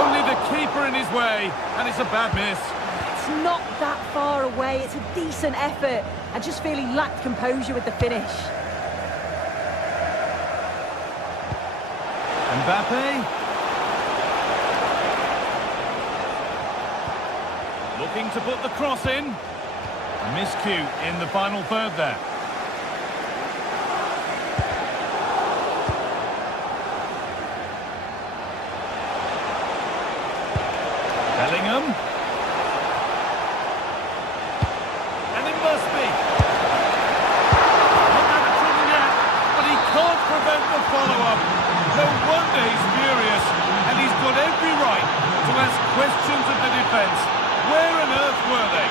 Only the keeper in his way, and it's a bad miss. It's not that far away. It's a decent effort. I just feel he lacked composure with the finish. Mbappe. Looking to put the cross in. A miscue in the final third there. Bellingham. And it must be. Not out of trouble yet, but he can't prevent the follow-up. No wonder he's furious, and he's got every right to ask questions of the defence. Where on earth were they?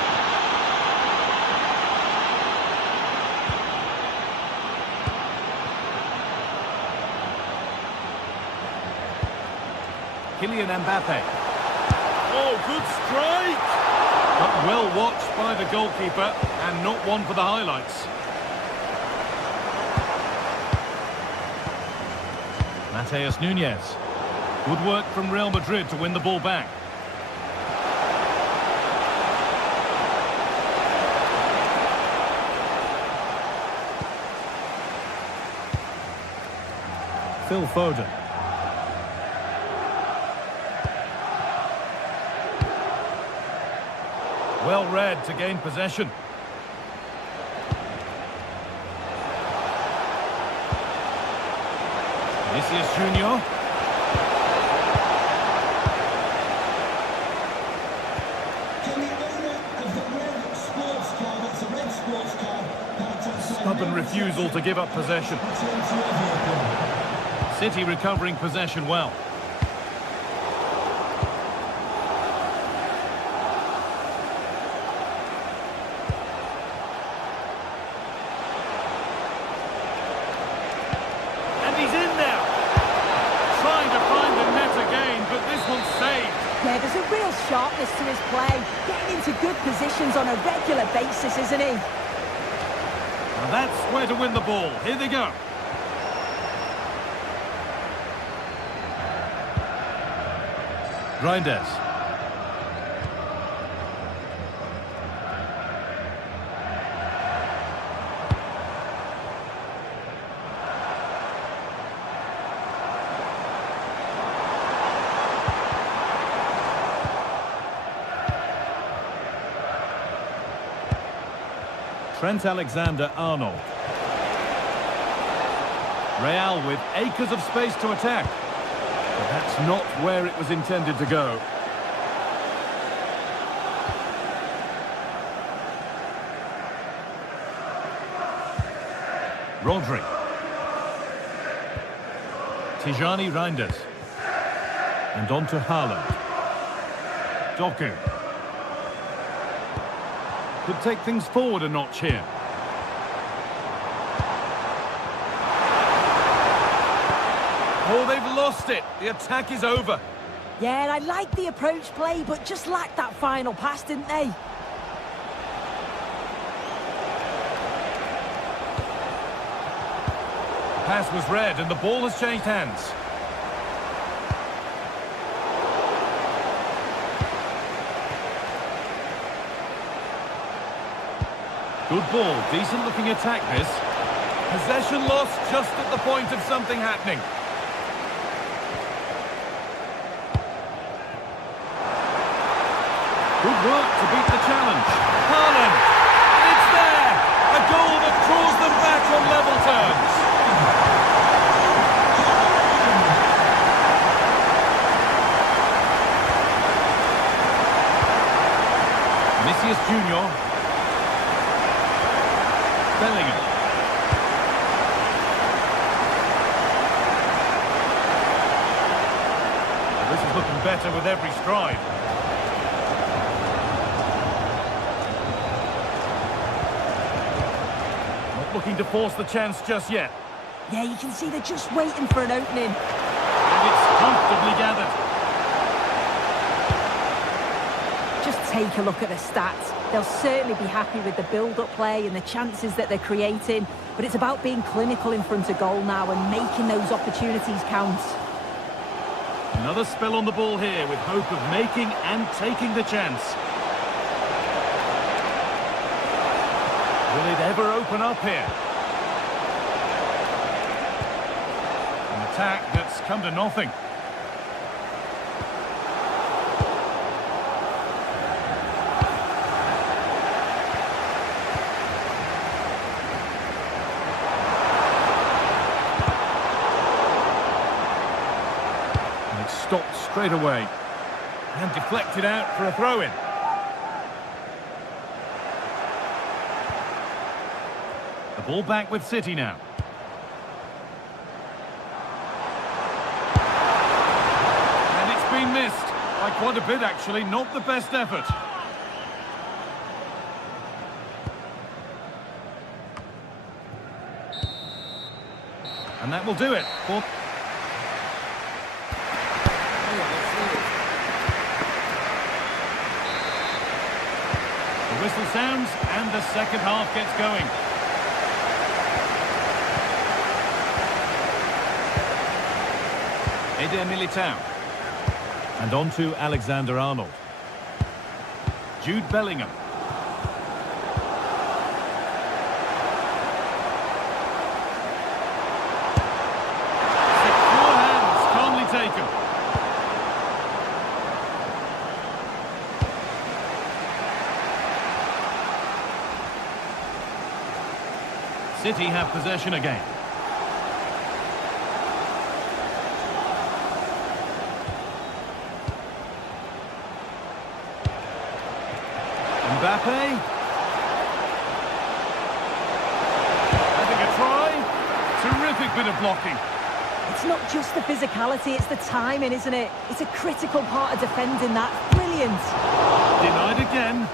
Kylian Mbappe. Oh, good strike! But well watched by the goalkeeper, and not one for the highlights. Mateus Nunes. Good work from Real Madrid to win the ball back. Phil Foden. Well read to gain possession. Vinicius Junior. Can the owner of the red sports car, that's a red sports car, Stubborn refusal to give up possession. City recovering possession well. Yeah, there's a real sharpness to his play. Getting into good positions on a regular basis, isn't he? Now that's where to win the ball. Here they go. Reinders. Trent Alexander-Arnold. Real with acres of space to attack. But that's not where it was intended to go. Rodri. Tijani Reinders. And on to Haaland. Doku. Could take things forward a notch here. Oh, they've lost it. The attack is over. Yeah, I like the approach play, but just lacked that final pass, didn't they? The pass was read and the ball has changed hands. Good ball, decent looking attack this. Possession lost just at the point of something happening. Good work to beat the challenge. Haaland, and it's there! A goal that draws them back on level terms. Vinicius Junior. Bellingham. Well, this is looking better with every stride. Not looking to force the chance just yet. Yeah, you can see they're just waiting for an opening. And it's comfortably gathered. Just take a look at the stats. They'll certainly be happy with the build-up play and the chances that they're creating, but it's about being clinical in front of goal now and making those opportunities count. Another spell on the ball here with hope of making and taking the chance. Will it ever open up here? An attack that's come to nothing. Stopped straight away and deflected out for a throw-in. The ball back with City now. And it's been missed by quite a bit, actually. Not the best effort. And that will do it for... The whistle sounds and the second half gets going. Eder Militao. And on to Alexander-Arnold. Jude Bellingham. Secure hands, calmly taken. City have possession again. Mbappe. Having a try. Terrific bit of blocking. It's not just the physicality, it's the timing, isn't it? It's a critical part of defending that. Brilliant. Denied again.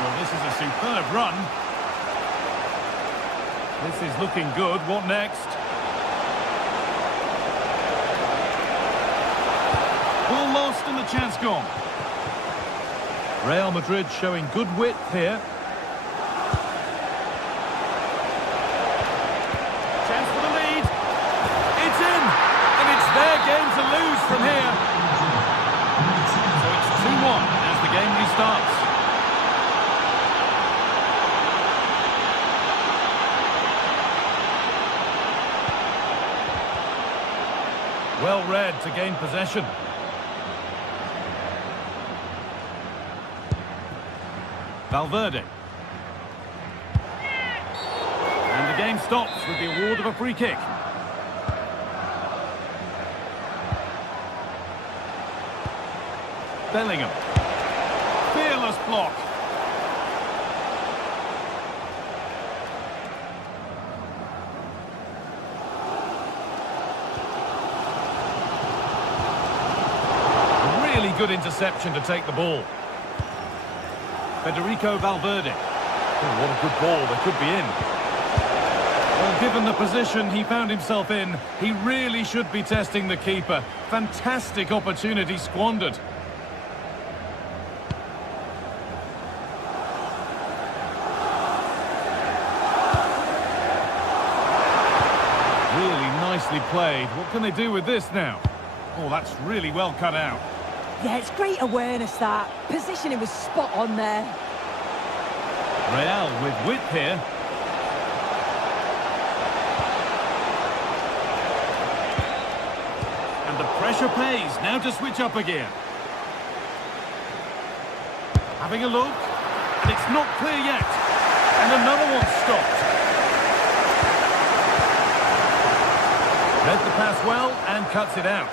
Well, this is a superb run. This is looking good. What next? Ball lost and the chance gone. Real Madrid showing good width here. Chance for the lead. It's in. And it's their game to lose from here. So it's 2-1 as the game restarts. Well read to gain possession. Valverde. And the game stops with the award of a free kick. Bellingham. Fearless block. Really good interception to take the ball. Federico Valverde. Oh, what a good ball. They could be in. Well, given the position he found himself in, he really should be testing the keeper. Fantastic opportunity squandered. Really nicely played. What can they do with this now? Oh, that's really well cut out. Yeah, it's great awareness, that. Positioning was spot on there. Real with width here. And the pressure pays. Now to switch up again. Having a look. And it's not clear yet. And another one stopped. Read the pass well and cuts it out.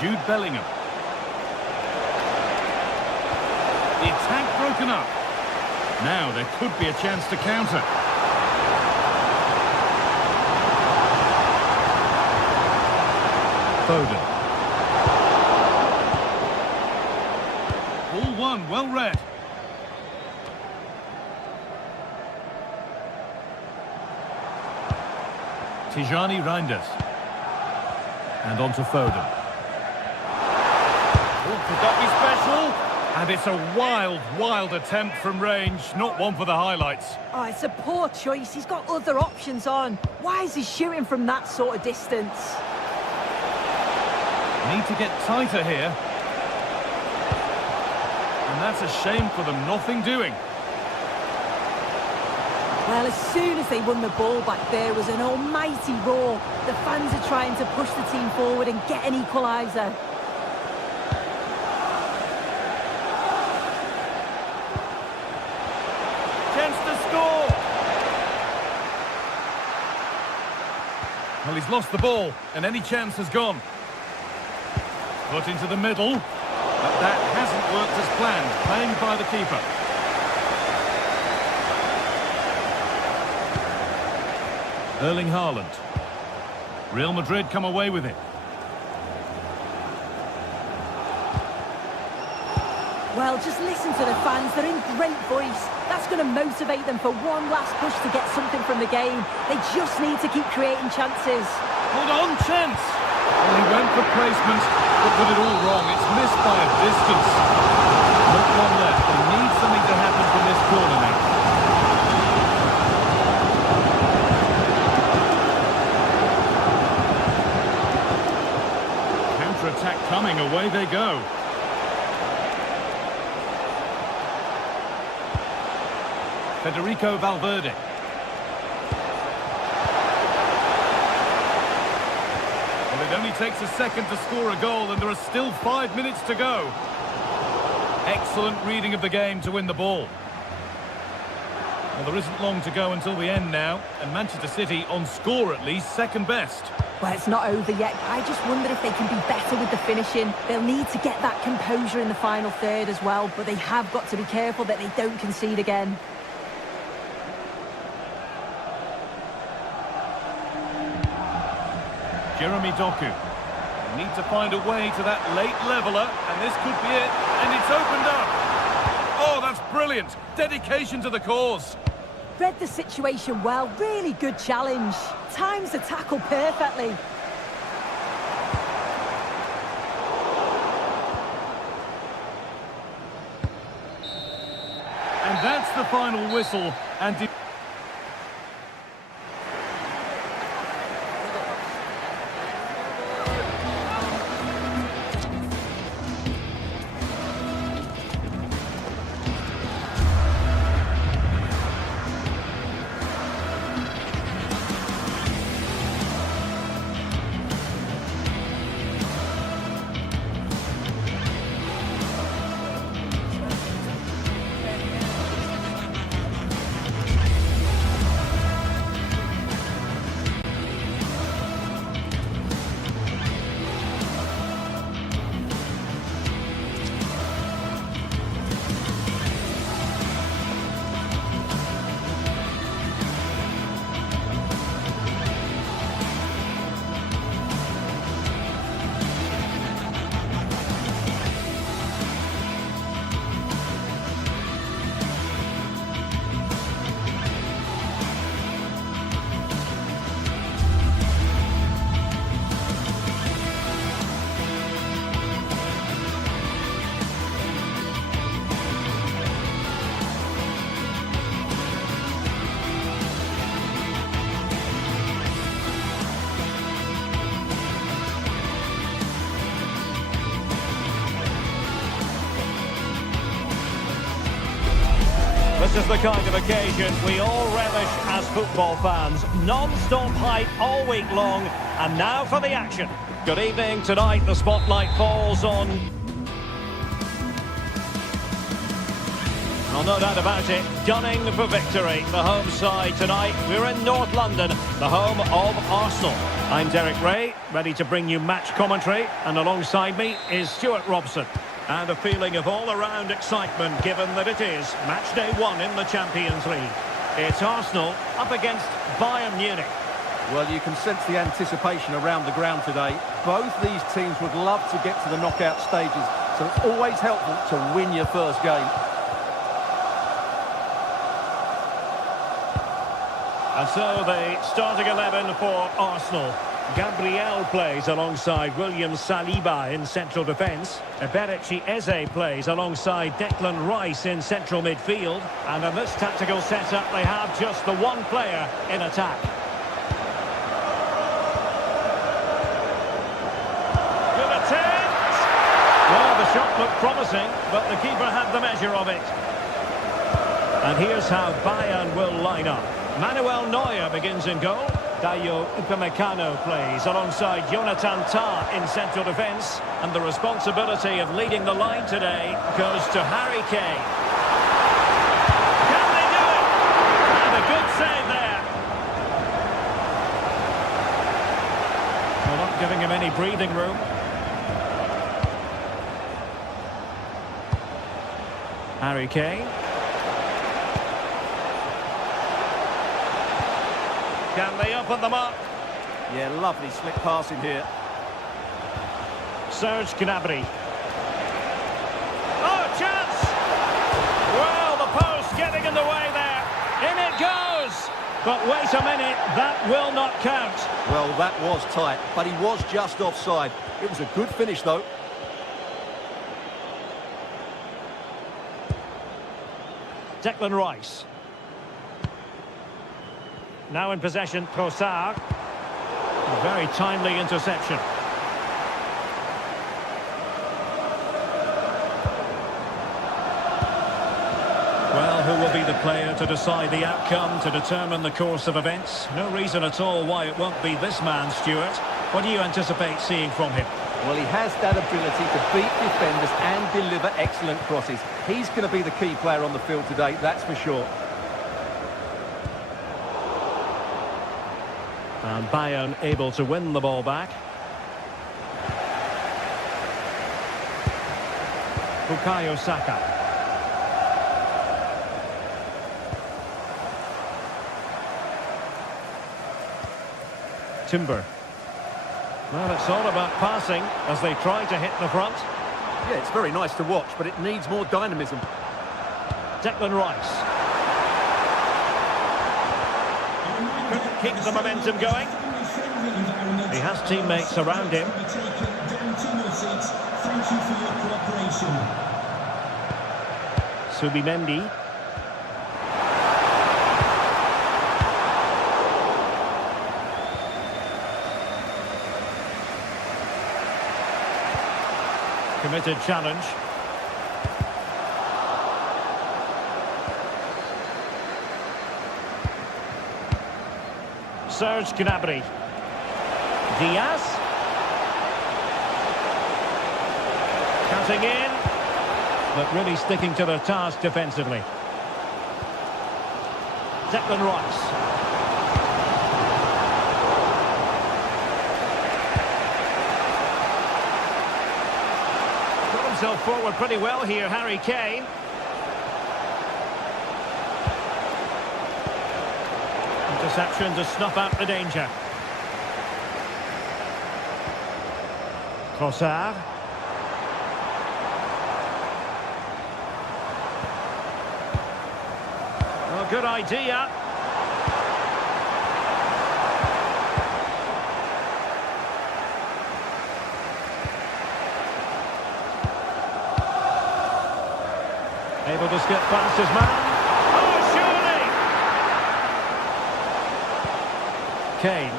Jude Bellingham. The attack broken up. Now there could be a chance to counter. Foden. Ball one, well read. Tijani Reinders. And on to Foden. Oh, could that be special? And it's a wild, wild attempt from range. Not one for the highlights. Oh, it's a poor choice. He's got other options on. Why is he shooting from that sort of distance? Need to get tighter here. And that's a shame for them. Nothing doing. Well, as soon as they won the ball back, there was an almighty roar. The fans are trying to push the team forward and get an equalizer. Chance to score. Well, he's lost the ball, and any chance has gone. Put into the middle, but that hasn't worked as planned. Claimed by the keeper. Erling Haaland. Real Madrid come away with it. Well, just listen to the fans. They're in great voice. That's going to motivate them for one last push to get something from the game. They just need to keep creating chances. Hold on, chance. Well, he went for placement, but put it all wrong. It's missed by a distance. Not one left. They need something to happen from this corner now. Counter-attack coming. Away they go. Federico Valverde. Well, it only takes a second to score a goal, and there are still 5 minutes to go. Excellent reading of the game to win the ball. Well, there isn't long to go until the end now, and Manchester City, on score at least, second best. Well, it's not over yet. I just wonder if they can be better with the finishing. They'll need to get that composure in the final third as well, but they have got to be careful that they don't concede again. Jeremy Doku. They need to find a way to that late leveller, and this could be it, and it's opened up. Oh, that's brilliant. Dedication to the cause. Read the situation well. Really good challenge. Times the tackle perfectly. And that's the final whistle, and This is the kind of occasion we all relish as football fans. Non-stop hype all week long, and now for the action. Good evening. Tonight the spotlight falls on... Well, no doubt about it, gunning for victory. The home side tonight, we're in North London, the home of Arsenal. I'm Derek Ray, ready to bring you match commentary, and alongside me is Stuart Robson. And a feeling of all-around excitement given that it is match day 1 in the Champions League. It's Arsenal up against Bayern Munich. Well, you can sense the anticipation around the ground today. Both these teams would love to get to the knockout stages, so it's always helpful to win your first game. And so the starting 11 for Arsenal. Gabriel plays alongside William Saliba in central defence. Eberechi Eze plays alongside Declan Rice in central midfield. And in this tactical setup, they have just the one player in attack. Good attempt! Well, the shot looked promising, but the keeper had the measure of it. And here's how Bayern will line up. Manuel Neuer begins in goal. Dayo Upamecano plays alongside Jonathan Tah in central defence. And the responsibility of leading the line today goes to Harry Kane. Can they do it? And a good save there. Well, not giving him any breathing room. Harry Kane. Can they open them up? Yeah, lovely slick passing here. Serge Gnabry. Oh, chance! Well, the post getting in the way there. In it goes! But wait a minute, that will not count. Well, that was tight, but he was just offside. It was a good finish, though. Declan Rice. Now in possession, Trossard. A very timely interception. Well, who will be the player to decide the outcome, to determine the course of events? No reason at all why it won't be this man, Stuart. What do you anticipate seeing from him? Well, he has that ability to beat defenders and deliver excellent crosses. He's going to be the key player on the field today, that's for sure. And Bayern able to win the ball back. Bukayo Saka. Timber. Well, it's all about passing as they try to hit the front. Yeah, it's very nice to watch, but it needs more dynamism. Declan Rice. Couldn't keep the momentum going. He has teammates around him. Subimendi. Committed challenge. Serge Gnabry. Diaz. Cutting in, but really sticking to the task defensively. Declan Rice. Got himself forward pretty well here, Harry Kane. Interception to snuff out the danger. Trossard. Well, good idea. Able to skip past his man. Kane.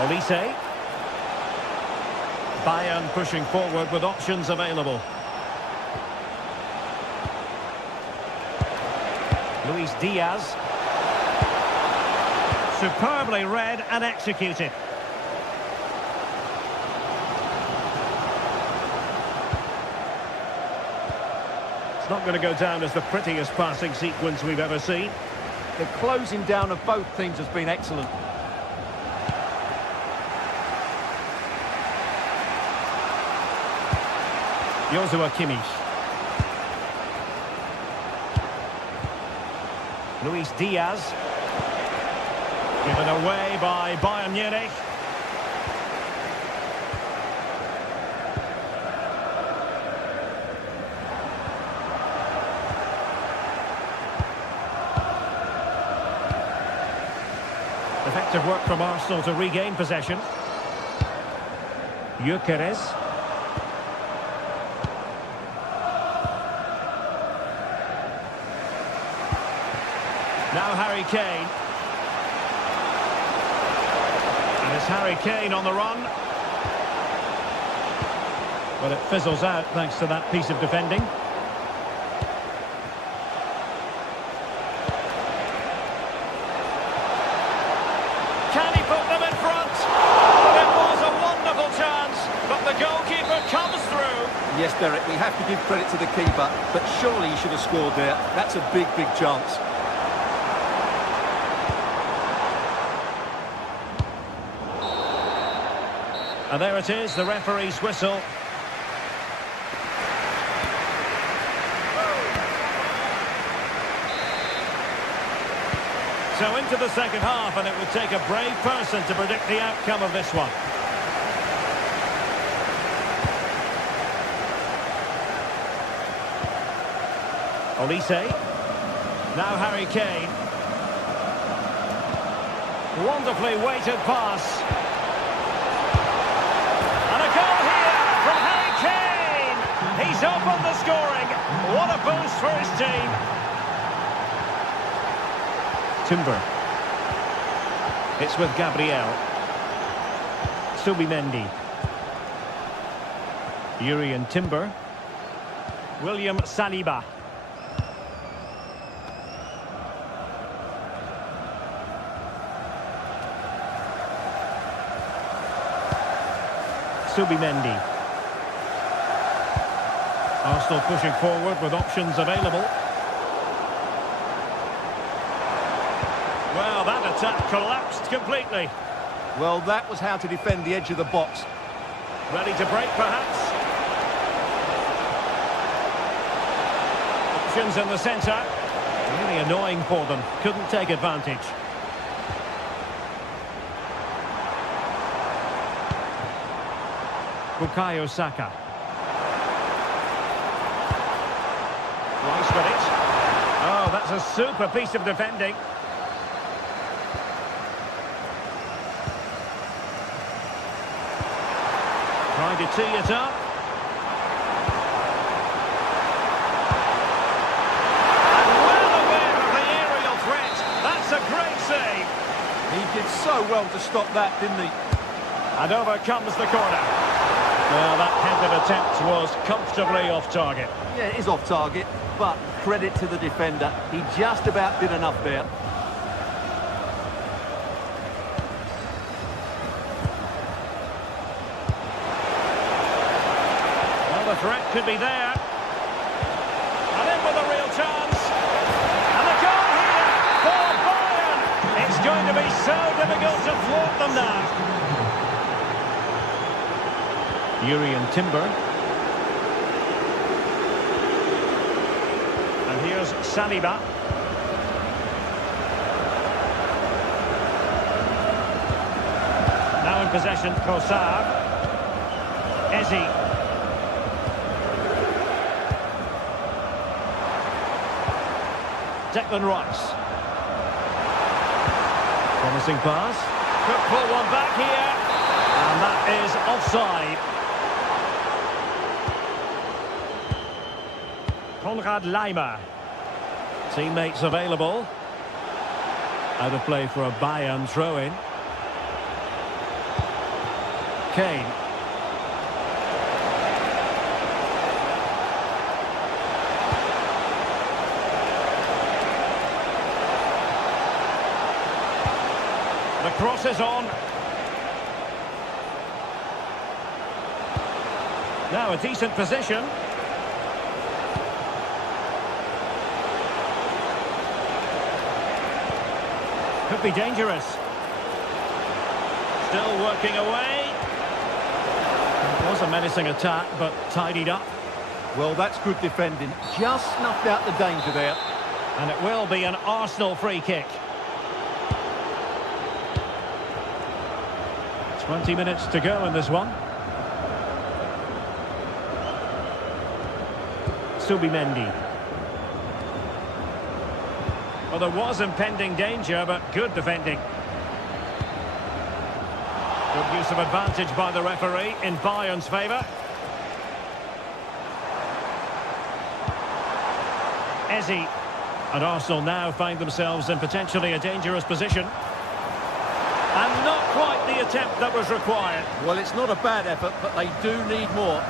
Olise. Bayern pushing forward with options available. Luis Diaz. Superbly read and executed. It's not going to go down as the prettiest passing sequence we've ever seen. The closing down of both teams has been excellent. Joshua Kimmich. Luis Diaz. Given away by Bayern Munich. Effective work from Arsenal to regain possession. Gyökeres. Now Harry Kane. And it's Harry Kane on the run. But it fizzles out thanks to that piece of defending. Can he put them in front? It was a wonderful chance, but the goalkeeper comes through. Yes, Derek, we have to give credit to the keeper, but surely he should have scored there. That's a big, big chance. And there it is, the referee's whistle. So into the second half, and it would take a brave person to predict the outcome of this one. Olise. Now Harry Kane. Wonderfully weighted pass. And a goal here from Harry Kane. He's opened the scoring. What a boost for his team. Timber. It's with Gabriel. Subimendi. Urian Timber. William Saliba. Subimendi. Arsenal pushing forward with options available. Well, that attack collapsed completely. Well, that was how to defend the edge of the box. Ready to break, perhaps? Options in the centre. Really annoying for them. Couldn't take advantage. Bukayo Saka. Rice with it. Oh, that's a super piece of defending. Trying to tee it up. And well aware of the aerial threat. That's a great save. He did so well to stop that, didn't he? And over comes the corner. Well, that headed attempt was comfortably off target. Yeah, it is off target, but credit to the defender. He just about did enough there. Well, the threat could be there. And in with a real chance. And the goal here for Bayern. It's going to be so difficult to thwart them now. Urian Timber. And here's Saliba. Now in possession, Kossar. Ezi. Declan Rice. Promising pass. Could pull one back here. And that is offside. Konrad Laimer. Teammates available. Out of play for a Bayern throw-in. Kane. The cross is on. Now a decent position. Could be dangerous. Still working away. It was a menacing attack, but tidied up. Well, that's good defending. Just snuffed out the danger there. And it will be an Arsenal free kick. 20 minutes to go in this one. Subimendi. Well, there was impending danger, but good defending. Good use of advantage by the referee in Bayern's favour. Eze. And Arsenal now find themselves in potentially a dangerous position. And not quite the attempt that was required. Well, it's not a bad effort, but they do need more.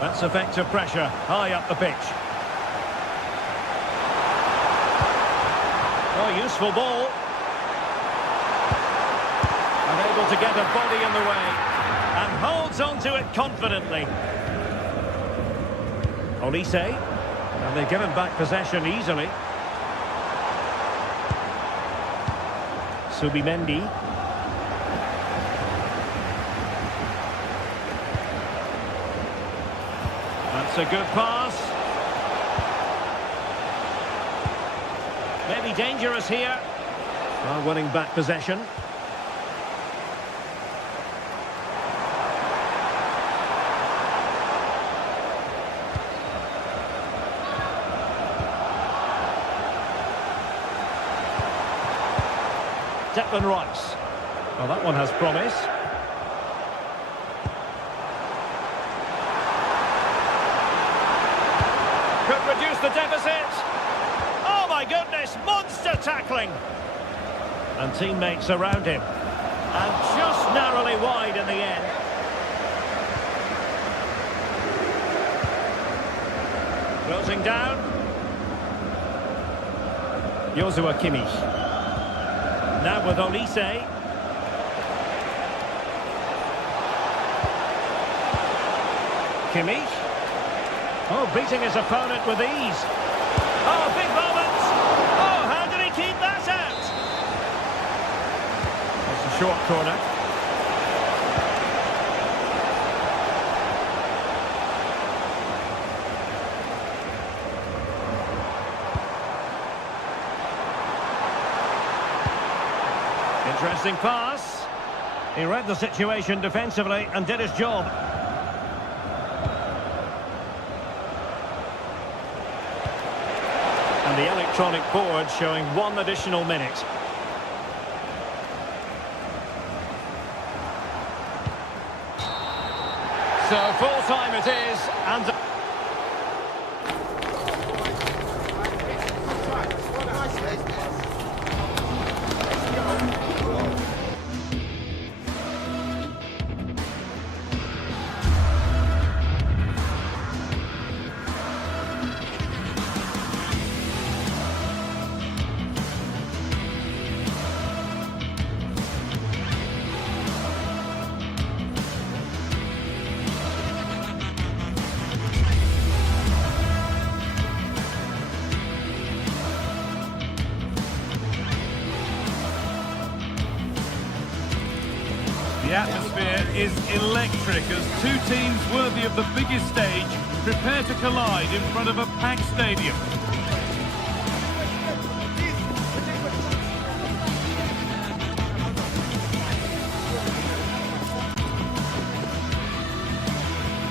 That's effective pressure high up the pitch. Oh, useful ball. Unable to get a body in the way. And holds on to it confidently. Olise. And they've given back possession easily. Subimendi. That's a good pass. Maybe dangerous here. Well, winning back possession. Declan Rice. Well, that one has promise. Could reduce the deficit. Oh my goodness, monster tackling. And teammates around him. And just narrowly wide in the end. Closing down. Joshua Kimmich. Now with Olise. Kimmich. Oh, beating his opponent with ease. Oh, big moment. Oh, how did he keep that out? It's a short corner. Interesting pass. He read the situation defensively and did his job. And the electronic board showing 1 additional minute. So full time it is, and The atmosphere is electric as two teams worthy of the biggest stage prepare to collide in front of a packed stadium.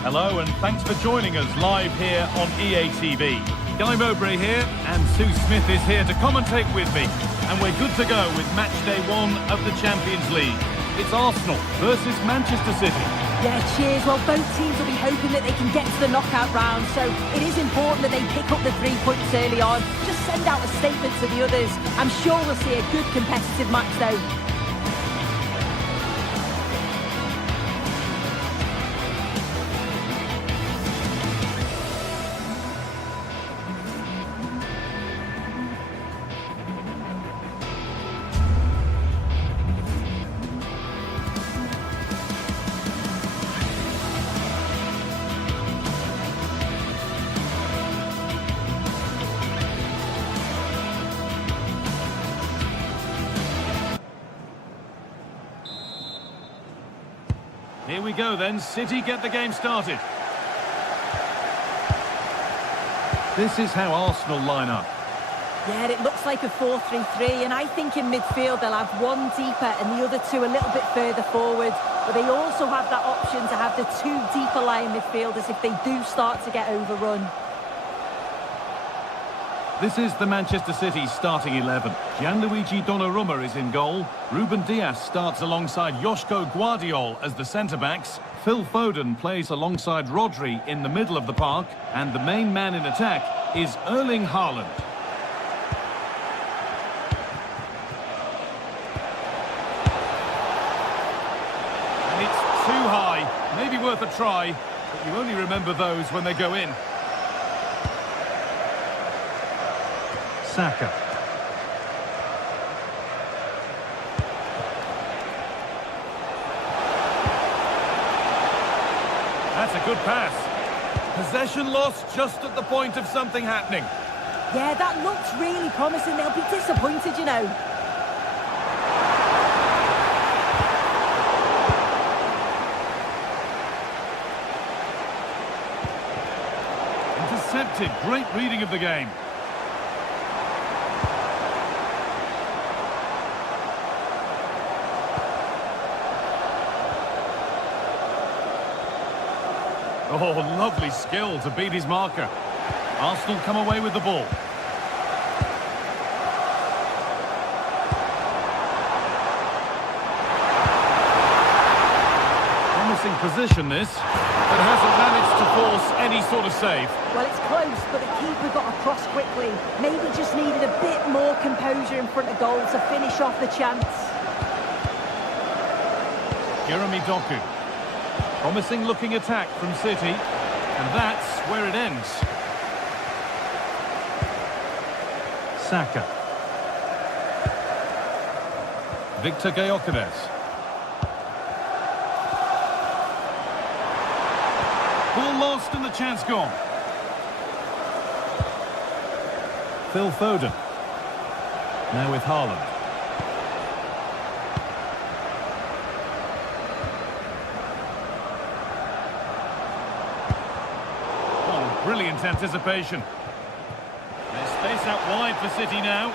Hello and thanks for joining us live here on EA TV. Guy Mowbray here and Sue Smith is here to commentate with me. And we're good to go with match day 1 of the Champions League. It's Arsenal versus Manchester City. Yeah, cheers. Well, both teams will be hoping that they can get to the knockout round, so it is important that they pick up the 3 points early on. Just send out a statement to the others. I'm sure we'll see a good competitive match, though. we go then. City get the game started. This is how Arsenal line up. Yeah, it looks like a 4-3-3, and I think in midfield they'll have one deeper and the other two a little bit further forward. But they also have that option to have the two deeper lying midfielders if they do start to get overrun. This is the Manchester City starting 11. Gianluigi Donnarumma is in goal. Ruben Dias starts alongside Joško Guardiol as the centre-backs. Phil Foden plays alongside Rodri in the middle of the park. And the main man in attack is Erling Haaland. And it's too high. Maybe worth a try, but you only remember those when they go in. Saka. That's a good pass. Possession lost just at the point of something happening. Yeah, that looks really promising. They'll be disappointed, you know. Intercepted. Great reading of the game. Oh, lovely skill to beat his marker. Arsenal come away with the ball. Promising position this, but hasn't managed to force any sort of save. Well, it's close, but the keeper got across quickly. Maybe just needed a bit more composure in front of goal to finish off the chance. Jeremy Doku. Promising looking attack from City, and that's where it ends. Saka. Victor Gyökeres. Ball lost and the chance gone. Phil Foden. Now with Haaland. Brilliant anticipation. There's space out wide for City now.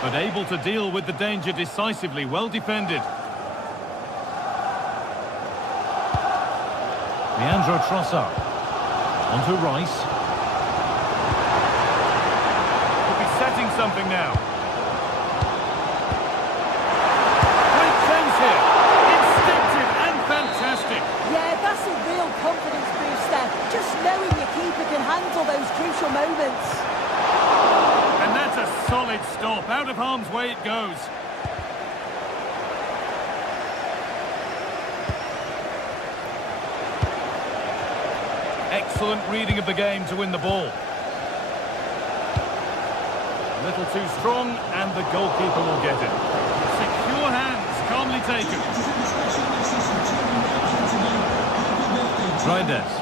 But able to deal with the danger decisively. Well defended. Leandro Trossard. On to Rice. Could be setting something now. Great chance here. Instinctive and fantastic. Yeah, that's a real confidence booster. Just knowing your keeper can handle those crucial moments. And that's a solid stop. Out of harm's way it goes. Excellent reading of the game to win the ball. A little too strong, and the goalkeeper will get it. Secure hands, calmly taken. Reinders.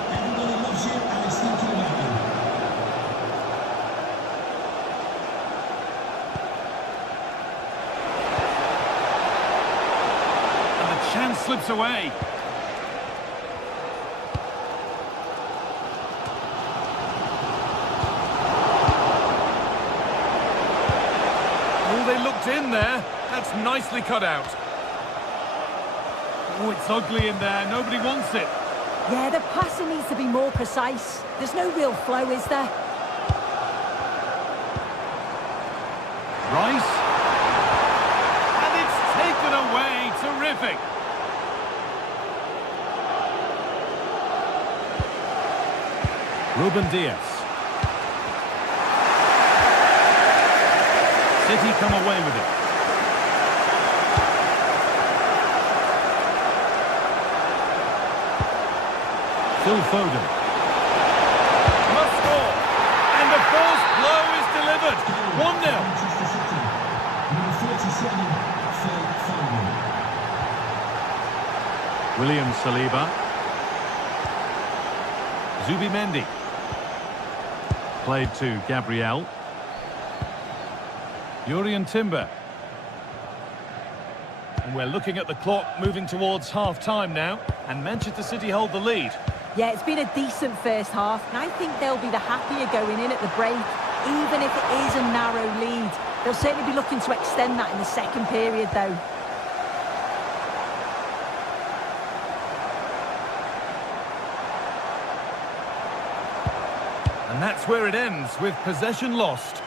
And the chance slips away. Oh, they looked in there. That's nicely cut out. Oh, it's ugly in there. Nobody wants it. Yeah, the passing needs to be more precise. There's no real flow, is there? Rice. And it's taken away. Terrific. Ruben Dias. City come away with it. Phil Foden. Must score. And the first blow is delivered. 1-0. William Saliba. Zubimendi. Played to Gabriel. Jurrien Timber. And we're looking at the clock moving towards half-time now, and Manchester City hold the lead. Yeah, it's been a decent first half, and I think they'll be the happier going in at the break, even if it is a narrow lead. They'll certainly be looking to extend that in the second period, though. And that's where it ends, with possession lost.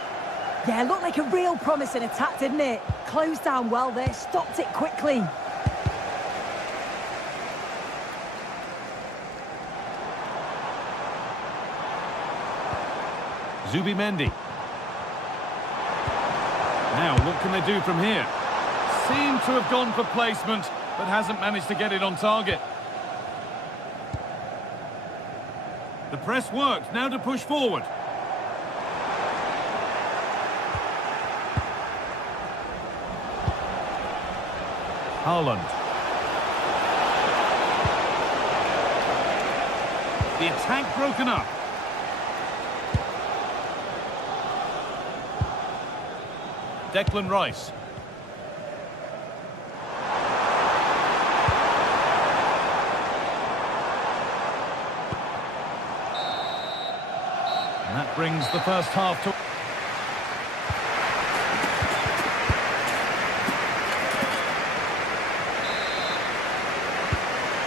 Yeah, looked like a real promising attack, didn't it? Closed down well there, stopped it quickly. Zubimendi. Now, what can they do from here? Seem to have gone for placement, but hasn't managed to get it on target. The press worked, now to push forward. Haaland. The attack broken up. Declan Rice. And that brings the first half to...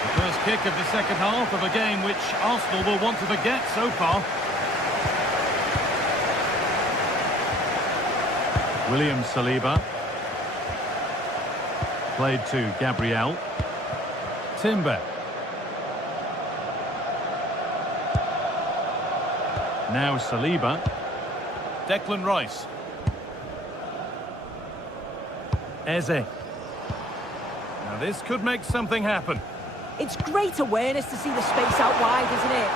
The first kick of the second half of a game which Arsenal will want to forget so far. William Saliba. Played to Gabriel. Timber. Now Saliba. Declan Rice. Eze. Now this could make something happen. It's great awareness to see the space out wide, isn't it?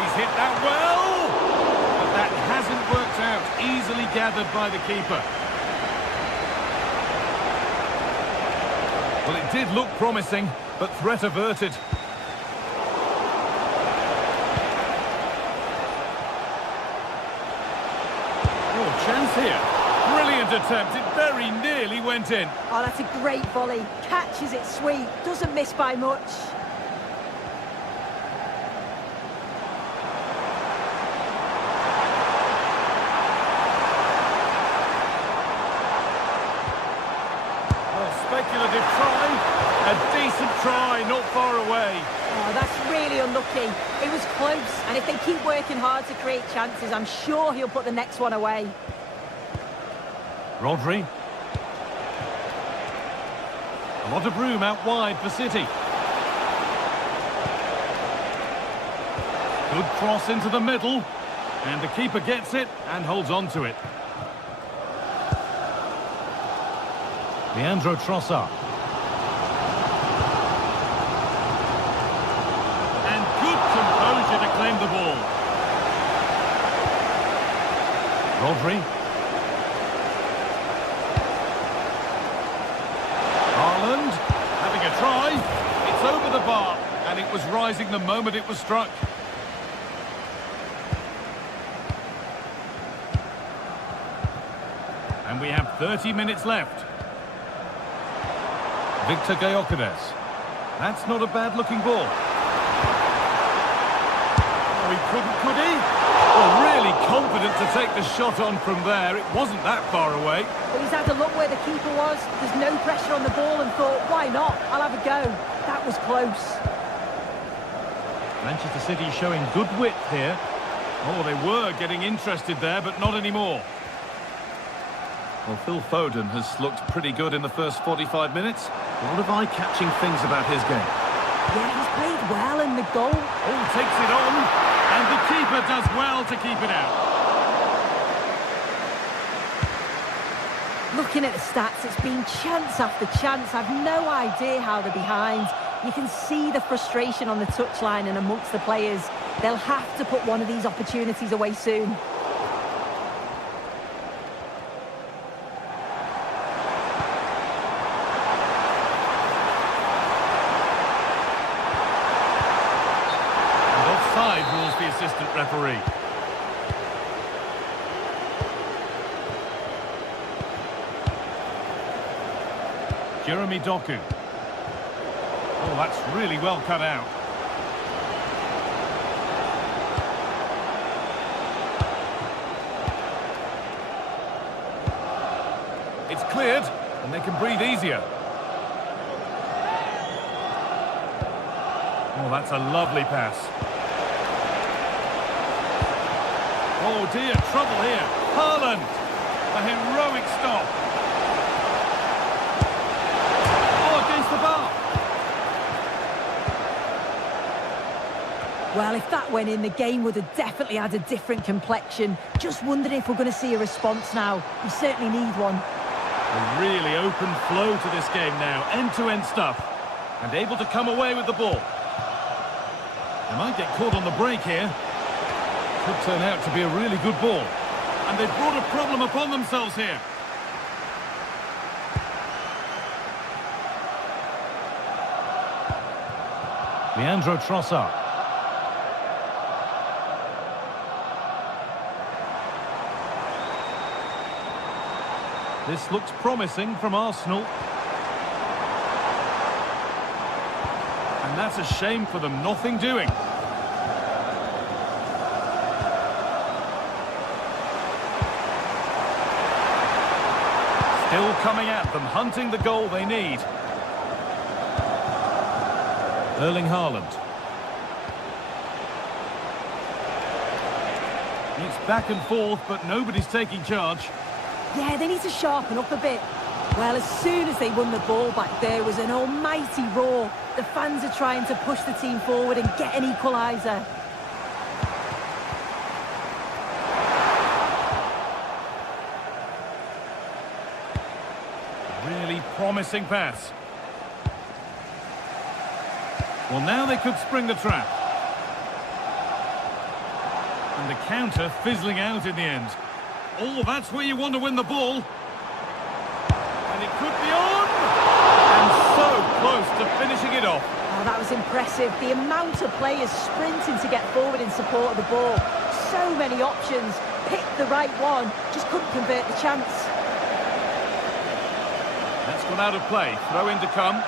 He's hit that well! But that hasn't worked out. Easily gathered by the keeper. Well, it did look promising, but threat averted. Oh, chance here. Brilliant attempt. It very nearly went in. Oh, that's a great volley. Catches it sweet. Doesn't miss by much. Speculative try, a decent try, not far away. Oh, that's really unlucky. It was close, and if they keep working hard to create chances, I'm sure he'll put the next one away. Rodri. A lot of room out wide for City. Good cross into the middle, and the keeper gets it and holds on to it. Leandro Trossard. And good composure to claim the ball. Rodri. Haaland having a try. It's over the bar, and it was rising the moment it was struck. And we have 30 minutes left. Victor Gyökeres. That's not a bad-looking ball. Oh, he couldn't, could he? Well, really confident to take the shot on from there. It wasn't that far away. But he's had a look where the keeper was. There's no pressure on the ball and thought, why not? I'll have a go. That was close. Manchester City showing good width here. Oh, they were getting interested there, but not anymore. Well, Phil Foden has looked pretty good in the first 45 minutes. A lot of eye-catching things about his game. Yeah, he's played well in the goal. Oh, takes it on, and the keeper does well to keep it out. Looking at the stats, it's been chance after chance. I've no idea how they're behind. You can see the frustration on the touchline and amongst the players. They'll have to put one of these opportunities away soon. Rules the assistant referee. Jeremy Doku. Oh, that's really well cut out. It's cleared, and they can breathe easier. Oh, that's a lovely pass. Oh dear, trouble here. Haaland, a heroic stop. Oh, against the bar. Well, if that went in, the game would have definitely had a different complexion. Just wondering if we're going to see a response now. We certainly need one. A really open flow to this game now. End-to-end stuff. And able to come away with the ball. They might get caught on the break here. Could turn out to be a really good ball. And they've brought a problem upon themselves here. Leandro Trossard. This looks promising from Arsenal. And that's a shame for them, nothing doing. Still coming at them, hunting the goal they need. Erling Haaland. It's back and forth, but nobody's taking charge. Yeah, they need to sharpen up a bit. Well, as soon as they won the ball back, there was an almighty roar. The fans are trying to push the team forward and get an equaliser. Really promising pass. Well, now they could spring the trap. And the counter fizzling out in the end. Oh, that's where you want to win the ball. And it could be on! And so close to finishing it off. Oh, that was impressive. The amount of players sprinting to get forward in support of the ball. So many options. Picked the right one. Just couldn't convert the chance. That's gone out of play. Throw in to come.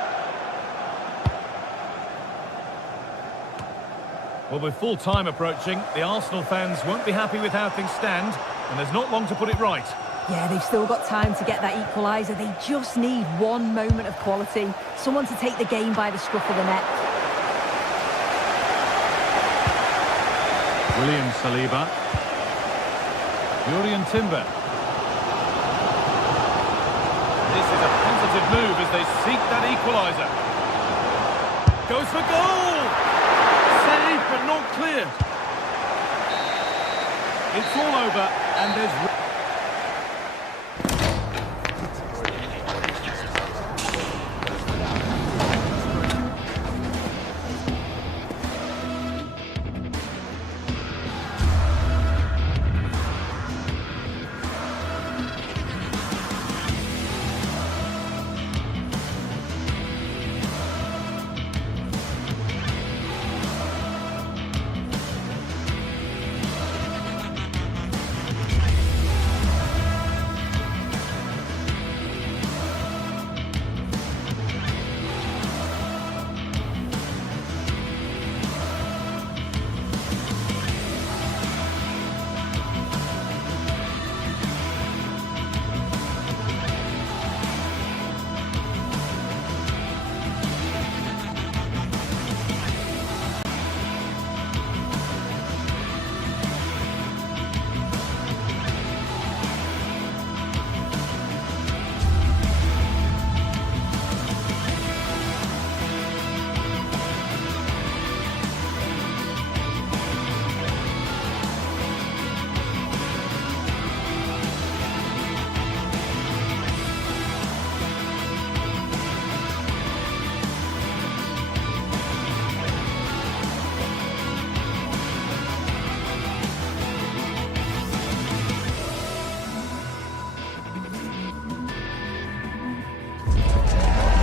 Well, with full time approaching, the Arsenal fans won't be happy with how things stand, and there's not long to put it right. Yeah, they've still got time to get that equaliser. They just need one moment of quality. Someone to take the game by the scruff of the neck. William Saliba. Jurrien Timber. This is a positive move as they seek that equaliser. Goes for goal! Saved but not cleared. It's all over and there's...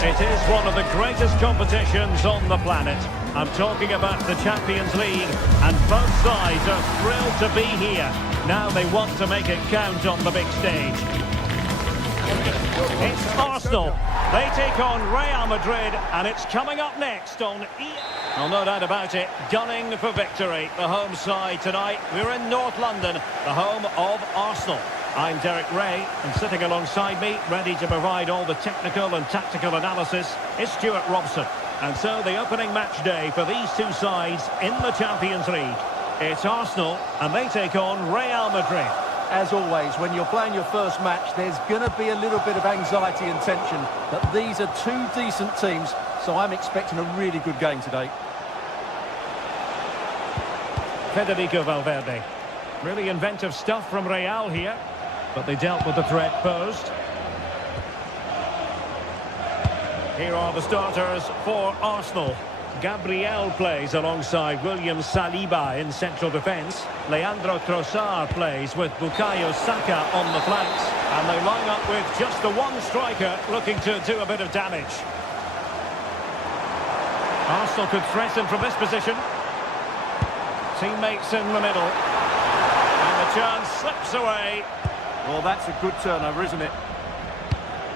It is one of the greatest competitions on the planet. I'm talking about the Champions League, and both sides are thrilled to be here. Now they want to make it count on the big stage. It's Arsenal. They take on Real Madrid, and it's coming up next on Well, no doubt about it, gunning for victory. The home side tonight. We're in North London, the home of Arsenal. I'm Derek Ray, and sitting alongside me, ready to provide all the technical and tactical analysis, is Stuart Robson. And so the opening match day for these two sides in the Champions League. It's Arsenal, and they take on Real Madrid. As always, when you're playing your first match, there's going to be a little bit of anxiety and tension. But these are two decent teams, so I'm expecting a really good game today. Federico Valverde. Really inventive stuff from Real here, but they dealt with the threat posed. Here are the starters for Arsenal. Gabriel plays alongside William Saliba in central defence. Leandro Trossard plays with Bukayo Saka on the flanks. And they line up with just the one striker looking to do a bit of damage. Arsenal could threaten from this position. Teammates in the middle. And the chance slips away. Well, that's a good turnover, isn't it?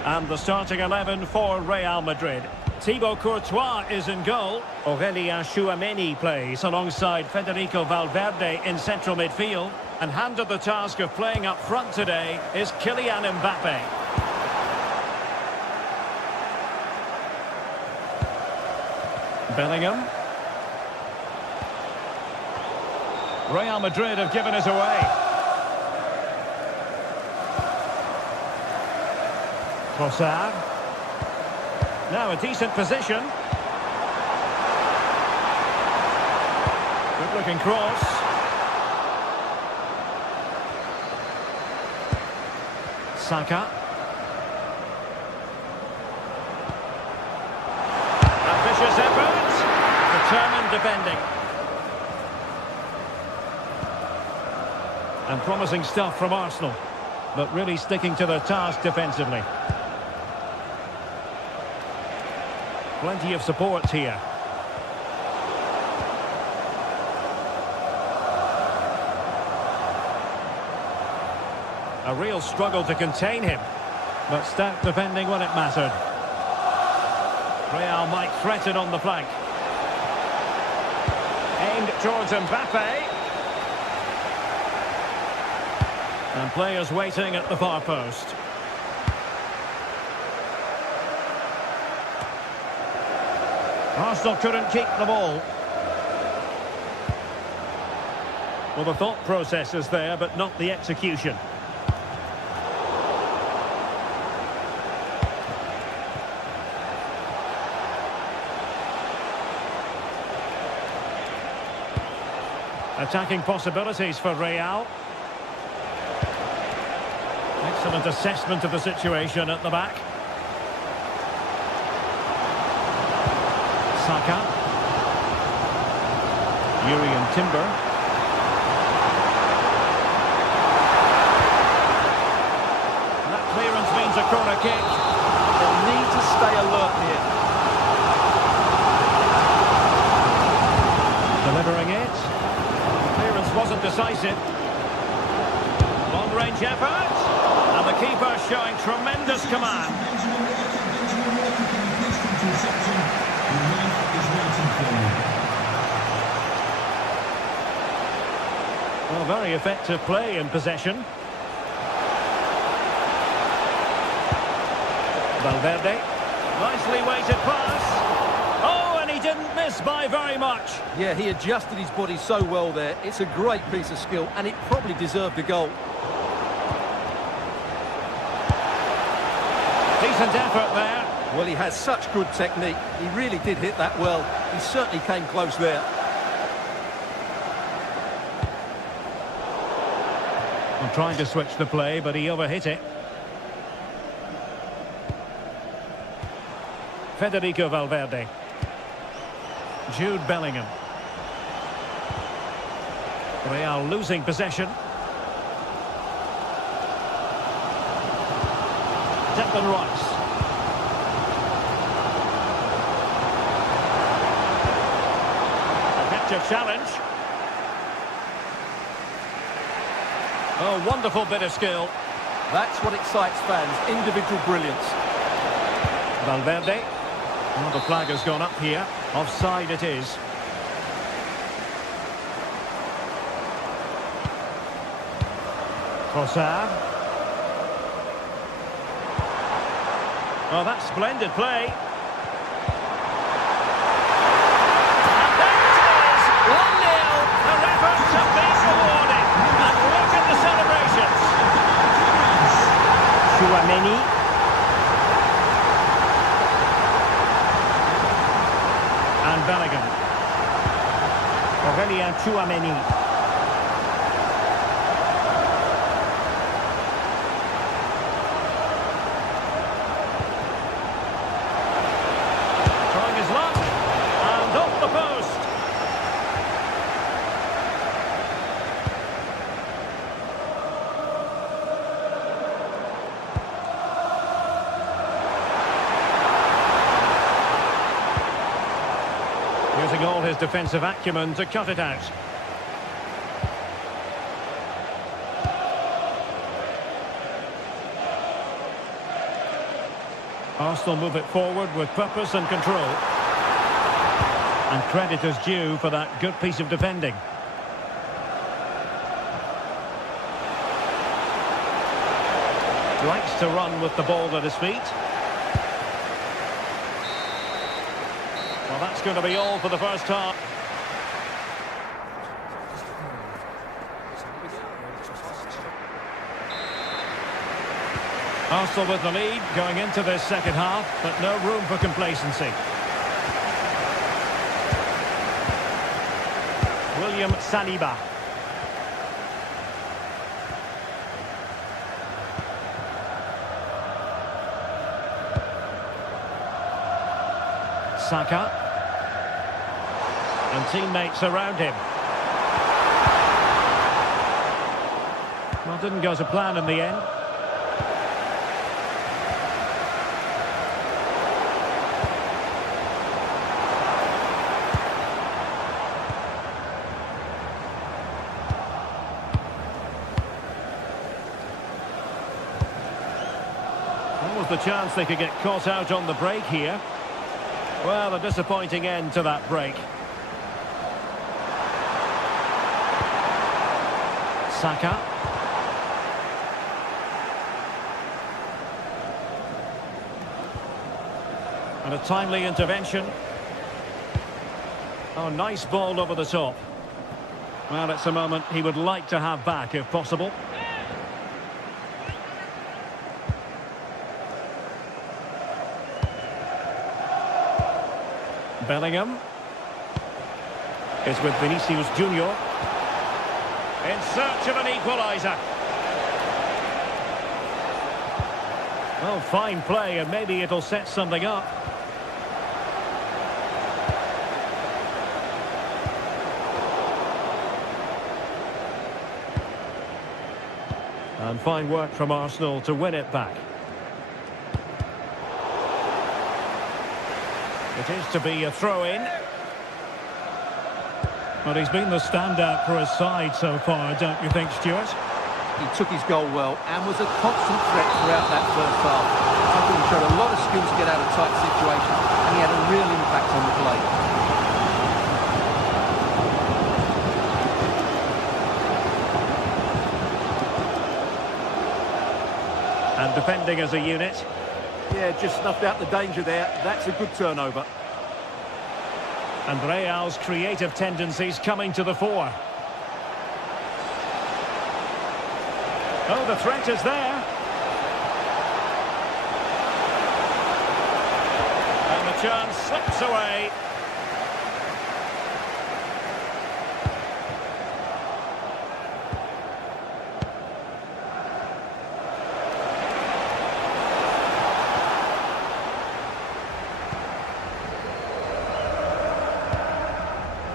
And the starting 11 for Real Madrid. Thibaut Courtois is in goal. Aurélien Tchouameni plays alongside Federico Valverde in central midfield. And handed the task of playing up front today is Kylian Mbappe. Bellingham. Real Madrid have given us away. Trossard. Now a decent position. Good looking cross. Saka. Ambitious effort. Determined defending. And promising stuff from Arsenal, but really sticking to their task defensively. Plenty of support here. A real struggle to contain him, but stout defending when it mattered. Real might threaten on the flank. Aimed towards Mbappe. And players waiting at the far post. Arsenal couldn't keep the ball. Well, the thought process is there, but not the execution. Attacking possibilities for Real. Excellent assessment of the situation at the back. Saka. Urian Timber. That clearance means a corner kick. They'll need to stay alert here. Delivering it. The clearance wasn't decisive. Long-range effort. And the keeper showing tremendous command. Well, very effective play in possession. Valverde. Nicely weighted pass. Oh, and he didn't miss by very much. Yeah, he adjusted his body so well there. It's a great piece of skill, and it probably deserved a goal. Decent effort there. Well, he has such good technique. He really did hit that well. He certainly came close there. I'm trying to switch the play, but he overhit it. Federico Valverde. Jude Bellingham. Real losing possession. Declan Rice. Effective challenge. Oh, wonderful bit of skill. That's what excites fans, individual brilliance. Valverde. Well, the flag has gone up here. Offside it is. Trossard. Oh, that's splendid play. And there it is! 1-0. Their efforts have been rewarded. And look at the celebrations. Chouameni. And Bellingham. Aurelien Chouameni. Trying his luck. And off the post. Using all his defensive acumen to cut it out. Arsenal move it forward with purpose and control. And credit is due for that good piece of defending. Likes to run with the ball at his feet. Well, that's going to be all for the first half. Arsenal with the lead going into this second half, but no room for complacency. William Saliba. Saka. And teammates around him. Well, didn't go to plan in the end. What was the chance they could get caught out on the break here? Well, a disappointing end to that break. Saka. And a timely intervention. Oh, nice ball over the top. Well, it's a moment he would like to have back if possible. Bellingham is with Vinicius Junior in search of an equalizer. Well, fine play, and maybe it'll set something up. And fine work from Arsenal to win it back. It is to be a throw-in. But he's been the standout for his side so far, don't you think, Stuart? He took his goal well and was a constant threat throughout that first half. I think he showed a lot of skill to get out of tight situations, and he had a real impact on the play. And defending as a unit. Yeah, just snuffed out the danger there. That's a good turnover. And Real's creative tendencies coming to the fore. Oh, the threat is there. And the chance slips away.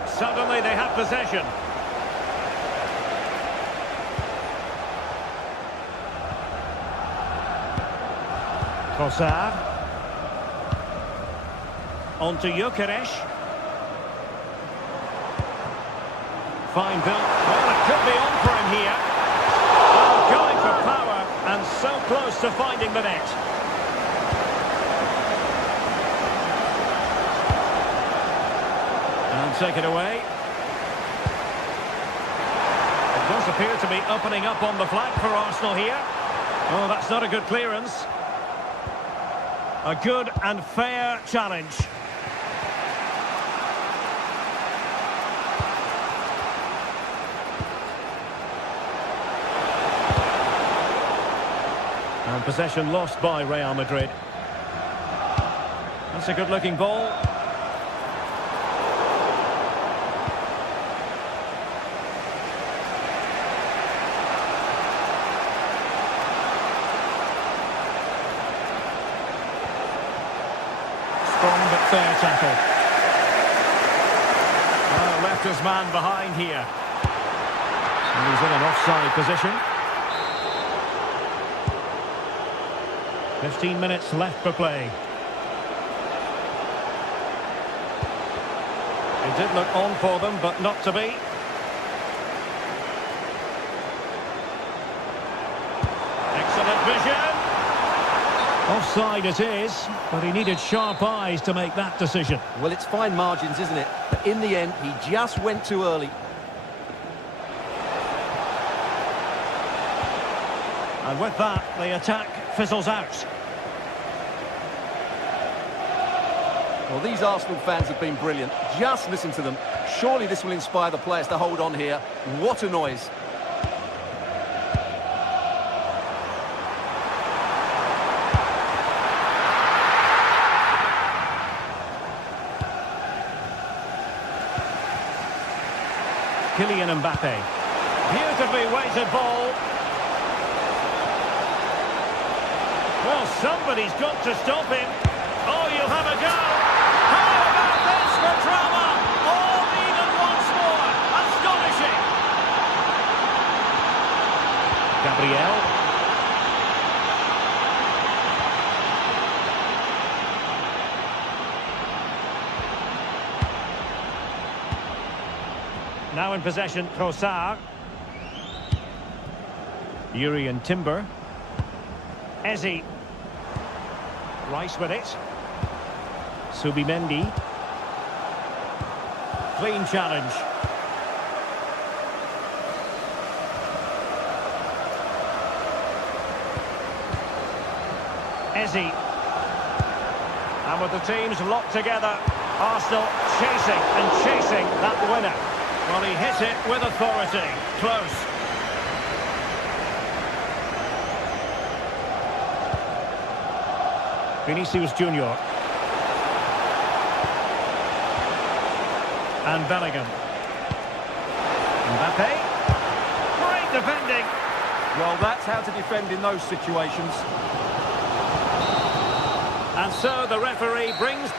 Suddenly they have possession. Trossard. On to Gyökeres. Fine build. Well, it could be on for him here. Oh, going for power and so close to finding the net. And take it away. It does appear to be opening up on the flank for Arsenal here. Oh, that's not a good clearance. A good and fair challenge. And possession lost by Real Madrid. That's a good-looking ball. Strong but fair tackle. Oh, left his man behind here. And he's in an offside position. 15 minutes left for play. It did look on for them, but not to be. Excellent vision. Offside it is, but he needed sharp eyes to make that decision. Well, it's fine margins, isn't it? But in the end, he just went too early. And with that, the attack fizzles out. Well, these Arsenal fans have been brilliant. Just listen to them. Surely this will inspire the players to hold on here. What a noise. Kylian Mbappe. Beautifully weighted ball. Well, somebody's got to stop him. Oh, you'll have a go. How about this for drama? All even once more. Astonishing. Gabriel. Now in possession, Trossard. Yuri and Timber. Eze. Rice with it. Subimendi. Clean challenge. Eze. And with the teams locked together, Arsenal chasing and chasing that winner. Well, he hit it with authority. Close. Vinicius Junior. And Bellingham. Mbappe. Great defending. Well, that's how to defend in those situations. And so the referee brings...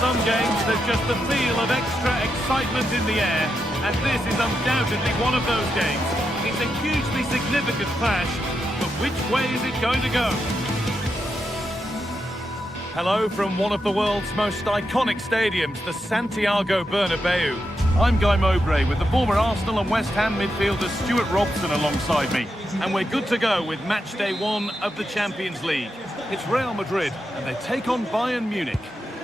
Some games, there's just the feel of extra excitement in the air, and this is undoubtedly one of those games. It's a hugely significant clash, but which way is it going to go? Hello from one of the world's most iconic stadiums, the Santiago Bernabeu. I'm Guy Mowbray with the former Arsenal and West Ham midfielder Stuart Robson alongside me. And we're good to go with match day 1 of the Champions League. It's Real Madrid and they take on Bayern Munich.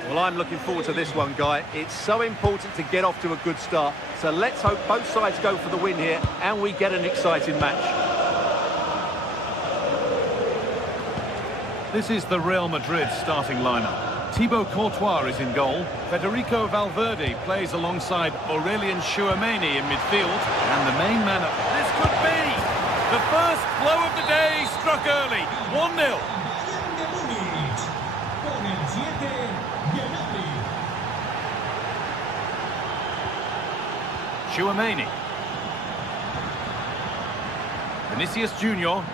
Well, I'm looking forward to this one, Guy. It's so important to get off to a good start. So let's hope both sides go for the win here and we get an exciting match. This is the Real Madrid starting lineup. Thibaut Courtois is in goal. Federico Valverde plays alongside Aurelien Tchouameni in midfield. And the main man up. This could be the first blow of the day, struck early. 1-0. Tchouameni. Vinicius Junior.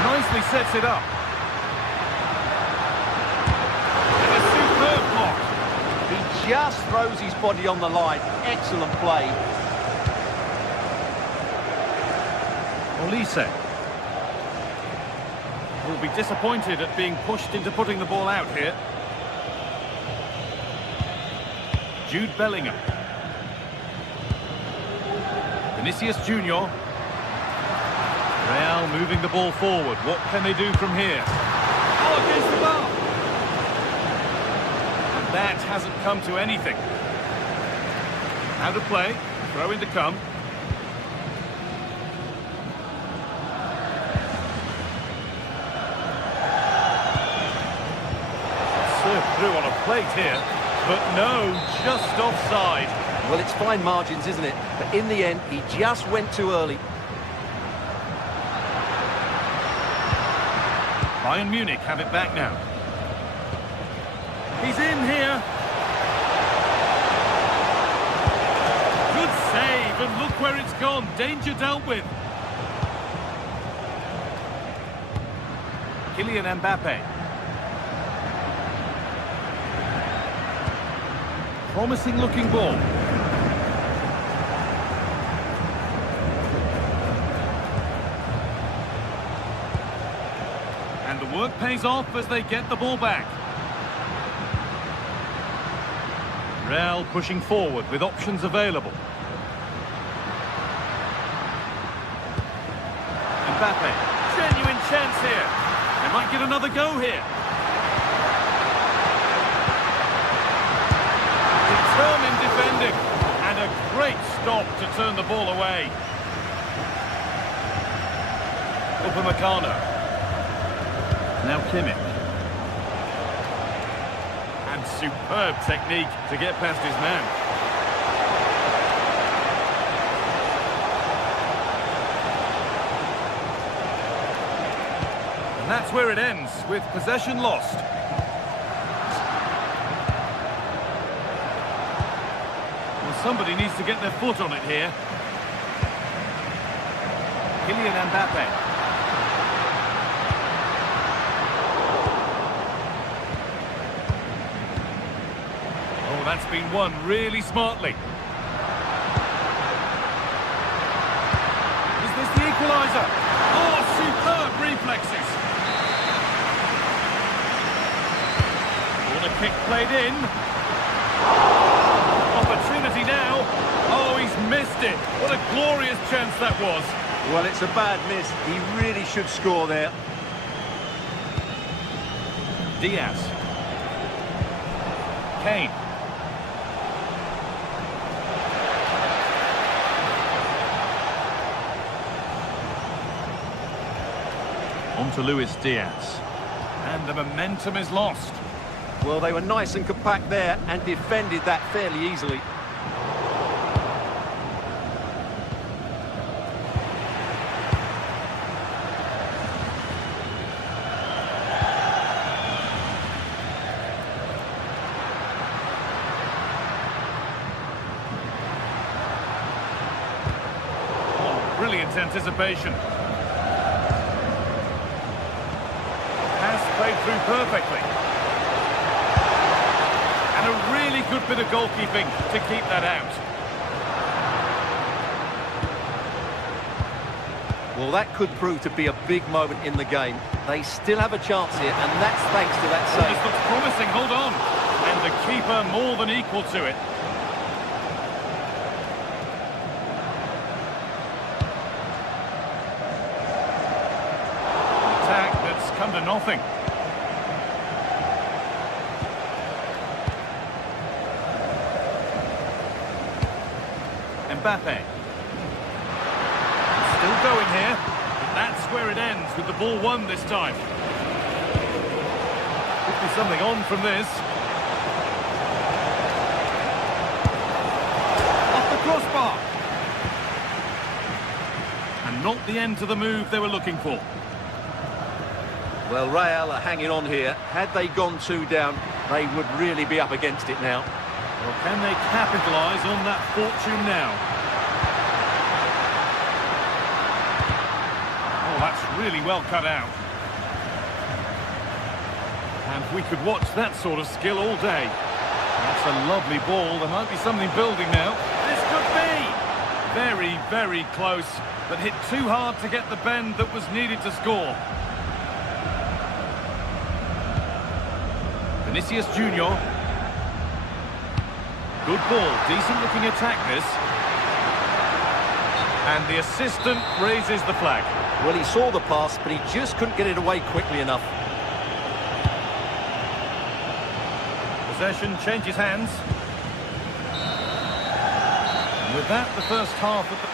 Nicely sets it up. And a superb block. He just throws his body on the line. Excellent play. Olise will be disappointed at being pushed into putting the ball out here. Jude Bellingham. Vinicius Junior. Real moving the ball forward. What can they do from here? Oh, against the bar! And that hasn't come to anything. Out of play. Throw in to come. Served through on a plate here. But no, just offside. Well, it's fine margins, isn't it? But in the end, he just went too early. Bayern Munich have it back now. He's in here. Good save, and look where it's gone. Danger dealt with. Kylian Mbappe. Promising looking ball. And the work pays off as they get the ball back. Real pushing forward with options available. Mbappe, genuine chance here. They might get another go here. Determined defending. And a great stop to turn the ball away. Upamecano. Now Kimmich. And superb technique to get past his man. And that's where it ends, with possession lost. Well, somebody needs to get their foot on it here. Kylian Mbappe. That's been won really smartly. Is this the equalizer? Oh, superb reflexes. Corner kick played in. Opportunity now. Oh, he's missed it. What a glorious chance that was. Well, it's a bad miss. He really should score there. Diaz. Kane. On to Luis Diaz. And the momentum is lost. Well, they were nice and compact there and defended that fairly easily. Oh, brilliant anticipation. Played through perfectly. And a really good bit of goalkeeping to keep that out. Well, that could prove to be a big moment in the game. They still have a chance here, and that's thanks to that Oh, save. this looks promising, hold on. And the keeper more than equal to it. Attack that's come to nothing. Mbappe. Still going here, but that's where it ends with the ball won this time. Could be something on from this. Off the crossbar. And not the end to the move they were looking for. Well, Real are hanging on here. Had they gone 2 down, they would really be up against it now. Well, can they capitalise on that fortune now? Oh, that's really well cut out. And we could watch that sort of skill all day. That's a lovely ball. There might be something building now. This could be! Very, very close, but hit too hard to get the bend that was needed to score. Vinicius Junior. Good ball, decent looking attack this. And the assistant raises the flag. Well, he saw the pass, but he just couldn't get it away quickly enough. Possession changes hands. And with that, the first half of the...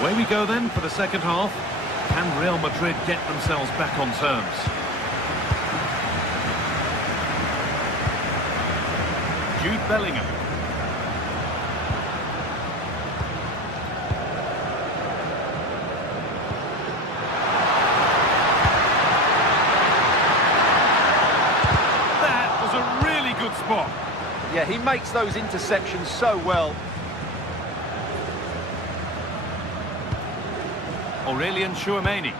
Away we go then for the second half. Can Real Madrid get themselves back on terms? Jude Bellingham. That was a really good spot. Yeah, he makes those interceptions so well. Aurelian Chouameni.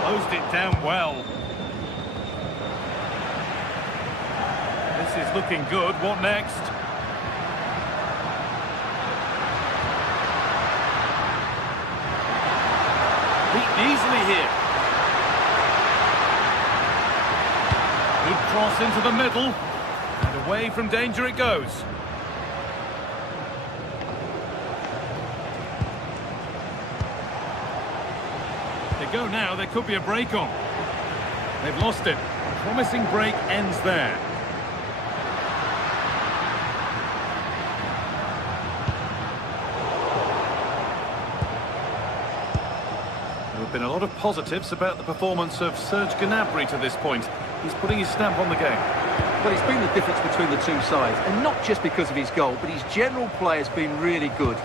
Closed it down well. This is looking good. What next? Beaten easily here. Good cross into the middle. And away from danger it goes. Go now, there could be a break on. They've lost it. Promising break ends there. There have been a lot of positives about the performance of Serge Gnabry to this point. He's putting his stamp on the game. Well, he's been the difference between the two sides, and not just because of his goal, but his general play has been really good.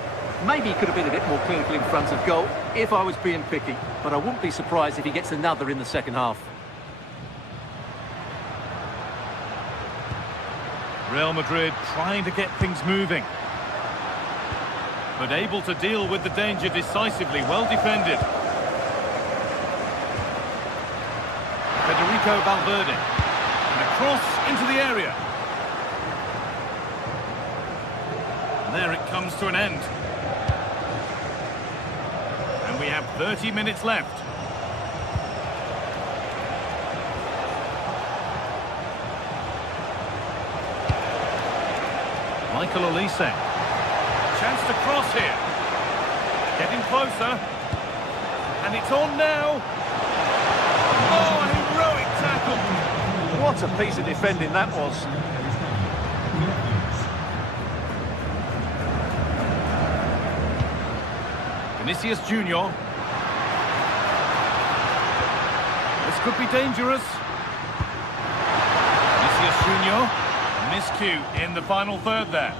Maybe he could have been a bit more clinical in front of goal if I was being picky, but I wouldn't be surprised if he gets another in the second half. Real Madrid trying to get things moving, but able to deal with the danger decisively. Well defended. Federico Valverde. And a cross into the area. And there it comes to an end. We have 30 minutes left. Michael Olise. Chance to cross here. Getting closer. And it's on now. Oh, a heroic tackle. What a piece of defending that was. Vinicius Junior. This could be dangerous. Vinicius Junior. Miscue in the final third there.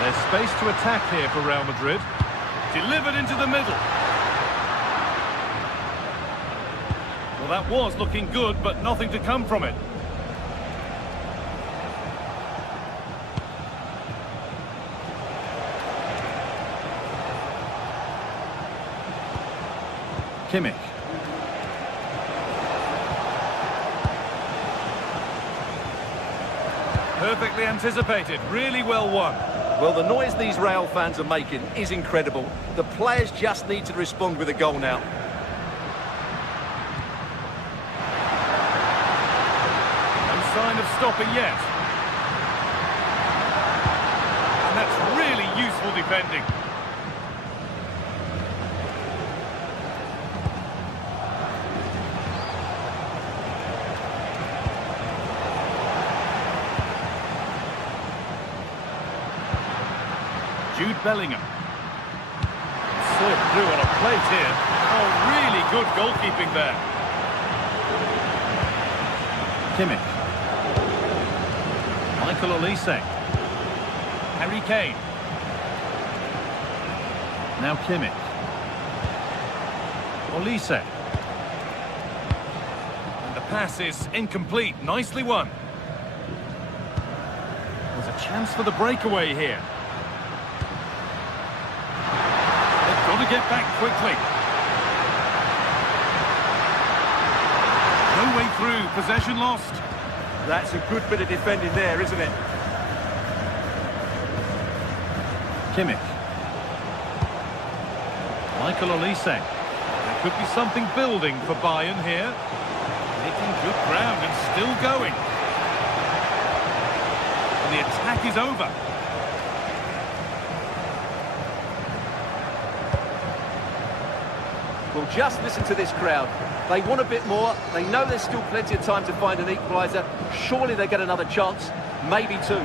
There's space to attack here for Real Madrid. Delivered into the middle. Well, that was looking good, but nothing to come from it. Kimmich. Perfectly anticipated, really well won. Well, the noise these Real fans are making is incredible. The players just need to respond with a goal now. No sign of stopping yet. And that's really useful defending. Jude Bellingham. Served through on a plate here. Oh, really good goalkeeping there. Kimmich. Michael Olise. Harry Kane. Now Kimmich. Olise. And the pass is incomplete. Nicely won. There's a chance for the breakaway here. Got to get back quickly. No way through, possession lost. That's a good bit of defending there, isn't it? Kimmich. Michael Olise. There could be something building for Bayern here. Making good ground and still going. And the attack is over. Well, just listen to this crowd. They want a bit more. They know there's still plenty of time to find an equaliser. Surely they get another chance, maybe two.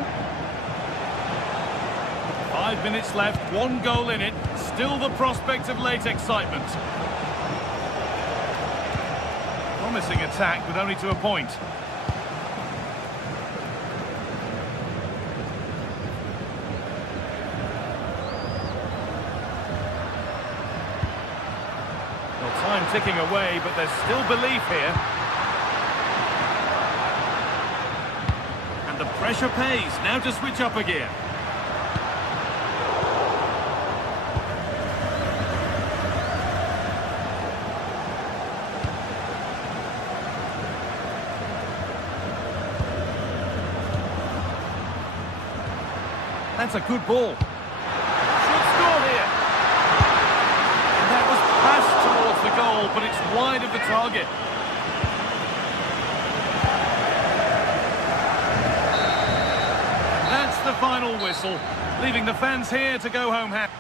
5 minutes left, 1 goal in it. Still the prospect of late excitement. Promising attack, but only to a point. Time ticking away, but there's still belief here. And the pressure pays. Now to switch up a gear. That's a good ball. Should score here. And that was passed towards the goal, but it's wide of the target. And that's the final whistle, leaving the fans here to go home happy.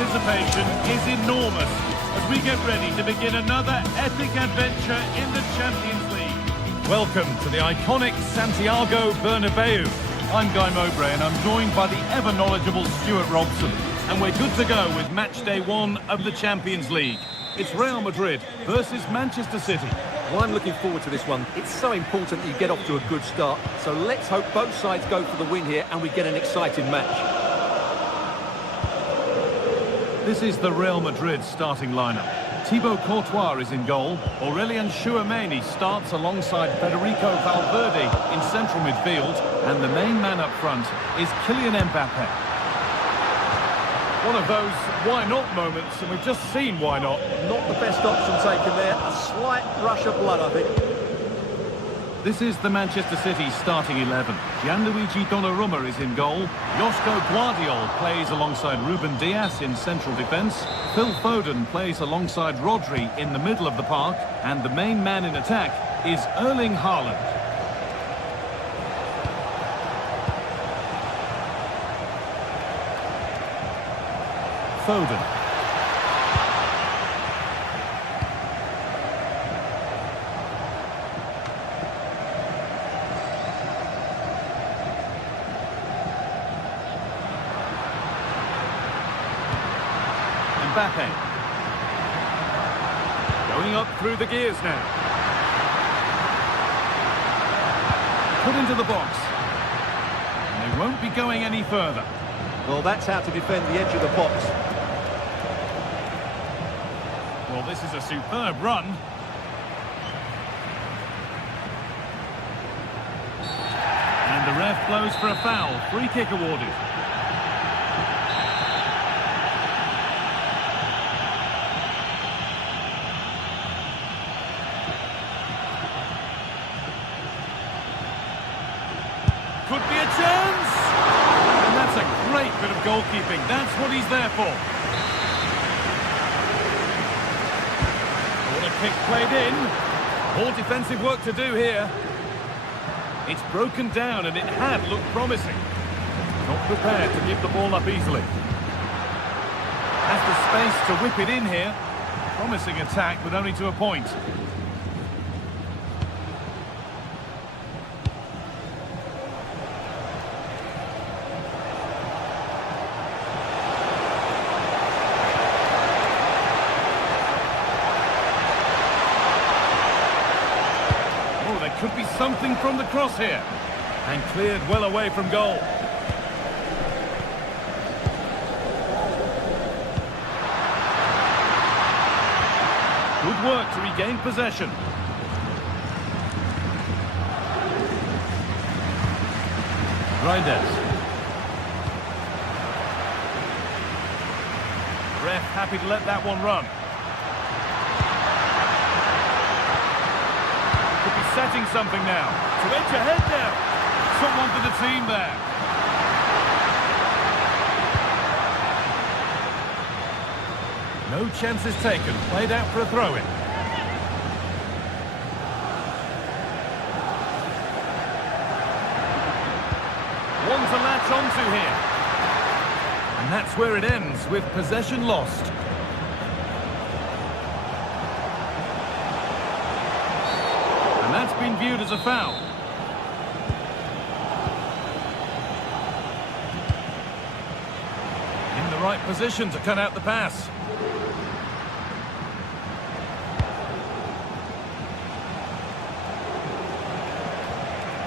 Anticipation is enormous as we get ready to begin another epic adventure in the Champions League. Welcome to the iconic Santiago Bernabeu. I'm Guy Mowbray and I'm joined by the ever-knowledgeable Stuart Robson. And we're good to go with match day 1 of the Champions League. It's Real Madrid versus Manchester City. Well, I'm looking forward to this one. It's so important that you get off to a good start. So let's hope both sides go for the win here and we get an exciting match. This is the Real Madrid starting lineup. Thibaut Courtois is in goal. Aurélien Tchouameni starts alongside Federico Valverde in central midfield. And the main man up front is Kylian Mbappe. One of those why not moments, and we've just seen why not. Not the best option taken there. A slight rush of blood, I think. This is the Manchester City starting 11. Gianluigi Donnarumma is in goal. Joško Guardiol plays alongside Ruben Dias in central defence. Phil Foden plays alongside Rodri in the middle of the park. And the main man in attack is Erling Haaland. Foden. Mbappe. Going up through the gears now. Put into the box. And they won't be going any further. Well, that's how to defend the edge of the box. Well, this is a superb run. And the ref blows for a foul. Free kick awarded. Could be a chance! And that's a great bit of goalkeeping. That's what he's there for. What a kick played in. More defensive work to do here. It's broken down and it had looked promising. Not prepared to give the ball up easily. Has the space to whip it in here. Promising attack, but only to a point. Could be something from the cross here. And cleared well away from goal. Good work to regain possession. Reinders. Ref happy to let that one run. Setting something now. To edge ahead now. Someone for the team there. No chances taken. Played out for a throw-in. One to latch onto here. And that's where it ends, with possession lost. And that's been viewed as a foul. In the right position to cut out the pass.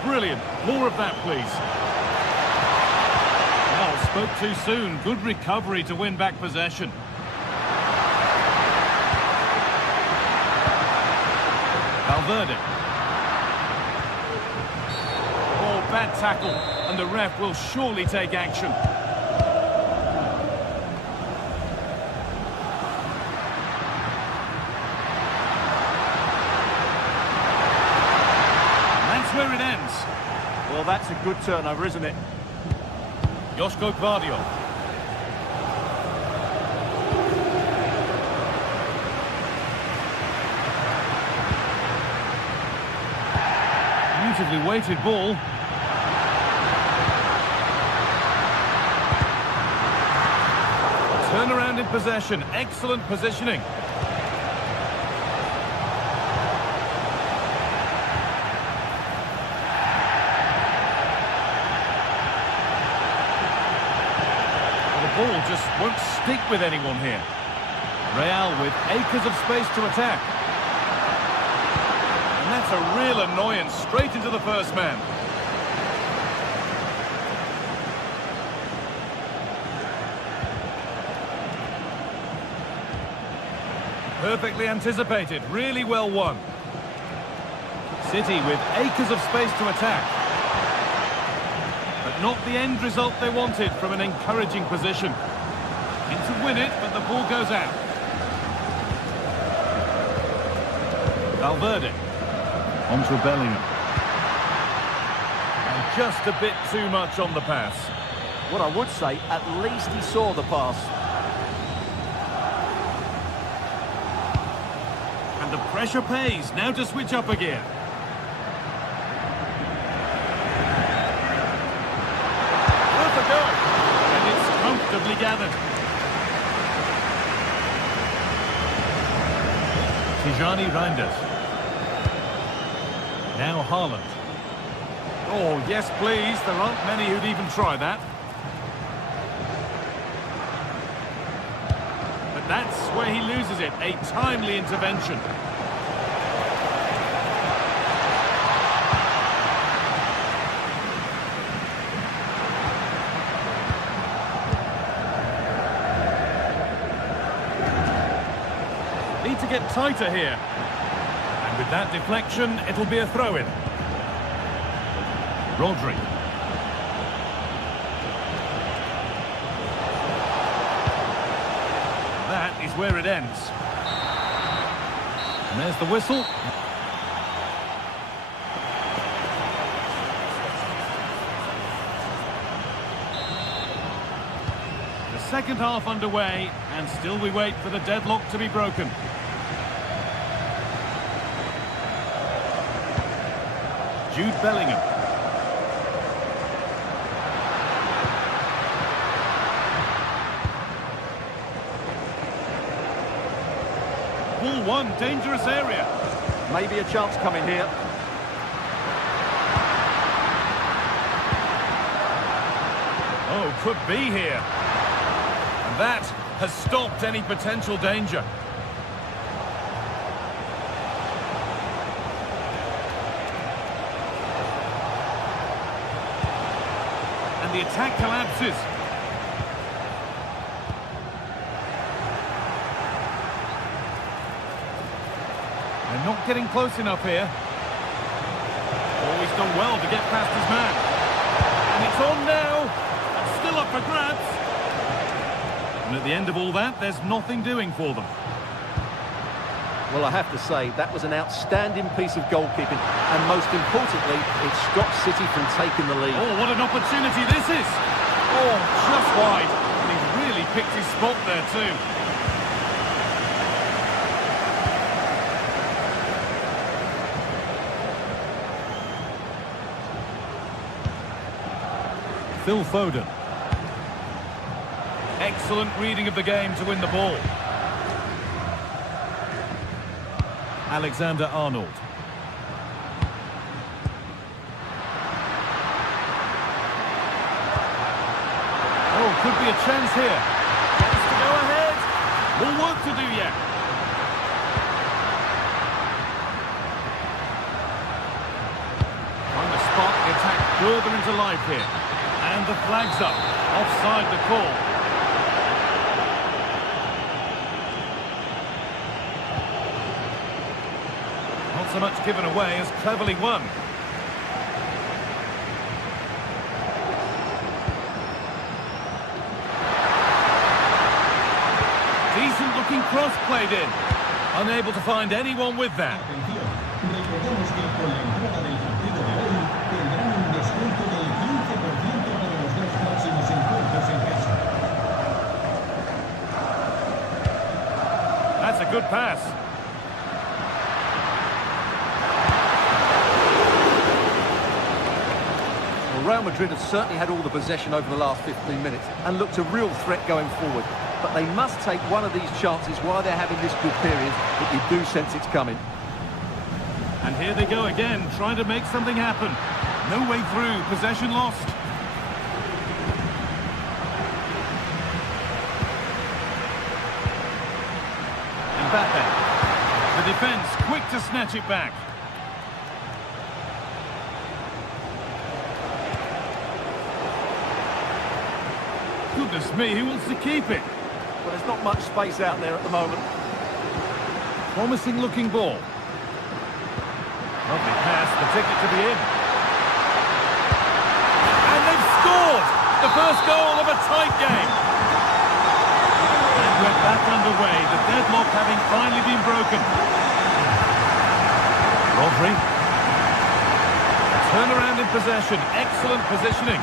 Brilliant. More of that, please. Well, spoke too soon. Good recovery to win back possession. Valverde. Bad tackle, and the ref will surely take action. And that's where it ends. Well, that's a good turnover, isn't it? Joško Guardiol. Beautifully weighted ball. Turn around in possession. Excellent positioning. ball just won't stick with anyone here. Real with acres of space to attack. And that's a real annoyance, straight into the first man. Perfectly anticipated, really well won. City with acres of space to attack. But not the end result they wanted from an encouraging position. In to win it, but the ball goes out. Valverde. Onto Bellingham. And just a bit too much on the pass. What I would say, at least he saw the pass. And the pressure pays. Now to switch up again. Worth a go. And it's comfortably gathered. Tijani Reinders. Now Haaland. Oh, yes, please. There aren't many who'd even try that. But that's where he loses it. A timely intervention. Need to get tighter here. And with that deflection, it'll be a throw-in. Rodri. That is where it ends. And there's the whistle. The second half underway, and still we wait for the deadlock to be broken. Jude Bellingham. Ball one, dangerous area. Maybe a chance coming here. Oh, could be here. And that has stopped any potential danger. The attack collapses. They're not getting close enough here. Oh, he's done well to get past his man. And it's on now. It's still up for grabs. And at the end of all that, there's nothing doing for them. Well, I have to say, that was an outstanding piece of goalkeeping. And most importantly, it stopped City from taking the lead. Oh, what an opportunity this is. Oh, just wide. And he's really picked his spot there too. Phil Foden. Excellent reading of the game to win the ball. Alexander-Arnold. Oh, could be a chance here. Chance to go ahead. More work to do yet. Trying to spark the attack further into life here. And the flag's up. Offside the call. Not so much given away as cleverly won. Decent looking cross played in. Unable to find anyone with that. Recordamos que con la entrada del partido de hoy tendrán un descuento del 15% para los dos próximos encuentros en casa. That's a good pass. Well, Real Madrid have certainly had all the possession over the last 15 minutes and looked a real threat going forward. But they must take one of these chances while they're having this good period, but you do sense it's coming. And here they go again, trying to make something happen. No way through, possession lost. defence, quick to snatch it back. Goodness me, who wants to keep it? Well, there's not much space out there at the moment. Promising looking ball. Lovely pass, the ticket to be in. And they've scored! The first goal of a tight game. And we're back underway, the deadlock having finally been broken. Rodri. Turnaround in possession, excellent positioning.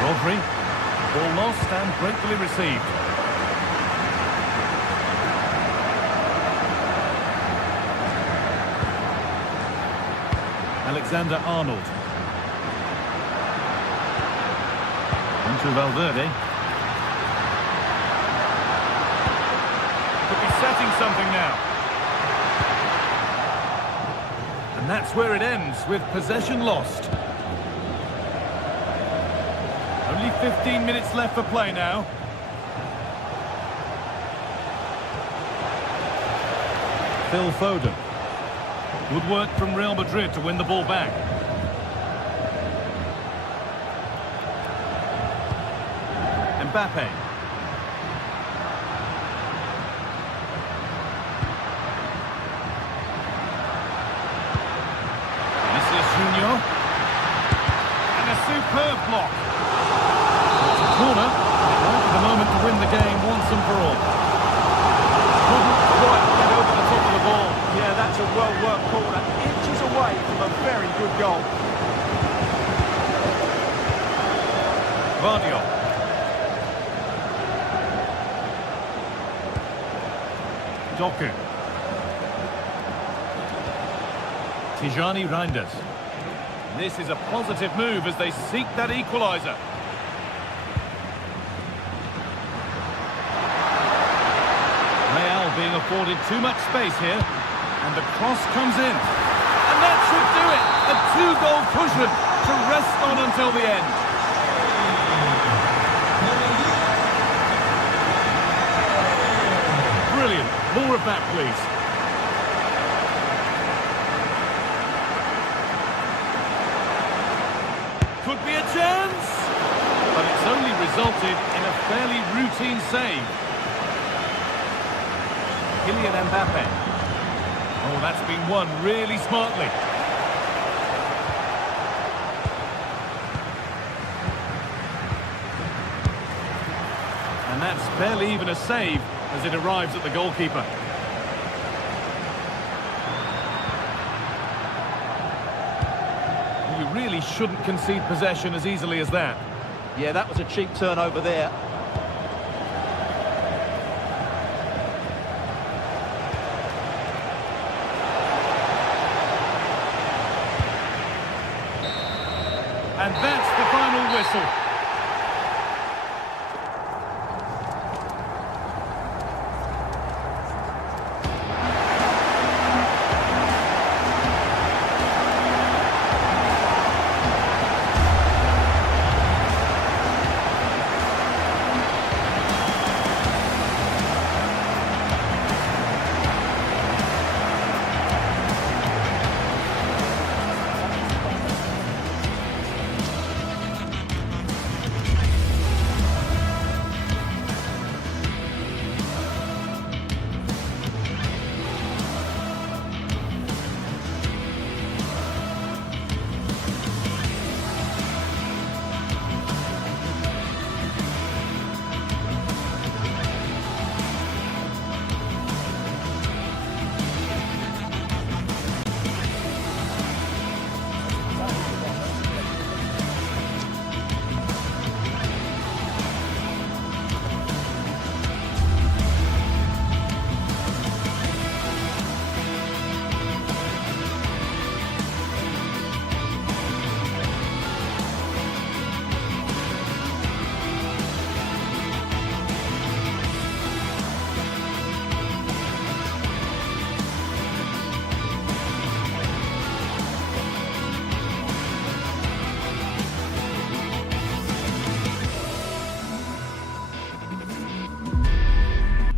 Rodri, ball lost and gratefully received. Alexander-Arnold. Into Valverde. Could be setting something now. And that's where it ends, with possession lost. Only 15 minutes left for play now. Phil Foden. Good work from Real Madrid to win the ball back. Mbappe. Vinicius Junior. And a superb block. Corner, right for the moment to win the game once and for all. Couldn't quite get over the top of the ball. Yeah, that's a well-worked corner. Inches away from a very good goal. Vardio. Doku. Tijani Reinders. This is a positive move as they seek that equalizer. Being afforded too much space here, and the cross comes in, and that should do it. A two-goal cushion to rest on until the end. Brilliant. More of that, please. Could be a chance, but it's only resulted in a fairly routine save. Kylian Mbappe. Oh, that's been won really smartly. And that's barely even a save as it arrives at the goalkeeper. You really shouldn't concede possession as easily as that. Yeah, that was a cheap turnover there. And that's the final whistle.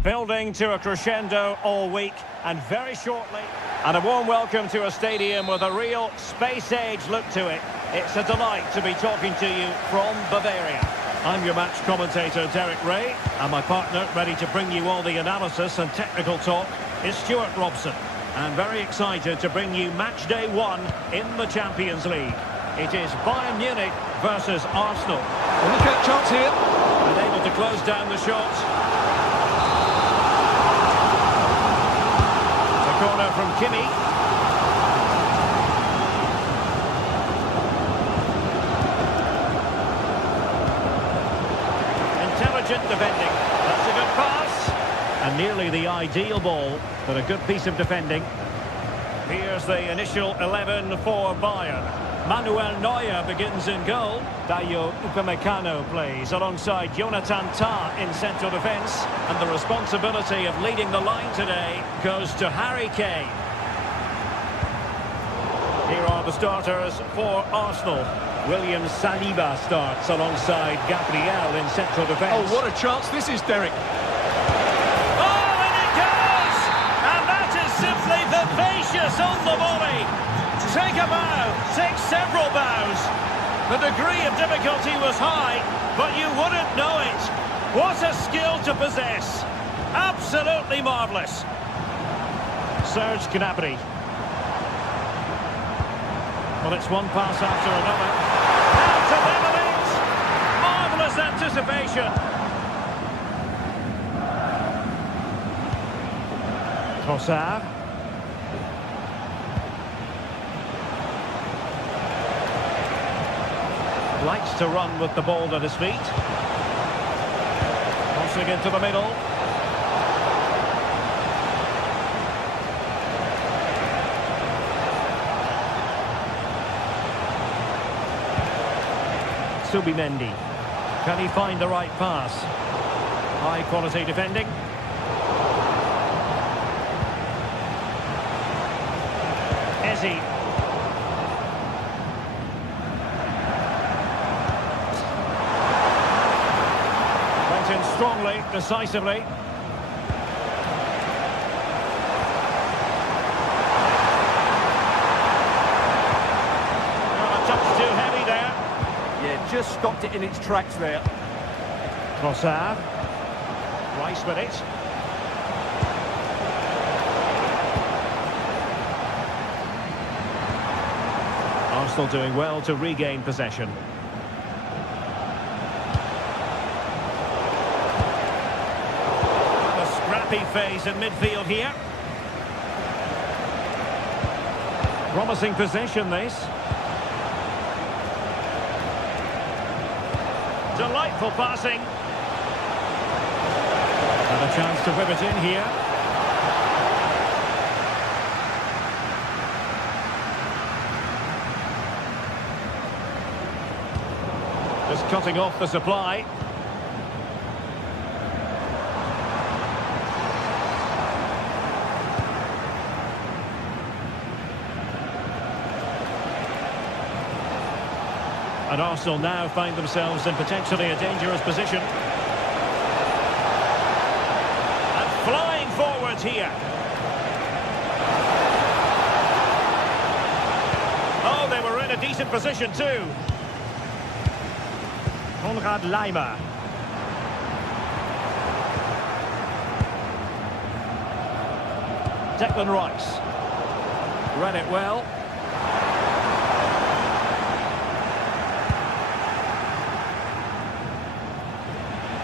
Building to a crescendo all week, and very shortly. And a warm welcome to a stadium with a real space-age look to it. It's a delight to be talking to you from Bavaria. I'm your match commentator, Derek Ray, and my partner, ready to bring you all the analysis and technical talk, is Stuart Robson. And very excited to bring you match day 1 in the Champions League. It is Bayern Munich versus Arsenal. Well, look at chance here. And able to close down the shot. Corner from Kimi. Intelligent defending. That's a good pass. And nearly the ideal ball, but a good piece of defending. Here's the initial 11 for Bayern. Manuel Neuer begins in goal. Dayo Upamecano plays alongside Jonathan Tah in central defence. And the responsibility of leading the line today goes to Harry Kane. Here are the starters for Arsenal. William Saliba starts alongside Gabriel in central defence. Oh, what a chance this is, Derek. Oh, and it goes! And that is simply vivacious on the volley. Take a bow, take several bows. The degree of difficulty was high, but you wouldn't know it. What a skill to possess. Absolutely marvellous. Serge Gnabry. Well, it's one pass after another. And to level it. Marvellous anticipation. Trossard. Likes to run with the ball at his feet. Crossing into the middle. Subimendi. Can he find the right pass? High quality defending. Eze. Strongly, decisively. Oh, a touch too heavy there. Yeah, just stopped it in its tracks there. Trossard. Rice with it. Arsenal doing well to regain possession. Phase in midfield here. Promising position, this. Delightful passing. And a chance to whip it in here. Just cutting off the supply. And Arsenal now find themselves in potentially a dangerous position. And flying forwards here. Oh, they were in a decent position too. Konrad Laimer. Declan Rice. Read it well.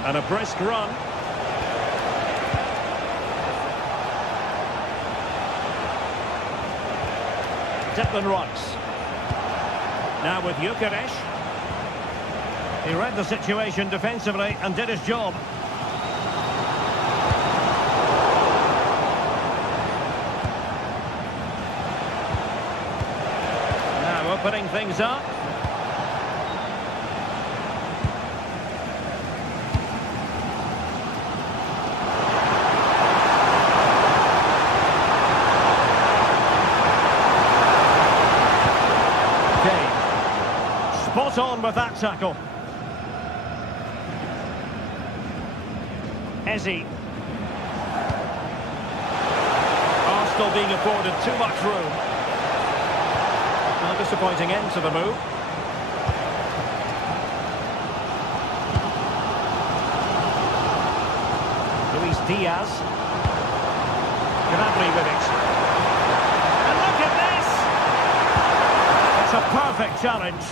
And a brisk run. Declan Rice. Now with Gyökeres. He read the situation defensively and did his job. Now opening things up. Spot on with that tackle. Eze. Arsenal being afforded too much room. A disappointing end to the move. Luis Diaz. Gnabry with it. And look at this! It's a perfect challenge.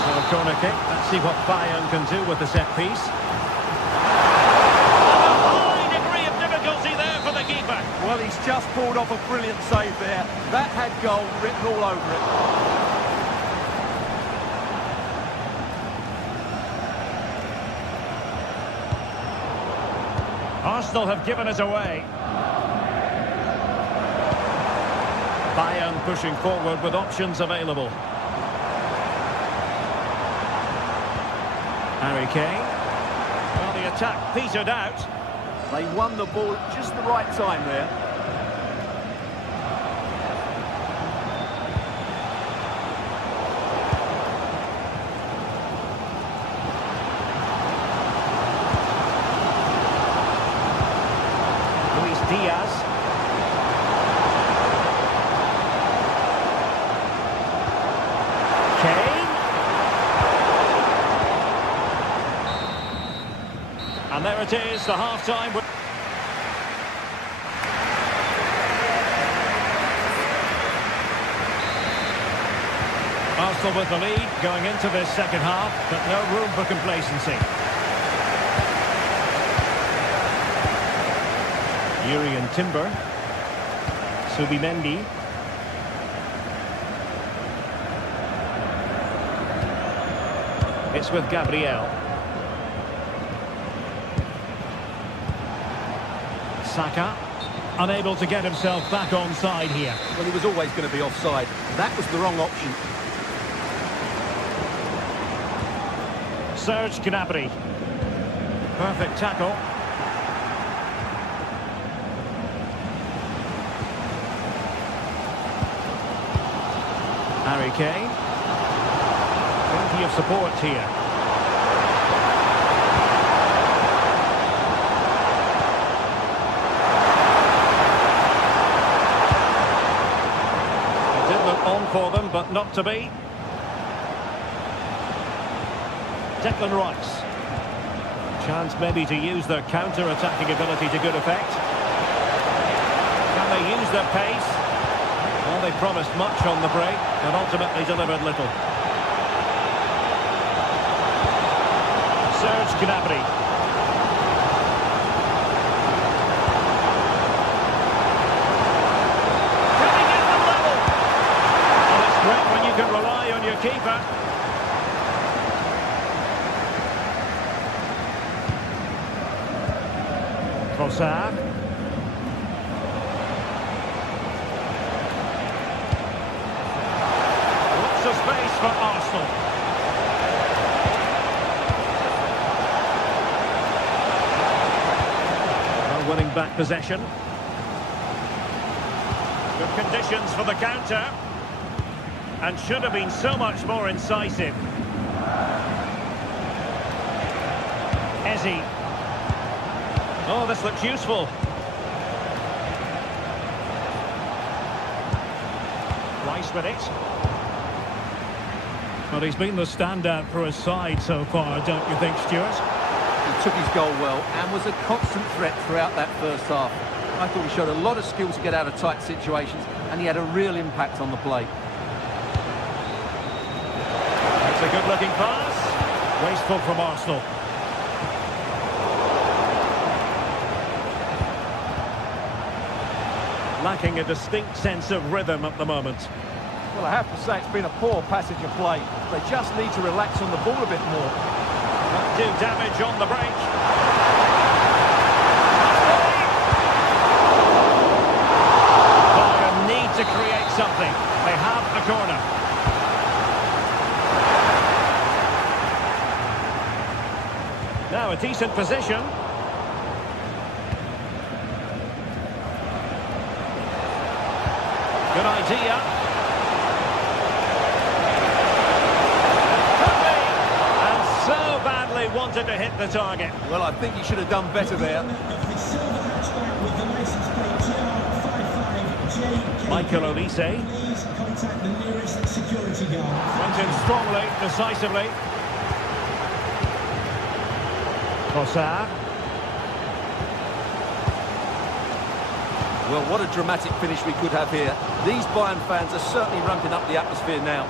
So a corner kick. Let's see what Bayern can do with the set piece. And a high degree of difficulty there for the keeper. Well, he's just pulled off a brilliant save there. That had goal written all over it. Arsenal have given it away. Bayern pushing forward with options available. Harry Kane. Well, the attack petered out. They won the ball at just the right time there. Luis Diaz. Kane. And there it is, the half-time. Arsenal with the lead going into this second half, but no room for complacency. Yuri Timber. Subimendi. It's with Gabriel. Saka, unable to get himself back onside here. Well, he was always going to be offside. That was the wrong option. Serge Gnabry. Perfect tackle. Harry Kane. Plenty of support here. It did look on for them, but not to be. Declan Rice. Chance maybe to use their counter-attacking ability to good effect. Can they use their pace? Well, they promised much on the break, but ultimately delivered little. Serge Gnabry. Can he get them level? Well, it's great when you can rely on your keeper. Trossard. Lots of space for Arsenal. Well, winning back possession. Good conditions for the counter. And should have been so much more incisive. Eze. Oh, this looks useful. Rice with it. Well, he's been the standout for his side so far, don't you think, Stuart? He took his goal well and was a constant threat throughout that first half. I thought he showed a lot of skill to get out of tight situations, and he had a real impact on the play. That's a good-looking pass. Wasteful from Arsenal. Lacking a distinct sense of rhythm at the moment. Well, I have to say it's been a poor passage of play. They just need to relax on the ball a bit more. Not do damage on the break. Bayern need to create something. They have a corner. Now a decent position. Good idea. Could be. And so badly wanted to hit the target. Well, I think he should have done better there. Silver hatchback with the license plate Michael Olise. Please contact the nearest security guard. Went in strongly, decisively. Trossard. Well, what a dramatic finish we could have here. These Bayern fans are certainly ramping up the atmosphere now.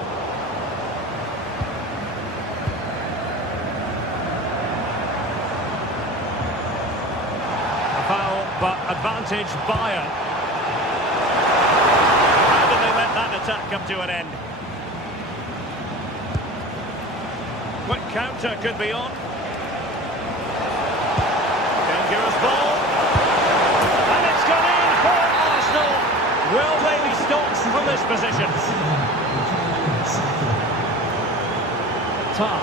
A foul, but advantage Bayern. How did they let that attack come to an end? Quick counter could be on. Dangerous ball. And it's gone in for Arsenal. Will they be stopped from this position? Tar.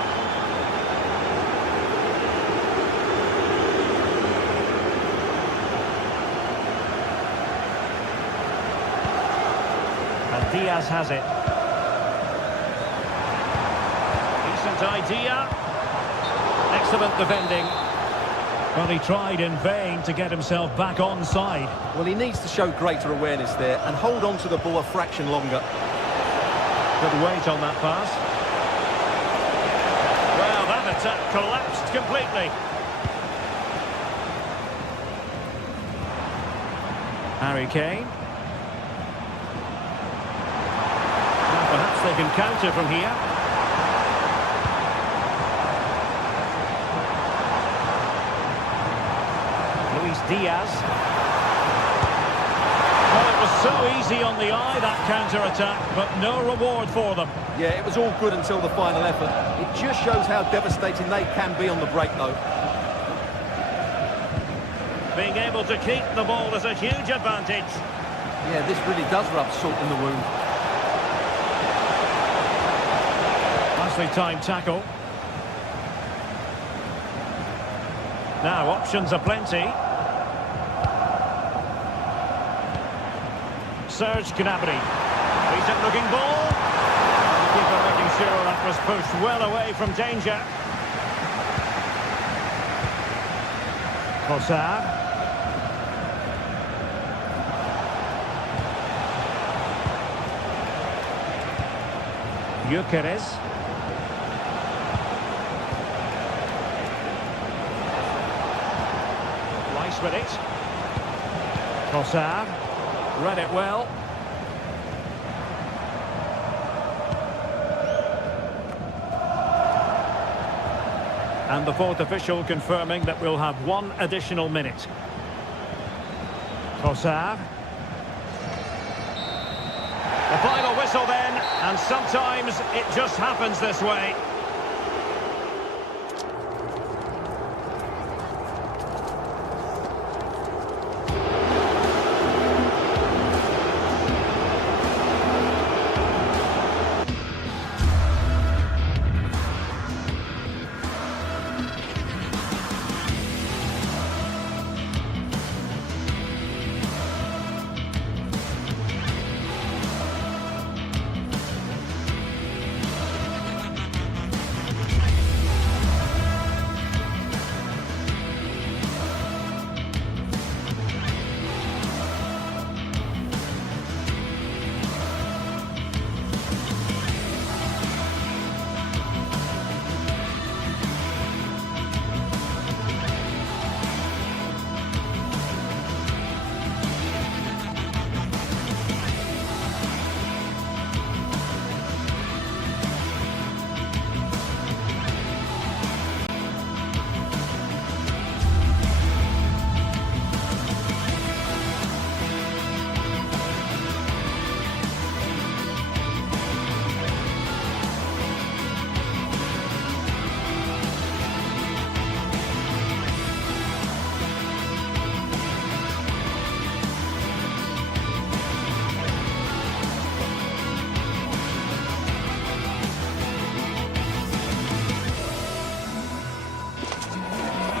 And Diaz has it. Decent idea. Excellent defending. Well, he tried in vain to get himself back on side. Well, he needs to show greater awareness there and hold on to the ball a fraction longer. Good weight on that pass. Well, that attack collapsed completely. Harry Kane. Now perhaps they can counter from here. Diaz. Well, it was so easy on the eye, that counter-attack, but no reward for them. Yeah, it was all good until the final effort. It just shows how devastating they can be on the break, though. Being able to keep the ball is a huge advantage. Yeah, this really does rub salt in the wound. Nicely timed tackle. Now, options are plenty. Serge Gnabry. Decent-looking ball. The keeper making sure that was pushed well away from danger. Trossard. Gyökeres. Rice with it. Trossard. Read it well. And the fourth official confirming that we'll have one additional minute. Trossard. The final whistle then, and sometimes it just happens this way.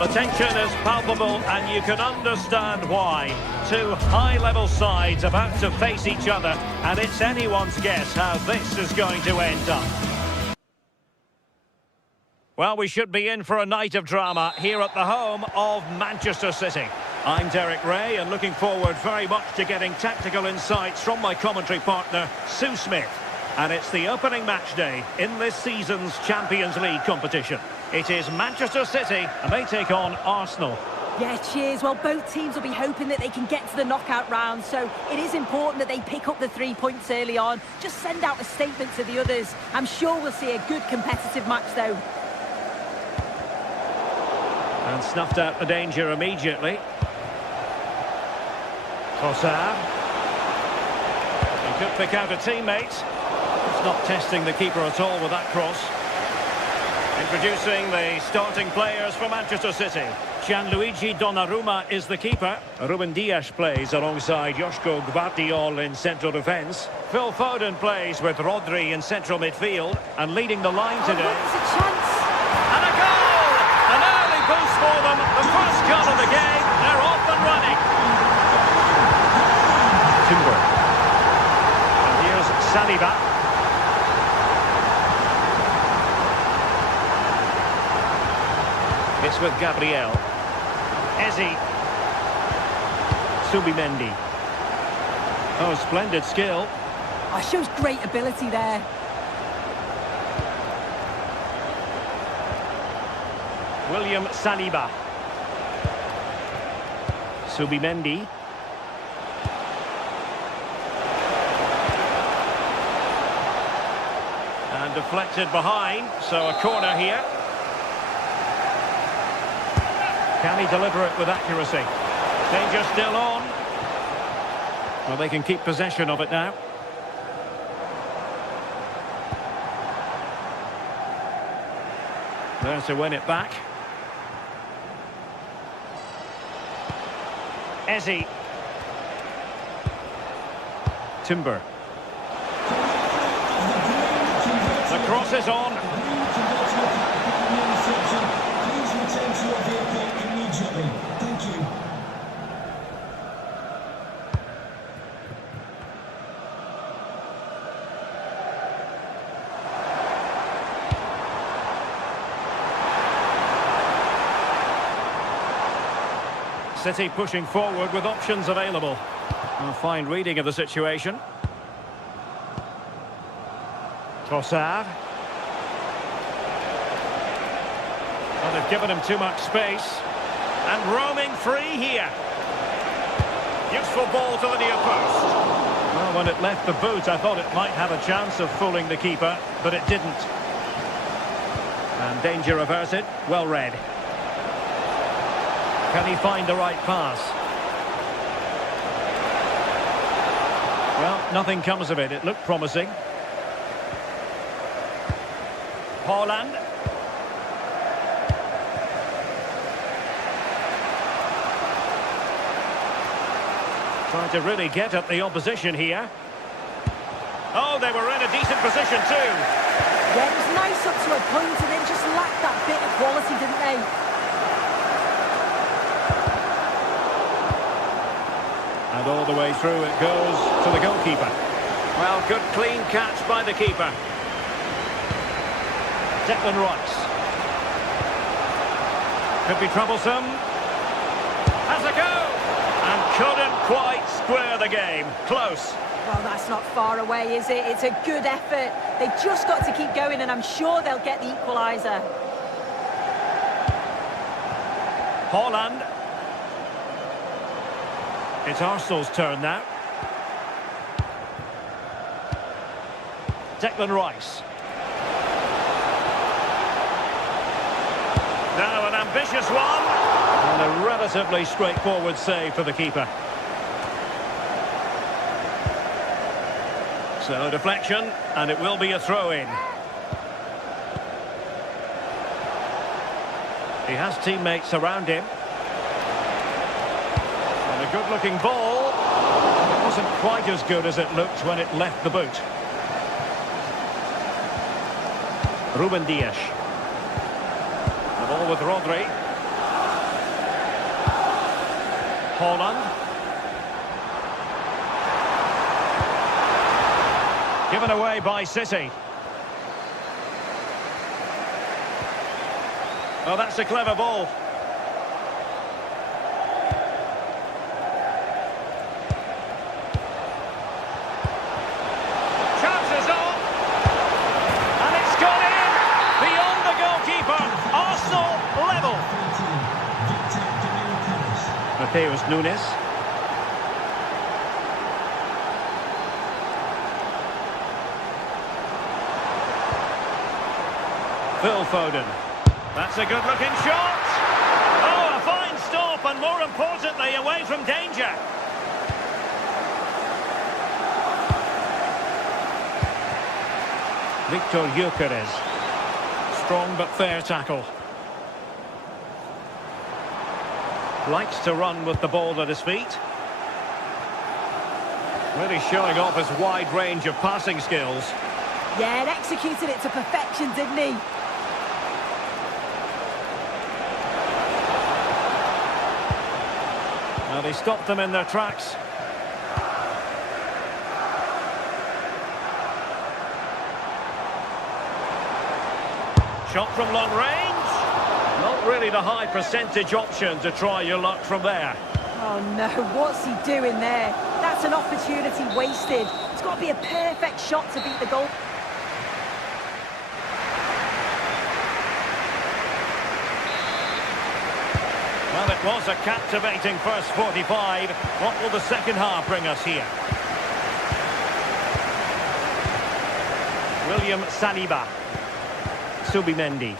The tension is palpable, and you can understand why. Two high-level sides about to face each other, and it's anyone's guess how this is going to end up. Well, we should be in for a night of drama here at the home of Manchester City. I'm Derek Ray, and looking forward very much to getting tactical insights from my commentary partner, Sue Smith. And it's the opening match day in this season's Champions League competition. It is Manchester City, and they take on Arsenal. Yeah, cheers. Well, both teams will be hoping that they can get to the knockout round, so it is important that they pick up the 3 points early on. Just send out a statement to the others. I'm sure we'll see a good competitive match, though. And snuffed out the danger immediately. Trossard. He could pick out a teammate. It's not testing the keeper at all with that cross. Introducing the starting players for Manchester City. Gianluigi Donnarumma is the keeper. Ruben Dias plays alongside Joško Gvardiol in central defence. Phil Foden plays with Rodri in central midfield. And leading the line today. It's a chance. And a goal! An early boost for them. The first goal of the game. They're off and running. Timber. And here's Saliba. It's with Gabriel. Eze. Subimendi. Oh, splendid skill. Oh, shows great ability there. William Saliba. Subimendi. And deflected behind, so a corner here. Can he deliver it with accuracy? Danger still on. Well, they can keep possession of it now. There to win it back. Eze. Timber. The cross is on. Thank you. City pushing forward with options available. A fine reading of the situation. Trossard. Well, they've given him too much space. And roaming free here. Useful ball to the near post. Well, when it left the boot, I thought it might have a chance of fooling the keeper, but it didn't. And danger averted. Well read. Can he find the right pass? Well, nothing comes of it. It looked promising. Haaland. Trying to really get at the opposition here. Oh, they were in a decent position too. Yeah, it was nice up to a point, and then just lacked that bit of quality, didn't they? And all the way through it goes to the goalkeeper. Well, good clean catch by the keeper. Declan Rice. Could be troublesome. Has a go! And couldn't quite square the game. Close. Well, that's not far away, is it? It's a good effort. They've just got to keep going, and I'm sure they'll get the equaliser. Haaland. It's Arsenal's turn now. Declan Rice. Now an ambitious one. And a relatively straightforward save for the keeper. So deflection, and it will be a throw-in. He has teammates around him. And a good-looking ball. It wasn't quite as good as it looked when it left the boot. Ruben Dias. The ball with Rodri. Haaland. Given away by City. Oh, that's a clever ball. Mateus Nunes. Phil Foden. That's a good-looking shot. Oh, a fine stop, and more importantly, away from danger. Victor Gyökeres. Strong but fair tackle. Likes to run with the ball at his feet. Really showing off his wide range of passing skills. Yeah, and executed it to perfection, didn't he? Now they stopped them in their tracks. Shot from long range. Not really the high percentage option to try your luck from there. Oh no, what's he doing there? That's an opportunity wasted. It's got to be a perfect shot to beat the goal. Well, it was a captivating first 45. What will the second half bring us here? William Saliba. Subimendi.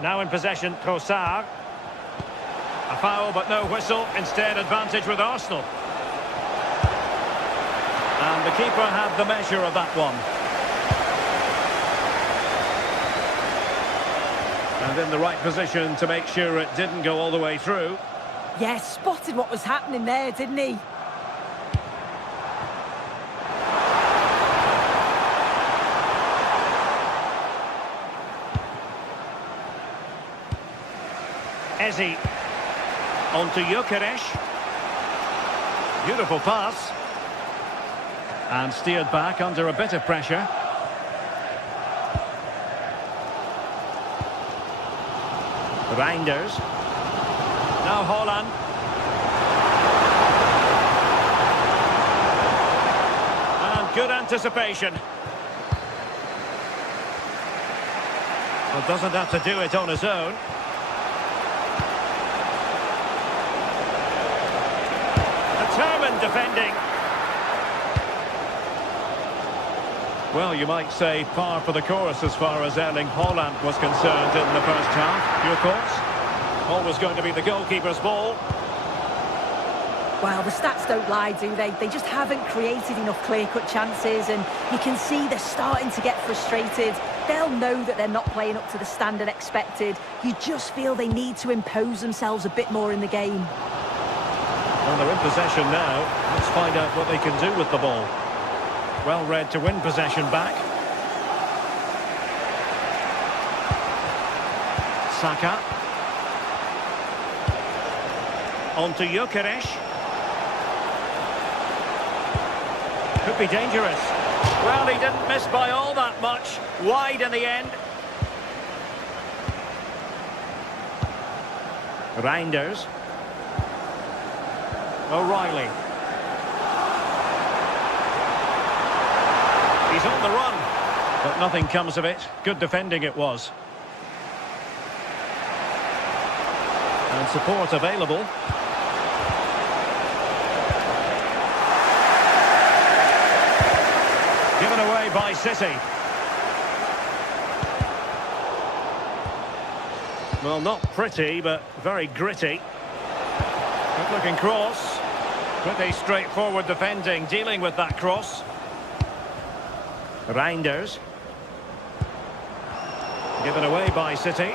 Now in possession, Trossard. A foul, but no whistle. Instead, advantage with Arsenal. And the keeper had the measure of that one. And in the right position to make sure it didn't go all the way through. Yeah, spotted what was happening there, didn't he? Eze. On to Gyökeres. Beautiful pass. And steered back under a bit of pressure. Reinders. Now Haaland. And good anticipation. Well, doesn't have to do it on his own. Determined defending. Well, you might say par for the course as far as Erling Haaland was concerned in the first half. Your thoughts? Always going to be the goalkeeper's ball. Well, the stats don't lie, do they? They just haven't created enough clear-cut chances, and you can see they're starting to get frustrated. They'll know that they're not playing up to the standard expected. You just feel they need to impose themselves a bit more in the game. Well, they're in possession now. Let's find out what they can do with the ball. Well read to win possession back. Saka. On to Gyökeres. Could be dangerous. Well, he didn't miss by all that much. Wide in the end. Reinders. O'Reilly. He's on the run, but nothing comes of it. Good defending it was. And support available. Given away by City. Well, not pretty, but very gritty. Good looking cross. Pretty straightforward defending, dealing with that cross. Reinders. Given away by City.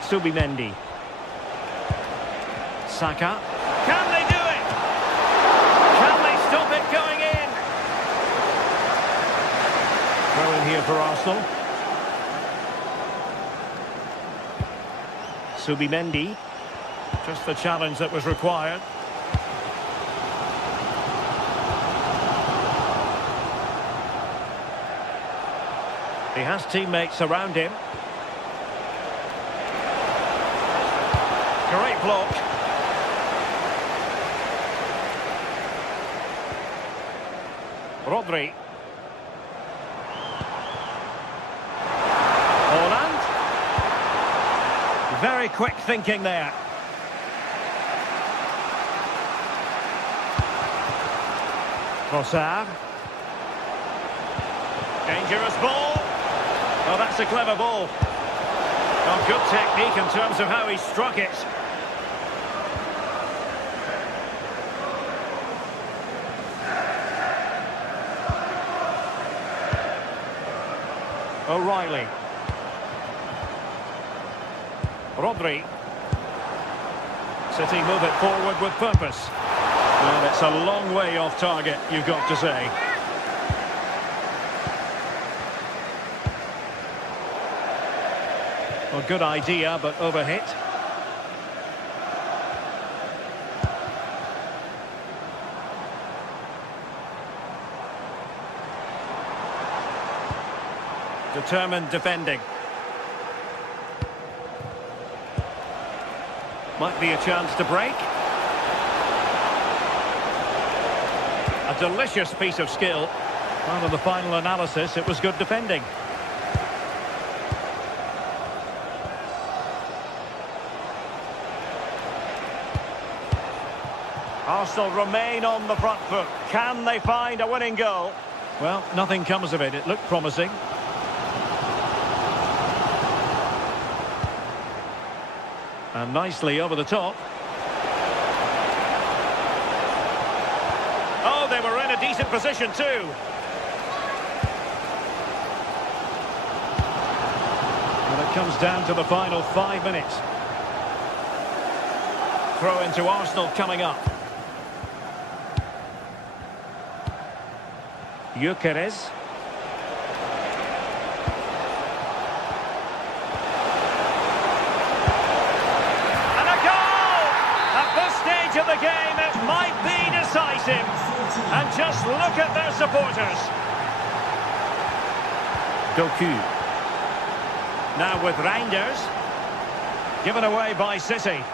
Subimendi. Saka. Can they do it? Can they stop it going in? Throw in here for Arsenal. Subimendi. Just the challenge that was required. He has teammates around him. Great block. Rodri. Holland. Very quick thinking there. Trossard. Dangerous ball. Oh, that's a clever ball. Oh, good technique in terms of how he struck it. O'Reilly. Rodri. City move it forward with purpose. Well, it's a long way off target, you've got to say. Well, good idea, but overhit. Determined defending. Might be a chance to break. A delicious piece of skill. Well, in the final analysis, it was good defending. Arsenal remain on the front foot. Can they find a winning goal? Well, nothing comes of it. It looked promising. And nicely over the top. Oh, they were in a decent position too. And it comes down to the final 5 minutes. Throw into Arsenal coming up. Gyökeres. And a goal! At this stage of the game, it might be decisive. And just look at their supporters. Doku. Now with Reinders. Given away by City.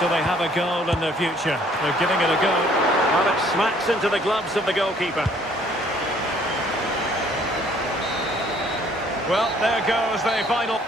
Do they have a goal in their future? They're giving it a go. Well, it smacks into the gloves of the goalkeeper. Well, there goes the final.